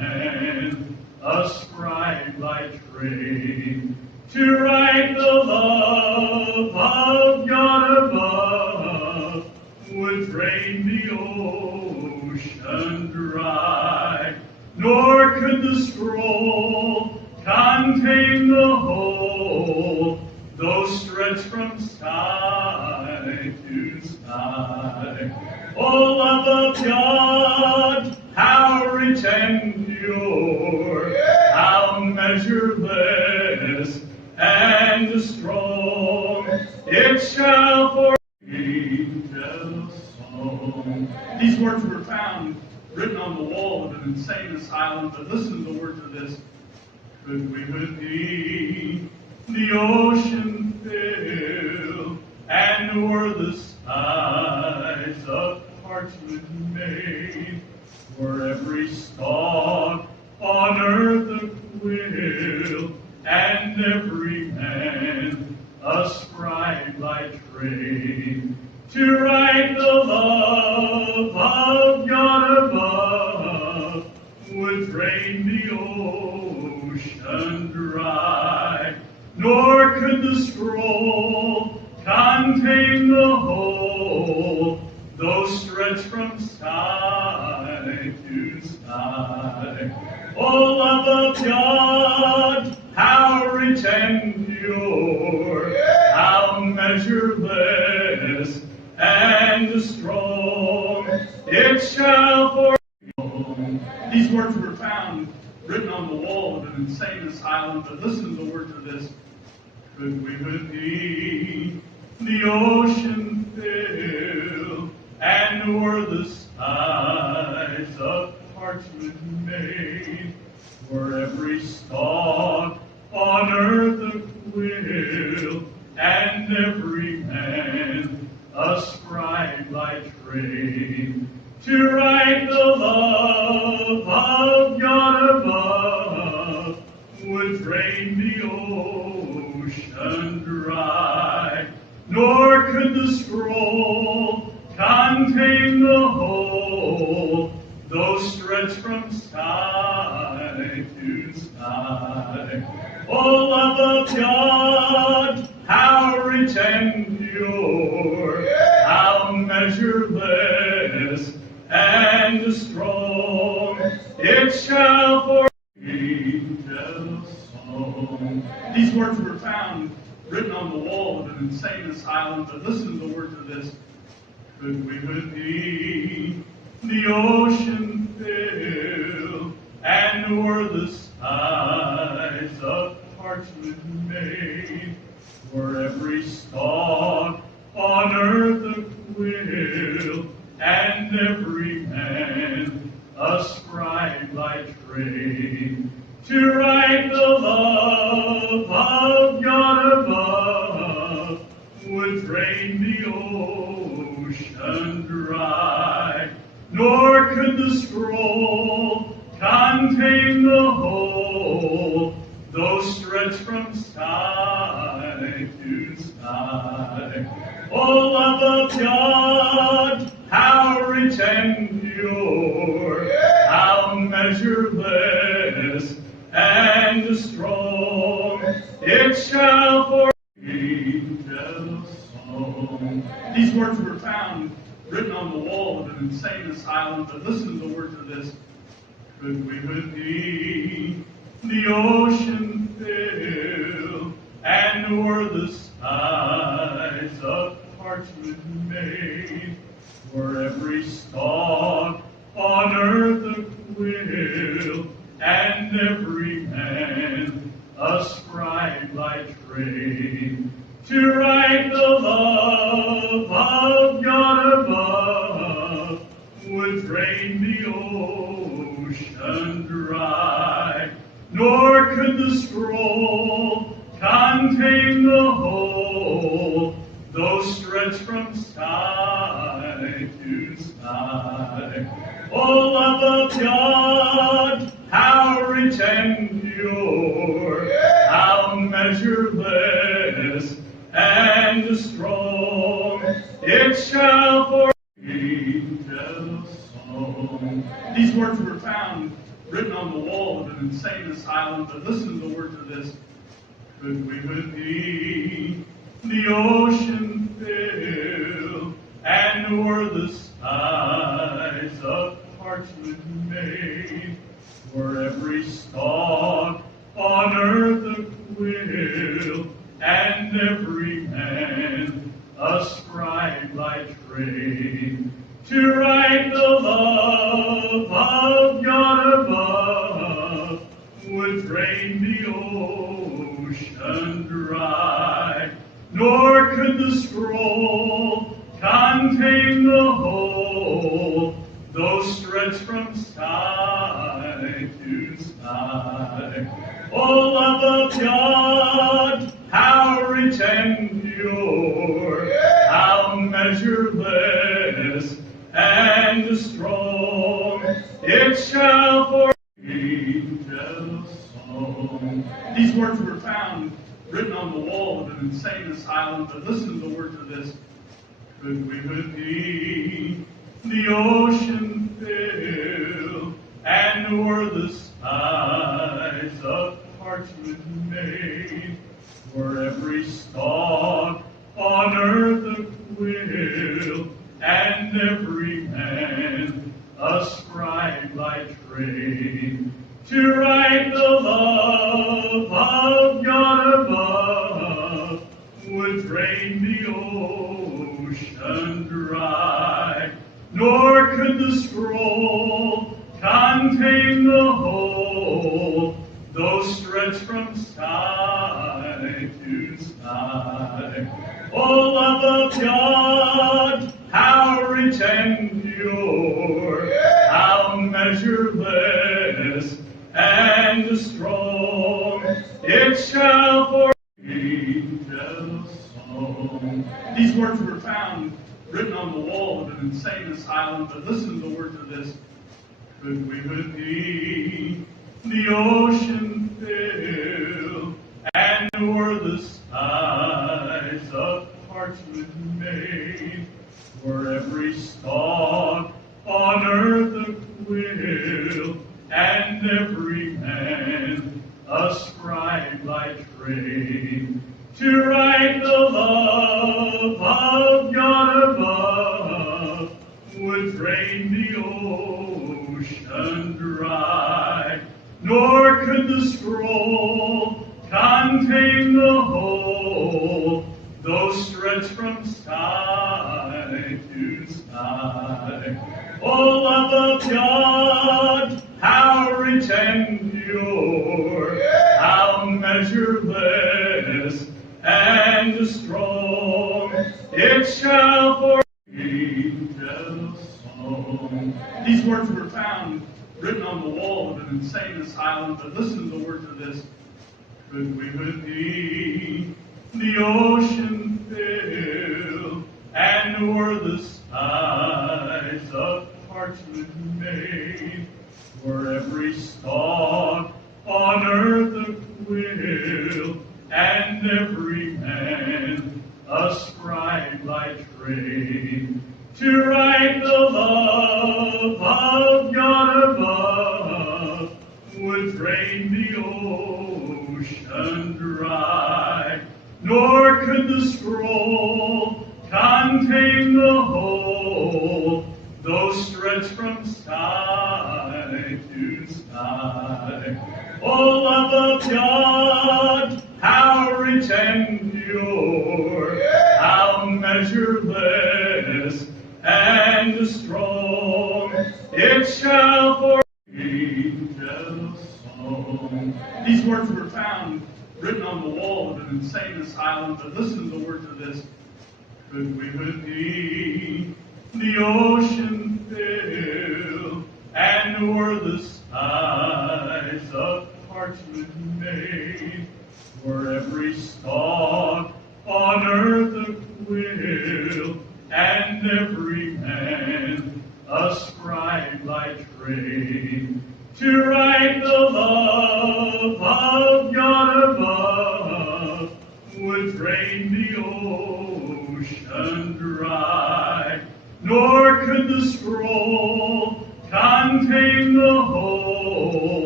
man a scribe by trade, to write the love of God above would drain the ocean dry, nor could the scroll contain the whole, though stretched from sky to sky. O love of God, how rich and pure, how measureless and strong, it shall for angels song. These words were found written on the wall of an insane asylum, but listen to the words of this. Could we with thee the ocean fill, and were the skies of parchment made, were every stalk on earth a quill, and every man a scribe by trade, to write the love of God above would drain the ocean dry, nor could the scroll contain the whole, though stretched from sky to sky. O love of God, how rich and pure, how measureless and strong, it shall for. These words were found written on the wall of an insane asylum, but listen to the words of this. Could we with thee the ocean fill, and were the skies of parchment made, were every stalk on earth a quill, and every man a scribe by trade, to write the love of God above would drain the ocean dry, nor could the scroll contain the whole, though stretched from sky to sky. O love of God, how rich and pure, how measureless and strong, it shall for angels song. These words were found written on the wall of an insane asylum, but listen to the words of this. Could we with thee the ocean fill, and were the skies of parchment made, were every stalk on earth a quill, and every man a scribe by trade, to write the love of God above would drain the ocean dry, nor could the scroll contain the whole, though stretched from sky to sky. O love of God, how rich and pure, how measureless and strong, it shall for angels song. These words were found written on the wall of an insane asylum, but listen to the words of this. Could we with thee the ocean fill, and were the skies of parchment made, were every stalk on earth a quill, and every man a scribe by trade, to write the love of God above would drain the ocean dry, nor could the scroll contain the whole, though stretched from sky to sky. O love of God, how rich and pure, how measureless and strong, it shall for angels song. These words were found written on the wall of an insane asylum. But listen to the words of this. Could we with thee the ocean fill, and o'er the skies of parchment made, were every stalk on earth a quill, and every man a scribe by trade, to write the love of God above, would drain the ocean dry, nor could the scroll contain the whole, though stretched from sky to sky. O love of God, how rich and pure, how measureless and strong, it shall for angels song. These words were found written on the wall of an insane asylum, but listen to the words of this. Could we with thee the ocean fill, and o'er the skies of parchment made, were every stalk on earth a quill, and every man a scribe by trade, to write the love of God above, would drain the ocean dry, nor could the scroll contain the whole, though stretched from sky to sky. O love of God, how rich and pure, how measureless and strong, it shall for angels song. These words were found written on the wall of an insane asylum, but listen to the words of this. Could we with thee the ocean fill, and o'er the skies of parchment made, were every stalk on earth a quill, and every man a scribe by trade, to write the love of God above, would drain the ocean dry, nor could the scroll contain the whole, though stretched from sky to sky. O love of God, how rich and pure, how measureless and strong, it shall for angels song. These words were found written on the wall of an insane asylum, but listen to the words of this. Could we with thee the ocean fill, and o'er the skies of parchment made, were every stalk on earth a quill, and every man a scribe by trade, to write the love of God above, would drain the ocean dry, nor could the scroll contain the whole, though stretched from sky to sky. O love of God, how rich and pure, how measureless and strong, it shall for angels song. These words were found written on the wall of an insane asylum, but listen to the words of this. Could we with thee the ocean fill, and o'er the skies of parchment made, were every stalk on earth a quill, and every man a scribe by trade, to write the love of God above, would drain the ocean dry, nor could the scroll contain the whole,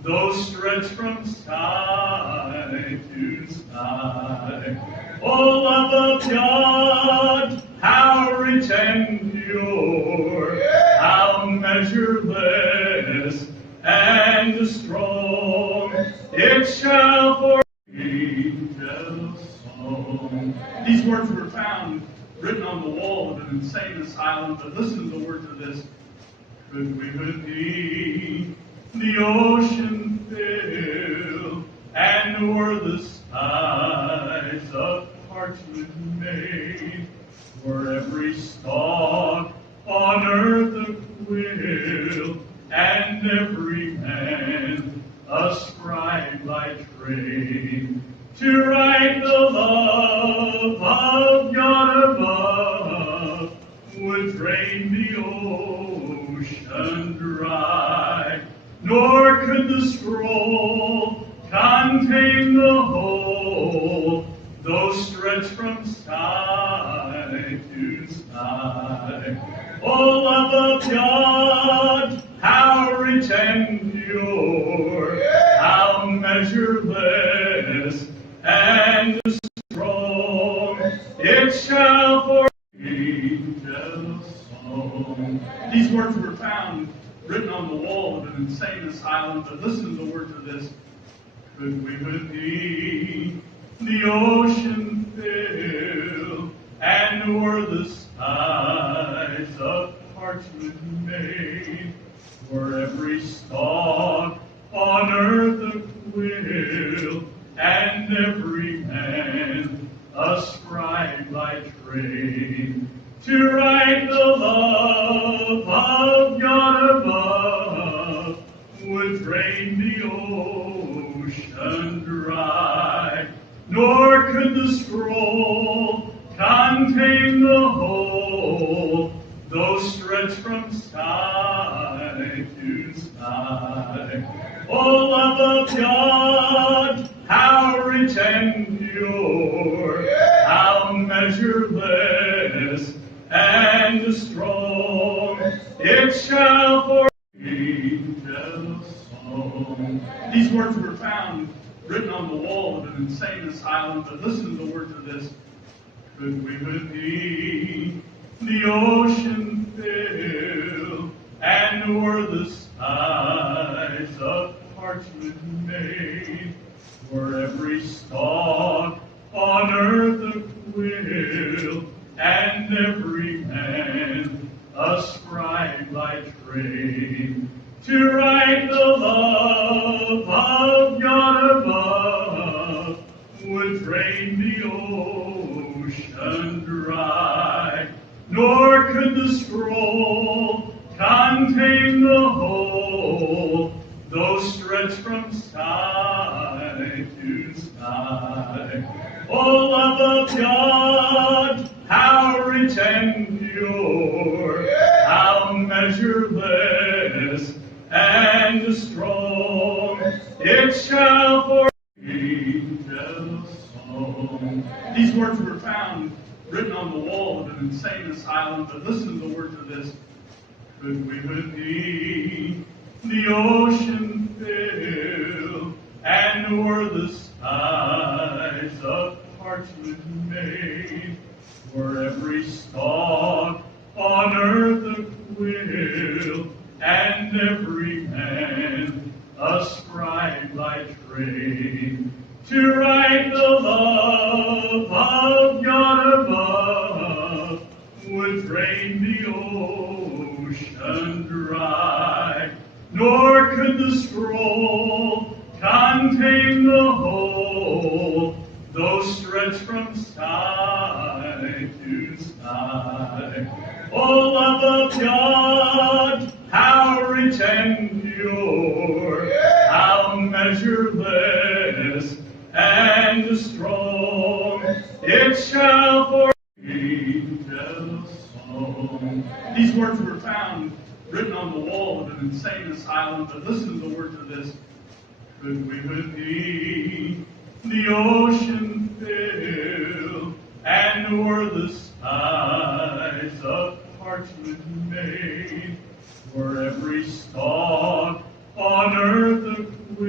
though stretched from sky to sky. O love of God, how rich and pure, how measureless and strong, it shall for angels song. These words were found written on the wall of an insane asylum, but listen to the words of this. Could we with thee the ocean fill, and were the skies of parchment made, were every stalk on earth a quill, and every man a scribe by trade, to write the love of God above, would drain the ocean dry, nor could the scroll contain the whole, though stretched from sky to sky. O love of God, how rich and pure, how measureless and strong, it shall for angels song. These words were found written on the wall of an insane asylum, but listen to the words of this. Could we with thee the ocean fill, and were the skies of parchment made, were every stalk on earth a quill, and every man a scribe by trade, to write the love of God above, would drain the ocean dry, nor could the scroll contain the whole, though stretched from sky to sky. O love of God, how rich and pure, how measureless and strong, it shall for angels song. These words were found written on the wall of an insane asylum, but listen to the words of this. Could we with thee the ocean fill, and were the skies of parchment made, were every stalk on earth a quill, and every man a scribe by trade, to write the love of God above, would drain the ocean dry, nor could the scroll contain the whole, though stretched from sky to sky. O love of God, how rich and pure, how measureless and strong, it shall for angels song. These words were found written on the wall of an insane asylum, but listen to the words of this. Could we with thee the ocean fill, and were the skies of parchment made, were every stalk on earth a quill, and every man a scribe by trade, to write the love of God above, would drain the ocean dry, nor could the scroll contain the whole, though stretched from sky to sky. O love of God, how rich and pure, how measureless and strong, it shall for angels song. These words were found written on the wall of an insane asylum, but listen to the words of this. Could we with thee the ocean fill, and were the skies of parchment made, were every stalk on earth a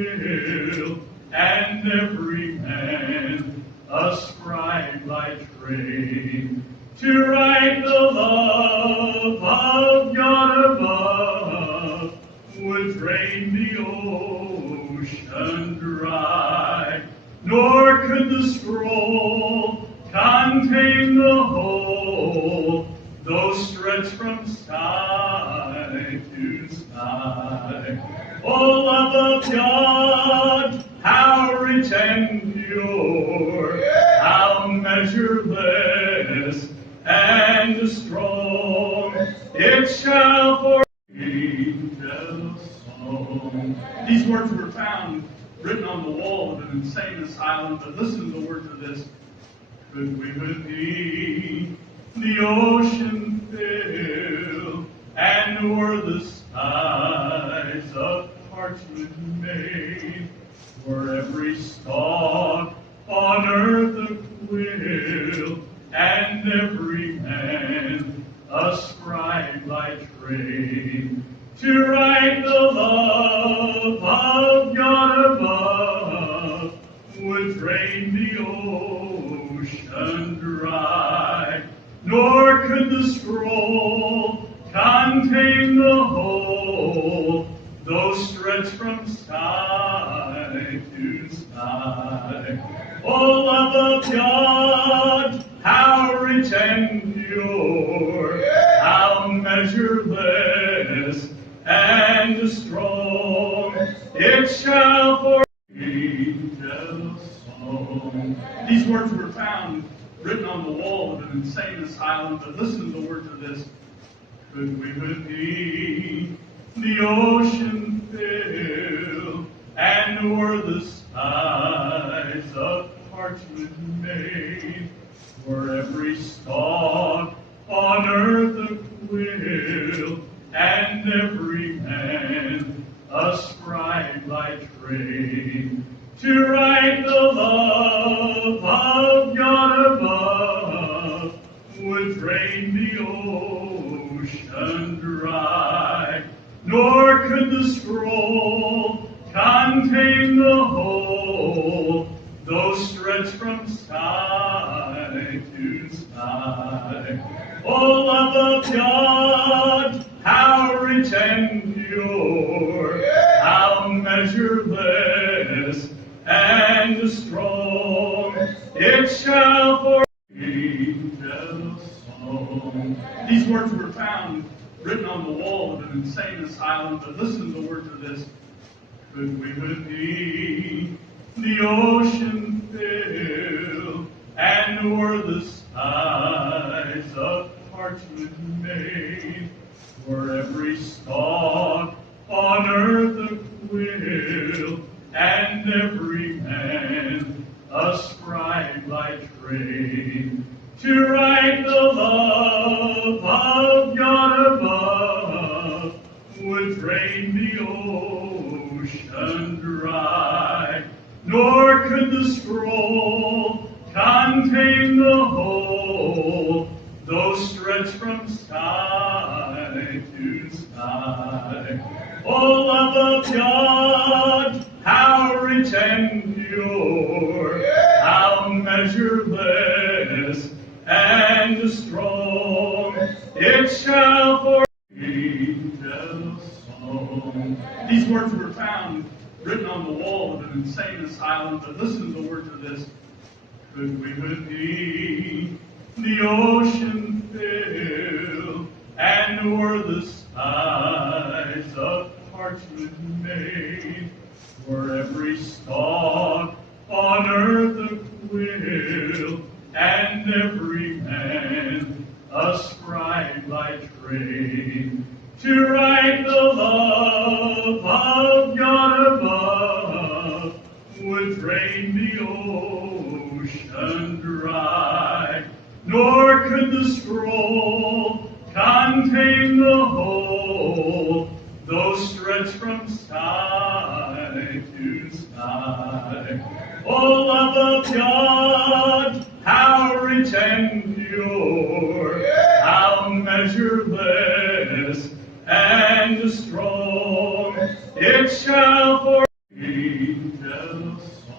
and every man a scribe by trade, to write the love of God above would drain the ocean dry, nor could the scroll contain the whole, though stretched from side to side. O love of God, how rich and pure, how measureless and strong, it shall for angels song. These words were found written on the wall of an insane asylum, but listen to the words of this. Could we with thee the ocean fill, and were the skies of parchment made, were every stalk on earth a quill, and every man a scribe by trade, to write the love of God above would drain the ocean dry, nor could the scroll contain the whole, though stretched from side to side. O love of God, how rich and pure, how measureless and strong, it shall for angels song. These words were found written on the wall of an insane asylum, but listen to the words of this. Could we with thee the ocean fill, and were the skies of parchment made, were every stalk on earth a quill, and every man a scribe by trade, to write the love of God above would drain the ocean dry, nor could the scroll contain the whole, though stretched from side to side. O love of God, how rich and pure, how measureless and strong, it shall for angels song. These words were found written on the wall of an insane asylum, but listen to the words of this. Could we with thee the ocean fill, and were the skies of parchment made, were every stalk on earth a quill, and every man a scribe by trade, to write the love of God above would drain the ocean dry, nor could the scroll contain the whole, though stretched from side to side. O love of God, how rich and pure, how measureless and strong, it shall for angels song. These words were found written on the wall of an insane asylum, but listen to the words of this. Could we with thee the ocean fill, and were the skies of parchment made, were every stalk on earth a quill, and every man a scribe by trade, to write the love of God above would drain the ocean dry, nor could the scroll contain the whole, though stretched from side to side. O love of God, how rich and pure, how measureless and strong, it shall for angels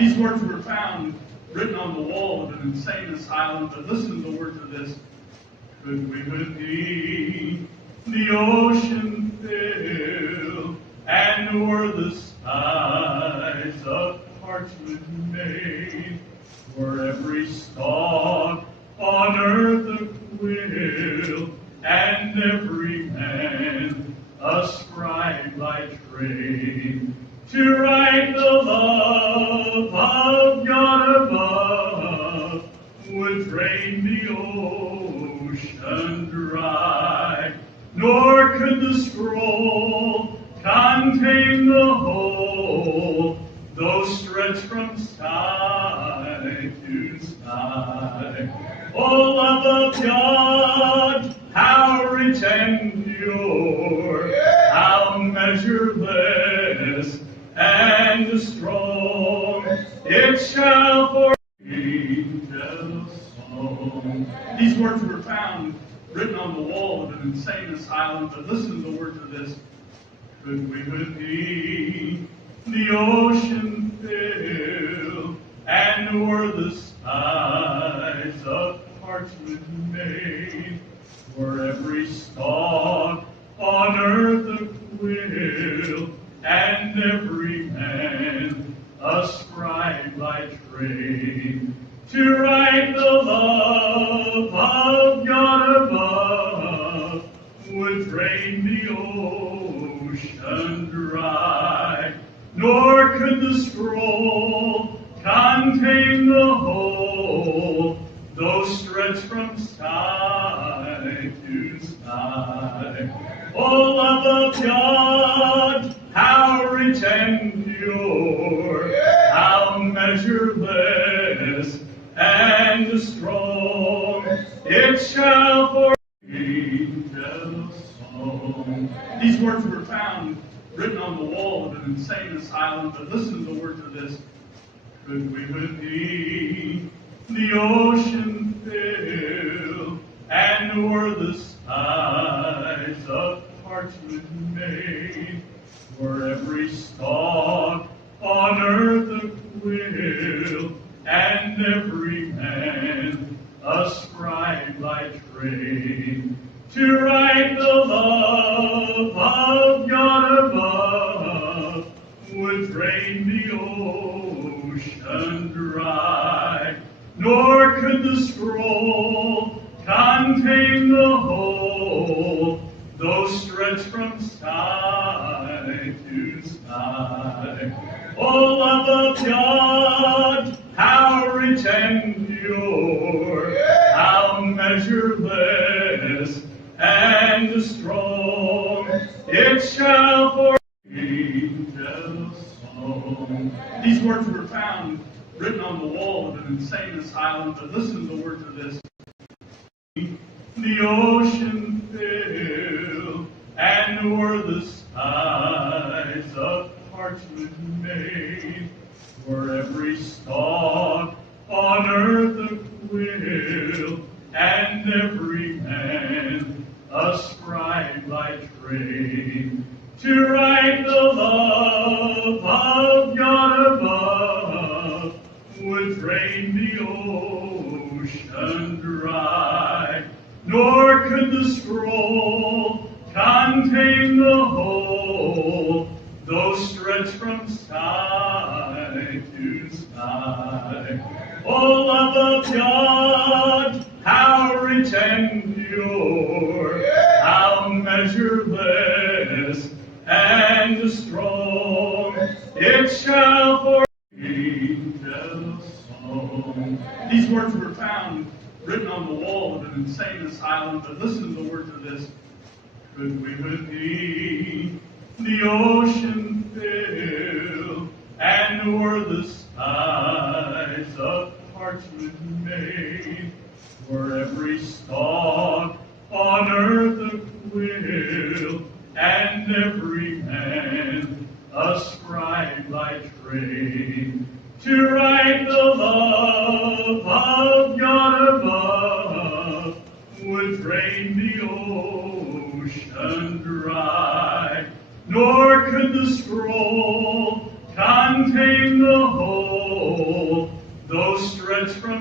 These words were found written on the wall of an insane asylum, but listen to the words of this. Could we with thee the ocean fill, and were the skies of parchment made, were every stalk on earth a quill, and every man a scribe by trade, to write the love of God above, would drain the ocean dry, nor could the scroll contain the whole, though stretched from sky to sky. O love of God, how rich and pure, how measureless and strong, it shall for angels song. These words were found written on the wall of an insane asylum, but listen to the words of this. Could we with thee the ocean fill, and were the skies of parchment made, were every stalk on earth a quill, and every man a scribe by trade, to write the love of God above, would drain the ocean dry, nor could the scroll contain the whole, though stretched from sky to sky. O love of God, how rich and pure, how measureless and strong, it shall for angels song. These words were found written on the wall of an insane asylum, but listen to the words of this. Could we with thee the ocean fill, and were the skies of parchment made, were every stalk on earth a quill, and every man a scribe by trade, to write the love of God above, would drain the ocean dry, nor could the scroll contain the whole, though stretched from sky to sky. O love of God, how rich and pure, how measureless and strong, it shall for angels song. These words were found written on the wall of an insane asylum, but listen to the words of this. The ocean fill, and were the skies of parchment made, were every stalk on earth a quill, and every man a scribe by trade, to write the love of God above, would drain the ocean dry, nor could the scroll contain the whole, though stretched from sky to sky. O love of God, how rich and pure, how measureless and strong, it shall for angels song. These words were found written on the wall of an insane asylum, but listen to the words of this. Could we with thee the ocean fill, and were the skies of parchment made, were every stalk on earth a quill, and every man a scribe by trade, to write the love of God above, would drain the ocean dry, nor could the scroll contain the whole,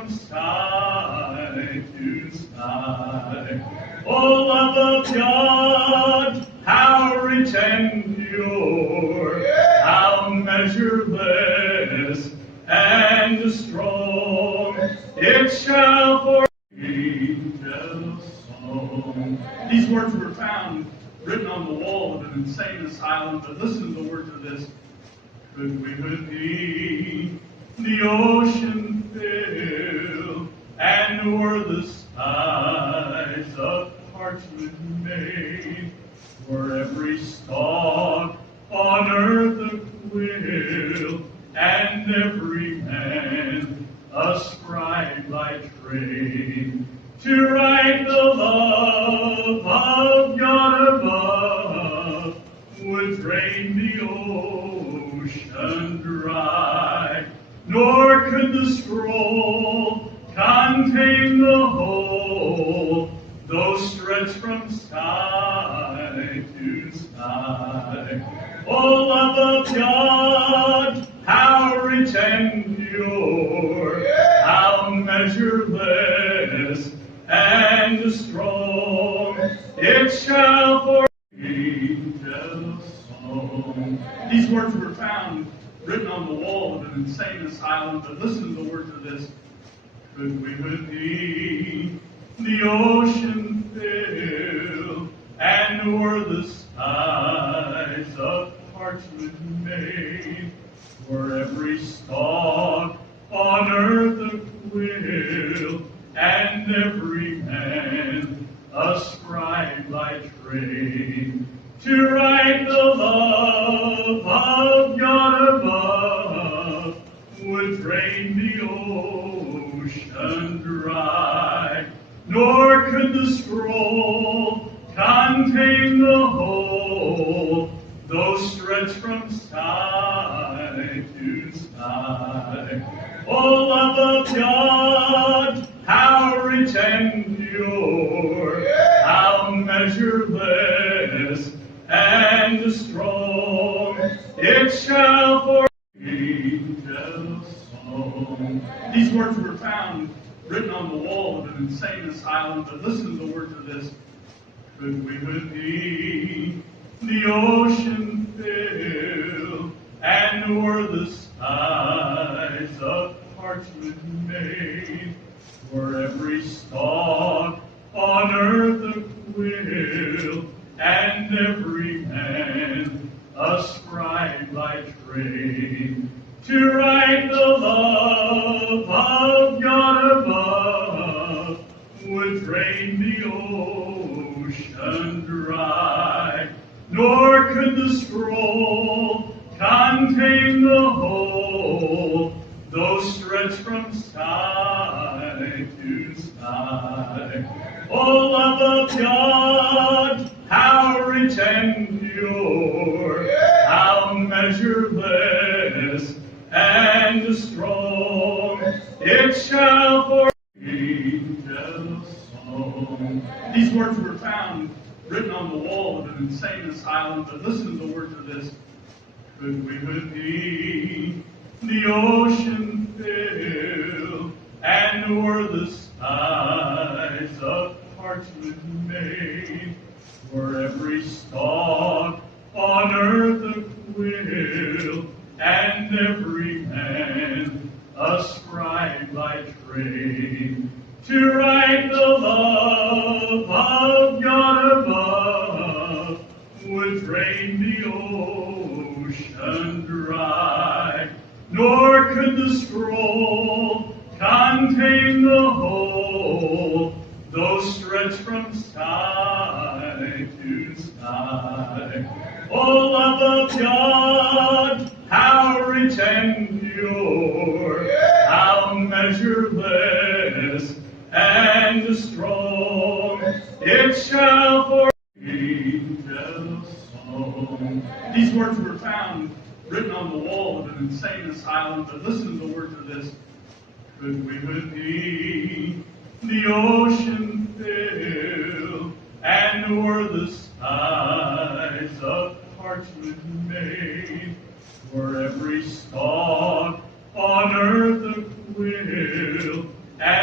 sky to sky. O love of God, how rich and pure, how measureless and strong, it shall for angels song. These words were found written on the wall of an insane asylum, but listen to the words of this. Could we with thee the ocean fill, and were the skies of parchment made, were every stalk on earth a quill, and every man a scribe by trade, to write the love of God above, would drain the ocean dry, nor could the scroll contain the whole, though stretched from sky to sky. O love of God, how rich and pure, how measureless and strong, it shall for angels song. These words were found written on the wall of an insane asylum, but listen to the words of this. Could we with thee the ocean fill, and were the skies of parchment made, were every stalk on earth a quill, and every man a scribe by trade, to write the love of God above, would drain the ocean dry, nor could the scroll contain the whole, though stretched from sky to sky. O love of God, how rich and pure, how measureless and strong, it shall for angels song. These words were found written on the wall of an insane asylum, but listen to the words of this. Could we with thee the ocean fill, and were the skies of parchment made, were every stalk on earth a quill, and every man a scribe by trade, to write the love of God above, would drain the ocean dry, nor could the scroll contain the whole, though stretched from sky to sky. O love of God, how rich and pure, how measureless and strong, it shall for angels song. These words were found written on the wall of an insane asylum, but listen to the words of this. Could we with thee the ocean fill, and were the skies of parchment made, were every stalk on earth a quill, and every man a scribe by trade, to write the love of God above, would drain the ocean dry, nor could the scroll contain the whole, though stretched from sky to sky. O love of God, how rich and pure, how measureless and strong, it shall for angels song. These words were found written on the wall of an insane asylum, but listen to the words of this. Could we with thee the ocean fill, and were the skies of parchment made, were every stalk on earth a quill,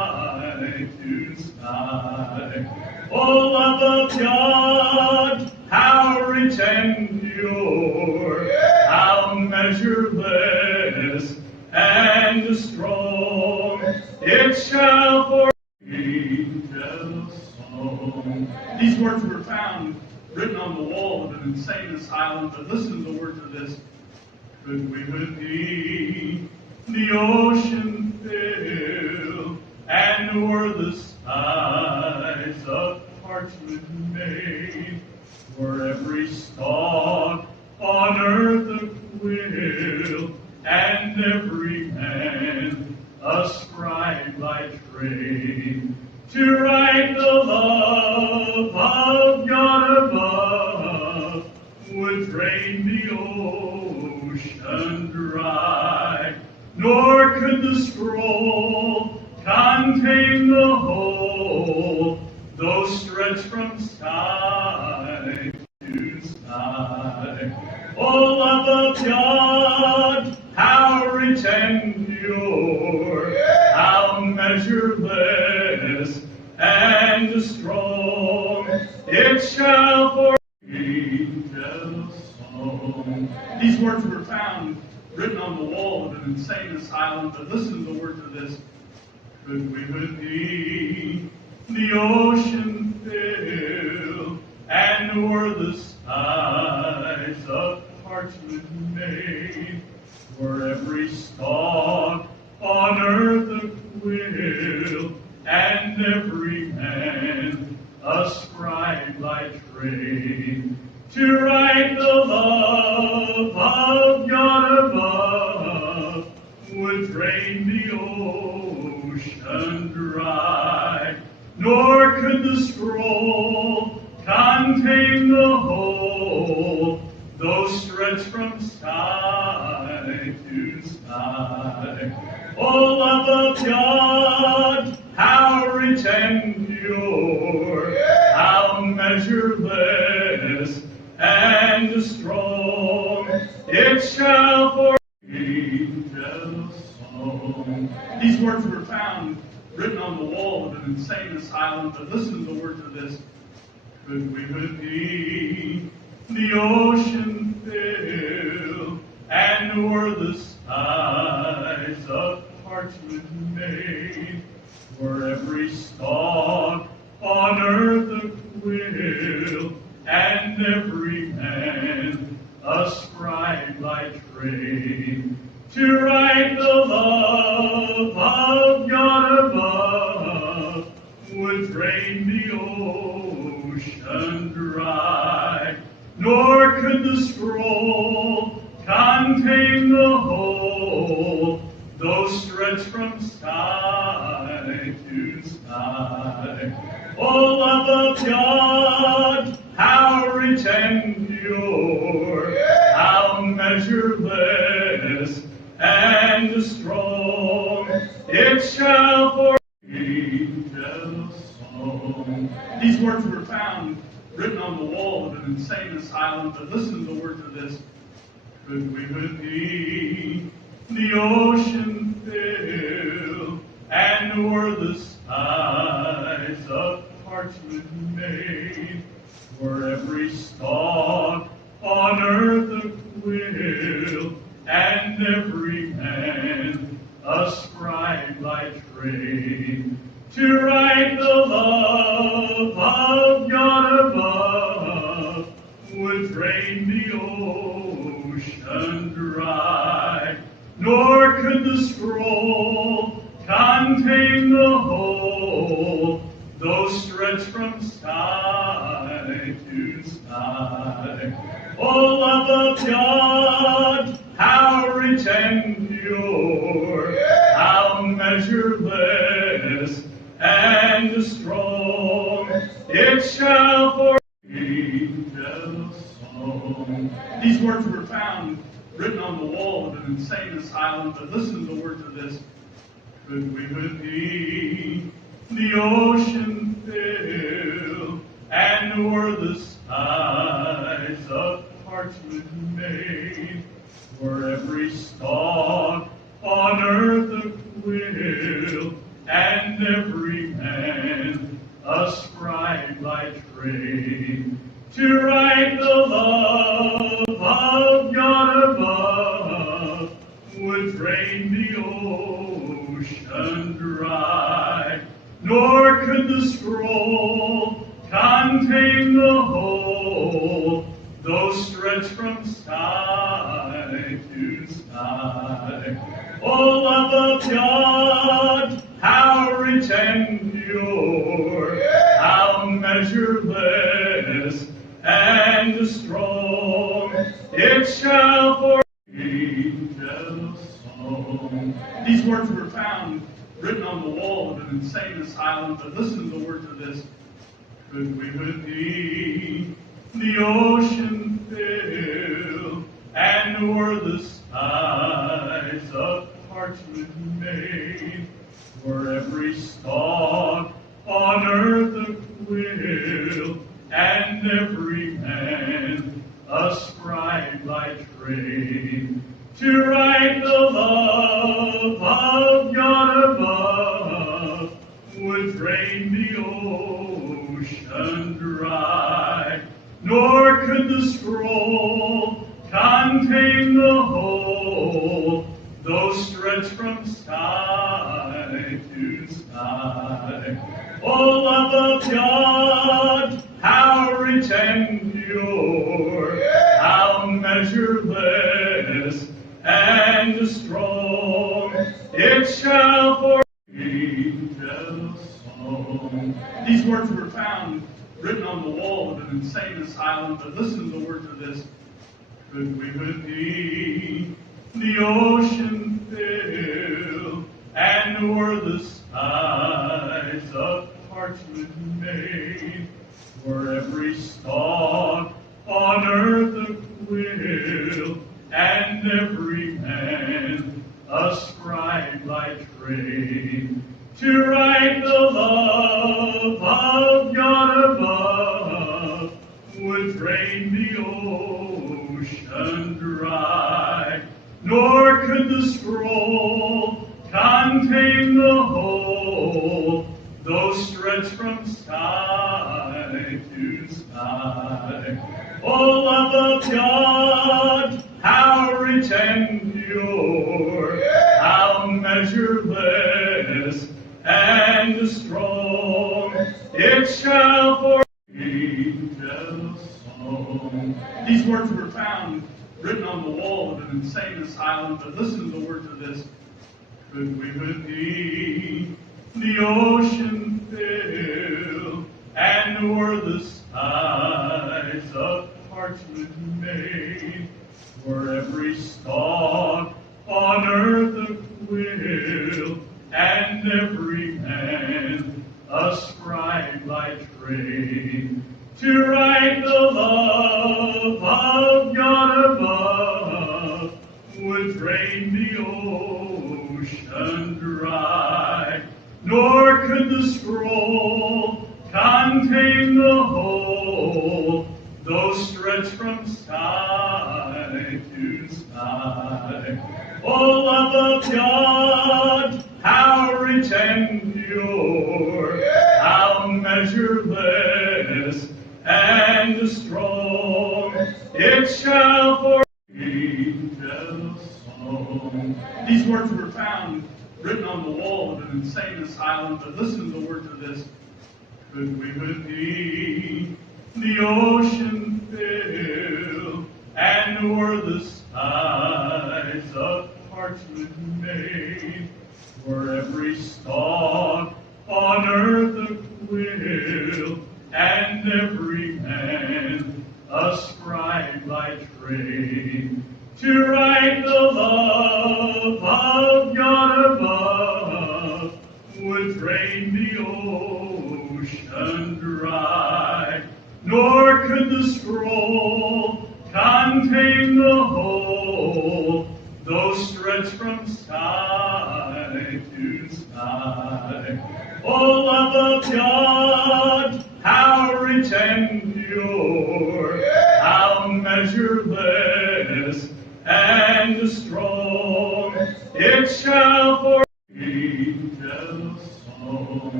to sky. O love of God, how rich and pure, how measureless and strong, it shall for angels song. These words were found written on the wall of an insane asylum, but listen to the words of this. Could we with thee the ocean fill, and o'er the skies of parchment made, were every stalk on earth a quill, and every hand a scribe by trade, to write the love of God above, would drain the ocean dry, nor could the scroll contain the whole, though stretched from sky to sky. O love of God, how rich and pure, how measureless and strong, it shall for angels song. These words were found written on the wall of an insane asylum, but listen to the words of this. Could we with thee the ocean fill, and o'er the skies of parchment made, were every stalk on earth a quill, and every hand a scribe by trade, to write the love of God above, would drain the ocean dry, nor could the scroll contain the whole, though stretched from sky to sky. O love of God, how rich and pure, how measureless and strong, it shall for angels song. These words were found written on the wall of an insane asylum, but listen to the words of this. Could we with thee the ocean fill, and o'er the skies of parchment made, were every stalk on earth a quill, and every hand a scribe by trade, to write the love of God above, would drain the ocean dry, nor could the scroll contain the whole, though stretched from sky to sky. O love of God, how rich and pure, how measureless and strong, it shall for angels song. These words were found written on the wall of an insane asylum, but listen to the words of this. Could we with thee the ocean fill, and o'er the skies of parchment made, were every stalk on earth a quill, and every hand a scribe by trade, to write the love of God above, would drain the ocean dry, nor could the scroll contain the whole, though stretched from sky to sky. O love of God, how rich and pure, how measureless and strong, it shall for angels song. These words were found written on the wall of an insane asylum, but listen to the words of this. Could we with thee the ocean fill, and o'er the skies of parchment made, were every stalk on earth a quill, and every man man a scribe by trade, to write the love of God above would drain the ocean dry, nor could the scroll contain the whole, though stretched from side to side. O love of God, how rich and pure, how measureless and strong, it shall for angels song. These words were found written on the wall of an insane asylum, but listen to the words of this. Could we with thee the ocean fill, and were the skies of parchment made, were every stalk on earth a quill, and every man a scribe by trade, to write the love of God above would drain the ocean dry, nor could the scroll contain the whole, though stretched from side to side. O love of God, how rich and pure, how measureless and strong, it shall for angels song. These words were found written on the wall of an insane asylum, but listen to the words of this. Could we with thee the ocean fill, and were the skies of parchment made, were every stalk on earth a quill, and every man a scribe by trade, to write the love of God above would drain the ocean dry, nor could the scroll contain the whole, though stretched from side to side. O love of God, how rich and pure, how measureless and strong, it shall for angels song. These words were found written on the wall of an insane asylum, but listen to the words of this. Could we with thee the ocean fill, and were the skies of parchment made, were every stalk on earth a quill, and every man a scribe by trade, to write the love of God above would drain the ocean dry, nor could the scroll contain the whole, though stretched from side to side. O love of God, how rich and pure, how measureless and strong, it shall for angels song. These words were found written on the wall of an insane asylum, but listen to the words of this. Could we with thee the ocean fill, and were the skies of parchment made, were every stalk on earth a quill, and every man a scribe by trade, to write the love of God above would drain the ocean dry, nor could the scroll contain the whole, though stretched from side to side. O love of God, how rich and pure, how measureless and strong, it shall for angels song.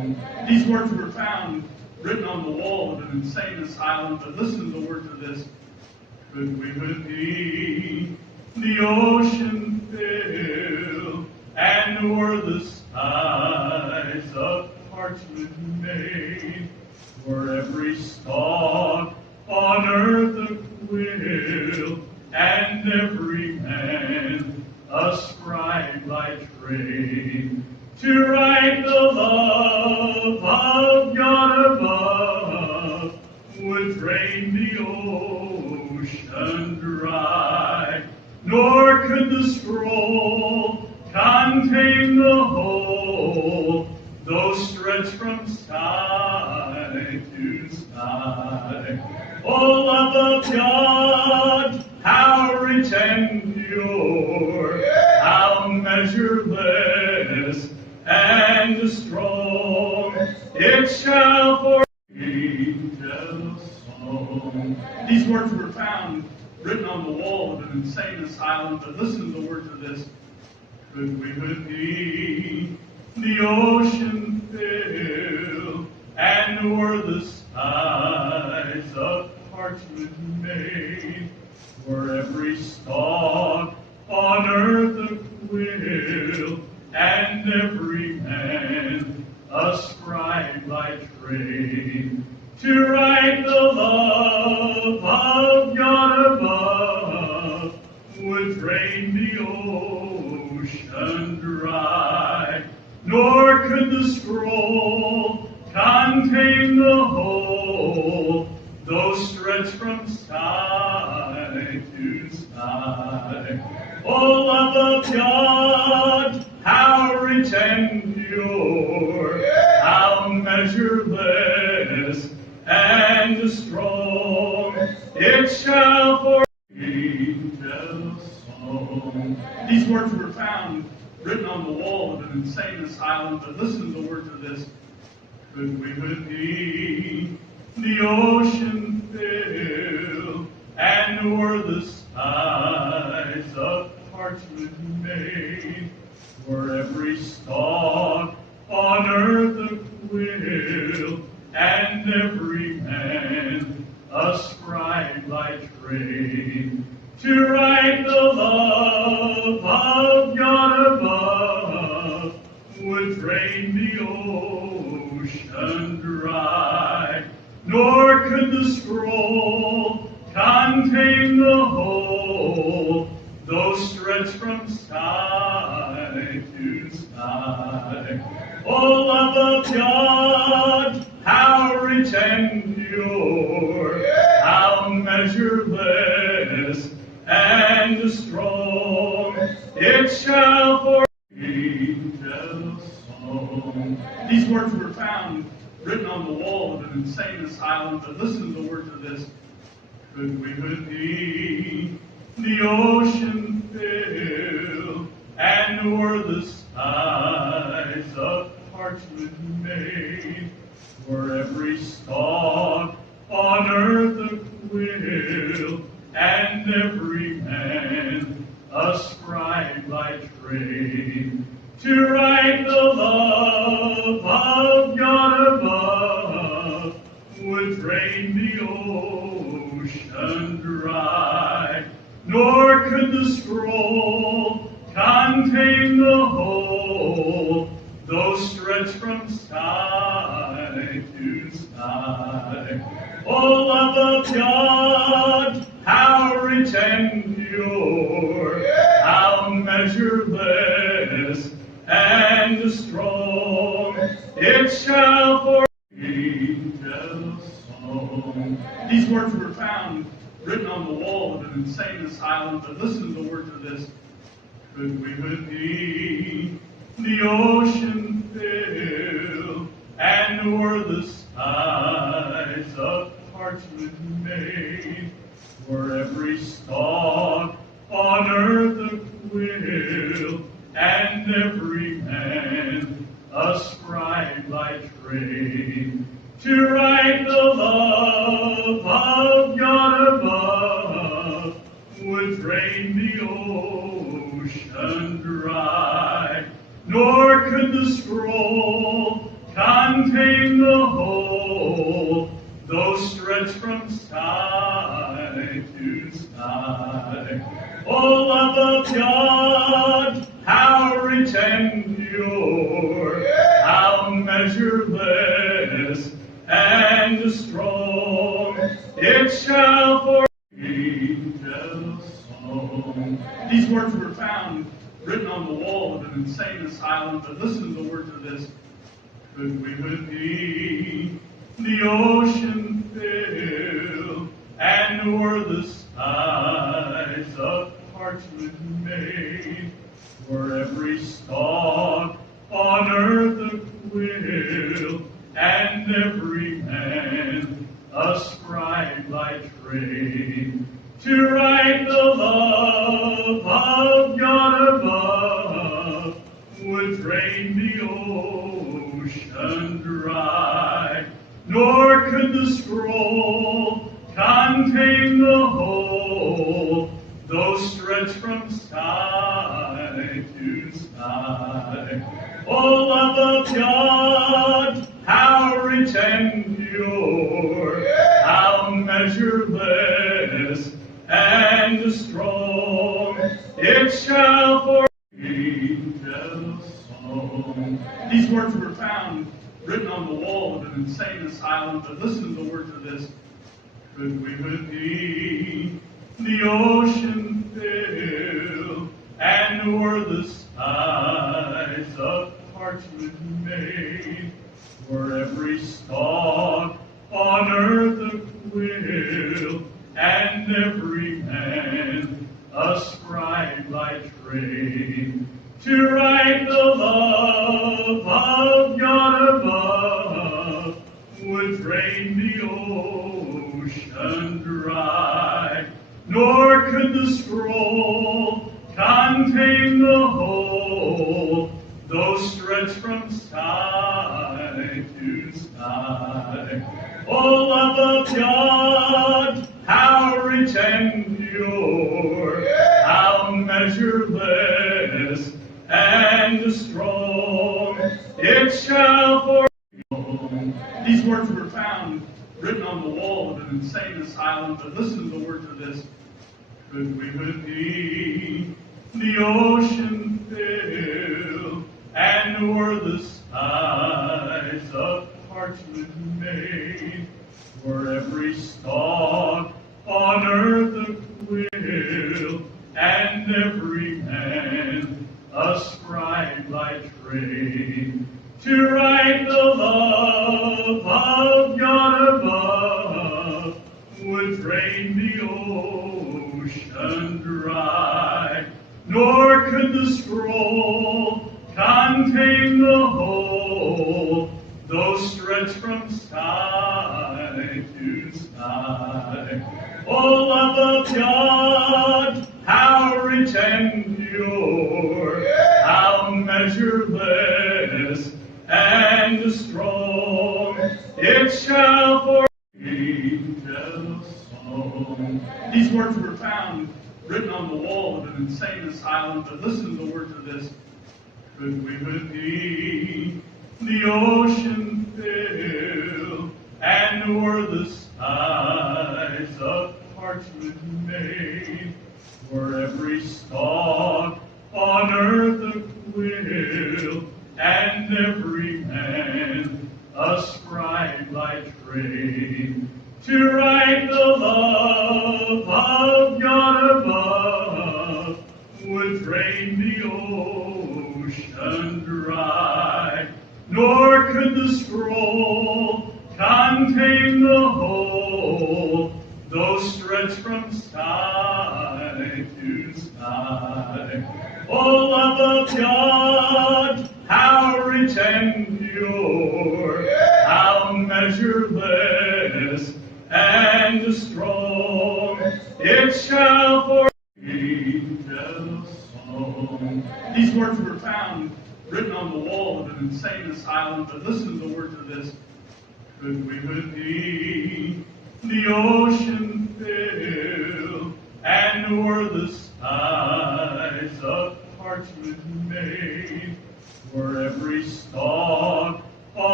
These words were found written on the wall of an insane asylum, but listen to the words of this. Could we with thee the ocean fill, and were the skies of parchment made, were every stalk on earth a quill, and every man a scribe by trade, to write the love of God above, would drain the ocean dry, nor could the scroll contain the whole, though stretched from sky to sky. O love of God, how rich and pure, how measureless and strong, it shall for angels song. These words were found written on the wall of an insane asylum, but listen to the words of this. Could we with thee the ocean fill, and were the skies of parchment made, were every stalk on earth a quill, and every man a scribe by trade, to write the love of God above, would drain the ocean dry, nor could the scroll contain the whole, though stretched from sky to sky. O love of God, how rich and pure, how measureless and strong, it shall for angels song. These words were found written on the wall of an insane asylum, but listen to the words of this. Could we with thee the ocean fill, and were the skies of parchment made, were every stalk on earth a quill, and every man a scribe by trade, to write the love of God above, would drain the ocean dry, nor could the scroll contain the whole, though stretched from sky to sky. O love of God, how rich and pure, how measureless and strong, it shall for angels song. These words were found written on the wall of an insane asylum, but listen to the words of this. Could we with thee the ocean fill, and were the skies of parchment made, were every stalk on earth a quill, and every man a scribe by trade, to write the love of God above, would drain the ocean dry, nor could the scroll contain the whole, though stretched from sky to sky. O love of God, how rich and pure, how measureless and strong, it shall for angels song. These words were found written on the wall of an insane asylum, but listen to the words of this. Could we with thee the ocean fill, and were the skies of parchment made, were every stalk on earth a quill, and every man a scribe by trade, to write the love of God above, would drain the ocean dry, nor could the scroll contain the whole, though stretched from sky to sky. O love of God, how rich and pure, how measureless and strong, it shall for angels song. These words were found written on the wall of an insane asylum, but listen to the words of this. Could we with thee the ocean fill, and o'er the skies of parchment made, for every stalk on earth a quill, and every hand a scribe by trade, to write the love of God above, would drain the ocean dry, nor could the scroll contain the whole, though stretched from sky to sky. O love of God, how rich and pure, how measureless and strong, it shall for angels song. These words were found written on the wall of an insane asylum, but listen to the words of this. Could we with thee the ocean fill, and o'er the skies of parchment made, for every stalk on earth a quill, and every hand a scribe by trade, to write the love of God above, would drain the ocean dry, nor could the scroll contain the whole, though stretched from sky to sky. O love of God, how rich and pure, how measureless and strong, it shall for. These words were found written on the wall of an insane asylum, but listen to the words of this. Could we with thee the ocean fill, and o'er the skies of parchment made, for every stalk on earth a quill, and every hand a scribe by trade, to write the love of God above, would drain the ocean dry, nor could the scroll contain the whole, though stretched from sky to sky. O love of God, how rich and pure, how measureless and strong, it shall for angels song. These words were found written on the wall of an insane asylum, but listen to the words of this. Could we with thee the ocean fill, and o'er the skies of parchment made, for every stalk on earth a quill, and every hand a scribe by trade, to write the love of God above, would drain the ocean dry, nor could the scroll contain the whole, though stretched from sky to sky. O love of God, how rich and pure, how measureless and strong, it shall for angels song. These words were found written on the wall of an insane asylum, but listen to the words of this. Could we with thee the ocean fill, and o'er the skies of parchment made, for every stalk on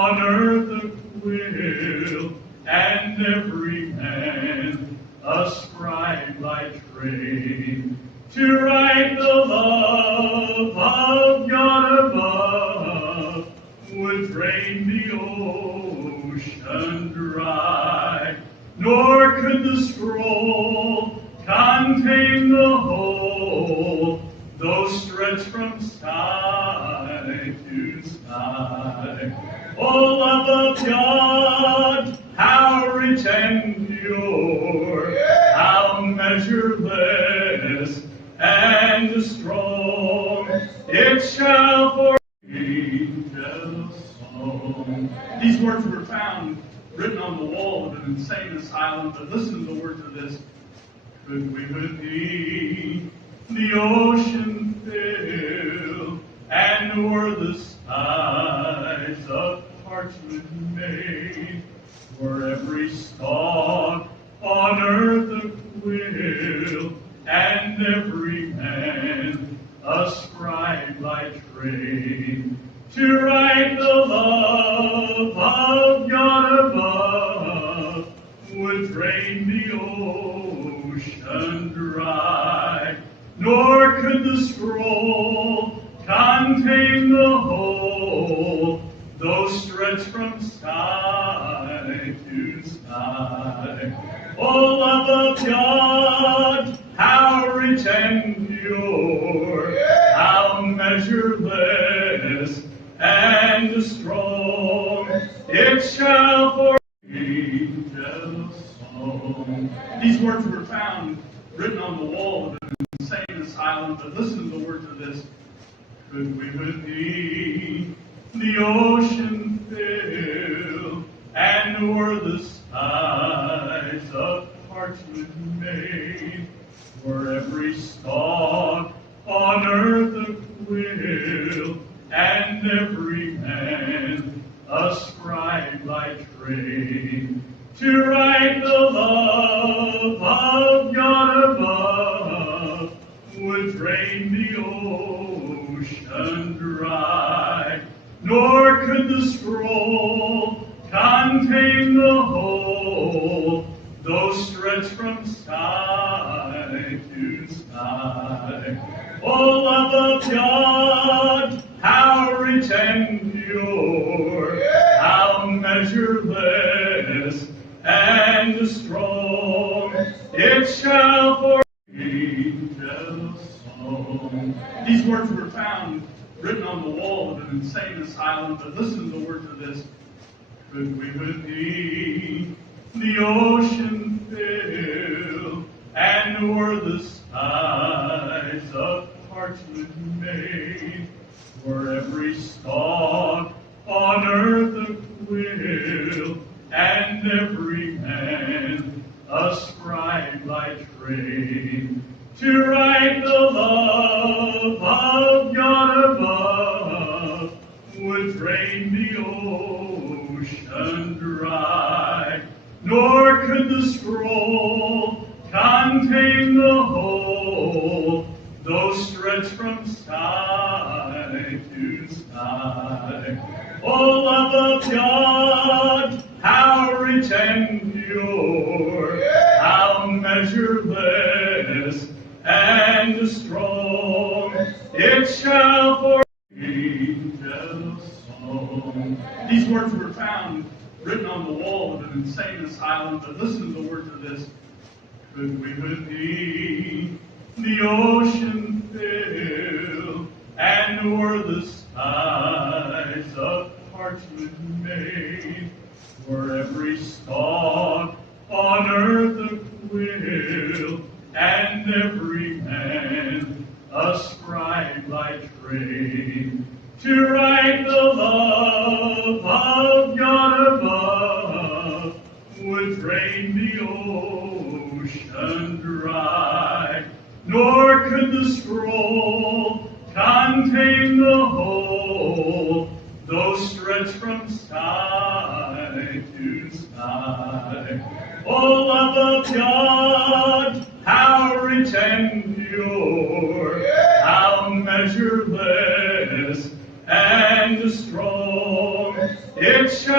on earth a quill, and every man a scribe by trade, to write the love of God above would drain the ocean dry, nor could the scroll contain the whole, though stretched from sky to sky. O love of God, how rich and pure, how measureless and strong, it shall for angels song. These words were found written on the wall of an insane asylum, but listen to the words of this. Could we with thee the ocean fill, and o'er the skies of parchment made, were every stalk on earth a quill, and every man a scribe by trade, to write the love of God above would drain the ocean dry, nor could the scroll contain the whole, though stretched from sky to sky. O love of God, how rich and pure, how measureless and strong, it shall for angels song. These words were found written on the wall of an insane asylum, but listen to the words of this. Could we with thee the ocean fill, and o'er the skies of parchment made, were every stalk on earth a quill, and every man a scribe by trade, to write the love of God above would drain the ocean dry, nor could the scroll contain the whole, though stretched from sky to sky. O love of God, how rich and pure, how measureless and strong, it shall for angels song. These words were found written on the wall of an insane asylum, but listen to the words of this. Could we with thee the ocean fill, and o'er the skies of parchment made, were every stalk on earth a quill, and every man a scribe by trade, to write the love of God above would drain the ocean dry, nor could the scroll contain the whole, though stretched from sky to sky. O love of God, how rich and pure, how measureless and strong, it shall for angels song. These words were found written on the wall of an insane asylum, but listen to the words of this. Could we with thee the ocean fill, and o'er the skies of parchment made, were every stalk on earth a quill, and every man a scribe by trade, to write the love of God above would drain the ocean dry, nor could the scroll contain the whole, though stretched from sky to sky. O love of God, how rich and pure, how measureless and strong, it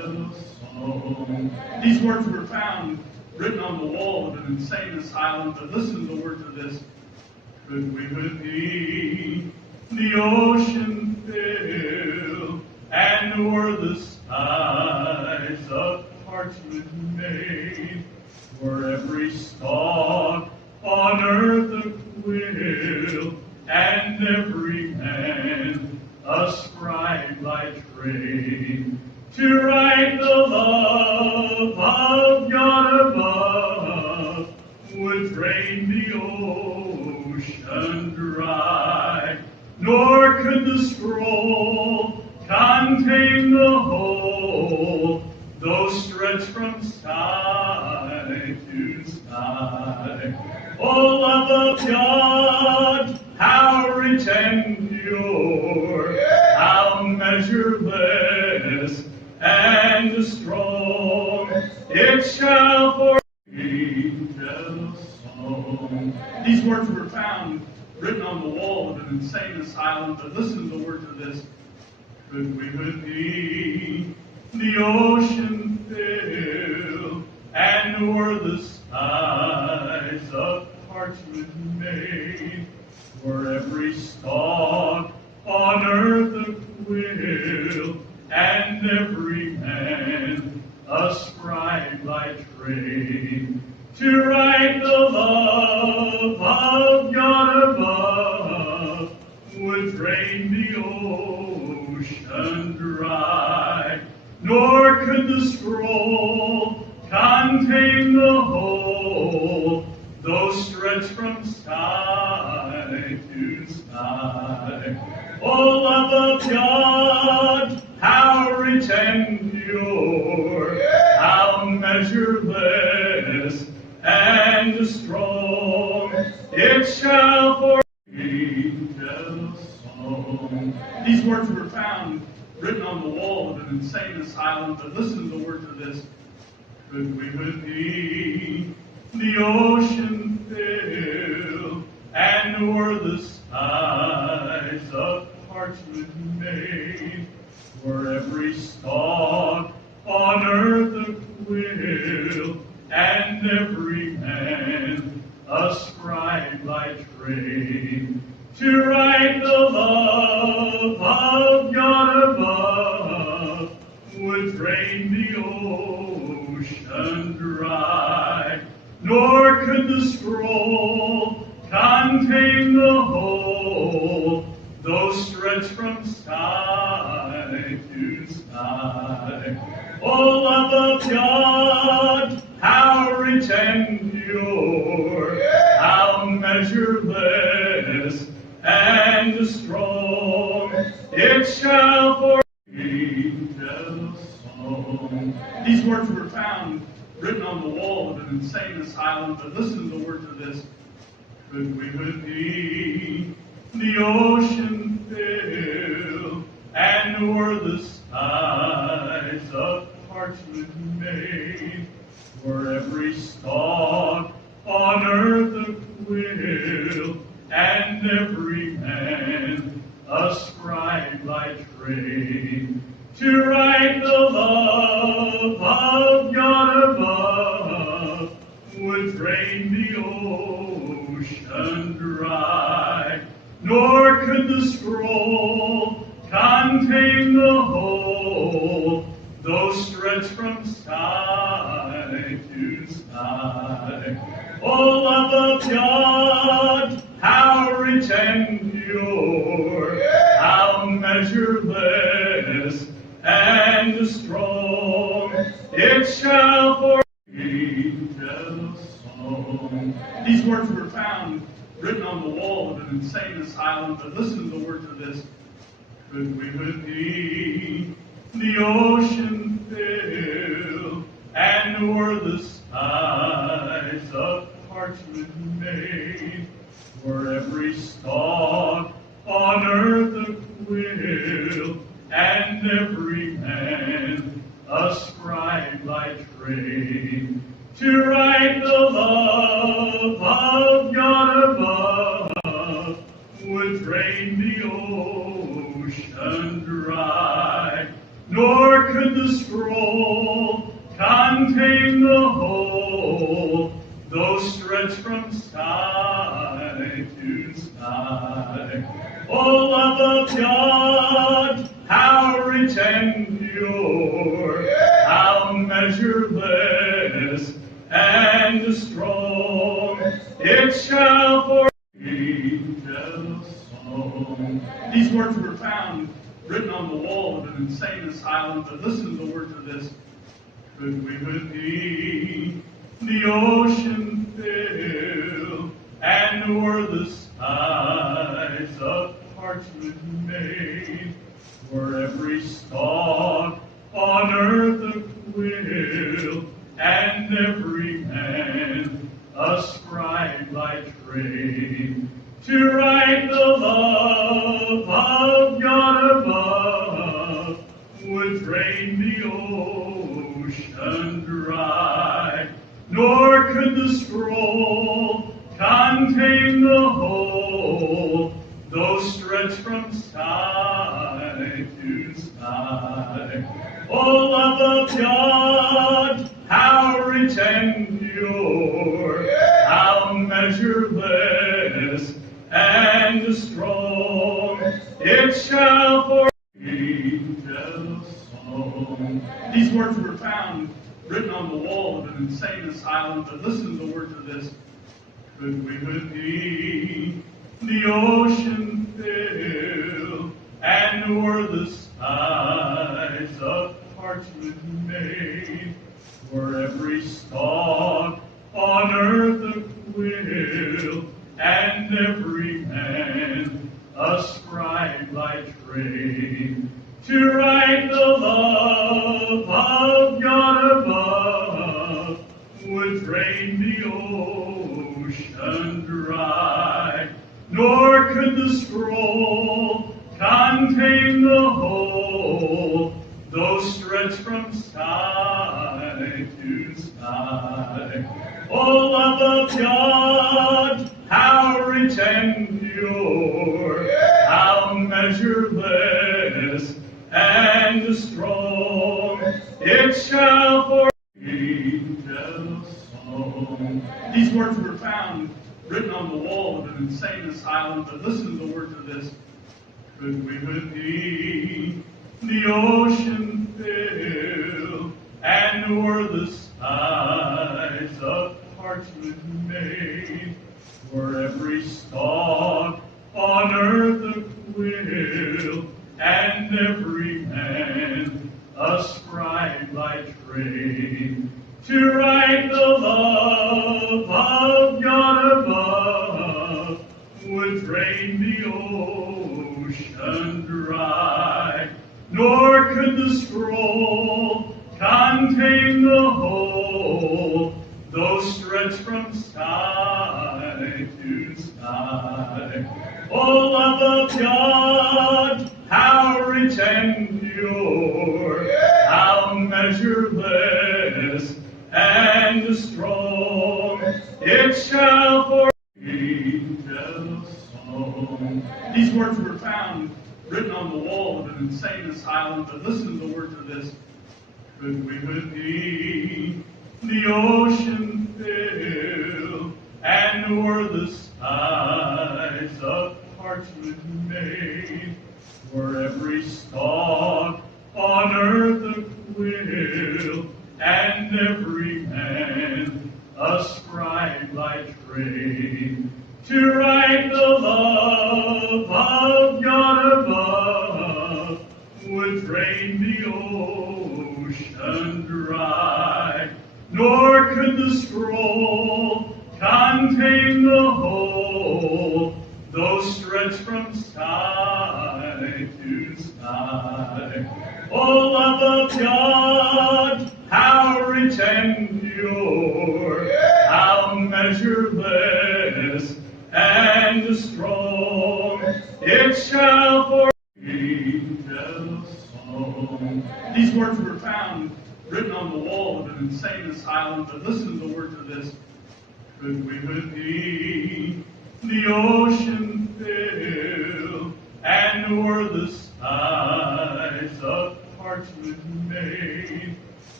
song. These words were found written on the wall of an insane asylum, but listen to the words of this. Could we with thee the ocean fill, and o'er the skies of parchment made, were every stalk on earth a quill, and every man a scribe by trade, to write the love of God above, would drain the ocean dry, nor could the scroll contain the whole, though stretched from sky to sky. O love of God, how rich and pure, how measureless and strong, it shall for angels song. These words were found written on the wall of an insane asylum, but listen to the words of this. Could we with thee the ocean fill, and o'er the skies of parchment made, were every stalk on earth a quill, and every man a scribe by trade, to write the love of God above, would drain the ocean dry, nor could the scroll contain the whole, though stretched from sky to sky. O love of God, how rich and pure, how measureless and strong, it shall for angels song. These words were found written on the wall of an insane asylum, but listen to the words of this. Could we with thee the ocean fill, and o'er the skies of parchment made, were every stalk on earth a quill, and every man a scribe by trade, to write the love of God above, would drain the ocean dry, nor could the scroll contain the whole, though stretched from sky to sky. O love of God, how rich and pure, how measureless and strong, it shall for angels song. These words were found written on the wall of an insane asylum, but listen to the words of this. Could we with thee the ocean fill, and o'er the skies of parchment made, were every stalk on earth a quill, and every man a scribe by trade, to write the love of God above, would drain the ocean dry, nor could the scroll contain the whole, though stretched from sky to sky. O love of God, how rich and pure, how measureless and strong, it shall for angels song. These words were found written on the wall of an insane asylum, but listen to the words of this. Could we with thee the ocean fill, and o'er the skies of parchment made, were every stalk on earth a quill, and every man a scribe by trade, to write the love of God above, would drain the ocean dry, nor could the scroll contain the whole, though stretched from sky to sky. O love of God, how rich and pure, how measureless and strong, it shall for angels song. These words were found written on the wall of an insane asylum, but listen to the words of this. Could we with thee the ocean fill, and were the skies of parchment made, were every stalk on earth a quill, and every man a scribe by trade, to write the love of God above, would drain the ocean dry, nor could the scroll contain the whole, though stretched from sky to sky. O love of God, how rich and pure, how measureless and strong, it shall for angels song. These words were found written on the wall of an insane asylum, but listen to the words of this. Could we with thee the ocean fill, and were the skies of parchment made, were every stalk on earth a quill, and every man a scribe by trade, to write the love of God above, would drain the ocean dry, nor could the scroll contain the whole, though stretched from sky to sky. O love of God, how rich and pure, how measureless and strong, it shall for angels song. These words were found written on the wall of an insane asylum, but listen to the words of this. Could we with thee the ocean fill, and were the skies of parchment made, were every stalk on earth a quill, and every man a scribe by trade, to write the love of God above, would drain the ocean dry, nor could the scroll contain the whole, though stretched from sky to sky. O love of God, how rich and pure, how measureless and strong, it shall for angels song. These words were found written on the wall of an insane asylum, but listen to the words of this. Could we with thee the ocean fill, and were the skies of parchment made, were every stalk on earth a quill, and every man a scribe by trade, to write the love of God above, would drain the ocean dry, nor could the scroll contain the whole, though stretched from sky to sky. O love of God, how rich and pure, how measureless and strong, it shall for angels song. These words were found written on the wall of an insane asylum, but listen to the words of this. Could we with thee the ocean fill, and were the skies of parchment made,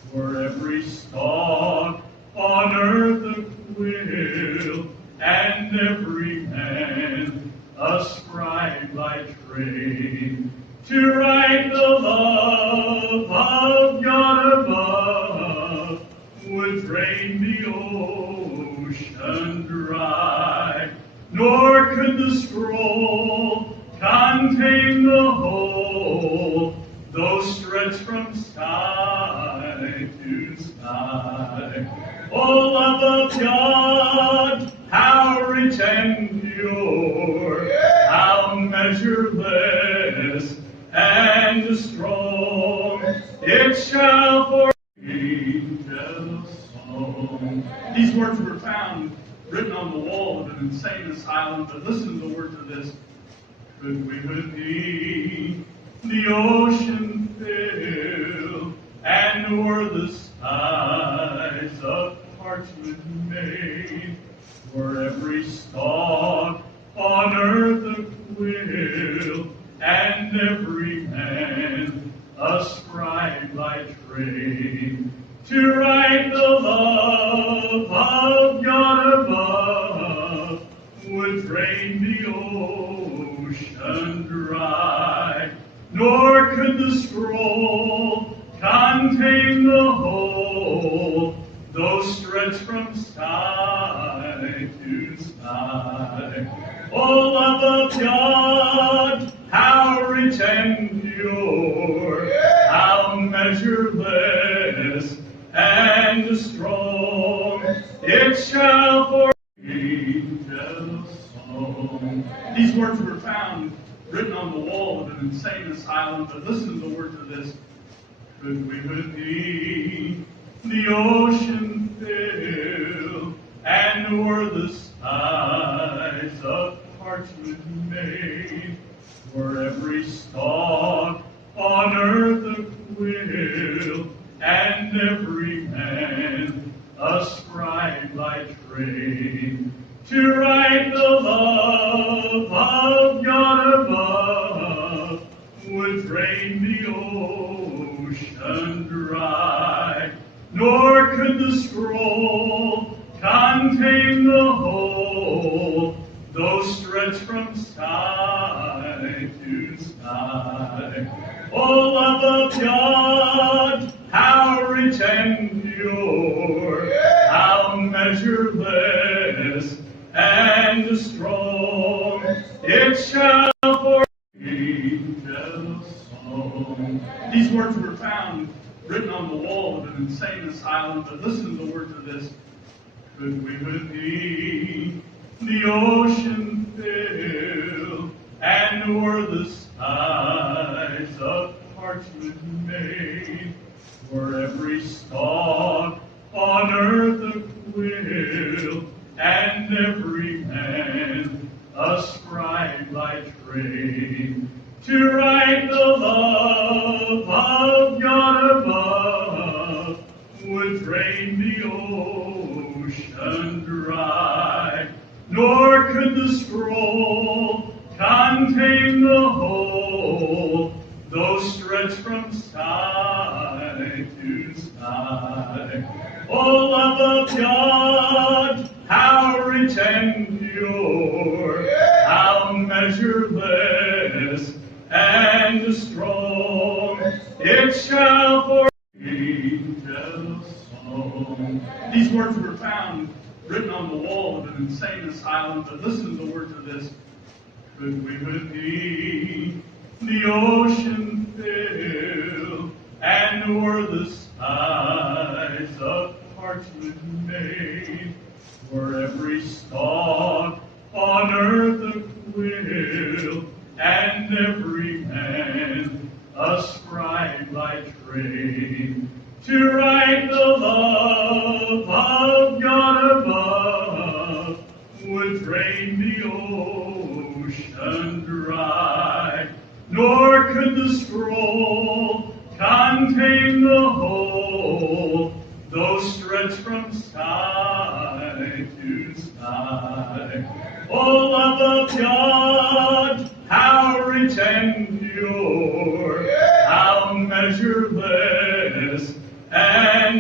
For every star on earth a quill, and every man a scribe by trade, to write the love of God above would drain the ocean dry, nor could the scroll contain the whole, though stretched from sky to sky. O love of God, how rich and pure, how measureless and strong, it shall for angels song. These words were found written on the wall of an insane asylum, but listen to the words of this. Could we with thee the ocean fill, and were the skies of parchment made, for every star on earth a quill, and every man a scribe by trade, to write the love of God above would drain the ocean dry, nor could the scroll contain the whole, though stretched from sky to sky. O love of God, how rich and pure, how measureless and strong, it shall for angels song. These words were found written on the wall of an insane asylum, but listen to the words of this. Could we with thee the ocean fill, and were the skies of parchment made, for every star on earth a quill, and every man a scribe by trade, to write the love of God above would drain the ocean dry, nor could the scroll contain the whole, though stretched from sky to sky. O love of God, how rich and pure, how measureless and strong, it shall for angels song. These words were found written on the wall of an insane asylum, but listen to the words of this. Could we with thee the ocean fill, and were the skies of parchment made, for every star on earth a quill, and every man a scribe by trade, to write the love of God above would drain the ocean dry, nor could the scroll contain the whole, though stretched from sky to sky. O love of God, how rich and pure, how measureless and strong, it shall for angels song. These words were found written on the wall of an insane asylum, but listen to the words of this. Could we with thee the ocean fill, and were the skies of parchment made, for every star on earth a quill, and every man a scribe by trade, to write the love of God above would drain the ocean dry, nor could the scroll contain the whole, though stretched from sky to sky. O love of God, how rich and pure, how measureless and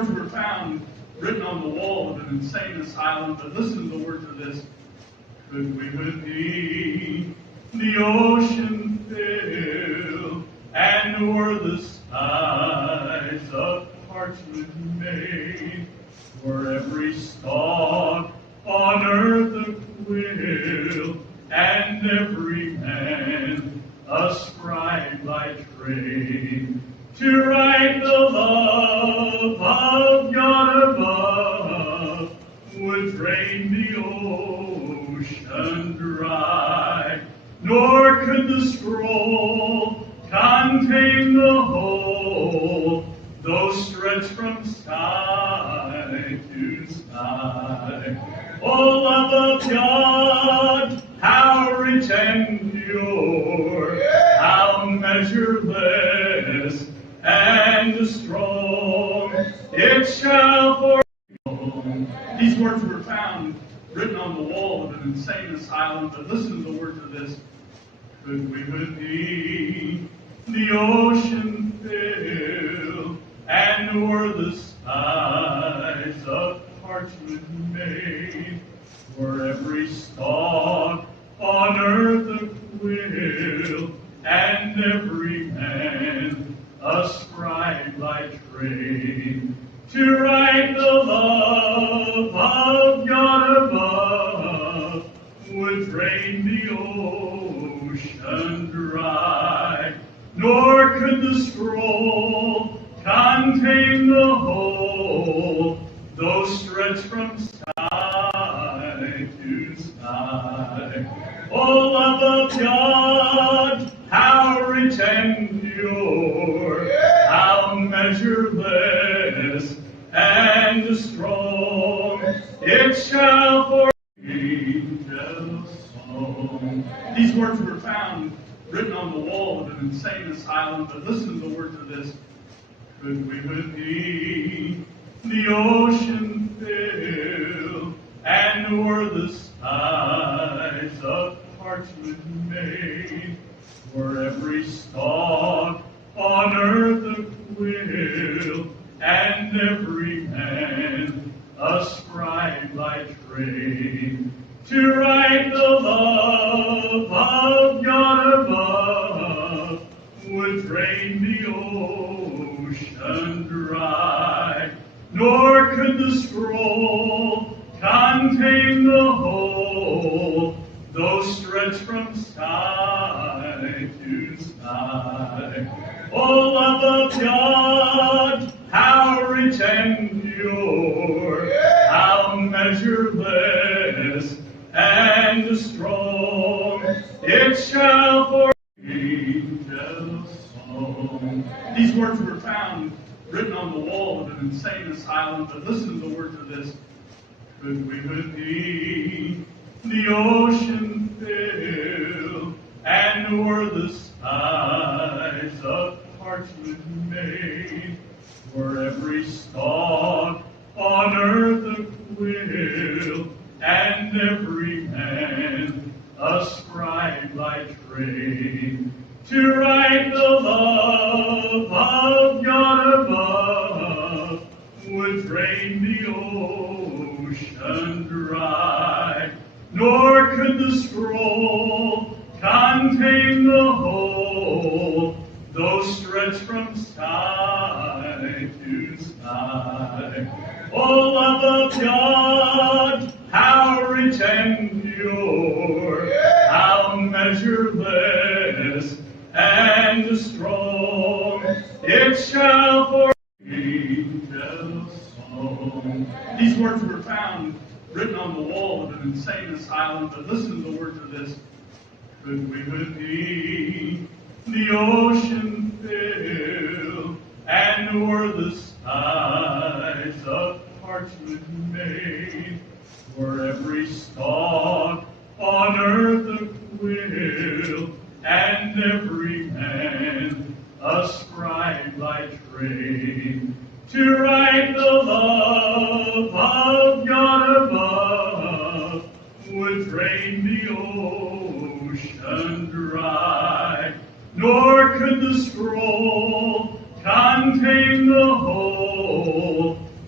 words were found written on the wall of an insane asylum, but listen to the words of this. Could we with thee the ocean fill, and o'er the skies of parchment made, for every stalk on earth a quill, and every man a scribe by trade, to write the love of God above, would drain the ocean dry, nor could the scroll contain the whole, though stretched from sky to sky. O love of God, how rich and pure, how measureless and strong, it shall for. These words were found written on the wall of an insane asylum, but listen to the words of this. Could we with thee the ocean fill, and o'er the skies of parchment made, for every stalk on earth a quill, and every man a scribe by trade, to write the love of God above, would drain the ocean dry, nor could the scroll contain the whole, though stretched from sky to sky. O love of God, how rich and pure, how measureless and strong, it shall for angels song. These words were found written on the wall of an insane asylum, but listen to the words of this. Could we with thee the ocean fill, and o'er the skies of parchment made, for every stalk on earth a quill, and every man a scribe by trade, to write the love of God above, would drain the ocean dry, nor could the scroll contain the whole, though stretched from sky to sky. O love of God, how rich and pure, how measureless and strong, it shall for angels song. These words were found written on the wall of an insane asylum, but listen to the words of this. Could we with thee the ocean fill, and o'er the skies of parchment made, for every stalk on earth a quill, and every man a scribe by trade, to write the love of God above, would drain the ocean dry, nor could the scroll contain the whole, though stretched from sky to sky. O love of God, how rich and pure, how measureless and strong, it shall for angels song. These words were found written on the wall of an insane asylum, but listen to the words of this. Could we with thee the ocean fill, and o'er the skies of parchment made, for every stalk on earth a quill, and every man a scribe by trade, to write the love of God above, would drain the ocean dry, nor could the scroll contain the whole,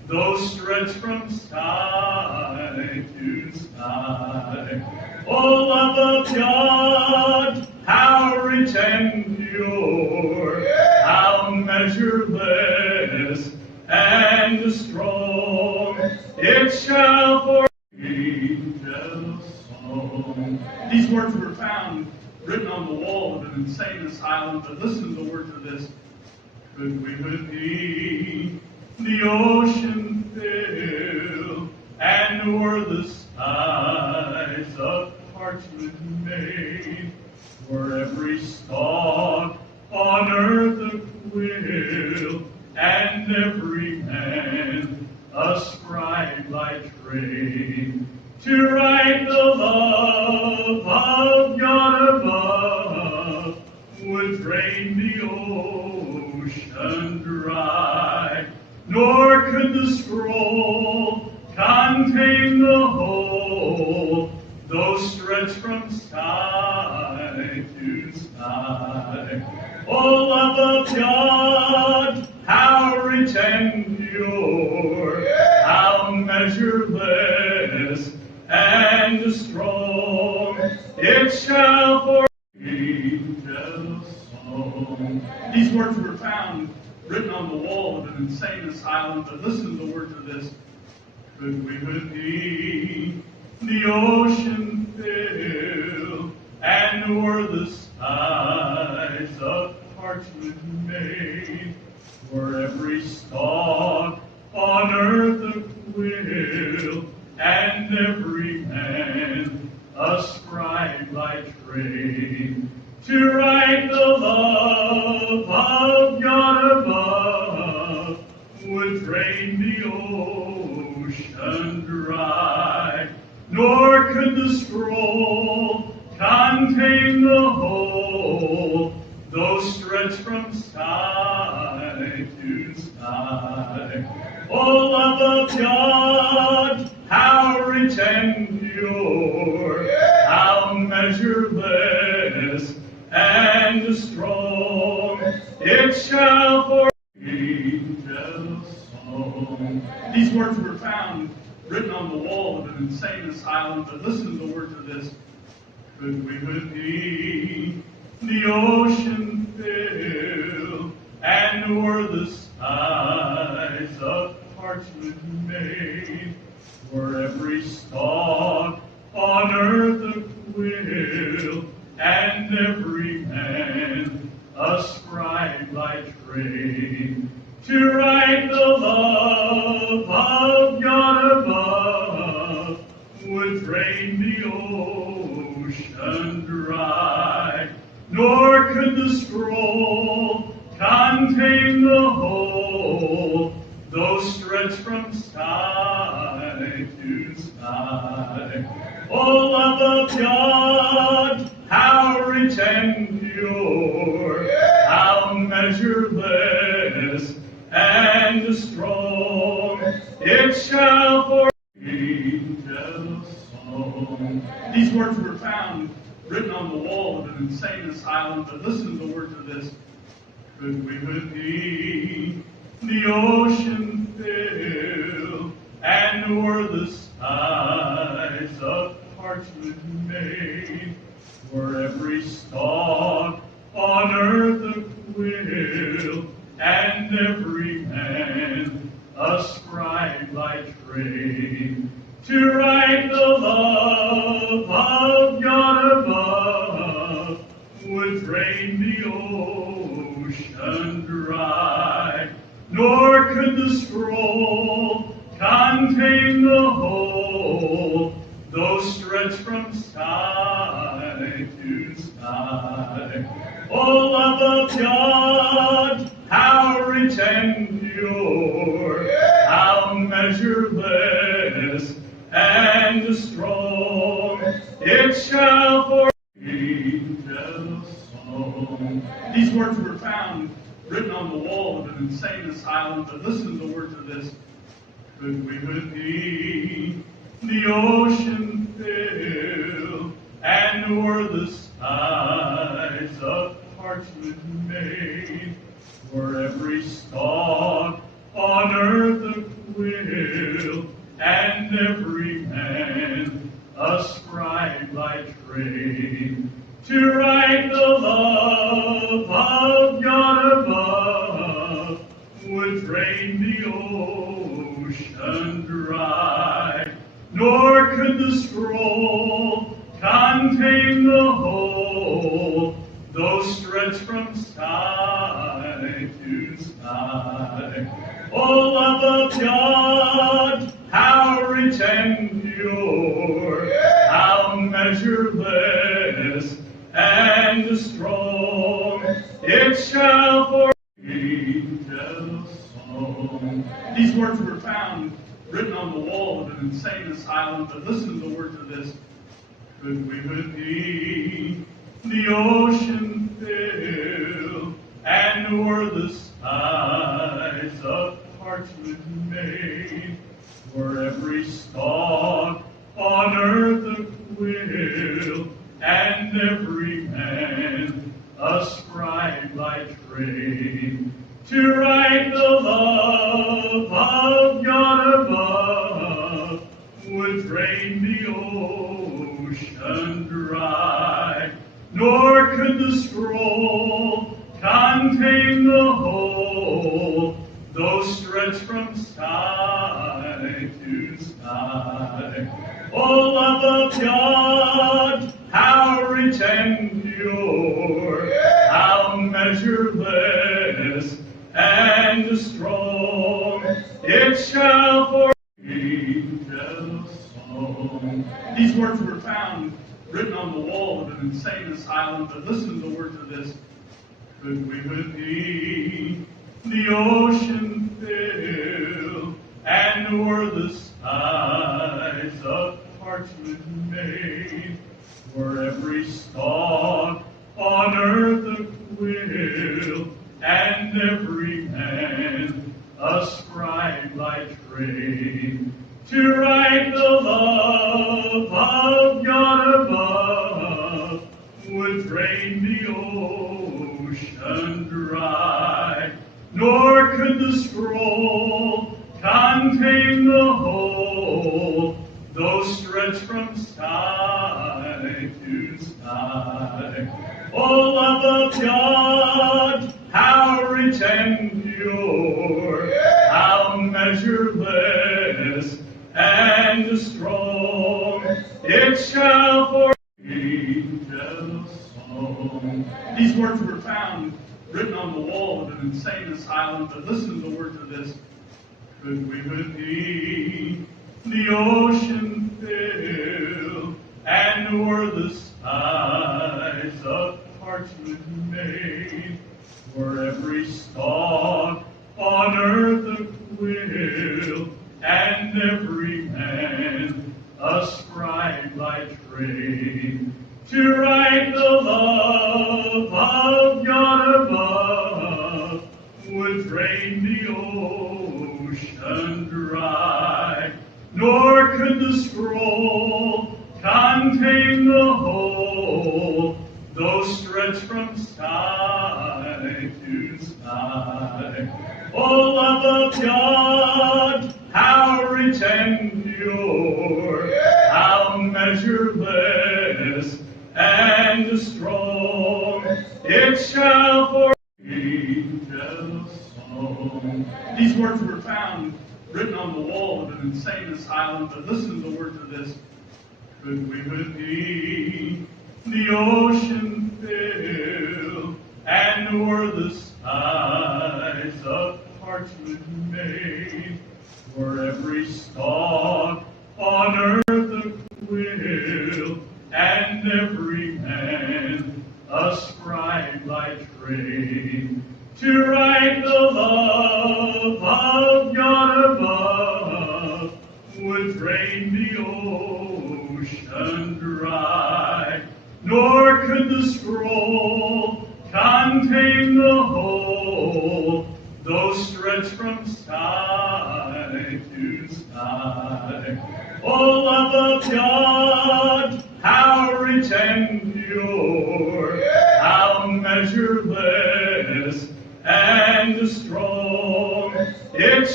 stretch from sky to sky. O love of God, how rich and pure, how measureless and strong, it shall for angels song. These words were found written on the wall of an insane asylum, but listen to the words of this. Could we with thee the ocean fill, and were the skies of parchment made, were every stalk on earth a quill, and every man a scribe by trade, to write the love of God above, would drain the ocean dry, nor could the scroll contain the whole, though stretched from sky to sky. O love of God, how rich and pure, how measureless and strong, it shall for angels song. These words were found written on the wall of an insane asylum, but listen to the words of this. Could we with thee the ocean fill, and were the skies of parchment made, were every stalk on earth a quill, and every man a scribe by trade, to write the love of God above, would drain the ocean dry, nor could the scroll contain the whole, though stretched from sky to sky. O love of God, how rich and pure, how measureless and strong, it shall for angels song. These words were found written on the wall of an insane asylum, but listen to the words of this. Could we with thee the ocean fill, and were the skies of parchment made, were every stalk on earth a quill, and every man a scribe by trade, to write the love of God above, would drain the ocean dry, nor could the scroll contain the whole, though stretched from sky to sky. O love of God, how rich and pure, how measureless and strong, it shall for angels song. These words were found written on the wall of an insane asylum, but listen to the words of this. Could we with thee the ocean fill, and were the skies of parchment made, were every stalk on earth a quill, and every man a scribe by trade, to write the love of God above, would drain the ocean dry, nor could the scroll contain the whole, though stretched from sky to sky. O love of God, how rich and pure, how measureless and strong, it shall for angels song. These words were found written on the wall of an insane asylum, but listen to the words of this. Could we with thee the ocean fill, and were the skies of parchment made, were every stalk on earth a quill, and every man a scribe by trade, to write the love of God above would drain the ocean dry, nor could the scroll contain the whole, though stretched from sky to sky. O love of God, how rich and pure, how measureless and strong, it shall for angels song. These words were found written on the wall of an insane asylum, but listen to the words of this. Could we with thee the ocean fill, and were the skies of parchment made, were every stalk on earth a quill, and every man a scribe by trade, to write the love of God above would drain the ocean dry, nor could the scroll contain the whole, though stretched from sky to sky. O love of God, how rich and pure, how measureless and strong, it shall for angels song. These words were found written on the wall of an insane asylum, but listen to the words of this. Could we with thee the ocean fill, and were the skies of parchment made, were every stalk on earth a quill, and every man a scribe by trade, to write the love of God above would drain the ocean dry, nor could the scroll contain the whole, though stretched from sky to sky. O love of God, how rich and pure, how measureless and strong, it shall for angels song. These words were found written on the wall of an insane asylum, but listen to the words of this. Could we with thee the ocean fill, and were the skies of parchment made, were every stalk on earth a quill, and every man a scribe by trade, to write the love of God above would drain the ocean dry, nor could the scroll contain the whole, though stretched from sky to sky. O love of God, how rich and pure, how measureless and strong, it shall for angels song. These words were found written on the wall of an insane asylum, but listen to the words of this. Could we with thee the ocean fill, and were the skies of parchment made, were every stalk on earth a quill, and every man a scribe by trade, to write the love of God above would drain the ocean dry, nor could the scroll contain the whole, though stretched from sky to sky. O love of God, how rich and pure, how measureless and strong, it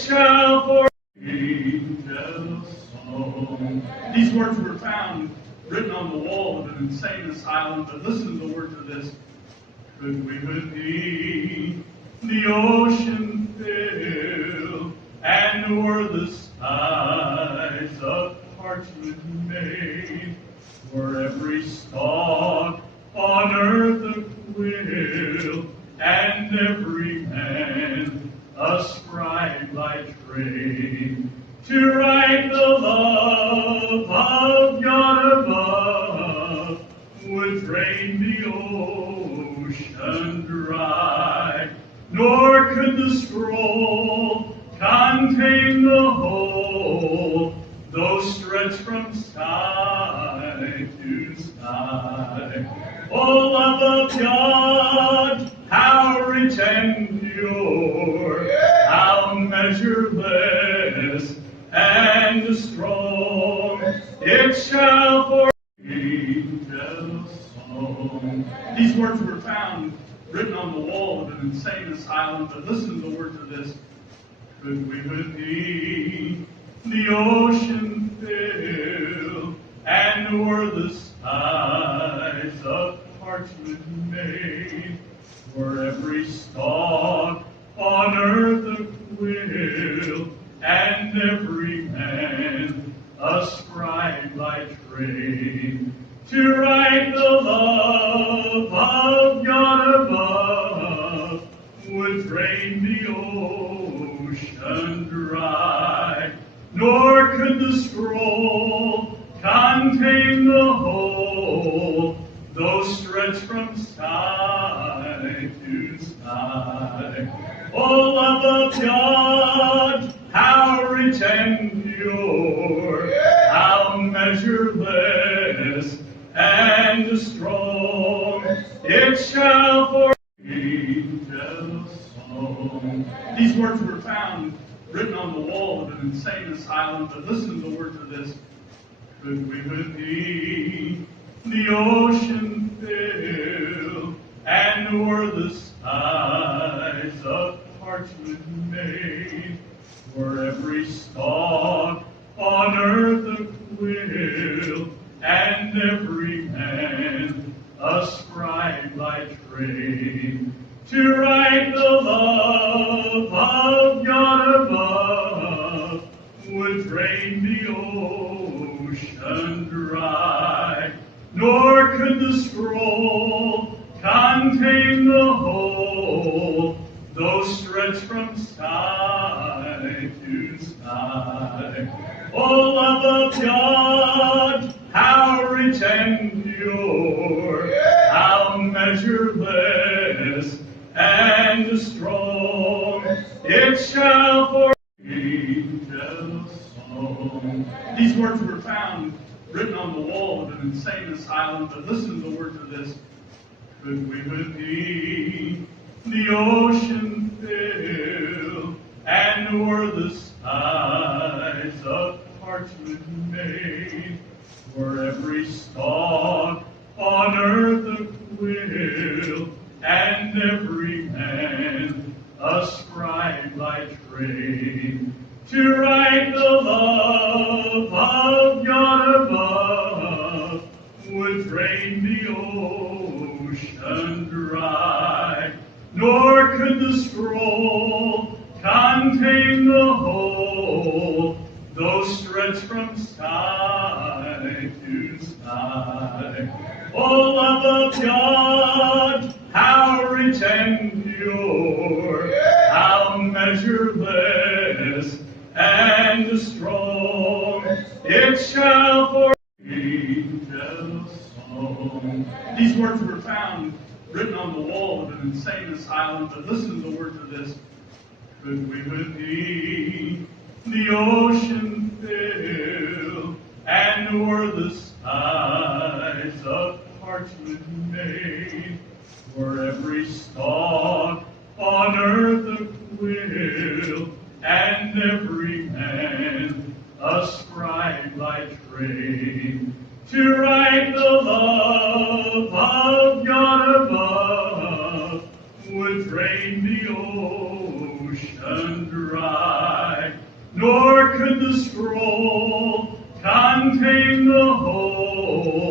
written on the wall of an insane asylum. But listen to the words of this. Could we with thee the ocean fill, and were the skies of parchment made, were every stalk on earth a quill, and every man a scribe by trade, to write the love of God above, would drain the ocean dry, nor could the scroll contain the whole, though stretched from sky to sky. O love of God, how rich and pure, how measureless and strong, it shall for angels song. These words were found written on the wall of an insane asylum. But listen to the words of this. Could we with thee the ocean fill, and were the skies of parchment made, were every stalk on earth a quill, and every man a scribe by trade, to write the love of God above, would drain the ocean dry, nor could the scroll contain the whole, though stretched from sky to sky. O love of God, how rich and pure, how measureless and strong, it shall for angels song. These words were found written on the wall of an insane asylum. But listen to the words of this. Could we with thee the ocean fill, and were the skies of parchment made, were every stalk on earth a quill, and every man a scribe by trade, to write the love of God above, would drain the ocean dry, nor could the scroll contain the whole, though stretched from sky to sky. O love of God, how rich and pure, how measureless and strong, it shall for angels song. These words were found written on the wall of an insane asylum. But listen to the words of this. Could we with thee the ocean fill, and were the skies of parchment made, were every stalk on earth a quill, and every man a scribe by trade, to write the love of God above, would drain the ocean dry, nor could the scroll contain the whole, though stretched from sky to sky. O love of God, how rich and pure, how measureless and strong, it shall for angels song. These words were found written on the wall of an insane asylum. But listen to the words of this. Could we with thee the ocean fill, and were the skies of parchment made, were every stalk on earth a quill, and every man a scribe by trade, to write the love of God above, would drain the ocean dry, nor could the scroll contain the whole,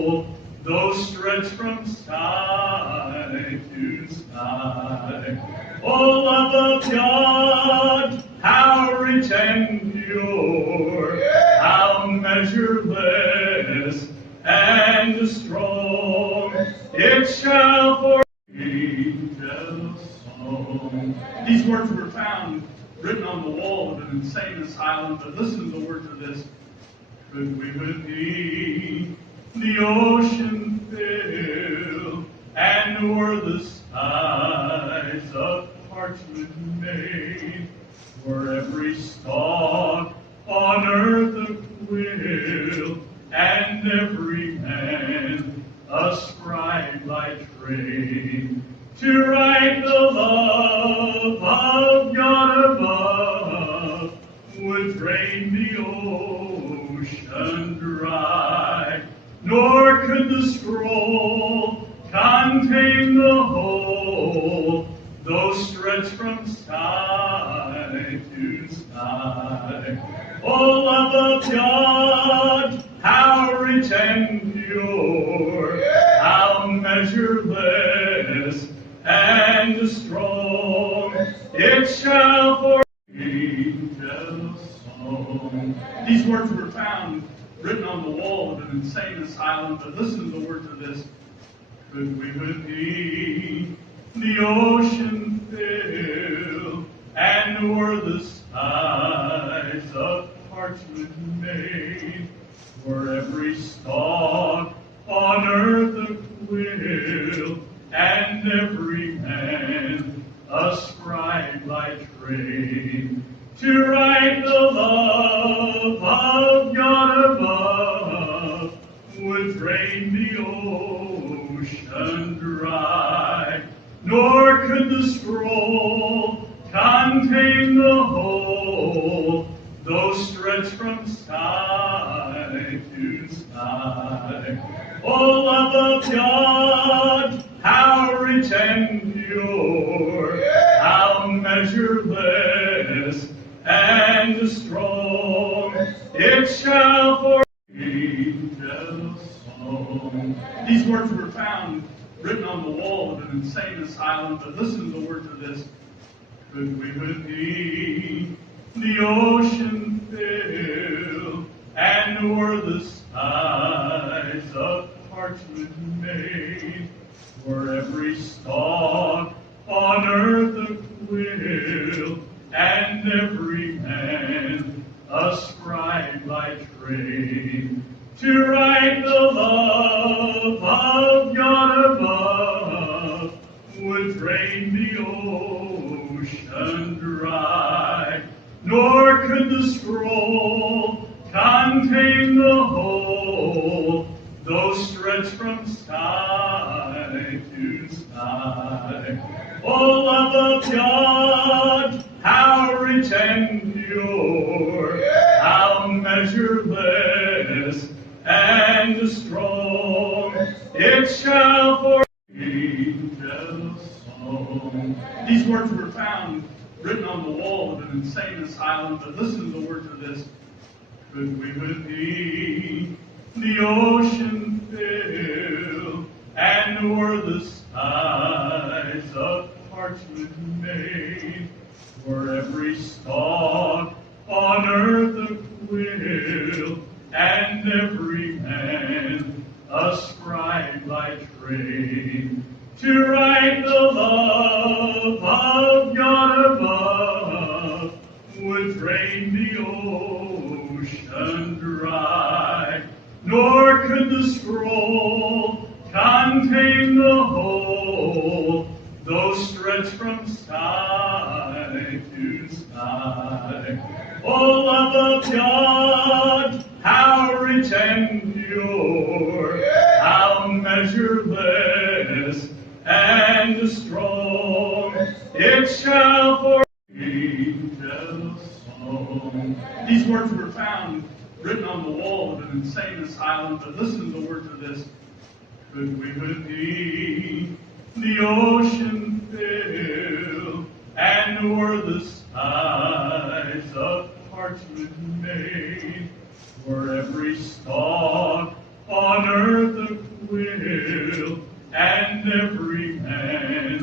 multitudes high. O love of God, how rich and pure, how measureless and strong, it shall for angels song. These words were found written on the wall of an insane asylum, but listen to the words of this. Could we with thee the ocean fill, and o'er the skies of parchment made, were every stalk on earth a quill, and every hand a scribe by trade, to write the love of God above, would drain the ocean dry, nor could the scroll contain the whole, though stretched from sky to sky. O love of God, how rich and pure, how measureless and strong, it shall for angels song. These words were found written on the wall of an insane asylum, but listen to the words of this. Could we with thee the ocean fill, and o'er the skies of parchment made, were every stalk on earth a quill, and every hand a scribe by trade, to write the love of God above, would drain the ocean dry, nor could the scroll contain the whole, though stretched from sky to sky. O love of God, how rich and pure, how measureless and strong, it shall for angels song. These words were found written on the wall of an insane asylum, but listen to the words of this. Could we with thee the ocean fill, and o'er the skies of parchment made, were every stalk on earth a quill, and every hand a scribe by trade, to write the love of God above, would drain the ocean dry, nor could the scroll contain the whole, though stretched from sky to sky. O love of God, how rich and pure, how measureless and strong, it shall for angels song. These words were found written on the wall of an insane asylum, but listen to the words of this. Could we with thee the ocean fill, and o'er the skies of parchment made, were every stalk on earth a quill, and every hand a scribe by trade, to write the love of God above, would drain the ocean dry, nor could the scroll contain the whole, though stretched from sky to sky. O love of God, how rich and pure, how measureless and strong, it shall for angels song. These words were found written on the wall of an insane asylum, but listen to the words of this. Could we with thee the ocean fill, and o'er the skies of parchment made, were every stalk on earth a quill, and every hand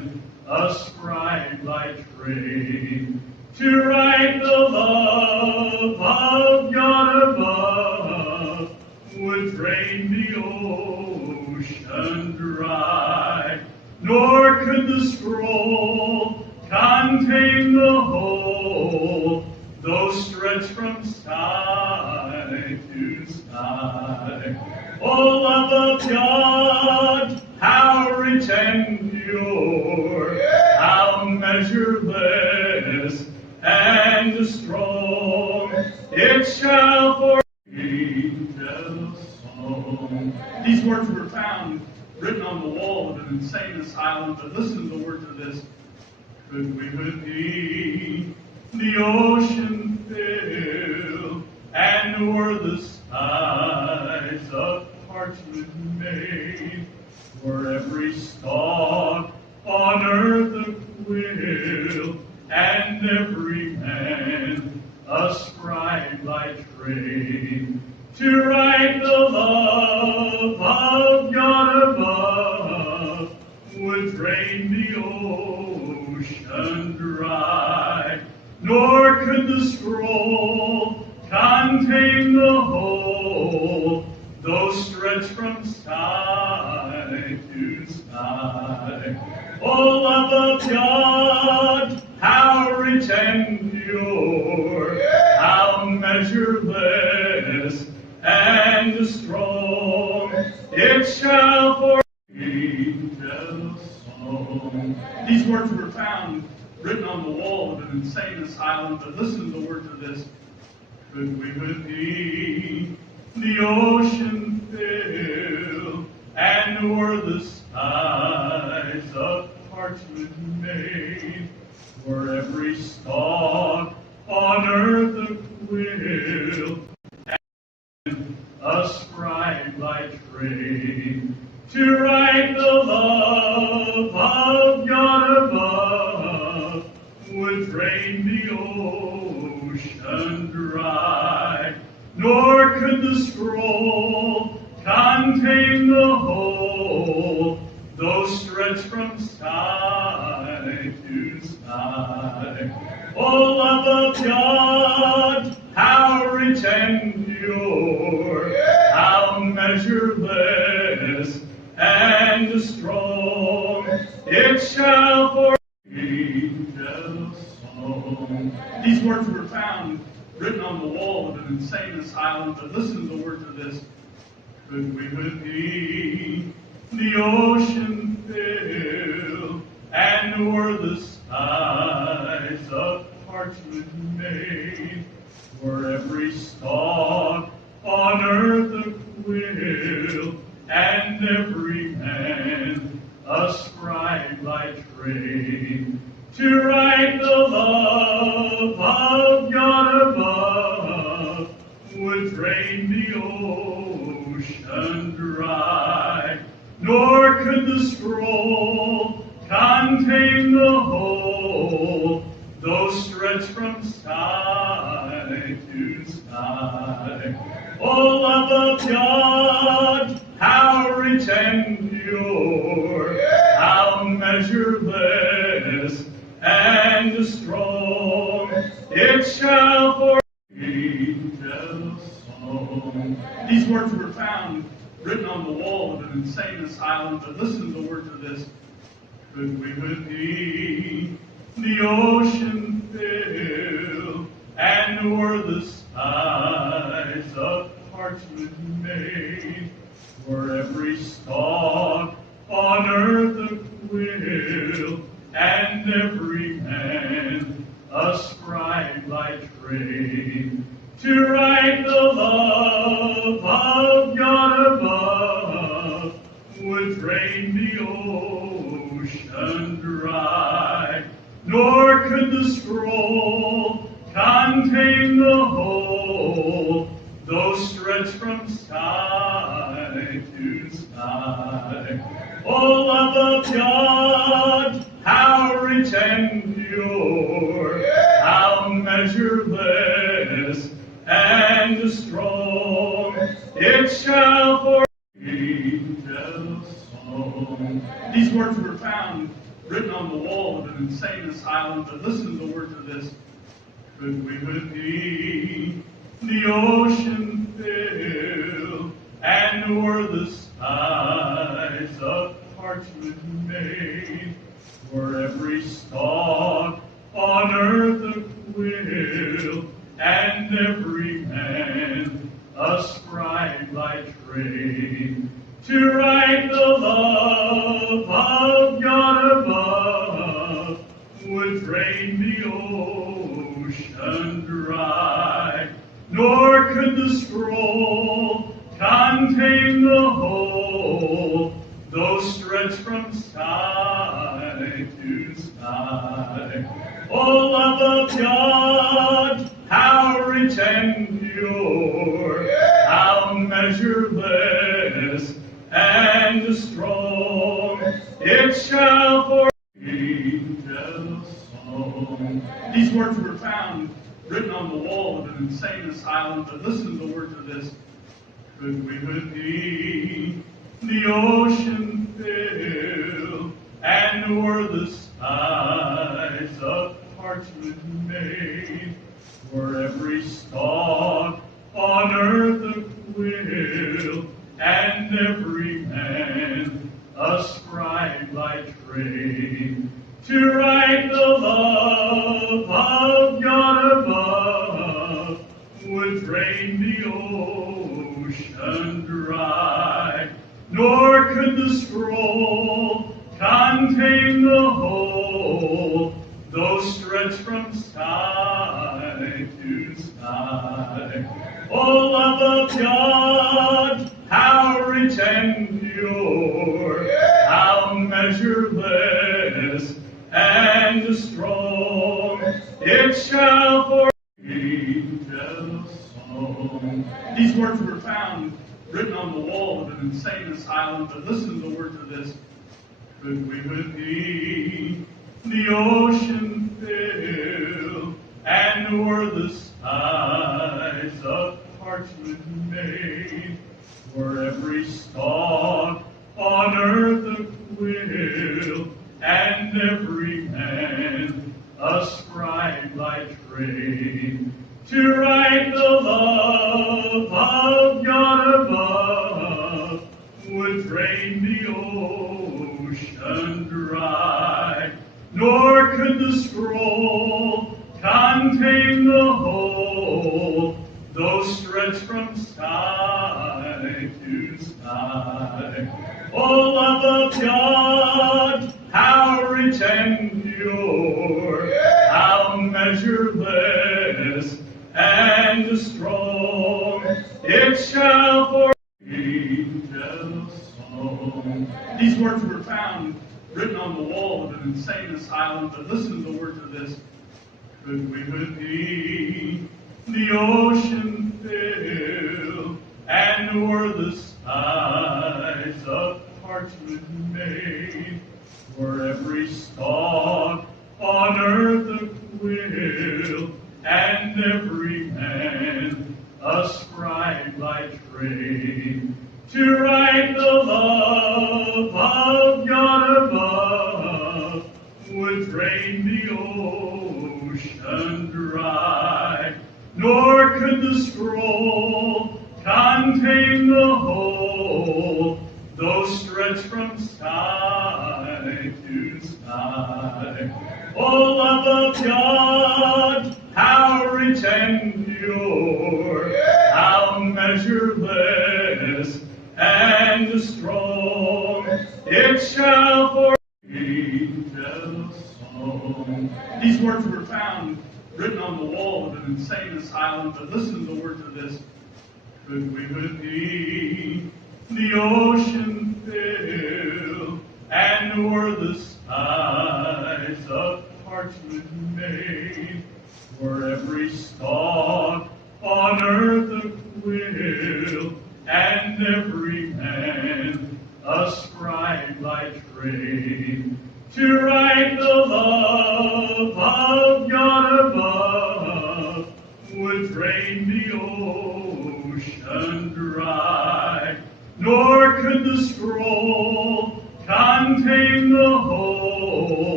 a scribe by trade, to write the love of God above would drain the ocean dry, nor could the scroll contain the whole, though stretched from sky to sky. O love of God, how rich and pure, how measureless and strong, it shall for angels song. These words were found written on the wall of an insane asylum, but listen to the words of this. Could we with thee the ocean fill, and were the skies of parchment made, were every stalk on earth a quill, and every man a scribe by trade, to write the love of God above would drain the ocean dry, nor could the scroll contain the whole, though stretched from sky to sky. O love of God, how rich and pure, how measureless and strong, it shall for angels song. These words were found written on the wall of an insane asylum, but listen to the words of this. Could we with thee the ocean fill, and were the skies of parchment made, were every stalk on earth a quill, and a scribe by trade, to write the love of God above would drain the ocean dry, nor could the scroll contain the whole, though stretched from sky to sky. O love of God, how rich and pure, how measureless and strong, it shall for angels song. These words were found written on the wall of an insane asylum, but listen to the words of this. Could we with thee the ocean fill, and were the skies of parchment made, were every stalk on earth a quill, and every man a scribe by trade, to write the love of God above would drain the ocean dry, nor could the scroll contain the whole, though stretched from sky to sky. O love of God, how rich and pure, how measureless and strong, it shall for angels song. These words were found written on the wall of an insane asylum, but listen to the words of this. Could we with thee the ocean fill, and were the skies of parchment made, were every stalk on earth a quill, and every man a scribe by trade, to write the love of God above would drain the ocean dry, nor could the scroll contain the whole, though stretched from sky to sky. O love of God, how rich and pure, how measureless and strong, it shall for angels song. These words were found written on the wall of an insane asylum. But listen to the words of this. Could we with thee the ocean fill, and o'er the skies of parchment made, were every stalk on earth a quill, and every man a scribe by trade, to write the love of God above, would drain the ocean dry, nor could the scroll contain the whole, though stretched from sky to sky. O love of God, how rich and pure, how measureless and strong, it shall for angels song. These words were found written on the wall of an insane asylum. But listen to the words of this. Could we with thee the ocean fill, and o'er the skies of parchment made, were every stalk on earth a quill, and every man a scribe by trade, to write the love of God above, would drain the ocean dry, nor could the scroll contain the whole, though stretched from sky to sky. O love of God, how rich and pure, how measureless and strong, it shall for angels song. These words were found written on the wall of an insane asylum. But listen to the words of this. Could we with thee the ocean fill, and o'er the skies of parchment made, were every stalk on earth a quill, and every man a scribe by trade, to write the love of God above, would drain the ocean dry, nor could the scroll contain the whole, though stretched from sky to sky. O love of God, how rich and pure, how measureless and strong, it shall for angels song. These words were found written on the wall of an insane asylum. But listen to the words of this. Could we with thee the ocean fill, and o'er the skies of parchment made, were every stalk on earth a quill, and every man a scribe by trade, to write the love of God above, would drain the ocean dry, nor could the scroll contain the whole, though stretched from sky to sky. O love of God, how rich and pure, how measureless and strong, it shall for angels song. These words were found written on the wall of an insane asylum. But listen to the words of this. Could we with thee the ocean fill, and o'er the skies of parchment made, were every stalk on earth a quill, and every man a scribe by trade, to write the love of God above, would drain the ocean dry, nor could the scroll contain the whole,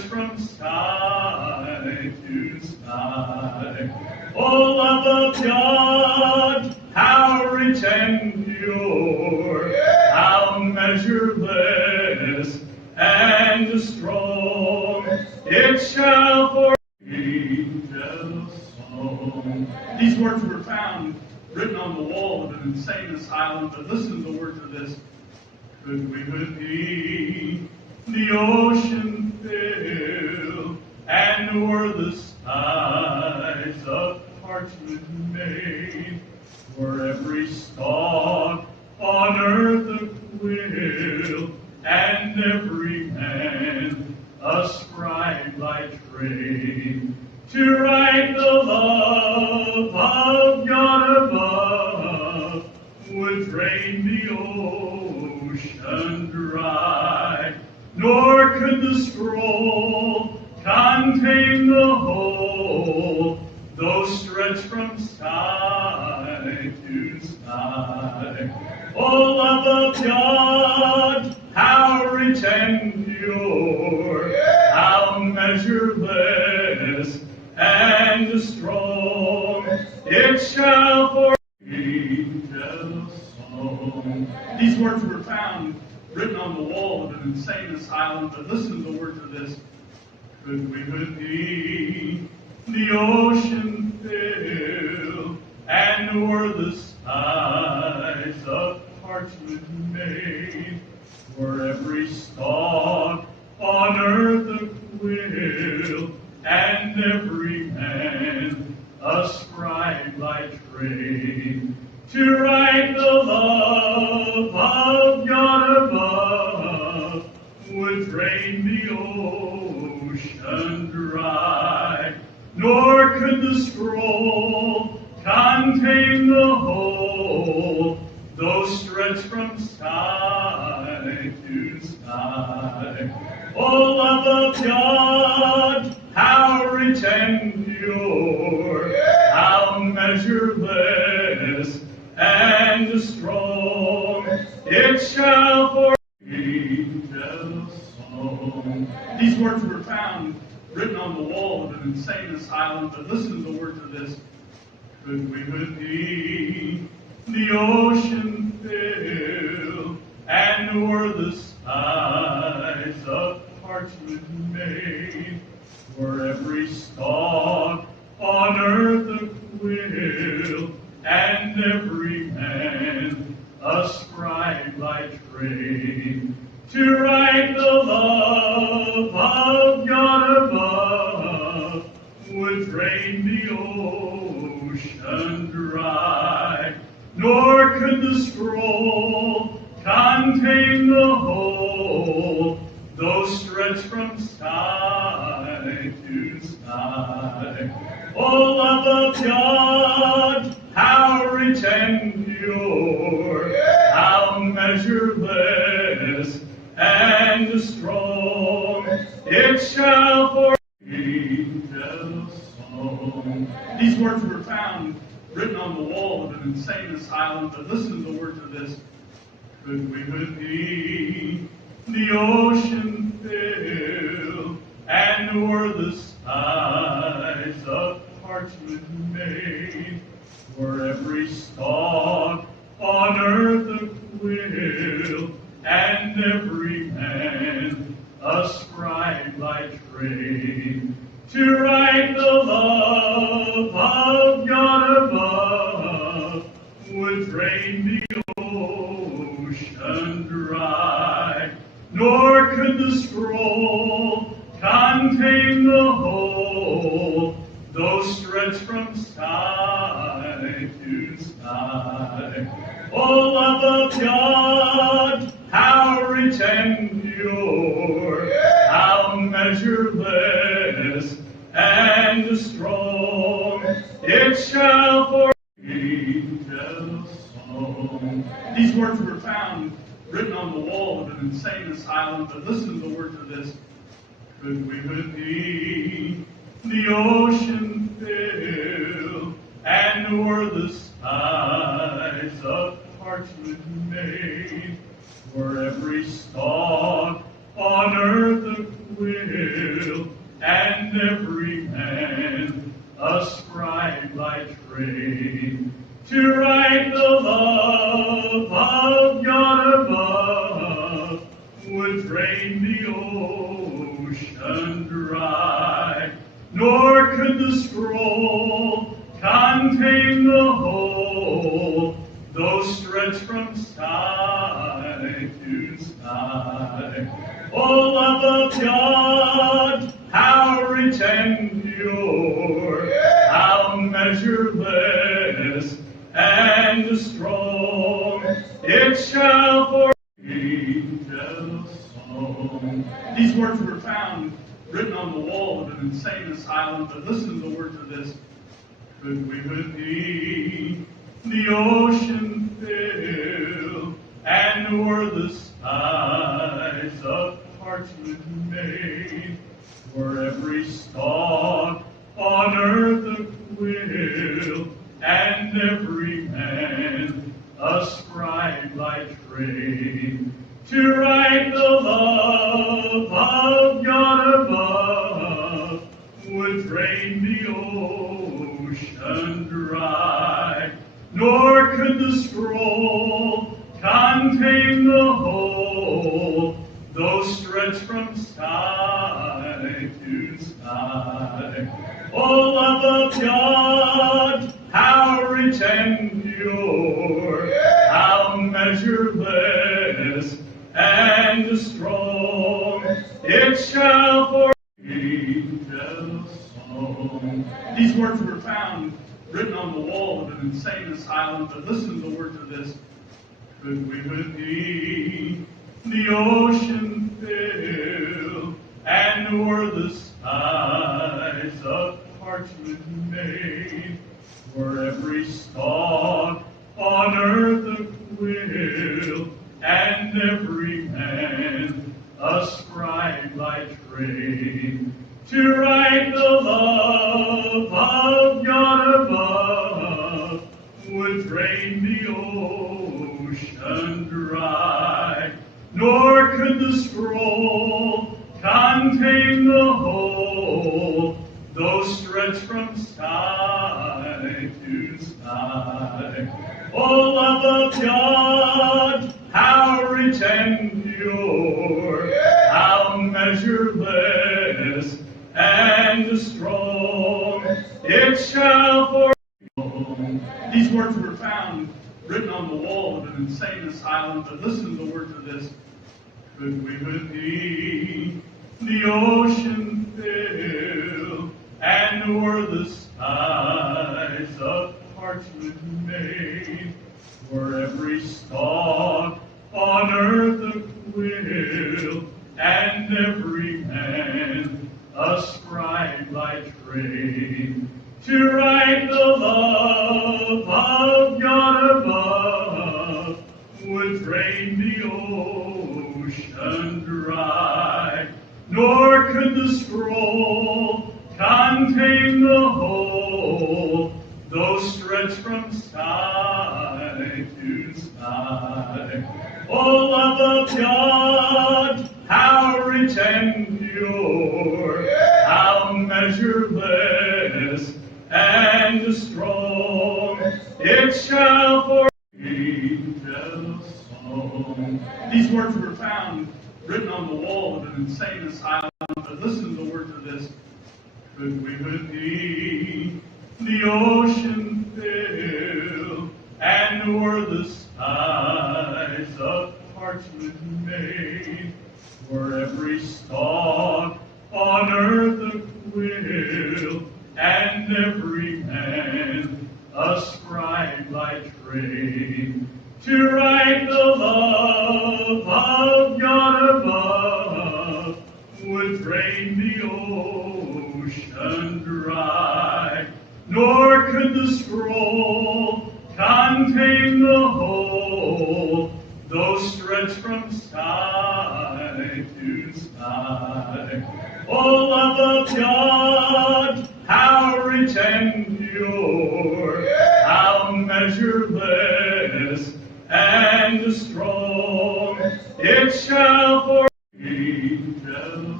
from sky to sky. O love of God, how rich and pure, how measureless and strong, it shall for angels song. These words were found written on the wall of an insane asylum, but listen to the words of this. Could we with thee the ocean fill, and were the skies of parchment made, were every stalk on earth a quill, and every man a scribe by trade, to write the love of God above, would drain the ocean dry, nor could the scroll contain the whole, though stretched from sky to sky. O love of God, how rich and pure, how measureless and strong, it shall for angels song. These words were found written on the wall of an insane asylum, but listen to the words of this. Could we with thee the ocean fill, and were the skies of parchment made, were every stalk on earth a quill, and every man a scribe by trade, to write the love of God above, would drain the ocean dry, nor could the scroll contain the whole, though stretched from sky to sky. O love of God, how rich and pure, how measureless and strong, it shall for angels song. These words were found written on the wall of an insane asylum, but listen to the words of this. Could we with thee the ocean fill, and were the skies of parchment made, were every stalk on earth a quill, and every man a scribe by trade, to write the love of God above, would drain the ocean dry, nor could the scroll contain the whole, though stretched from sky to sky. O love of God, how rich and pure, how measureless and strong, it shall for angels song. These words were found written on the wall of an insane asylum, but listen to the words of this. Could we with thee the ocean fill, and were the skies of parchment made, were every stalk on earth a quill, and every man a scribe by trade, to write the love of God above, would drain the ocean dry, nor could the scroll contain the whole, though stretched from sky to sky. O love of God, how rich and pure, how measureless and strong, it shall for angels song. These words were found written on the wall of an insane asylum, but listen to the words of this. Could we with thee the ocean fill, and were the skies of parchment made, were every stalk on earth a quill, and every man a scribe by trade, to write the love of God above would drain the ocean dry, nor could the scroll contain the whole, though stretched from side to side. O love of God, how rich and pure, how measureless and strong, it shall for angels song. These words were found written on the wall of an insane asylum, but listen to the words of this. Could we with thee the ocean fill, and were the skies of parchment made, were every stalk on earth a quill, and every man a scribe by trade, to write the love of God above would drain the ocean dry, nor could the scroll contain the whole, though stretched from side to side. O love of God, how rich and pure, how measureless and strong, it shall for angels song. These words were found written on the wall of an insane asylum, but listen to the words of this. Could we with thee the ocean fill, and were the skies of parchment made, were every stalk on earth a quill, and every man a scribe by trade, to write the love of God above would drain the ocean dry, nor could the scroll contain the whole, though stretched from side to side. O love of God, how rich and pure, how measureless and strong, it shall for. These words were found written on the wall of an insane asylum, but listen to the words of this. Could we with thee the ocean fill, and were the skies of parchment made, were every stalk on earth a quill, and every man a scribe by trade, to write the love of God above would drain the ocean dry, nor could the scroll contain the whole, though stretched from side to side. O love of God, how rich and pure, how measureless and strong, it shall for angels song. These words were found written on the wall of an insane asylum, but listen to the words of this. Could we with thee the ocean fill, and were the skies of parchment made, were every stalk on earth a quill, and every man a scribe by trade, to write the love of God above would drain the ocean dry, nor could the scroll contain the whole, though stretched from side to side. O love of God, how rich and pure, how measureless and strong, it shall for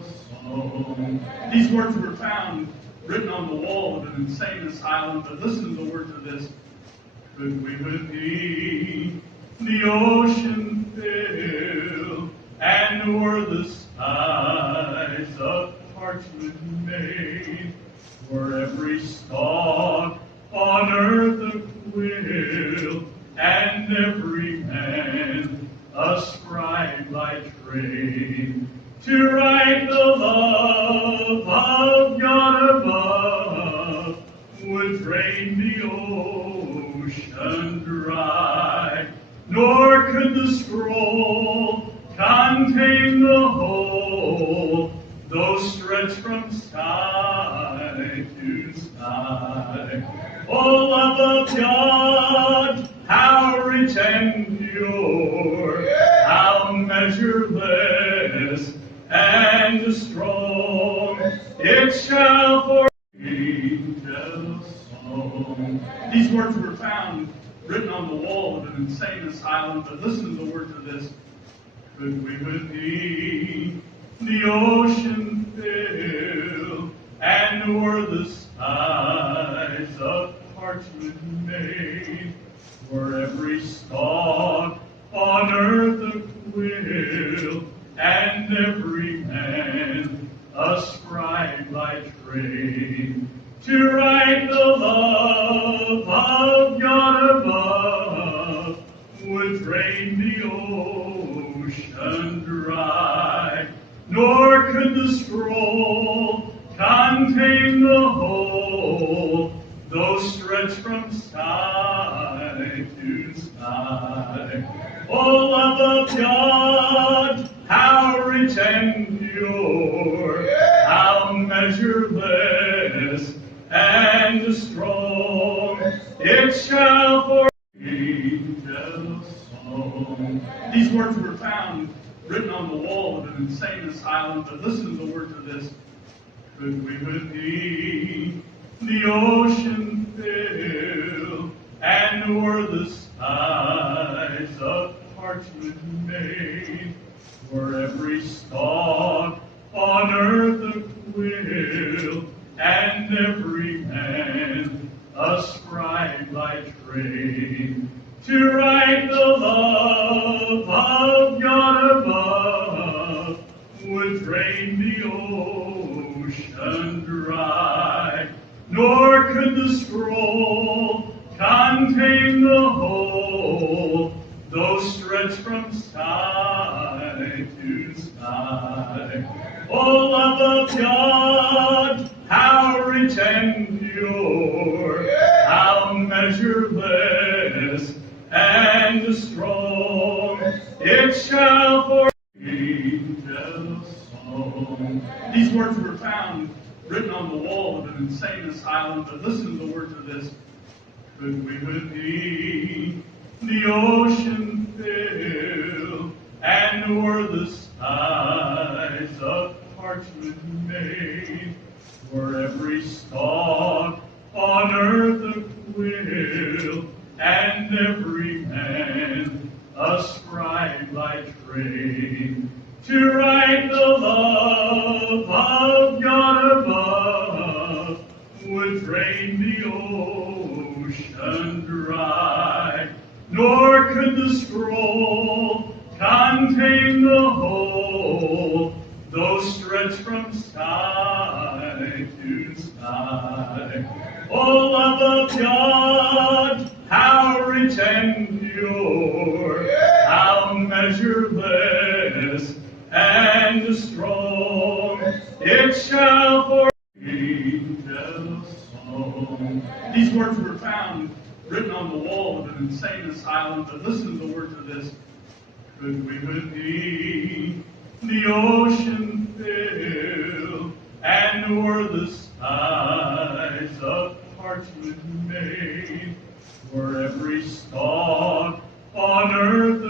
song. These words were found written on the wall of an insane asylum, but listen to the words of this. Could we with thee the ocean fill, and o'er the skies of parchment made, were every stalk on earth a quill, and every man a scribe by trade, to write the love of God above, would drain the ocean dry, nor could the scroll contain the whole, though stretched from sky to sky. O love of God, how rich and pure, how measureless and strong, it shall for angels song. These words were found written on the wall of an insane asylum, but listen to the words of this. Could we with thee the ocean fill, and o'er the skies of parchment made, were every stalk on earth a quill, and every man a scribe by trade, to write the love of God above, would drain the ocean dry, nor could the scroll contain the whole, though stretched from sky to sky. O love of God, how rich and pure, how measureless and strong, it shall for angels song. These words were found written on the wall of an insane asylum, but listen to the words of this. Could we with thee the ocean fill, and o'er the skies of parchment made, were every stalk on earth a quill, and every man a scribe by trade, to write the love of God above, would drain the ocean dry, nor could the scroll contain the whole, though stretched from sky to sky. O love of God, how rich and pure, how measureless and strong, it shall for angels song. These words were found written on the wall of an insane asylum, but listen to the words of this. Could we with thee the ocean fill, and o'er the skies of parchment made, were every stalk on earth a quill, and every man a scribe by trade, to write the love of God above, would drain the ocean dry, nor could the scroll contain the whole, though stretched from sky to sky. O love of God, how rich and pure, how measureless and strong, it shall for angels song. These words were found written on the wall of an insane asylum, but listen to the words of this. Could we with thee the ocean fill, and o'er the skies of parchment made, were every stalk on earth